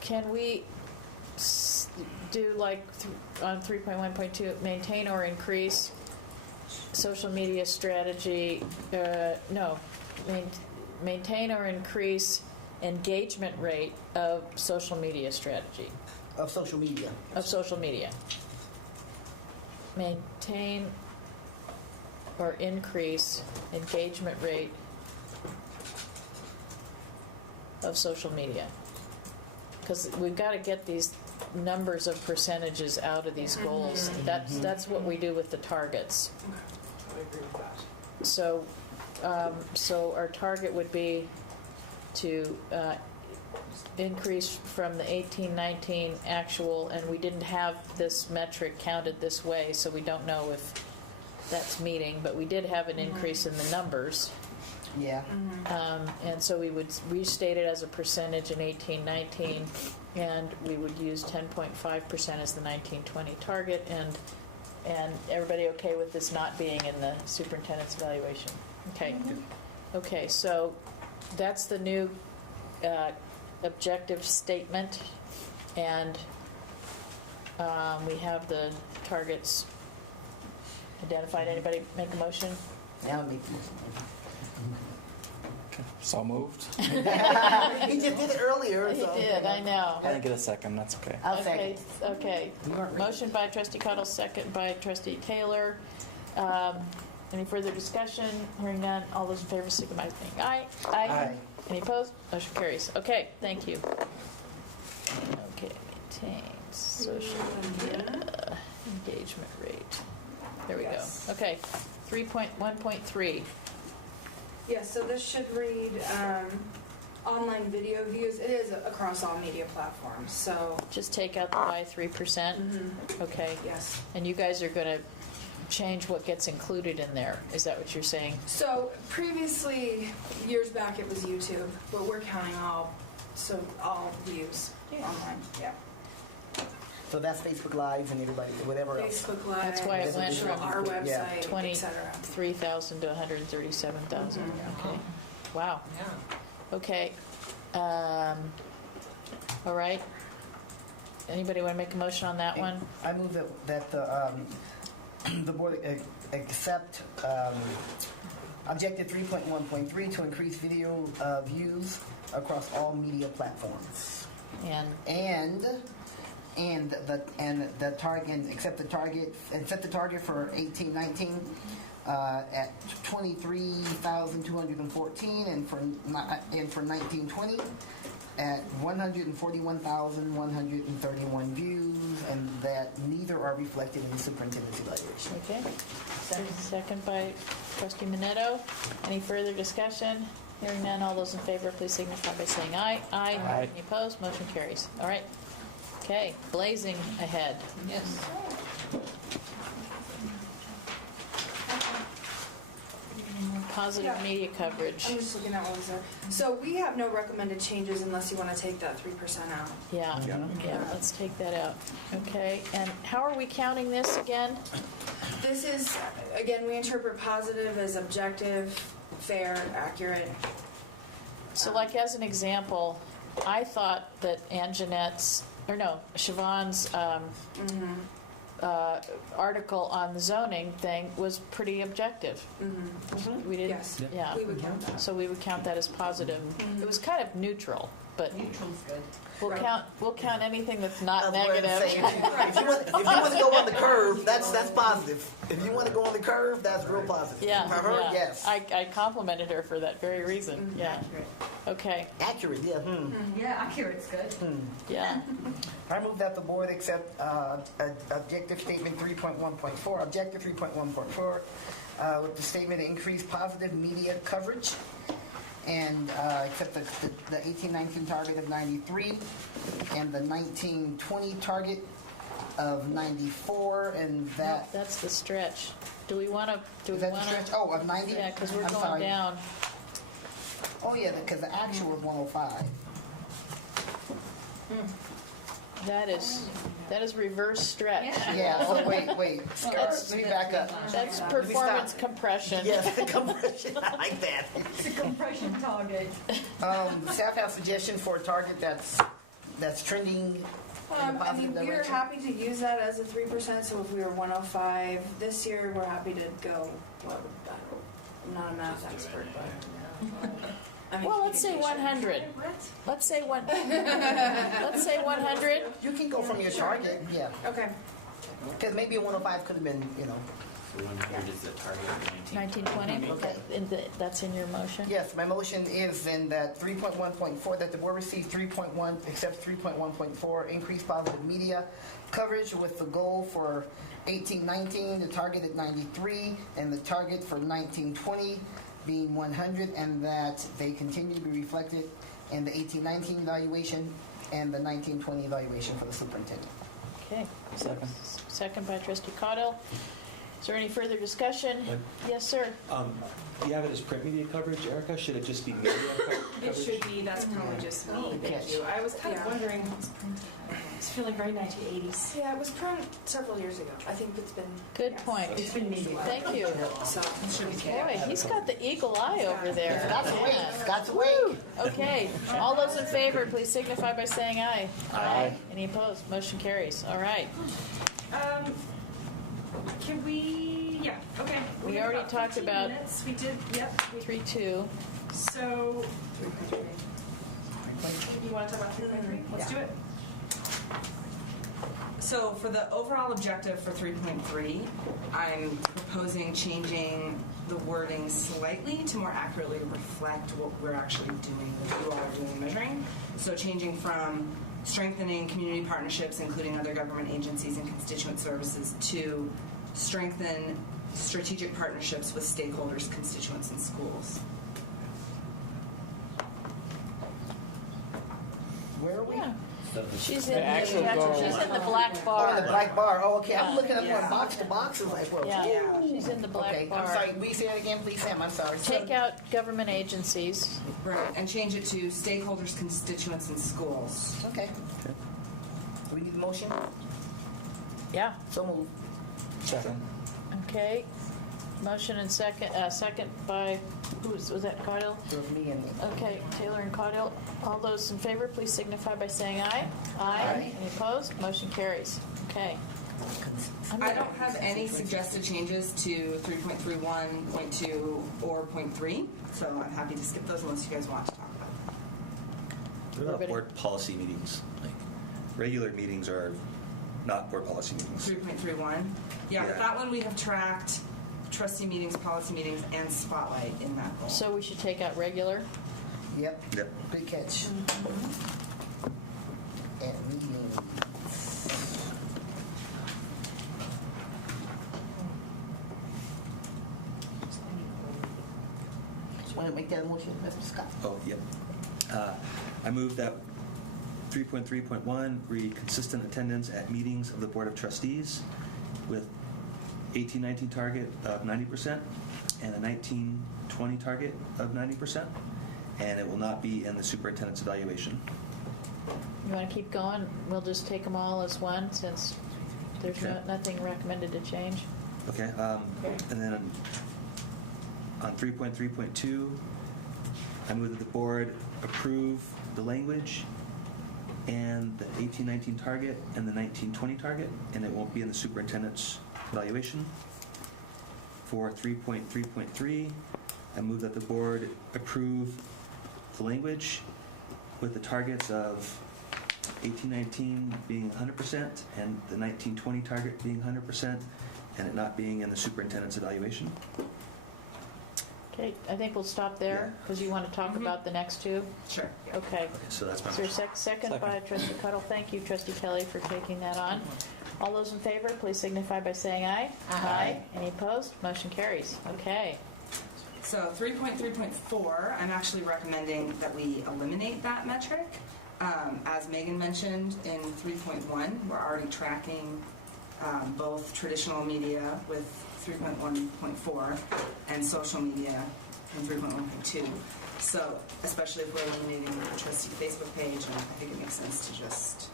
Can we do like on 3.1.2, maintain or increase social media strategy? No, maintain or increase engagement rate of social media strategy. Of social media. Of social media. Maintain or increase engagement rate of social media? Because we've got to get these numbers of percentages out of these goals. That's what we do with the targets. I agree with that. So, our target would be to increase from the 18-19 actual, and we didn't have this metric counted this way, so we don't know if that's meeting, but we did have an increase in the numbers. Yeah. And so we would restate it as a percentage in 18-19, and we would use 10.5% as the 19-20 target, and everybody okay with this not being in the superintendent's evaluation? Okay. Okay, so that's the new objective statement, and we have the targets identified. Anybody make a motion? Now me. So moved. He just did it earlier. He so. did, I know. I didn't get a second. That's okay. I'll second. Okay. Motion by Trustee Cottle, second by Trustee Taylor. Any further discussion? Hearing none. All those in favor signify by saying aye. Aye. Any opposed? Motion carries. Okay, thank you. Okay, maintain social media engagement rate. There we go. Okay, 3.1.3. Yeah, so this should read online video views. It is across all media platforms, so. Just take out the by 3%? Okay. Yes. And you guys are going to change what gets included in there. Is that what you're saying? So previously, years back, it was YouTube, but we're counting all views online. Yeah. So that's Facebook Live and everybody, whatever else. Facebook Live. That's why it went from our website, etc. 23,000 to 137,000. Okay. Wow. Yeah. Okay. All right. Anybody want to make a motion on that one? I move that the board accept objective 3.1.3 to increase video views across all media platforms. And the target, set the target for 18-19 at 23,214, and for 19-20 at 141,131 views, and that neither are reflected in the superintendent's evaluation. Okay. Second by Trustee Minetto. Any further discussion? Hearing none, all those in favor, please signify by saying aye. Aye. Any opposed? Motion carries. All right. Okay, blazing ahead. Yes. Positive media coverage. I'm just looking at what was there. So we have no recommended changes unless you want to take that 3% out. Yeah, let's take that out. Okay, and how are we counting this again? This is, again, we interpret positive as objective, fair, accurate. So like as an example, I thought that Siobhan's article on the zoning thing was pretty objective. We didn't. Yes. Yeah. We would count that. So we would count that as positive. It was kind of neutral, but Neutral's good. we'll count anything that's not That's what I'm negative. saying. If you want to go on the curve, that's positive. If you want to go on the curve, that's real positive. Yeah. For her, yeah. yes. I complimented her for that very reason. Yeah. Okay. Accurate, yeah. Yeah, accurate's good. Yeah. I move that the board accept objective statement 3.1.4, objective 3.1.4, with the statement increase positive media coverage, and accept the 18-19 target of 93, and the 19-20 target of 94, and that... No, that's the stretch. Do we want to... Is that the stretch? Oh, of 90? Yeah, because we're I'm going sorry. down. Oh, yeah, because the actual is 105. That is reverse stretch. Yeah, so wait. Let me back up. That's performance compression. Yes, the compression. I like that. It's a compression target. Staff have suggestion for a target that's trending in a I positive mean, we're direction? happy to use that as a 3%, so if we were 105 this year, we're happy to go, I'm not a math expert, but. I mean, Well, let's say 100. Let's say 100. You can go from your target, yeah. Okay. Because maybe a 105 could have been, So 100 is the target for 1920? Okay. That's in your motion? Yes, my motion is in that 3.1.4, that the board receive 3.1, accepts 3.1.4, increase positive media coverage with the goal for 18-19, the target at 93, and the target for 19-20 being 100, and that they continue to be reflected in the 18-19 evaluation and the 19-20 evaluation for the superintendent. Okay. Second. Second by Trustee Caudill. Is there any further discussion? Yes, sir. Do you have it as print media coverage, Erica? Should it just be media coverage? It should be, that's probably just me, thank you. I was kind of wondering, it's feeling very 1980s. Yeah, it was print several years ago. I think it's been. Good point. It's been media. Thank you. So it should be. Boy, he's got the eagle eye over there. Got to wait. Yeah. Got to wait. Okay. All those in favor, please signify by saying aye. Aye. Any opposed? Motion carries. All right. Can we, yeah, okay. We have already talked 15 about- minutes. We did, yep. 3-2. So, you want to talk about 3.3? Let's do it. So for the overall objective for 3.3, I'm proposing changing the wording slightly to more accurately reflect what we're actually doing, what you all are doing and measuring. So changing from strengthening community partnerships, including other government agencies and constituent services, to strengthen strategic partnerships with stakeholders, constituents, and schools. Where are we? Yeah. She's The in actual the, goal. she's in the black Oh, bar. the black bar. Oh, okay. I'm Yeah. looking up what box to box is like. Well, Yeah. She's in the black okay. bar. I'm sorry. Will you say it again, please, Sam? I'm sorry. Take out government agencies. Right, and change it to stakeholders, constituents, and schools. Okay. Do we need a motion? Yeah. So move. Second. Okay. Motion and second by, was that Caudill? It was me and Okay, Taylor and Caudill. All those in favor, please signify by saying aye. Aye. Any opposed? Motion carries. Okay. I don't have any suggested changes to 3.31, 0.2, or 0.3, so I'm happy to skip those unless you guys want to talk about them. What about board policy meetings? Like, regular meetings are not board policy meetings. 3.31. Yeah, Yeah. that one we have tracked trustee meetings, policy meetings, and spotlight in that goal. So we should take out regular. Yep. Yep. Good catch. And meetings. Want to make that a motion, Mr. Scott? Oh, yep. I move that 3.3.1 read consistent attendance at meetings of the Board of Trustees with 18-19 target of 90% and a 19-20 target of 90%, and it will not be in the superintendent's evaluation. You want to keep going? We'll just take them all as one since there's Okay. nothing recommended to change. Okay. And then on 3.3.2, I move that the board approve the language and the 18-19 target and the 19-20 target, and it won't be in the superintendent's evaluation. For 3.3.3, I move that the board approve the language with the targets of 18-19 being 100% and the 19-20 target being 100%, and it not being in the superintendent's evaluation. Okay, I think we'll stop there because you want to talk about the next two. Sure. Okay. So that's my Is there a motion. second by Trustee Caudill? Thank you, Trustee Kelly, for taking that on. All those in favor, please signify by saying aye. Aye. Any opposed? Motion carries. Okay. So 3.3.4, I'm actually recommending that we eliminate that metric. As Megan mentioned, in 3.1, we're already tracking both traditional media with 3.1.4 and social media in 3.1.2. So especially if we're eliminating the trustee Facebook page, and I think it makes sense to just...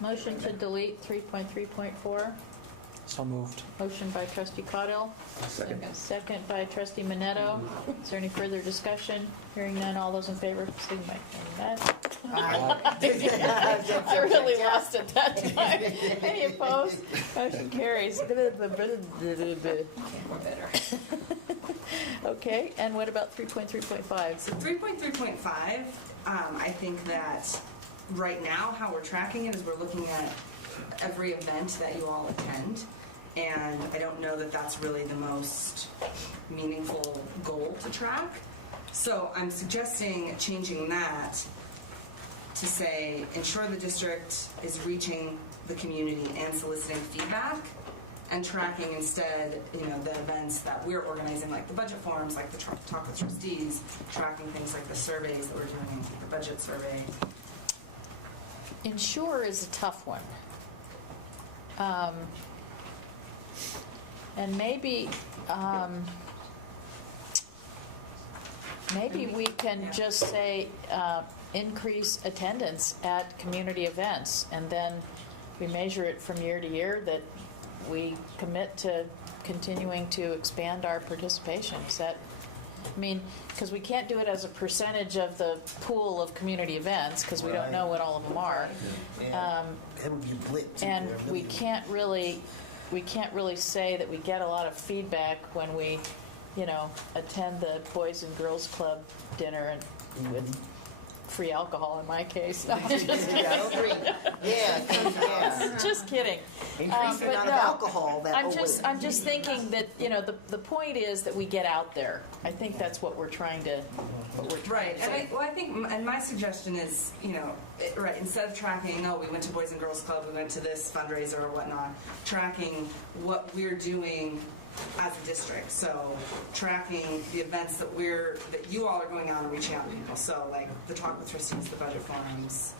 Motion to delete 3.3.4. So moved. Motion by Trustee Caudill. Second. Second by Trustee Minetto. Is there any further discussion? Hearing none, all those in favor, signify by saying aye. I really lost it that time. Any opposed? Motion carries. Okay, and what about 3.3.5? So 3.3.5, I think that right now how we're tracking it is we're looking at every event that you all attend, and I don't know that that's really the most meaningful goal to track. So I'm suggesting changing that to say, ensure the district is reaching the community and soliciting feedback, and tracking instead, the events that we're organizing, like the budget forums, like the Talk with Trustees, tracking things like the surveys that we're doing, the budget survey. Ensure is a tough one. And maybe we can just say increase attendance at community events, and then we measure it from year to year that we commit to continuing to expand our participation. Is that, because we can't do it as a percentage of the pool of community events, because we don't know what all of them are. That would be a blip. And we can't really say that we get a lot of feedback when we, attend the Boys and Girls Club dinner and with free alcohol in my case. Just kidding. Increase the amount of alcohol that I'm just thinking that the point is that we get out there. I think that's what we're trying to. Right. I think, and my suggestion is, right, instead of tracking, we went to Boys and Girls Club, we went to this fundraiser or whatnot, tracking what we're doing as a district. So tracking the events that you all are going out and reaching out to people. So like the Talk with Trustees, the budget forums.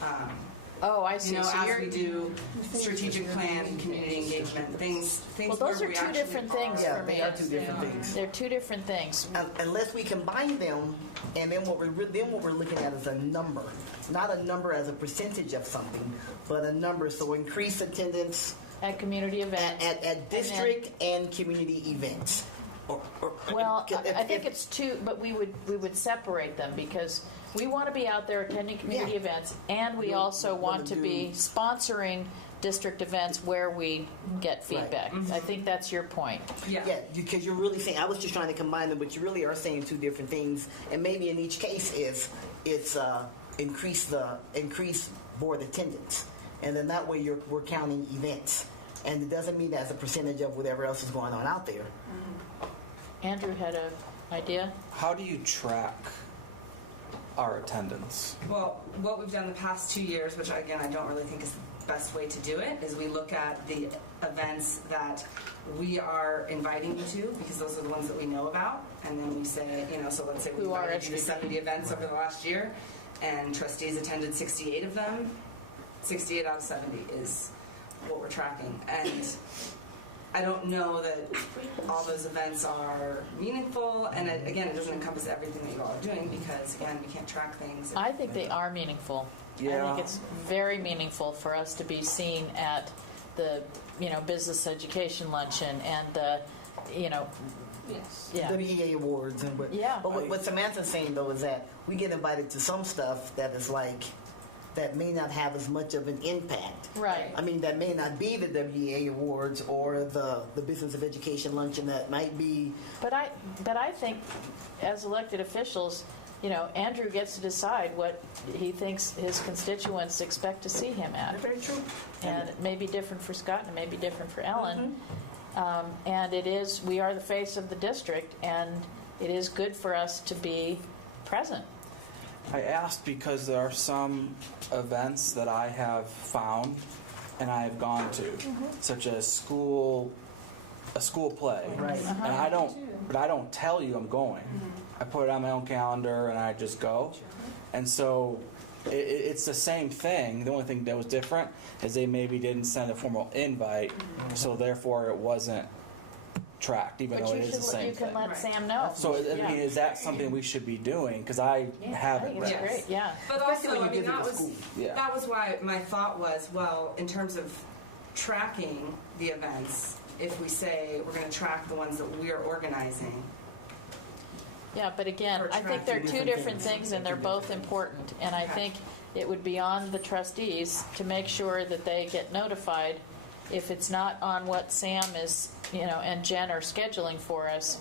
I see. So as we do strategic plan, community engagement, things. Well, those are two different things for me. They are two different things. They're two different things. Unless we combine them, and then what we're looking at is a number, not a number as a percentage of something, but a number. So increase attendance at community events, at district and community events. I think it's two, but we would separate them because we want to be out there attending community events, and we also want to be sponsoring district events where we get feedback. Right. I think that's your point. Yeah, because you're really saying, I was just trying to combine them, but you really are saying two different things, and maybe in each case it's increase board attendance, and then that way we're counting events, and it doesn't mean that's a percentage of whatever else is going on out there. Andrew had an idea. How do you track our attendance? Well, what we've done the past 2 years, which again I don't really think is the best way to do it, is we look at the events that we are inviting you to, because those are the ones that we know about, and then we say, so let's say we invited you to 70 events over the last year, and trustees attended 68 of them. 68 out of 70 is what we're tracking, and I don't know that all those events are meaningful, and again, it doesn't encompass everything that you all are doing, because again, we can't track things. I think they are meaningful. Yeah. I think it's very meaningful for us to be seen at the business education luncheon and the WEA awards and what Samantha's saying though is that we get invited to some stuff that is like that may not have as much of an impact. Right. I mean, that may not be the WEA awards or the business of education luncheon. That might be. But I think, as elected officials, Andrew gets to decide what he thinks his constituents expect to see him at. Very true. And it may be different for Scott, and it may be different for Ellen. And we are the face of the district, and it is good for us to be present. I asked because there are some events that I have found and I have gone to, such as a school play, right? And I don't tell you I'm going. I put it on my own calendar and I just go, and so it's the same thing. The only thing that was different is they maybe didn't send a formal invite, so therefore it wasn't tracked, even though it is the same you can thing. let Sam know. So is that something we should be doing? Because I haven't. I think it's great. Yeah. But also, that was why my thought was, well, in terms of tracking the events, if we say we're going to track the ones that we're organizing. Yeah, but again, I think they're two different things, and they're both important. And I think it would be on the trustees to make sure that they get notified if it's not on what Sam is, and Jen are scheduling for us.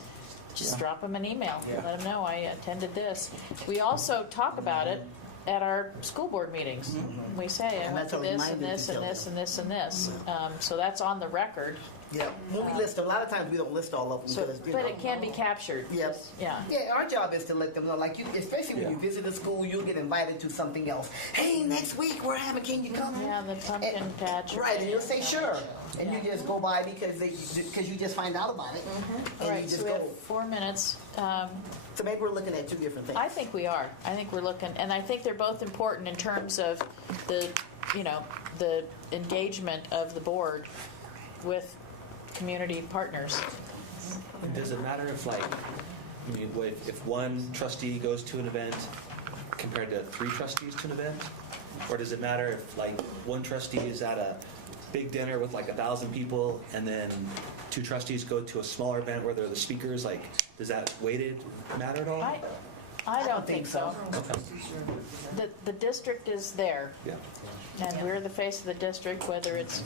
Just drop them an email. Let them know I attended this. We also talk about it at our school board meetings. We say I went to this and this and this and this and this. So that's on the record. Yeah, when we list them, a lot of times we don't list all of them. So, because, but it can be captured. Yes. Yeah. Yeah, our job is to let them know, like you, especially when you visit a school, you'll get invited to something else. Hey, next week we're having, can you come? Yeah, the pumpkin patch. Right, and you'll say sure, and you just go by because you just find out about it, and All right, you so just we go. have 4 minutes. So maybe we're looking at two different things. I think we are. I think we're looking, and I think they're both important in terms of the engagement of the board with community partners. And does it matter if, like, I mean, if one trustee goes to an event compared to 3 trustees to an event? Or does it matter if, like, one trustee is at a big dinner with, like, 1,000 people, and then 2 trustees go to a smaller event where they're the speakers? Like, does that weighted matter at all? I don't think so. The district is there. Yeah. And we're the face of the district, whether it's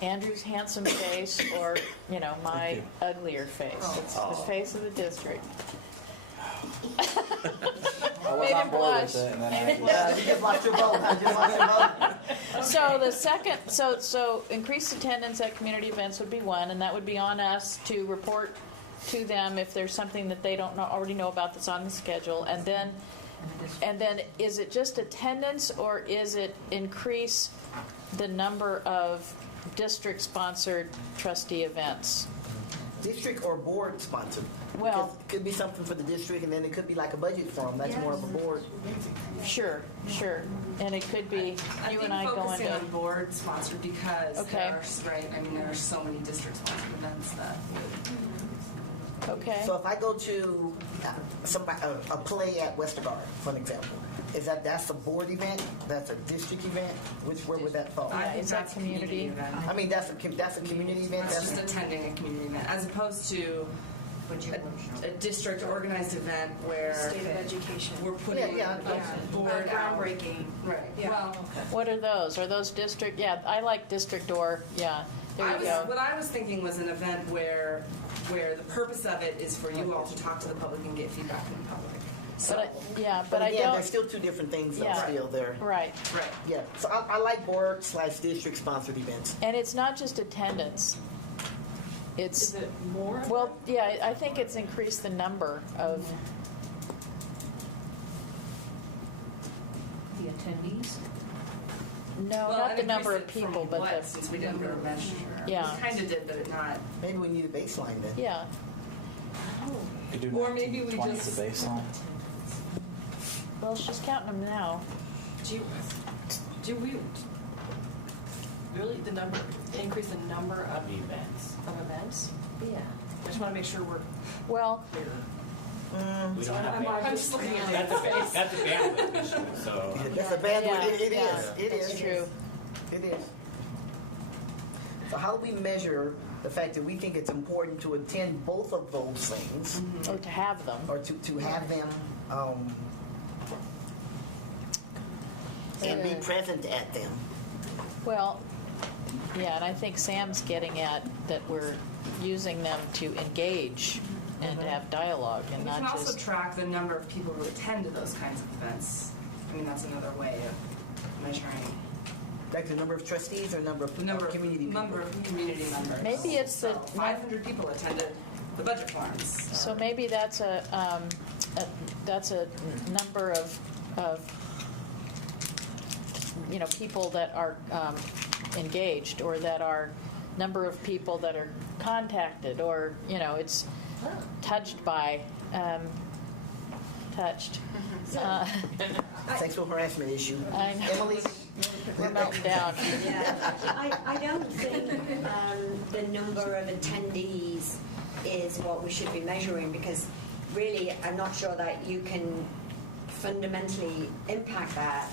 Andrew's handsome face or, my uglier face. It's the face of the district. I was Made on him board blush. with it, and then Made him I blush. You just lost your vote. I just lost your vote. So the second, so increased attendance at community events would be one, and that would be on us to report to them if there's something that they don't already know about that's on the schedule. And then is it just attendance, or is it increase the number of district-sponsored trustee events? District or board sponsored. Well, because it could be something for the district, and then it could be like a budget forum. That's more of a board. Sure. And it could be you and I going focusing to. on board sponsored because Okay. there are so many district sponsored events that. Okay. So if I go to a play at Westergaard, for an example, that's a board event? That's a district event? Where would that fall? I think is that that's community? event. I mean, that's a community event. That's just attending a community event, as opposed to a district organized event where State of education. we're putting a board out. Groundbreaking. Right. Yeah. Well, What are those? Are those district? Yeah, I like district or, yeah. There you go. what I was thinking was an event where the purpose of it is for you all to talk to the public and get feedback from the public. So, But I again, don't. there's still two different things though, Yeah. still there. Right. Yeah. So I like board/district sponsored events. And it's not just attendance. It's Is it more? well, yeah. I think it's increased the number of. The attendees? No, well, not and the number of increase it people, from but what, the. since we didn't really measure. Yeah. We kind of did, but it not. Maybe we need a baseline then. Yeah. You do Or maybe we 20 just- as a baseline. Well, she's counting them now. Do we really increase the number of events. Yeah. I just want to make sure we're Well. clear. We don't have I'm just looking at that's a bandwidth issue. So That's a bandwidth. Yeah, It yeah, is. It that's is. true. It is. So how do we measure the fact that we think it's important to attend both of those things, Or to have them. or to have them and be present at them? Well, yeah, and I think Sam's getting at that we're using them to engage and to have dialogue and We not can also just. track the number of people who attend to those kinds of events. I mean, that's another way of measuring. Like the number of trustees or number of community people? Number of community members. Maybe it's the- 500 people attended the budget forums. So maybe that's a number of people that are engaged, or that are number of people that are contacted, or it's touched by touched. Sexual harassment issue. I know. Emily? We're melting down. Yeah, I don't think the number of attendees is what we should be measuring, because really I'm not sure that you can fundamentally impact that,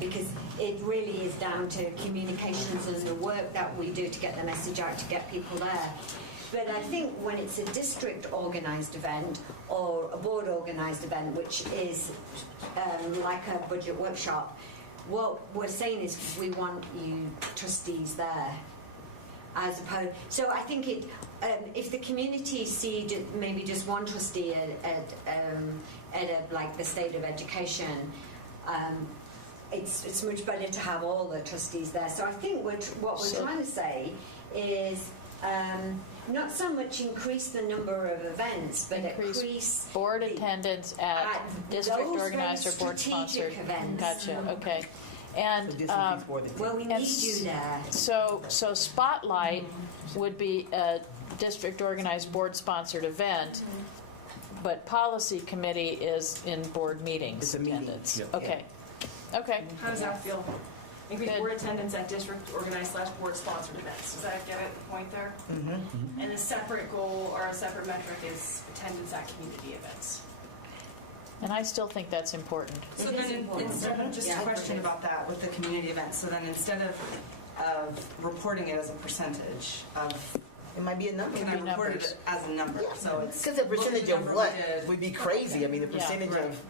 because it really is down to communications and the work that we do to get the message out, to get people there. But I think when it's a district organised event or a board organised event, which is like a budget workshop, what we're saying is we want you trustees there, as opposed. So I think if the community see maybe just one trustee at like the State of Education, it's much better to have all the trustees there. So I think what we're trying to say is not so much increase the number of events, but increase board attendance at district those organized or board strategic sponsored. events. Gotcha. Okay. And well, we need you there. So Spotlight would be a district organized board sponsored event, but policy committee is in board meetings attendance. Yep. Okay. Okay. How does that feel? Increase board attendance at district organized / board sponsored events. Does that get it? The point there? Mm-hmm. And a separate goal or a separate metric is attendance at community events. And I still think that's important. So then instead of, just a question about that with the community events, so then instead of reporting it as a percentage of, it might be a number. can I report it as a number? So it's Because the percentage of number what we did. would be crazy. I mean, the percentage Right. of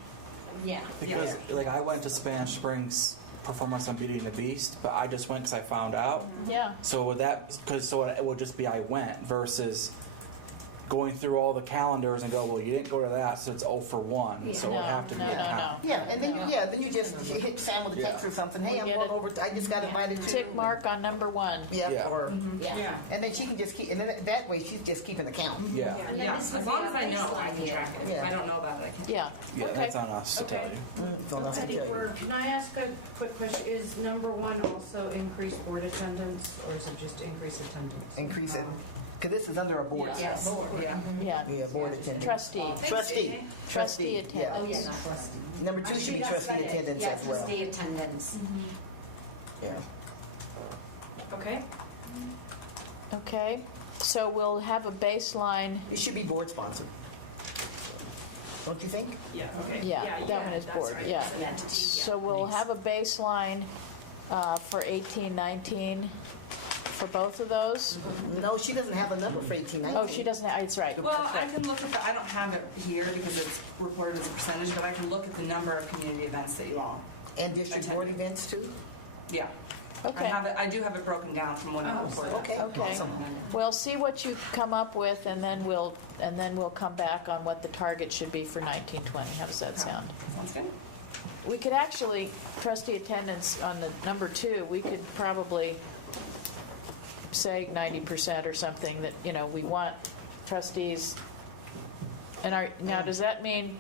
Because like I went to Spanish Springs performance on Beauty and the Beast, but I just went because I found out. Yeah. So would that, so it would just be I went versus going through all the calendars and go, well, you didn't go to that, so it's 0 for 1. So it would have to be a count. Yeah, and then then you just hit Sam with a text or something. Hey, I'm going over. I just got invited to Tick mark on number 1. Yeah. Or Yeah. and then she can just keep, and then that way she's just keeping account. Yeah. Yeah, as long as I know, I can track it. If I don't know about it, I can't. Yeah. Yeah, Okay. that's on us to tell you. It's on us to tell you. Can I ask a quick question? Is number 1 also increase board attendance, or is it just increase attendance? Increase it. Because this is under a board. Yes. Yeah. Yeah, board attendance. Trustee. Trustee attendance. Oh, yeah, not trustee. Number 2 should be trustee attendance as well. Trustee attendance. Yeah. Okay. Okay. So we'll have a baseline. It should be board sponsored. Don't you think? Yeah. Okay. Yeah, that one is that's board. right. Yeah. It's an entity, So we'll have a baseline for 18-19 for both of those. No, she doesn't have a number for 18-19. Oh, she doesn't have, it's right. Well, That's I right. can look at I don't have it here because it's reported as a percentage, but I can look at the number of community events that you all And district board events too? Yeah. Okay. I do have it broken down from when I reported. Okay. Okay. Awesome. Well, see what you come up with, and then we'll come back on what the target should be for 19-20. How does that sound? Sounds good. We could actually, trustee attendance on the number 2, we could probably say 90% or something that, we want trustees. And now, does that mean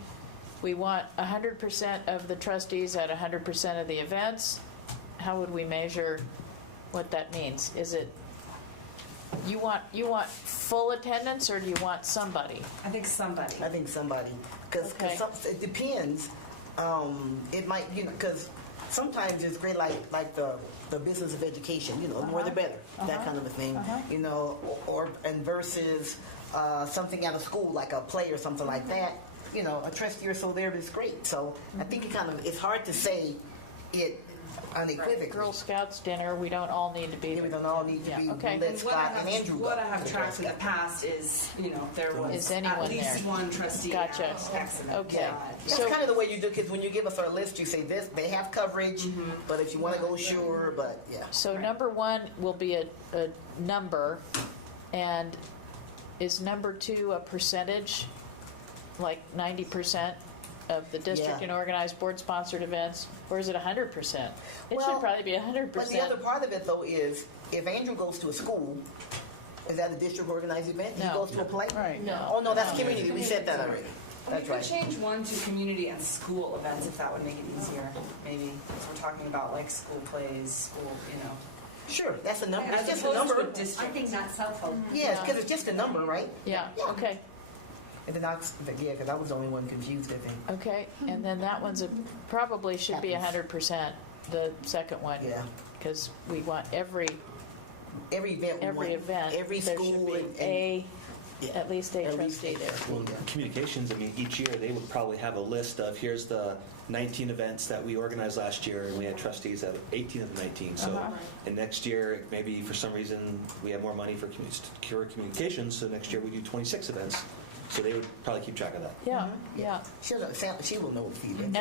we want 100% of the trustees at 100% of the events? How would we measure what that means? Is it, you want full attendance, or do you want somebody? I think somebody. Because Okay. it depends. It might, because sometimes it's great, like the business of education, the more the better, that kind of a thing, and versus something out of school, like a play or something like that, a trustee or so there is great. So I think it's hard to say it unequivocally. Girl Scouts dinner, we don't all need to be there. We don't all need to be. Okay. Let Scott and Andrew go. What I have tracked in the past is, there was Is anyone at least there? one trustee. Gotcha. at X event. Okay. Yeah. That's kind of the way you do, because when you give us our list, you say this, they have coverage, but if you want to go sure, but yeah. So number 1 will be a number, and is number 2 a percentage, like 90% of the district Yeah. and organized board-sponsored events, or is it 100%? It Well, should probably be 100%. But the other part of it, though, is if Andrew goes to a school, is that a district organized event? He No. goes to a play? Right. No. Oh, no, that's community. We said that already. We That's could right. change 1 to community and school events if that would make it easier, maybe. Because we're talking about like school plays, school, Sure, that's a number. As It's just a opposed to number. a district. I think that's helpful. Yes, because it's just a number, right? Yeah, okay. And then because I was the only one confused, I think. Okay, and then that one's probably should be 100%, the second one. Yeah. Because we want every event. every there should school be at least a At least trustee there. Well, communications, each year they would probably have a list of, here's the 19 events that we organized last year, and we had trustees at 18 of the 19. So, and next year, maybe for some reason, we have more money for communications, so next year we do 26 events. So they would probably keep track of that. Yeah, yeah. She will know feedback.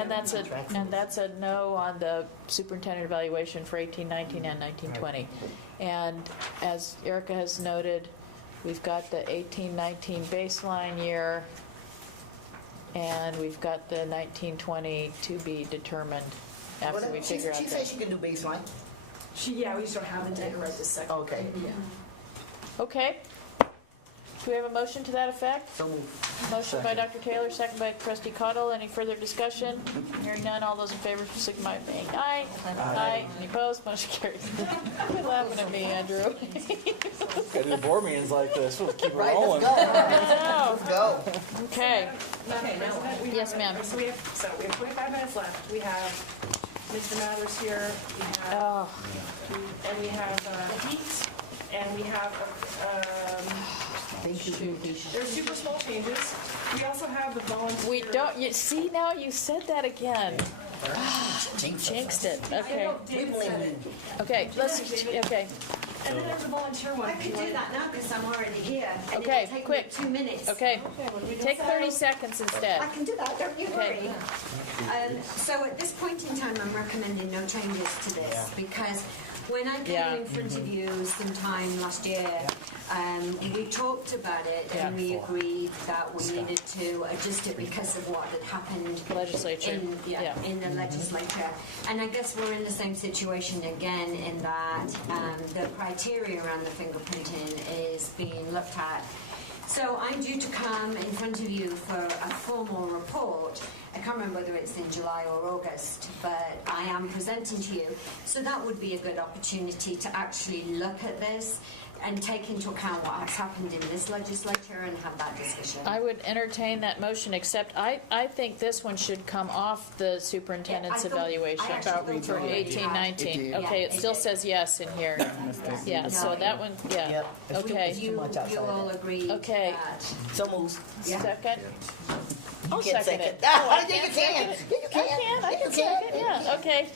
And that's a no on the superintendent evaluation for 18-19 and 19-20. And as Erica has noted, we've got the 18-19 baseline year, and we've got the 19-20 to be determined after we figure out She that. said she can do baseline. We just don't have the data right this second. Okay. Yeah. Okay. Do we have a motion to that effect? So moved. Motion by Dr. Taylor, second by Trustee Cottle. Any further discussion? Hearing none, all those in favor signify by saying aye. Aye. Any opposed? Motion carries. Quit laughing at me, Andrew. Gotta do board meetings like this. We'll keep it Right, rolling. let's go. Okay. Okay, Yes, ma'am. So we have 25 minutes left. We have Mr. Meadows here, we have, and we have Heat, and we have, there's super small changes. We also have the volunteer. We don't, you see now, you said that again. Jinxed it. Okay. Okay, let's, okay. And then there's a volunteer one. I could do that now because I'm already here. And Okay, it'll take quick. me 2 minutes. Okay. Take 30 seconds instead. I can do that, don't you Okay. worry. So at this point in time, I'm recommending no changes to this because when I came in front of you sometime last year, we talked about it and we agreed that we needed to adjust it because of what had happened Legislature. in the legislature. And I guess we're in the same situation again in that the criteria around the fingerprinting is being looked at. So I'm due to come in front of you for a formal report. I can't remember whether it's in July or August, but I am presenting to you. So that would be a good opportunity to actually look at this and take into account what has happened in this legislature and have that discussion. I would entertain that motion, except I think this one should come off the superintendent's evaluation for 18-19. Okay, it still says yes in here. Yeah, so that one, yeah. Okay. You all agree. Okay. So moved. Second? I'll can't second second. it. Oh, I You can't can. second it? You can. I can second, yeah, okay.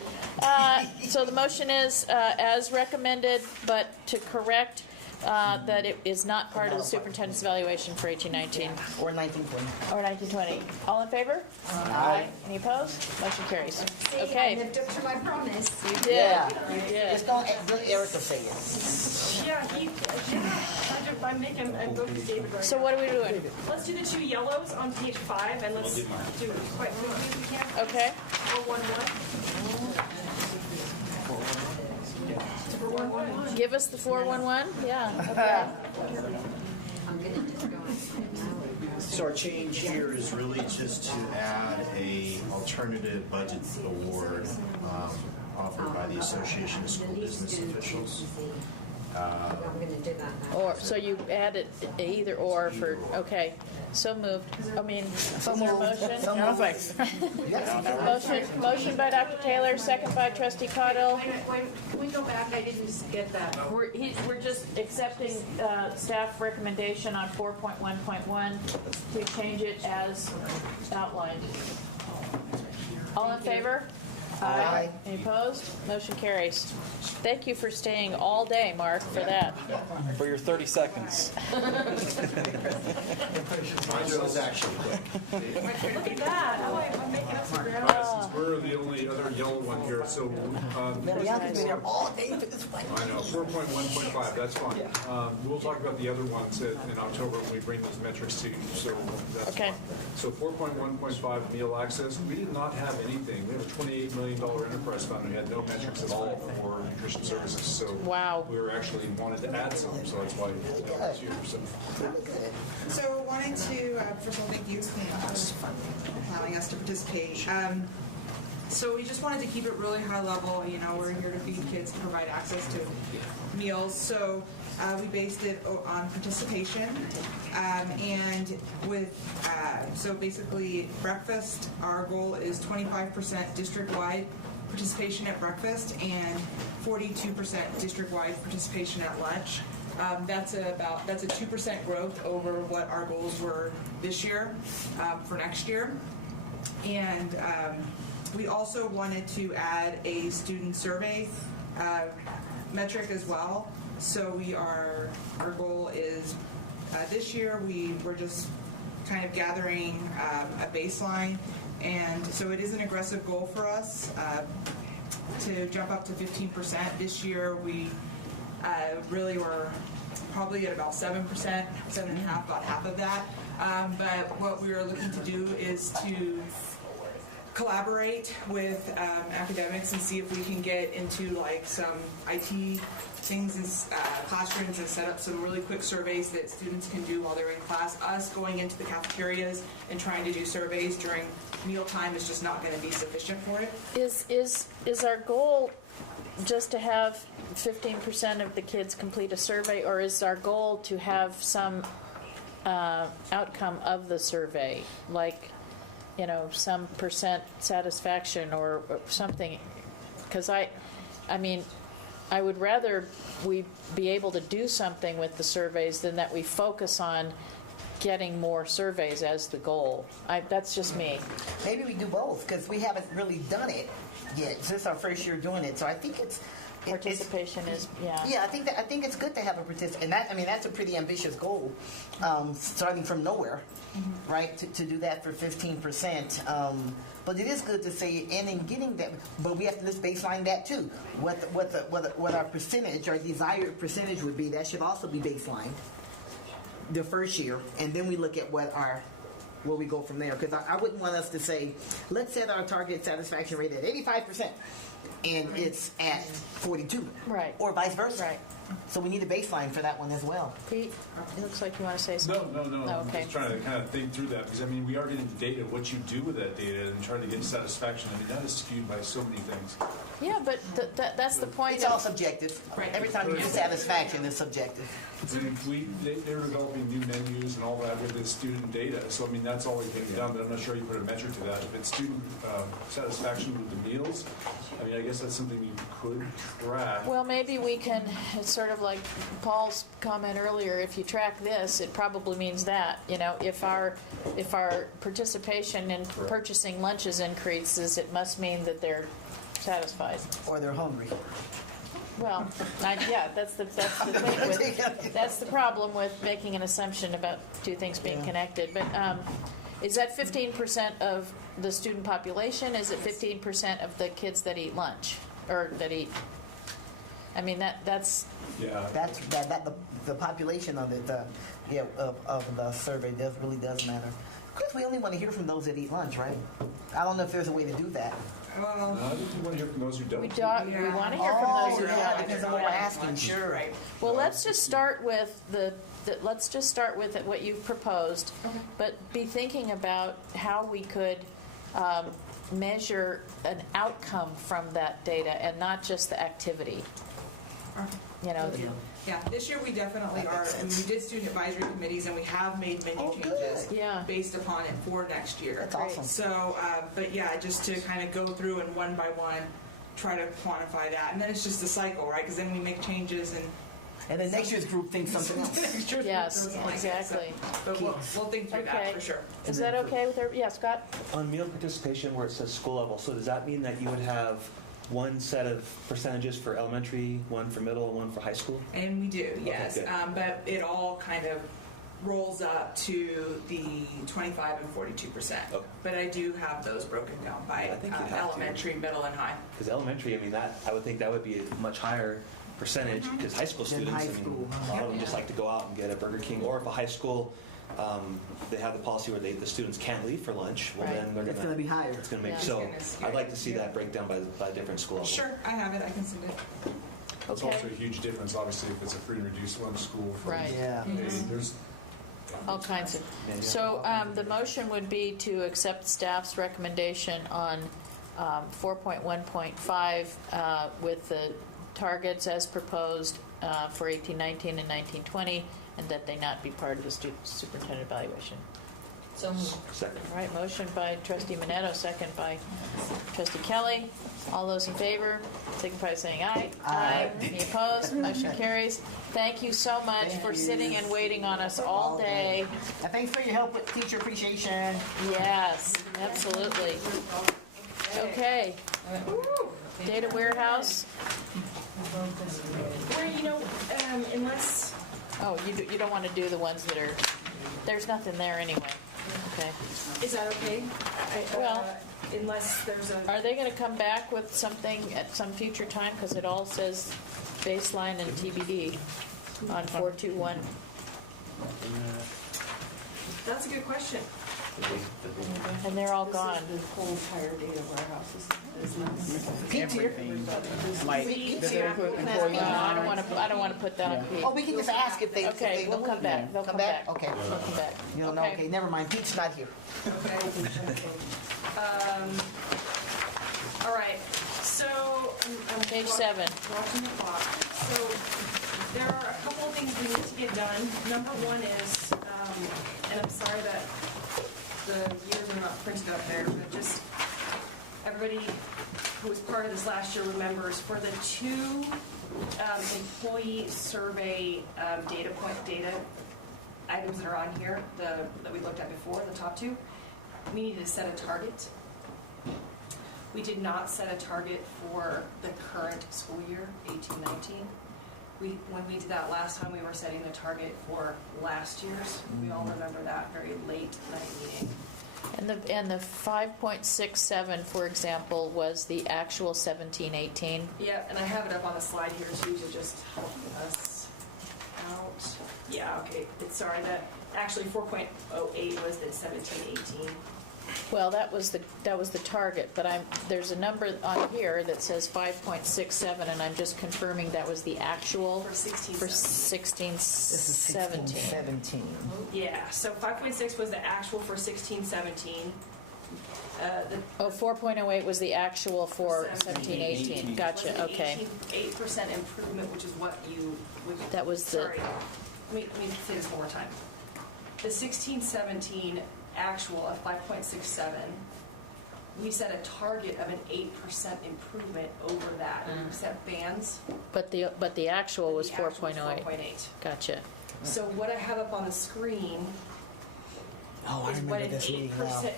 So the motion is as recommended, but to correct that it is not part of the superintendent's evaluation for 18-19. Or 1920. Or 1920. All in favor? Aye. Any opposed? Motion carries. See, I Okay. lived up to my promise. You did. You did. Just don't let Erica say it. Yeah, I'm making, I'm going to David right So now. what are we doing? Let's do the two yellows on page 5, and let's do it quite quickly if we can. Okay. 411. Give us the 411? Yeah. I'm going to just go and So our change here is really just to add a alternative budget award offered by the Association of School Business Officials. I'm going to do that now. Or, so you added either or for, okay. So moved. I mean, is there a motion? No, thanks. Motion by Dr. Taylor, second by Trustee Cottle. Can we go back? I didn't get that. We're just accepting staff recommendation on 4.1.1 to change it as outlined. All in favor? Aye. Any opposed? Motion carries. Thank you for staying all day, Mark, for that. For your 30 seconds. Mine was actually quick. Look at that. Oh, I'm making up some ground. Since we're the only other yellow one here, so. Y'all can be there all day for this one. I know, 4.1.5, that's fine. We'll talk about the other ones in October when we bring those metrics to you, so that's fine. So 4.1.5 meal access, we did not have anything. We have a $28 million enterprise fund. We had no metrics at all for nutrition services, so we were actually wanted to add some, so that's why we did this year. So wanted to, first of all, thank you for allowing us to participate. So we just wanted to keep it really high level. You know, we're here to feed kids and provide access to meals. So we based it on participation. And with, so basically breakfast, our goal is 25% district-wide participation at breakfast and 42% district-wide participation at lunch. That's a 2% growth over what our goals were this year for next year. And we also wanted to add a student survey metric as well. So our goal is this year we're just kind of gathering a baseline, and so it is an aggressive goal for us to jump up to 15%. This year we really were probably at about 7%, 7.5%, about half of that. But what we are looking to do is to collaborate with academics and see if we can get into like some IT things in classrooms and set up some really quick surveys that students can do while they're in class. Us going into the cafeterias and trying to do surveys during mealtime is just not going to be sufficient for it. Is our goal just to have 15% of the kids complete a survey, or is our goal to have some outcome of the survey, like, you know, some percent satisfaction or something? Because I mean, I would rather we be able to do something with the surveys than that we focus on getting more surveys as the goal. That's just me. Maybe we do both, because we haven't really done it yet. This is our first year doing it, so I think participation is, yeah. Yeah, I think it's good to have a participant, and that's a pretty ambitious goal, starting from nowhere, right? To do that for 15%. But it is good to say, and in getting that, but we have to just baseline that too. What our percentage, our desired percentage would be. That should also be baselined the first year, and then we look at where we go from there. Because I wouldn't want us to say, let's set our target satisfaction rate at 85%, and it's at 42, right? Or vice versa, right? So we need a baseline for that one as well. Pete, it looks like you want to say something. No. Oh, I'm okay. just trying to kind of think through that, because I mean, we are getting data. What you do with that data and trying to get satisfaction, I mean, that is skewed by so many things. Yeah, but that's the point. It's all subjective. Right. Every time you do satisfaction, it's subjective. And they're developing new menus and all that with the student data. So I mean, that's always being done, but I'm not sure you put a metric to that. If it's student satisfaction with the meals, I mean, I guess that's something you could track. Well, maybe we can. It's sort of like Paul's comment earlier. If you track this, it probably means that, you know, if our participation in purchasing lunches increases, it must mean that they're satisfied or they're hungry. Well, yeah, that's the thing. That's the problem with making an assumption about two things being connected. But is that 15% of the student population? Is it 15% of the kids that eat lunch or that eat? I mean, that's the population of it. Of the survey really does matter. Of course, we only want to hear from those that eat lunch, right? I don't know if there's a way to do that. I think we want to hear from those who don't. We want to hear from those who don't. Depends on what we're asking. Sure, right. Well, let's just start with what you've proposed, but be thinking about how we could measure an outcome from that data and not just the activity. You know. Yeah, this year we definitely are. I mean, we did student advisory committees, and we have made menu changes based upon it for next year. That's awesome. So, but yeah, just to kind of go through and one by one try to quantify that, and then it's just a cycle, right? Because then we make changes and then next year's group thinks something else. Yes, exactly. But we'll think through that for sure. Is that okay with everybody? Yeah, Scott? On meal participation where it says school level, so does that mean that you would have one set of percentages for elementary, one for middle, and one for high school? And we do, yes. Okay, but it all kind of rolls up to the 25 and 42%. Okay. But I do have those broken down by elementary, middle, and high. Because elementary, I mean, I would think that would be a much higher percentage because high school students, high I mean, school. a lot of them just like to go out and get a Burger King, or if a high school, they have the policy where the students can't leave for lunch. Well, then they're it's going to be higher. It's going to make so. I'd like to see that breakdown by different school levels. Sure, I have it. I can send it. That's also a huge difference, obviously, if it's a free and reduced lunch school. There's all kinds of. So the motion would be to accept staff's recommendation on 4.1.5 with the targets as proposed for 18-19 and 19-20, and that they not be part of the superintendent evaluation. So second. All right, motion by Trustee Minetto, second by Trustee Kelly. All those in favor, signify by saying aye. Aye. Any opposed? Motion carries. Thank you so much for sitting and waiting on us all day. Thanks for your help with teacher appreciation. Yes, absolutely. Okay. Data warehouse. Well, you know, unless... Oh, you don't want to do the ones that are... There's nothing there anyway. Okay. Is that okay? Well, unless there's a... Are they going to come back with something at some future time? Because it all says baseline and TBD on 421. That's a good question. And they're all gone. The whole entire data warehouse is not. Pete's here. Like, Pete's the here. employee. I don't want to put that on Pete. Oh, we can just ask if they. Okay, we'll come back. They'll come back. Okay. They'll come back. You don't know. Okay, never mind. Pete's not here. Okay. All right, so I'm Page 7. Watching the clock. So there are a couple of things we need to get done. Number one is, and I'm sorry that the years are not printed up there, but just everybody who was part of this last year remembers for the two employee survey data items that are on here, that we looked at before, the top two, we needed to set a target. We did not set a target for the current school year, 18-19. When we did that last time, we were setting the target for last year's. We all remember that very late night meeting. And the 5.67, for example, was the actual 17-18. Yeah, and I have it up on the slide here too to just help us out. Yeah, okay. Sorry, that actually 4.08 was the 17-18. Well, that was the target, but there's a number on here that says 5.67, and I'm just confirming that was the actual for 16-17. For 16-17. Yeah, so 5.6 was the actual for 16-17. 4.08 was the actual for 17-18. Gotcha. Okay. 8% improvement, which is what you. That was the. Sorry. Let me say this one more time. The 16-17 actual of 5.67, we set a target of an 8% improvement over that. And we set bands. But the actual was 4.08. 4.8. Gotcha. So what I have up on the screen. Oh, I is remember what an this meeting now. 8%.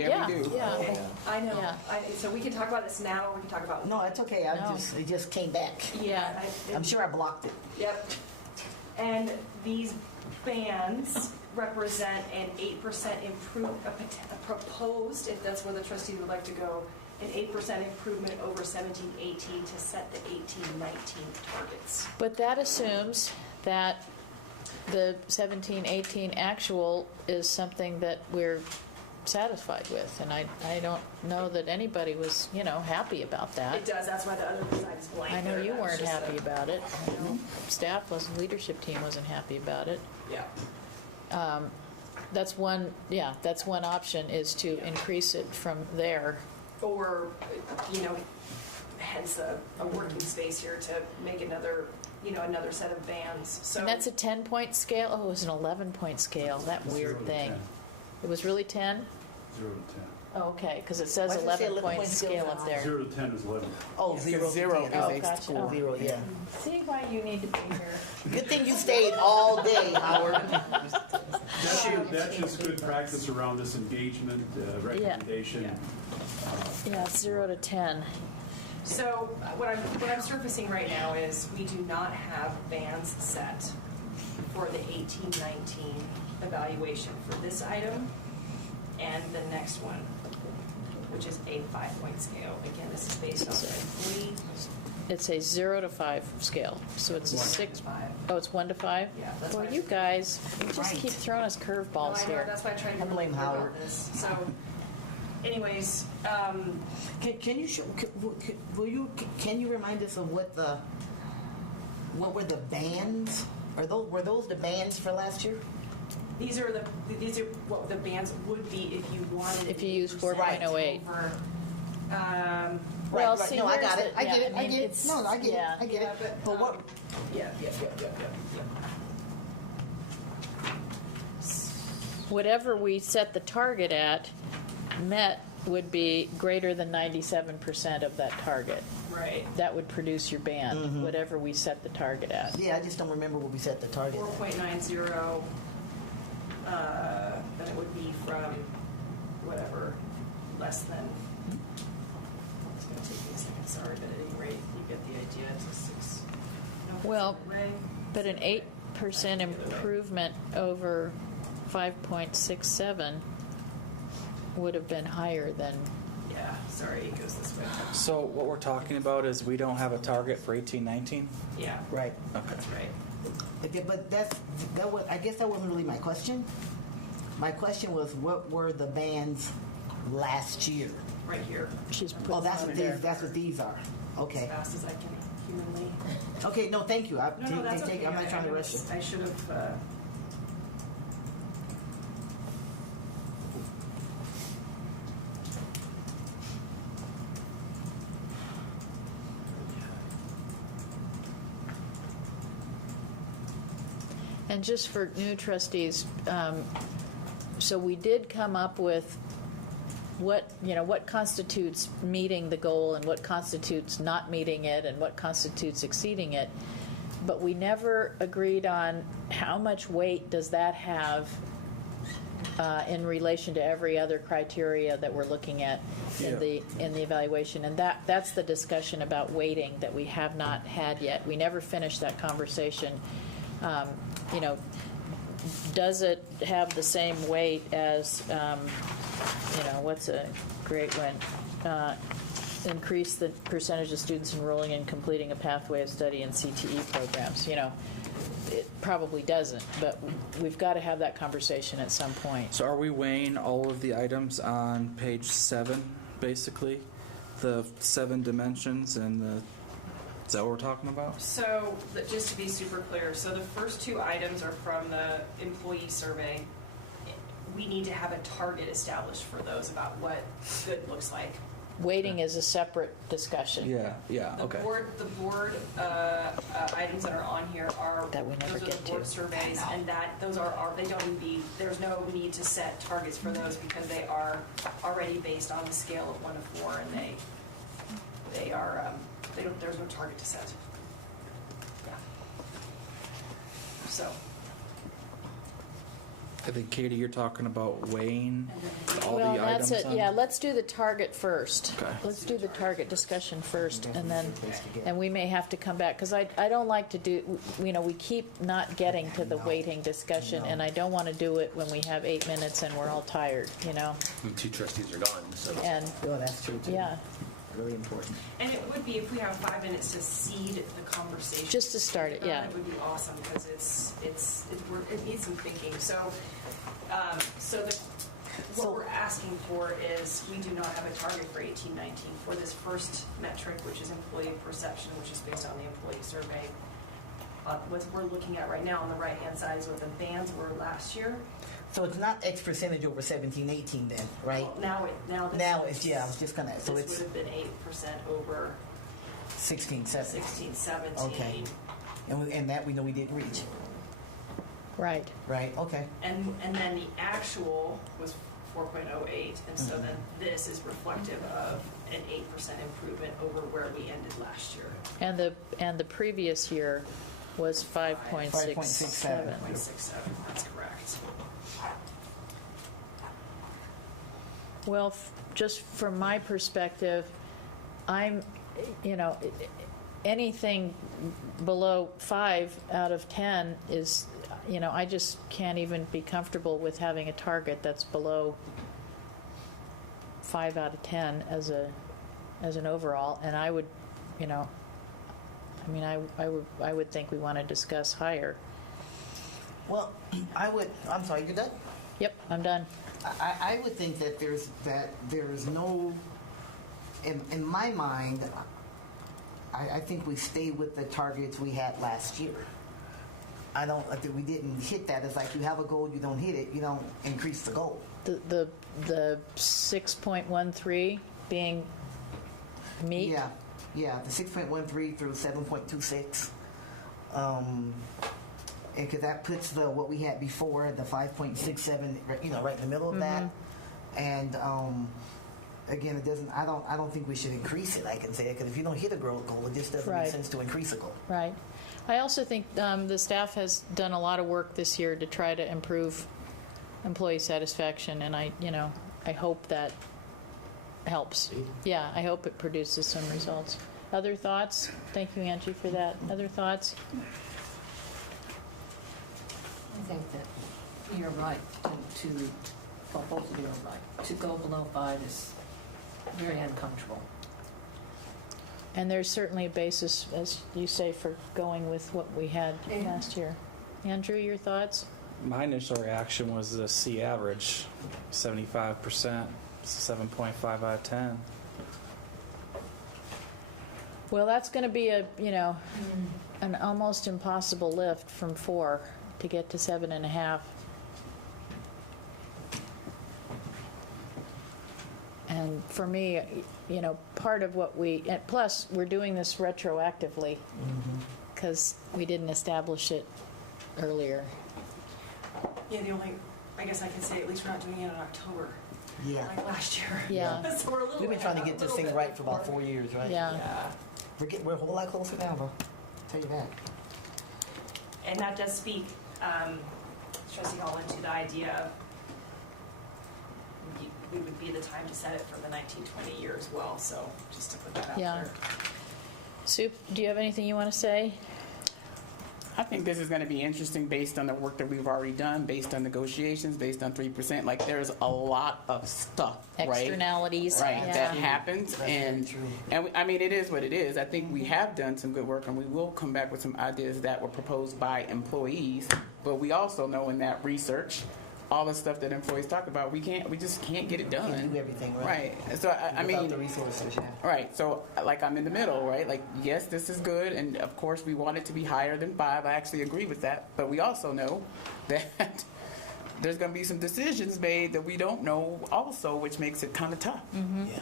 Yeah, we do. Okay. I know. Yeah. So we can talk about this now, or we can talk about. No, it's okay. It just came back. Yeah. I'm sure I blocked it. Yep. And these bands represent an 8% a proposed, if that's where the trustees would like to go, an 8% improvement over 17-18 to set the 18-19 targets. But that assumes that the 17-18 actual is something that we're satisfied with, and I don't know that anybody was happy about that. It does. That's why the other side is blank. I know you weren't happy about it. No. Staff wasn't. Leadership team wasn't happy about it. Yeah. That's one option is to increase it from there. Or, hence a working space here to make another set of bands. So And that's a 10-point scale? Oh, it was an 11-point scale. That weird thing. 10. It was really 10? 0 to 10. Oh, okay, because it says Why does it say 11-point 11-point scale up there. 0 to 10 is 11. Oh, 0 0 to 10. Oh, is a gotcha. school. Oh. 0, yeah. See why you need to be here. Good thing you stayed all day, Howard. That's just good practice around this engagement recommendation. Yeah, 0 to 10. So what I'm surfacing right now is we do not have bands set for the 18-19 evaluation for this item and the next one, which is a 5-point scale. Again, this is based on employee. It's a 0 to 5 scale, so it's a 6. 5. Oh, it's 1 to 5. Yeah, that's Well, why you guys, you just Right. keep throwing us curveballs I know, here. that's why I tried to I blame remember about Howard. this. So, anyways, Can you can you remind us of what were the bands? Were those the bands for last year? these are what the bands would be if you wanted. If you use 4.08. over, Well, right. see, No, I where's got the- it. I get yeah, it. I I mean, get it. it's- No, I get yeah. it. I get it. But what? Yeah. Whatever we set the target at, met would be greater than 97% of that target. Right. That would produce your band, whatever we set the target at. Yeah, I just don't remember what we set the target at. 4.90. Then it would be from whatever less than. It's going to take me a second. Sorry, but at any rate, you get the idea. It's a 6. No, Well, way. but an 8% improvement over 5.67 would have been higher than. Yeah. Sorry, it goes this way. So what we're talking about is we don't have a target for 18-19? Yeah. Right. Okay. That's right. Okay, but that was. I guess that wasn't really my question. My question was, what were the bands last year? Right here. She's put Oh, that's them what there. these. That's what these are. Okay. As fast as I can humanly. Okay. No, thank you. No, that's okay. I'm not trying to rush you. I should have. And just for new trustees, so we did come up with what constitutes meeting the goal and what constitutes not meeting it and what constitutes exceeding it. But we never agreed on how much weight does that have in relation to every other criteria that we're looking at in the evaluation. And that's the discussion about weighting that we have not had yet. We never finished that conversation. Does it have the same weight as, what's a great one? Increase the percentage of students enrolling and completing a pathway of study in CTE programs. It probably doesn't, but we've got to have that conversation at some point. So are we weighing all of the items on page 7, basically? The 7 dimensions and the... Is that what we're talking about? So, just to be super clear, so the first 2 items are from the employee survey. We need to have a target established for those about what good looks like. Weighting is a separate discussion. Yeah, okay. The board items that are on here are that we never those are get the board to. surveys, and those are they don't even be. There's no need to set targets for those because they are already based on the scale of 1 to 4, and they are. There's no target to set. Yeah. So. I think, Katie, you're talking about weighing all Well, the items. that's it. on- Yeah, let's do the target first. Okay. Let's do the target discussion first, and we may have to come back because I don't like to do. We keep not getting to the weighting discussion, and I don't want to do it when we have 8 minutes and we're all tired. And 2 trustees are gone, so. And well, that's true too. yeah. Really important. And it would be if we have 5 minutes to seed the conversation. Just to start it, yeah. It would be awesome because it needs some thinking. So, what we're asking for is we do not have a target for 18-19 for this first metric, which is employee perception, which is based on the employee survey. What we're looking at right now on the right-hand side is what the bands were last year. So it's not X percentage over 17, 18 then, right? Well, now it's I was just gonna. So this it's would have been 8% over 16, 17. 16, 17. Okay. And that we know we didn't reach. Right. Right. Okay. And then the actual was 4.08, and so then this is reflective of an 8% improvement over where we ended last year. And the previous year was 5.67. 5.67, that's correct. Well, just from my perspective, I'm, anything below 5 out of 10 is, I just can't even be comfortable with having a target that's below 5 out of 10 as an overall. And I would, I would think we want to discuss higher. Well, I'm sorry, you're done? Yep, I'm done. I would think that there is no, in my mind, I think we stay with the targets we had last year. I think we didn't hit that. It's like you have a goal, you don't hit it, you don't increase the goal. The 6.13 being meet? Yeah, the 6.13 through 7.26. Because that puts what we had before, the 5.67, right in the middle of that. And again, it doesn't. I don't think we should increase it. I can say it because if you don't hit a goal, it just doesn't make sense to increase a goal. Right. I also think the staff has done a lot of work this year to try to improve employee satisfaction, and I hope that helps. Yeah, I hope it produces some results. Other thoughts? Thank you, Angie, for that. Other thoughts? I think that you're right both of you are right. To go below 5 is very uncomfortable. And there's certainly a basis, as you say, for going with what we had last year. Andrew, your thoughts? My initial reaction was the C average, 75%, 7.5 out of 10. Well, that's going to be an almost impossible lift from 4 to get to 7.5. And for me, part of what and plus we're doing this retroactively because we didn't establish it earlier. Yeah, I guess I could say at least we're not doing it in October. Yeah. Like last year. Yeah. So we're a little We've been trying to get this thing right for about 4 years, right? Yeah. We're a whole lot closer now, though. Tell you that. And that does speak, Trustee Hall, into the idea of we would be the time to set it for the 1920 year as well. So just to put that out there. Sue, do you have anything you want to say? I think this is going to be interesting based on the work that we've already done, based on negotiations, based on 3%. Like, there's a lot of stuff, Externalities. right, Yeah. that happens. And I mean, it is what it is. I think we have done some good work, and we will come back with some ideas that were proposed by employees. But we also know in that research, all the stuff that employees talk about, we just can't get it done. Can't do everything, right? Right. So I mean, without the resources, yeah. right. So like I'm in the middle, right? Like, yes, this is good, and of course we want it to be higher than 5. I actually agree with that. But we also know that there's going to be some decisions made that we don't know also, which makes it kind of tough. Yeah.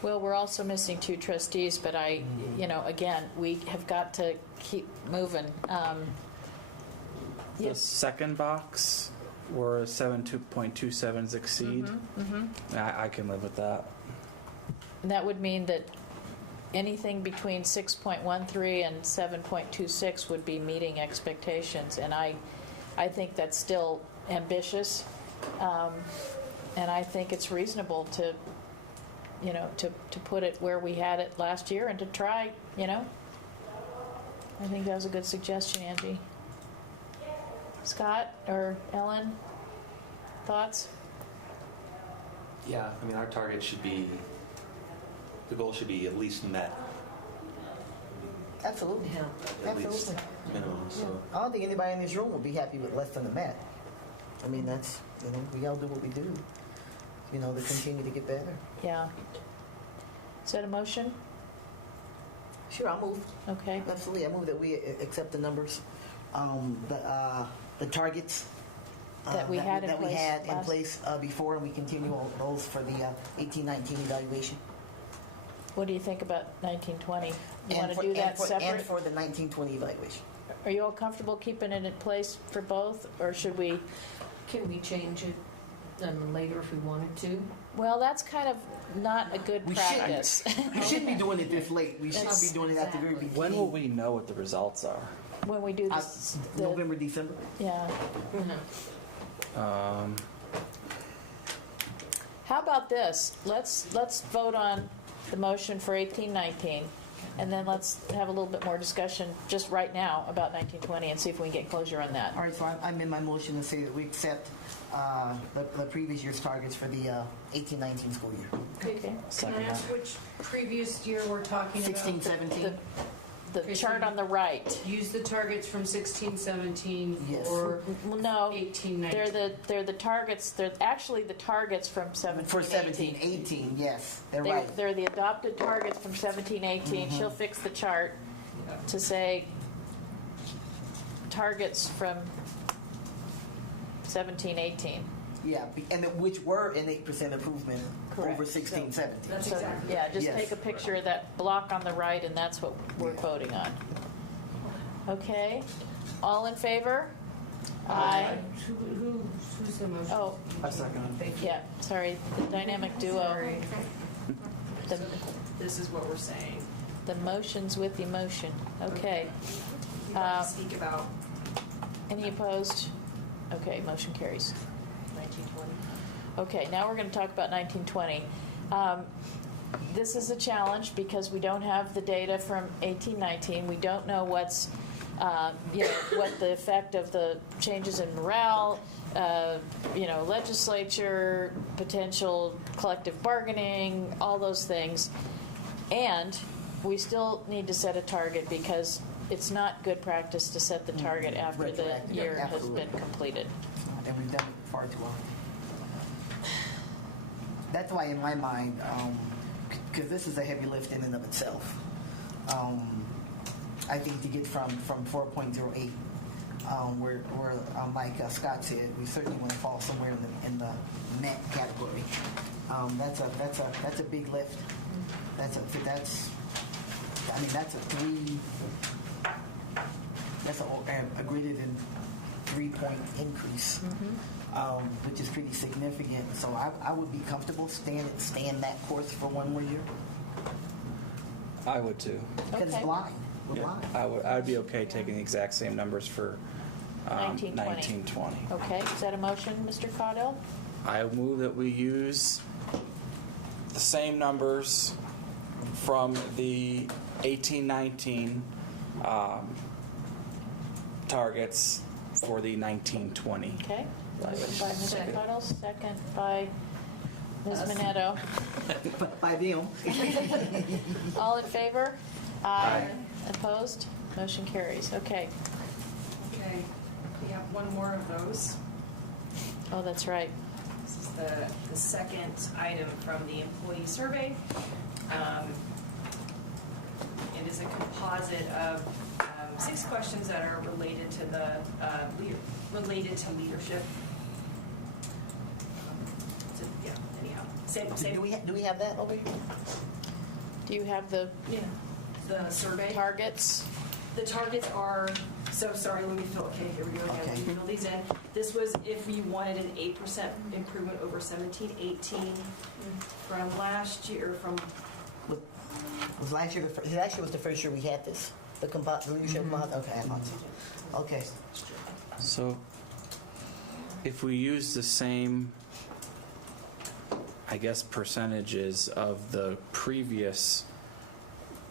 Well, we're also missing 2 trustees, but again, we have got to keep moving. The second box, where 7.27s exceed, I can live with that. And that would mean that anything between 6.13 and 7.26 would be meeting expectations, and I think that's still ambitious, and I think it's reasonable to put it where we had it last year and to try. I think that was a good suggestion, Angie. Scott or Ellen, thoughts? Yeah, I mean, our target should be, the goal should be at least met. Absolutely. At least minimum. So I don't think anybody in this room would be happy with less than the mat. I mean, that's, we all do what we do, to continue to get better. Yeah. Is that a motion? Sure, I'll move. Okay. Absolutely, I move that we accept the numbers, the targets that we had in place before, and we continue on those for the 18-19 evaluation. What do you think about 1920? You want to do that separate? And for the 1920 evaluation. Are you all comfortable keeping it in place for both, or should we? Can we change it later if we wanted to? Well, that's kind of not a good practice. We shouldn't be doing it this late. We should be doing it at the very beginning. When will we know what the results are? When we do this, November, December. Yeah. How about this? Let's vote on the motion for 18-19, and then let's have a little bit more discussion just right now about 1920 and see if we can get closure on that. All right, so I'm in my motion to say that we accept the previous year's targets for the 18-19 school year. Okay. Can I ask which previous year we're talking about? 16-17. The chart on the right. Use the targets from 16-17 Yes. or no, 18-19. they're the targets. They're actually the targets from 17-18. For 17-18, yes, they're right. They're the adopted targets from 17-18. She'll fix the chart to say targets from 17-18. Yeah, and which were an 8% improvement over 16-17. That's exactly. Yeah, just take a picture of that block on the right, and that's what we're voting on. Okay, all in favor? Aye. Who's the motion? Oh, I second. yeah. Sorry, the dynamic duo. This is what we're saying. The motions with emotion. Okay. We'd like to speak about Any opposed? Okay, motion carries. 1920. Okay, now we're going to talk about 1920. This is a challenge because we don't have the data from 18-19. We don't know what's, what the effect of the changes in morale, legislature, potential collective bargaining, all those things. And we still need to set a target because it's not good practice to set the target after the Retroactive. year has Absolutely. been completed. And we've done it far too often. That's why, in my mind, because this is a heavy lift in and of itself, I think to get from 4.08, where like Scott said, we certainly want to fall somewhere in the net category. That's a big lift. That's a greater than 3-point increase, which is pretty significant. So I would be comfortable staying that course for one more year. I would too. Because it's blind. We're blind. I would be okay taking the exact same numbers for 1920. Okay, is that a motion, Mr. Caudell? I move that we use the same numbers from the 1819 targets for the 1920. Okay, motion by Mr. Caudell, second by Ms. Minetto. By them. All in favor? Aye. Opposed? Motion carries. Okay. Okay, we have one more of those. Oh, that's right. This is the second item from the employee survey. It is a composite of 6 questions that are related to the leadership. Yeah. Anyhow, same. Do we have that over here? Do you have the survey targets? The targets are, so sorry, let me fill, okay, here we go again. Let me fill these in. This was if we wanted an 8% improvement over 17-18 from last year, from. Was last year, last year was the first year we had this? The leadership month? Okay, okay. So if we use the same, I guess, percentages of the previous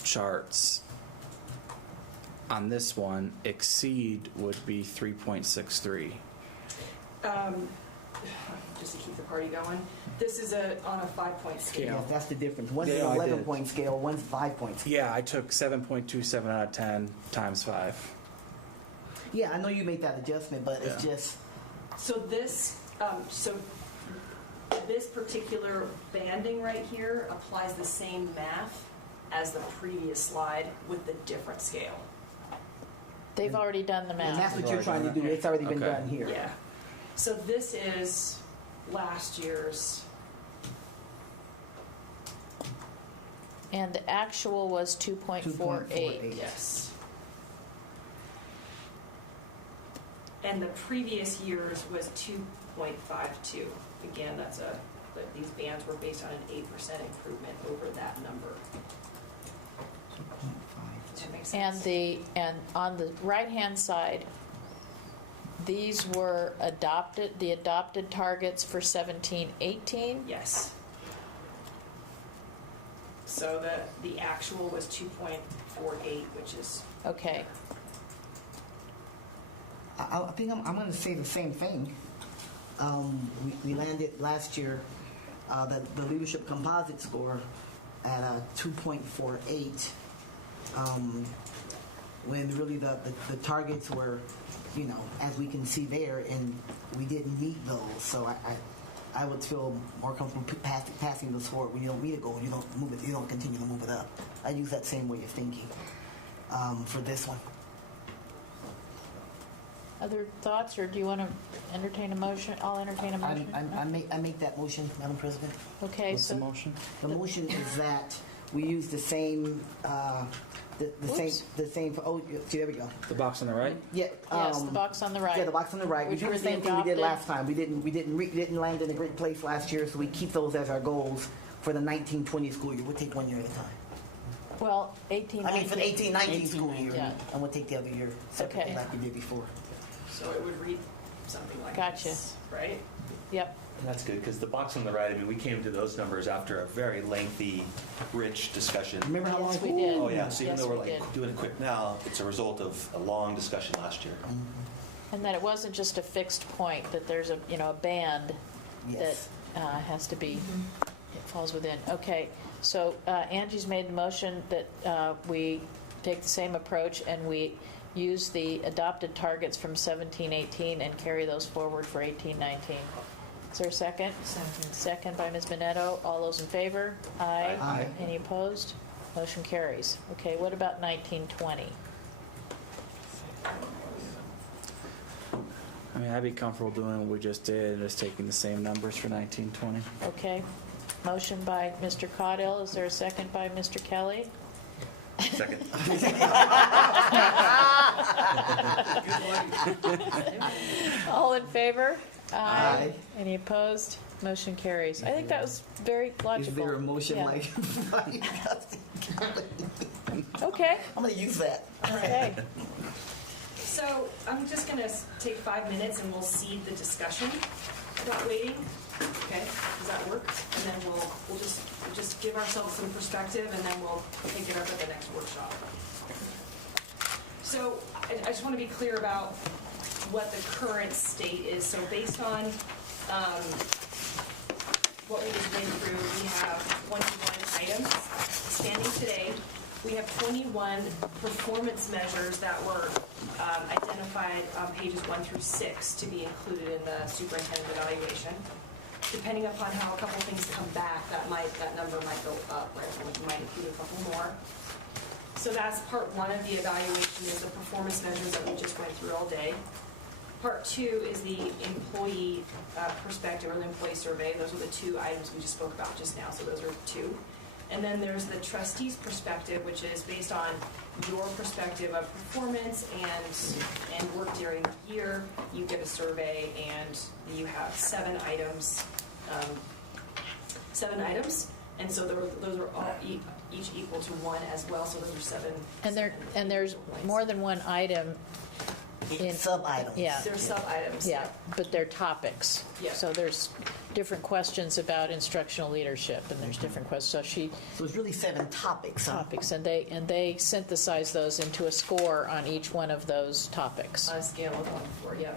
charts on this one, exceed would be 3.63. Just to keep the party going. This is on a 5-point scale. Yeah, that's the difference. One's an 11-point scale, one's 5-point scale. Yeah, I took 7.27 out of 10 times 5. Yeah, I know you made that adjustment, but it's just. So this, this particular banding right here applies the same math as the previous slide with the different scale. They've already done the math. And that's what you're trying to do. It's already been done here. Yeah. So this is last year's. And the actual was 2.48. Yes. And the previous year's was 2.52. Again, these bands were based on an 8% improvement over that number. Does that make sense? And on the right-hand side, these were the adopted targets for 17-18? Yes. So the actual was 2.48, which is. Okay. I think I'm going to say the same thing. We landed last year, the leadership composite score at a 2.48, when really the targets were, as we can see there, and we didn't meet those. So I would feel more comfortable passing the score. When you don't meet a goal, you don't move it. You don't continue to move it up. I use that same way of thinking for this one. Other thoughts, or do you want to entertain a motion? I'll entertain a motion. I make that motion, Madam President. Okay. What's the motion? The motion is that we use the same, the same. Oh, see, there we go. The box on the right. Yeah. Yes, the box on the right. Yeah, the box on the right. We do the same thing we did last time. We didn't land in a great place last year, so we keep those as our goals for the 19-20 school year. We'll take one year at a time. Well, 18-19. I mean, for the 18-19 school year, yeah. and we'll take the other year separately like we did before. So it would read something like Gotcha. this, right? Yep. And that's good, because the box on the right, we came to those numbers after a very lengthy, rich discussion. Remember how long we did. Oh, yeah. So even though we're did. doing it quick now, it's a result of a long discussion last year. And that it wasn't just a fixed point, that there's a band Yes. that has to be, it falls within. Okay, So Angie's made the motion that we take the same approach and we use the adopted targets from 17-18 and carry those forward for 18-19. Is there a second? Second by Ms. Bonetto. All those in favor? Aye. Aye. Any opposed? Motion carries. Okay, what about 19-20? I mean, I'd be comfortable doing what we just did, just taking the same numbers for 19, 20. Okay. Motion by Mr. Caudill. Is there a second by Mr. Kelly? Second. All in favor? Aye. Any opposed? Motion carries. I think that was very logical. Is there a motion Yeah. like? Okay. I'm going to use that. Okay. So I'm just going to take 5 minutes and we'll seed the discussion about waiting. Okay, does that work? And then we'll just give ourselves some perspective and then we'll pick it up at the next workshop. So I just want to be clear about what the current state is. So based on what we just went through, we have 21 items. Standing today, we have 21 performance measures that were identified on pages 1 through 6 to be included in the superintendent evaluation. Depending upon how a couple things come back, that number might go up, right? We might include a couple more. So that's part 1 of the evaluation, is the performance measures that we just went through all day. Part 2 is the employee perspective, or the employee survey. Those are the 2 items we just spoke about just now, so those are 2. And then there's the trustees' perspective, which is based on your perspective of performance and work during the year. You get a survey, and you have 7 items. 7 items, and so those are all each equal to 1 as well. So those are 7. And there's more than one item. In sub-items. Yeah. They're sub-items. Yeah, but they're topics. Yeah. So there's different questions about instructional leadership, and there's different questions. So it's really 7 topics. Topics, and they synthesize those into a score on each one of those topics. On a scale of 1 to 4, yeah.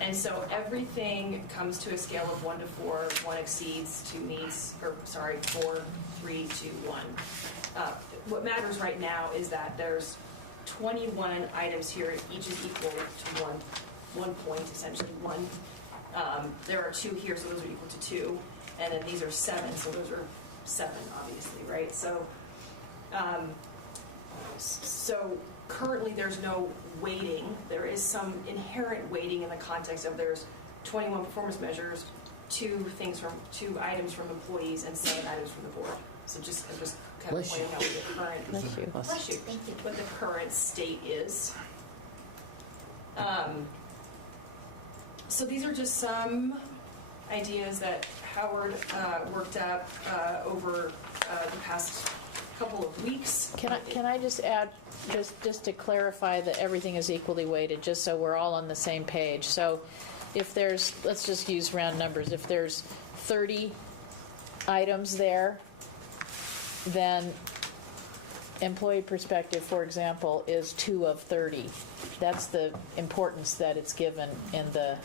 And so everything comes to a scale of 1 to 4. 1 exceeds, 2 meets, 4, 3, 2, 1. What matters right now is that there's 21 items here, each is equal to 1 point, essentially 1. There are 2 here, so those are equal to 2. And then these are 7, so those are 7, obviously, right? So, so currently there's no weighting. There is some inherent weighting in the context of there's 21 performance measures, 2 items from employees, and 7 items from the board. So I'm just kind of pointing out what the current Bless you. what the current state is. So these are just some ideas that Howard worked up over the past couple of weeks. Can I just add, just to clarify that everything is equally weighted, just so we're all on the same page. So if there's, let's just use round numbers, if there's 30 items there, then employee perspective, for example, is 2 of 30. That's the importance that it's given in the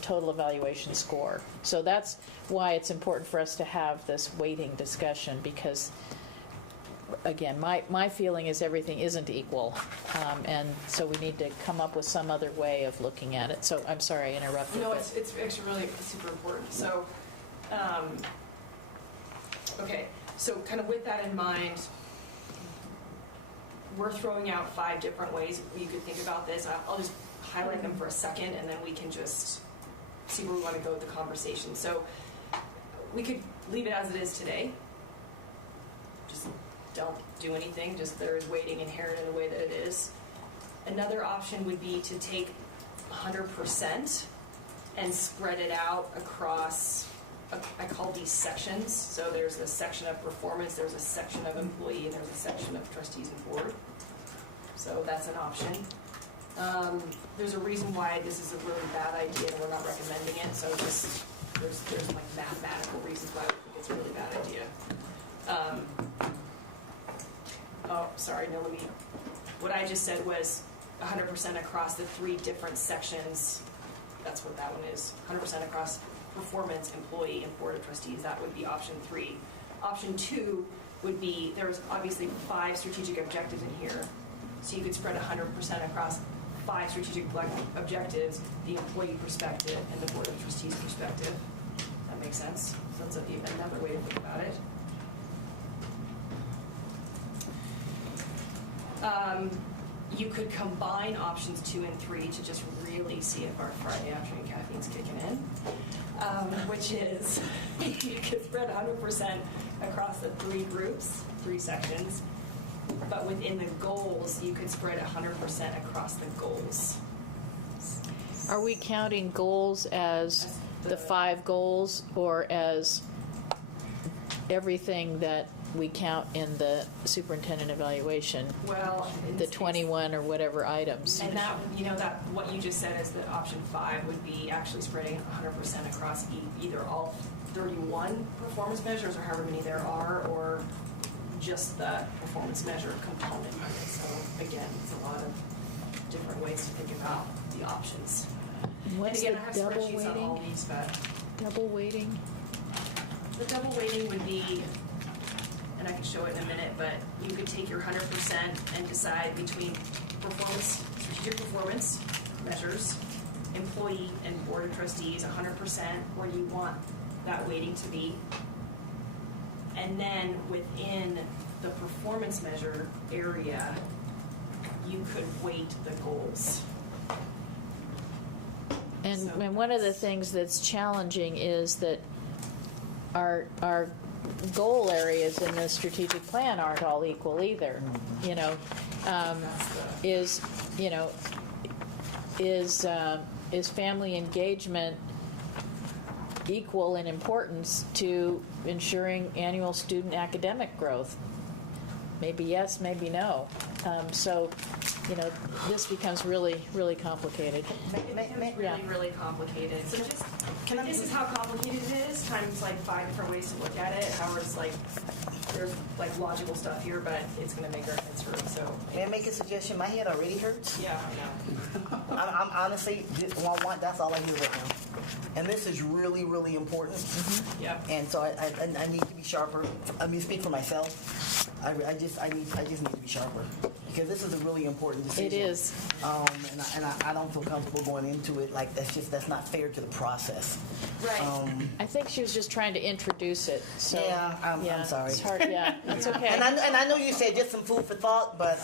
total evaluation score. So that's why it's important for us to have this weighting discussion, because again, my feeling is everything isn't equal, and so we need to come up with some other way of looking at it. So I'm sorry I interrupted. No, it's actually really super important. So, okay, so kind of with that in mind, we're throwing out 5 different ways you could think about this. I'll just highlight them for a second, and then we can just see where we want to go with the conversation. So we could leave it as it is today. Just don't do anything. Just there is weighting inherent in the way that it is. Another option would be to take 100% and spread it out across, I call these sections. So there's a section of performance, there's a section of employee, and there's a section of trustees and board. So that's an option. There's a reason why this is a really bad idea and we're not recommending it. So just there's like mathematical reasons why we think it's a really bad idea. Oh, sorry, no, what I just said was 100% across the 3 different sections. That's what that one is. 100% across performance, employee, and board of trustees. That would be option 3. Option 2 would be, there's obviously 5 strategic objectives in here. So you could spread 100% across 5 strategic objectives, the employee perspective and the Board of Trustees perspective. That makes sense. So that's another way to think about it. You could combine options 2 and 3 to just really see if our Friday afternoon caffeine's kicking in, which is you could spread 100% across the 3 groups, 3 sections, but within the goals, you could spread 100% across the goals. Are we counting goals as the 5 goals or as everything that we count in the superintendent evaluation? Well, the 21 or whatever items. And that, that what you just said is that option 5 would be actually spreading 100% across either all 31 performance measures or however many there are, or just the performance measure component of it. So again, it's a lot of different ways to think about the options. What's and again, the I have double spreadsheets on all weighting? these, but Double weighting? the double weighting would be, and I can show it in a minute, but you could take your 100% and decide between strategic performance measures, employee and Board of Trustees, 100%, where you want that weighting to be. And then within the performance measure area, you could weight the goals. And one of the things that's challenging is that our goal areas in the strategic plan aren't all equal either. Is family engagement equal in importance to ensuring annual student academic growth? Maybe yes, maybe no. This becomes really, really complicated. Really complicated. So this is how complicated it is, times like 5 different ways to look at it. Howard's like, there's like logical stuff here, but it's going to make our heads hurt. So may I make a suggestion? My head already hurts. Yeah, I know. I'm honestly, that's all I hear right now. And this is really, really important. Mm-hmm. Yeah. And so I need to be sharper. I mean, speak for myself. I just need to be sharper because this is a really important decision. It is. And I don't feel comfortable going into it like that's not fair to the process. Right. I think she was just trying to introduce it. So yeah, I'm sorry. It's hard. Yeah, it's okay. And I know you said just some food for thought, but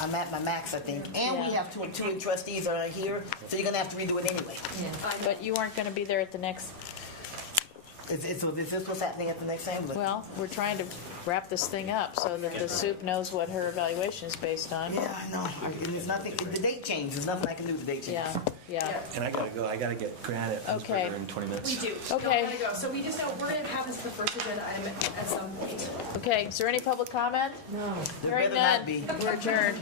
I'm at my max, I think. And we have two trustees that are here, so you're gonna have to redo it anyway. Yeah. But you aren't going to be there at the next. Is this what's happening at the next assembly? Well, we're trying to wrap this thing up so that the soup knows what her evaluation is based on. Yeah, I know. There's nothing. The date changed. There's nothing I can do with the date change. Yeah. And I gotta go. I gotta get Granite Okay. in 20 minutes. We do. Okay. No, gotta go. So we just know we're going to have this the first agenda item at some point. Okay. Is there any public comment? No. Hearing There better none. not be. We're adjourned.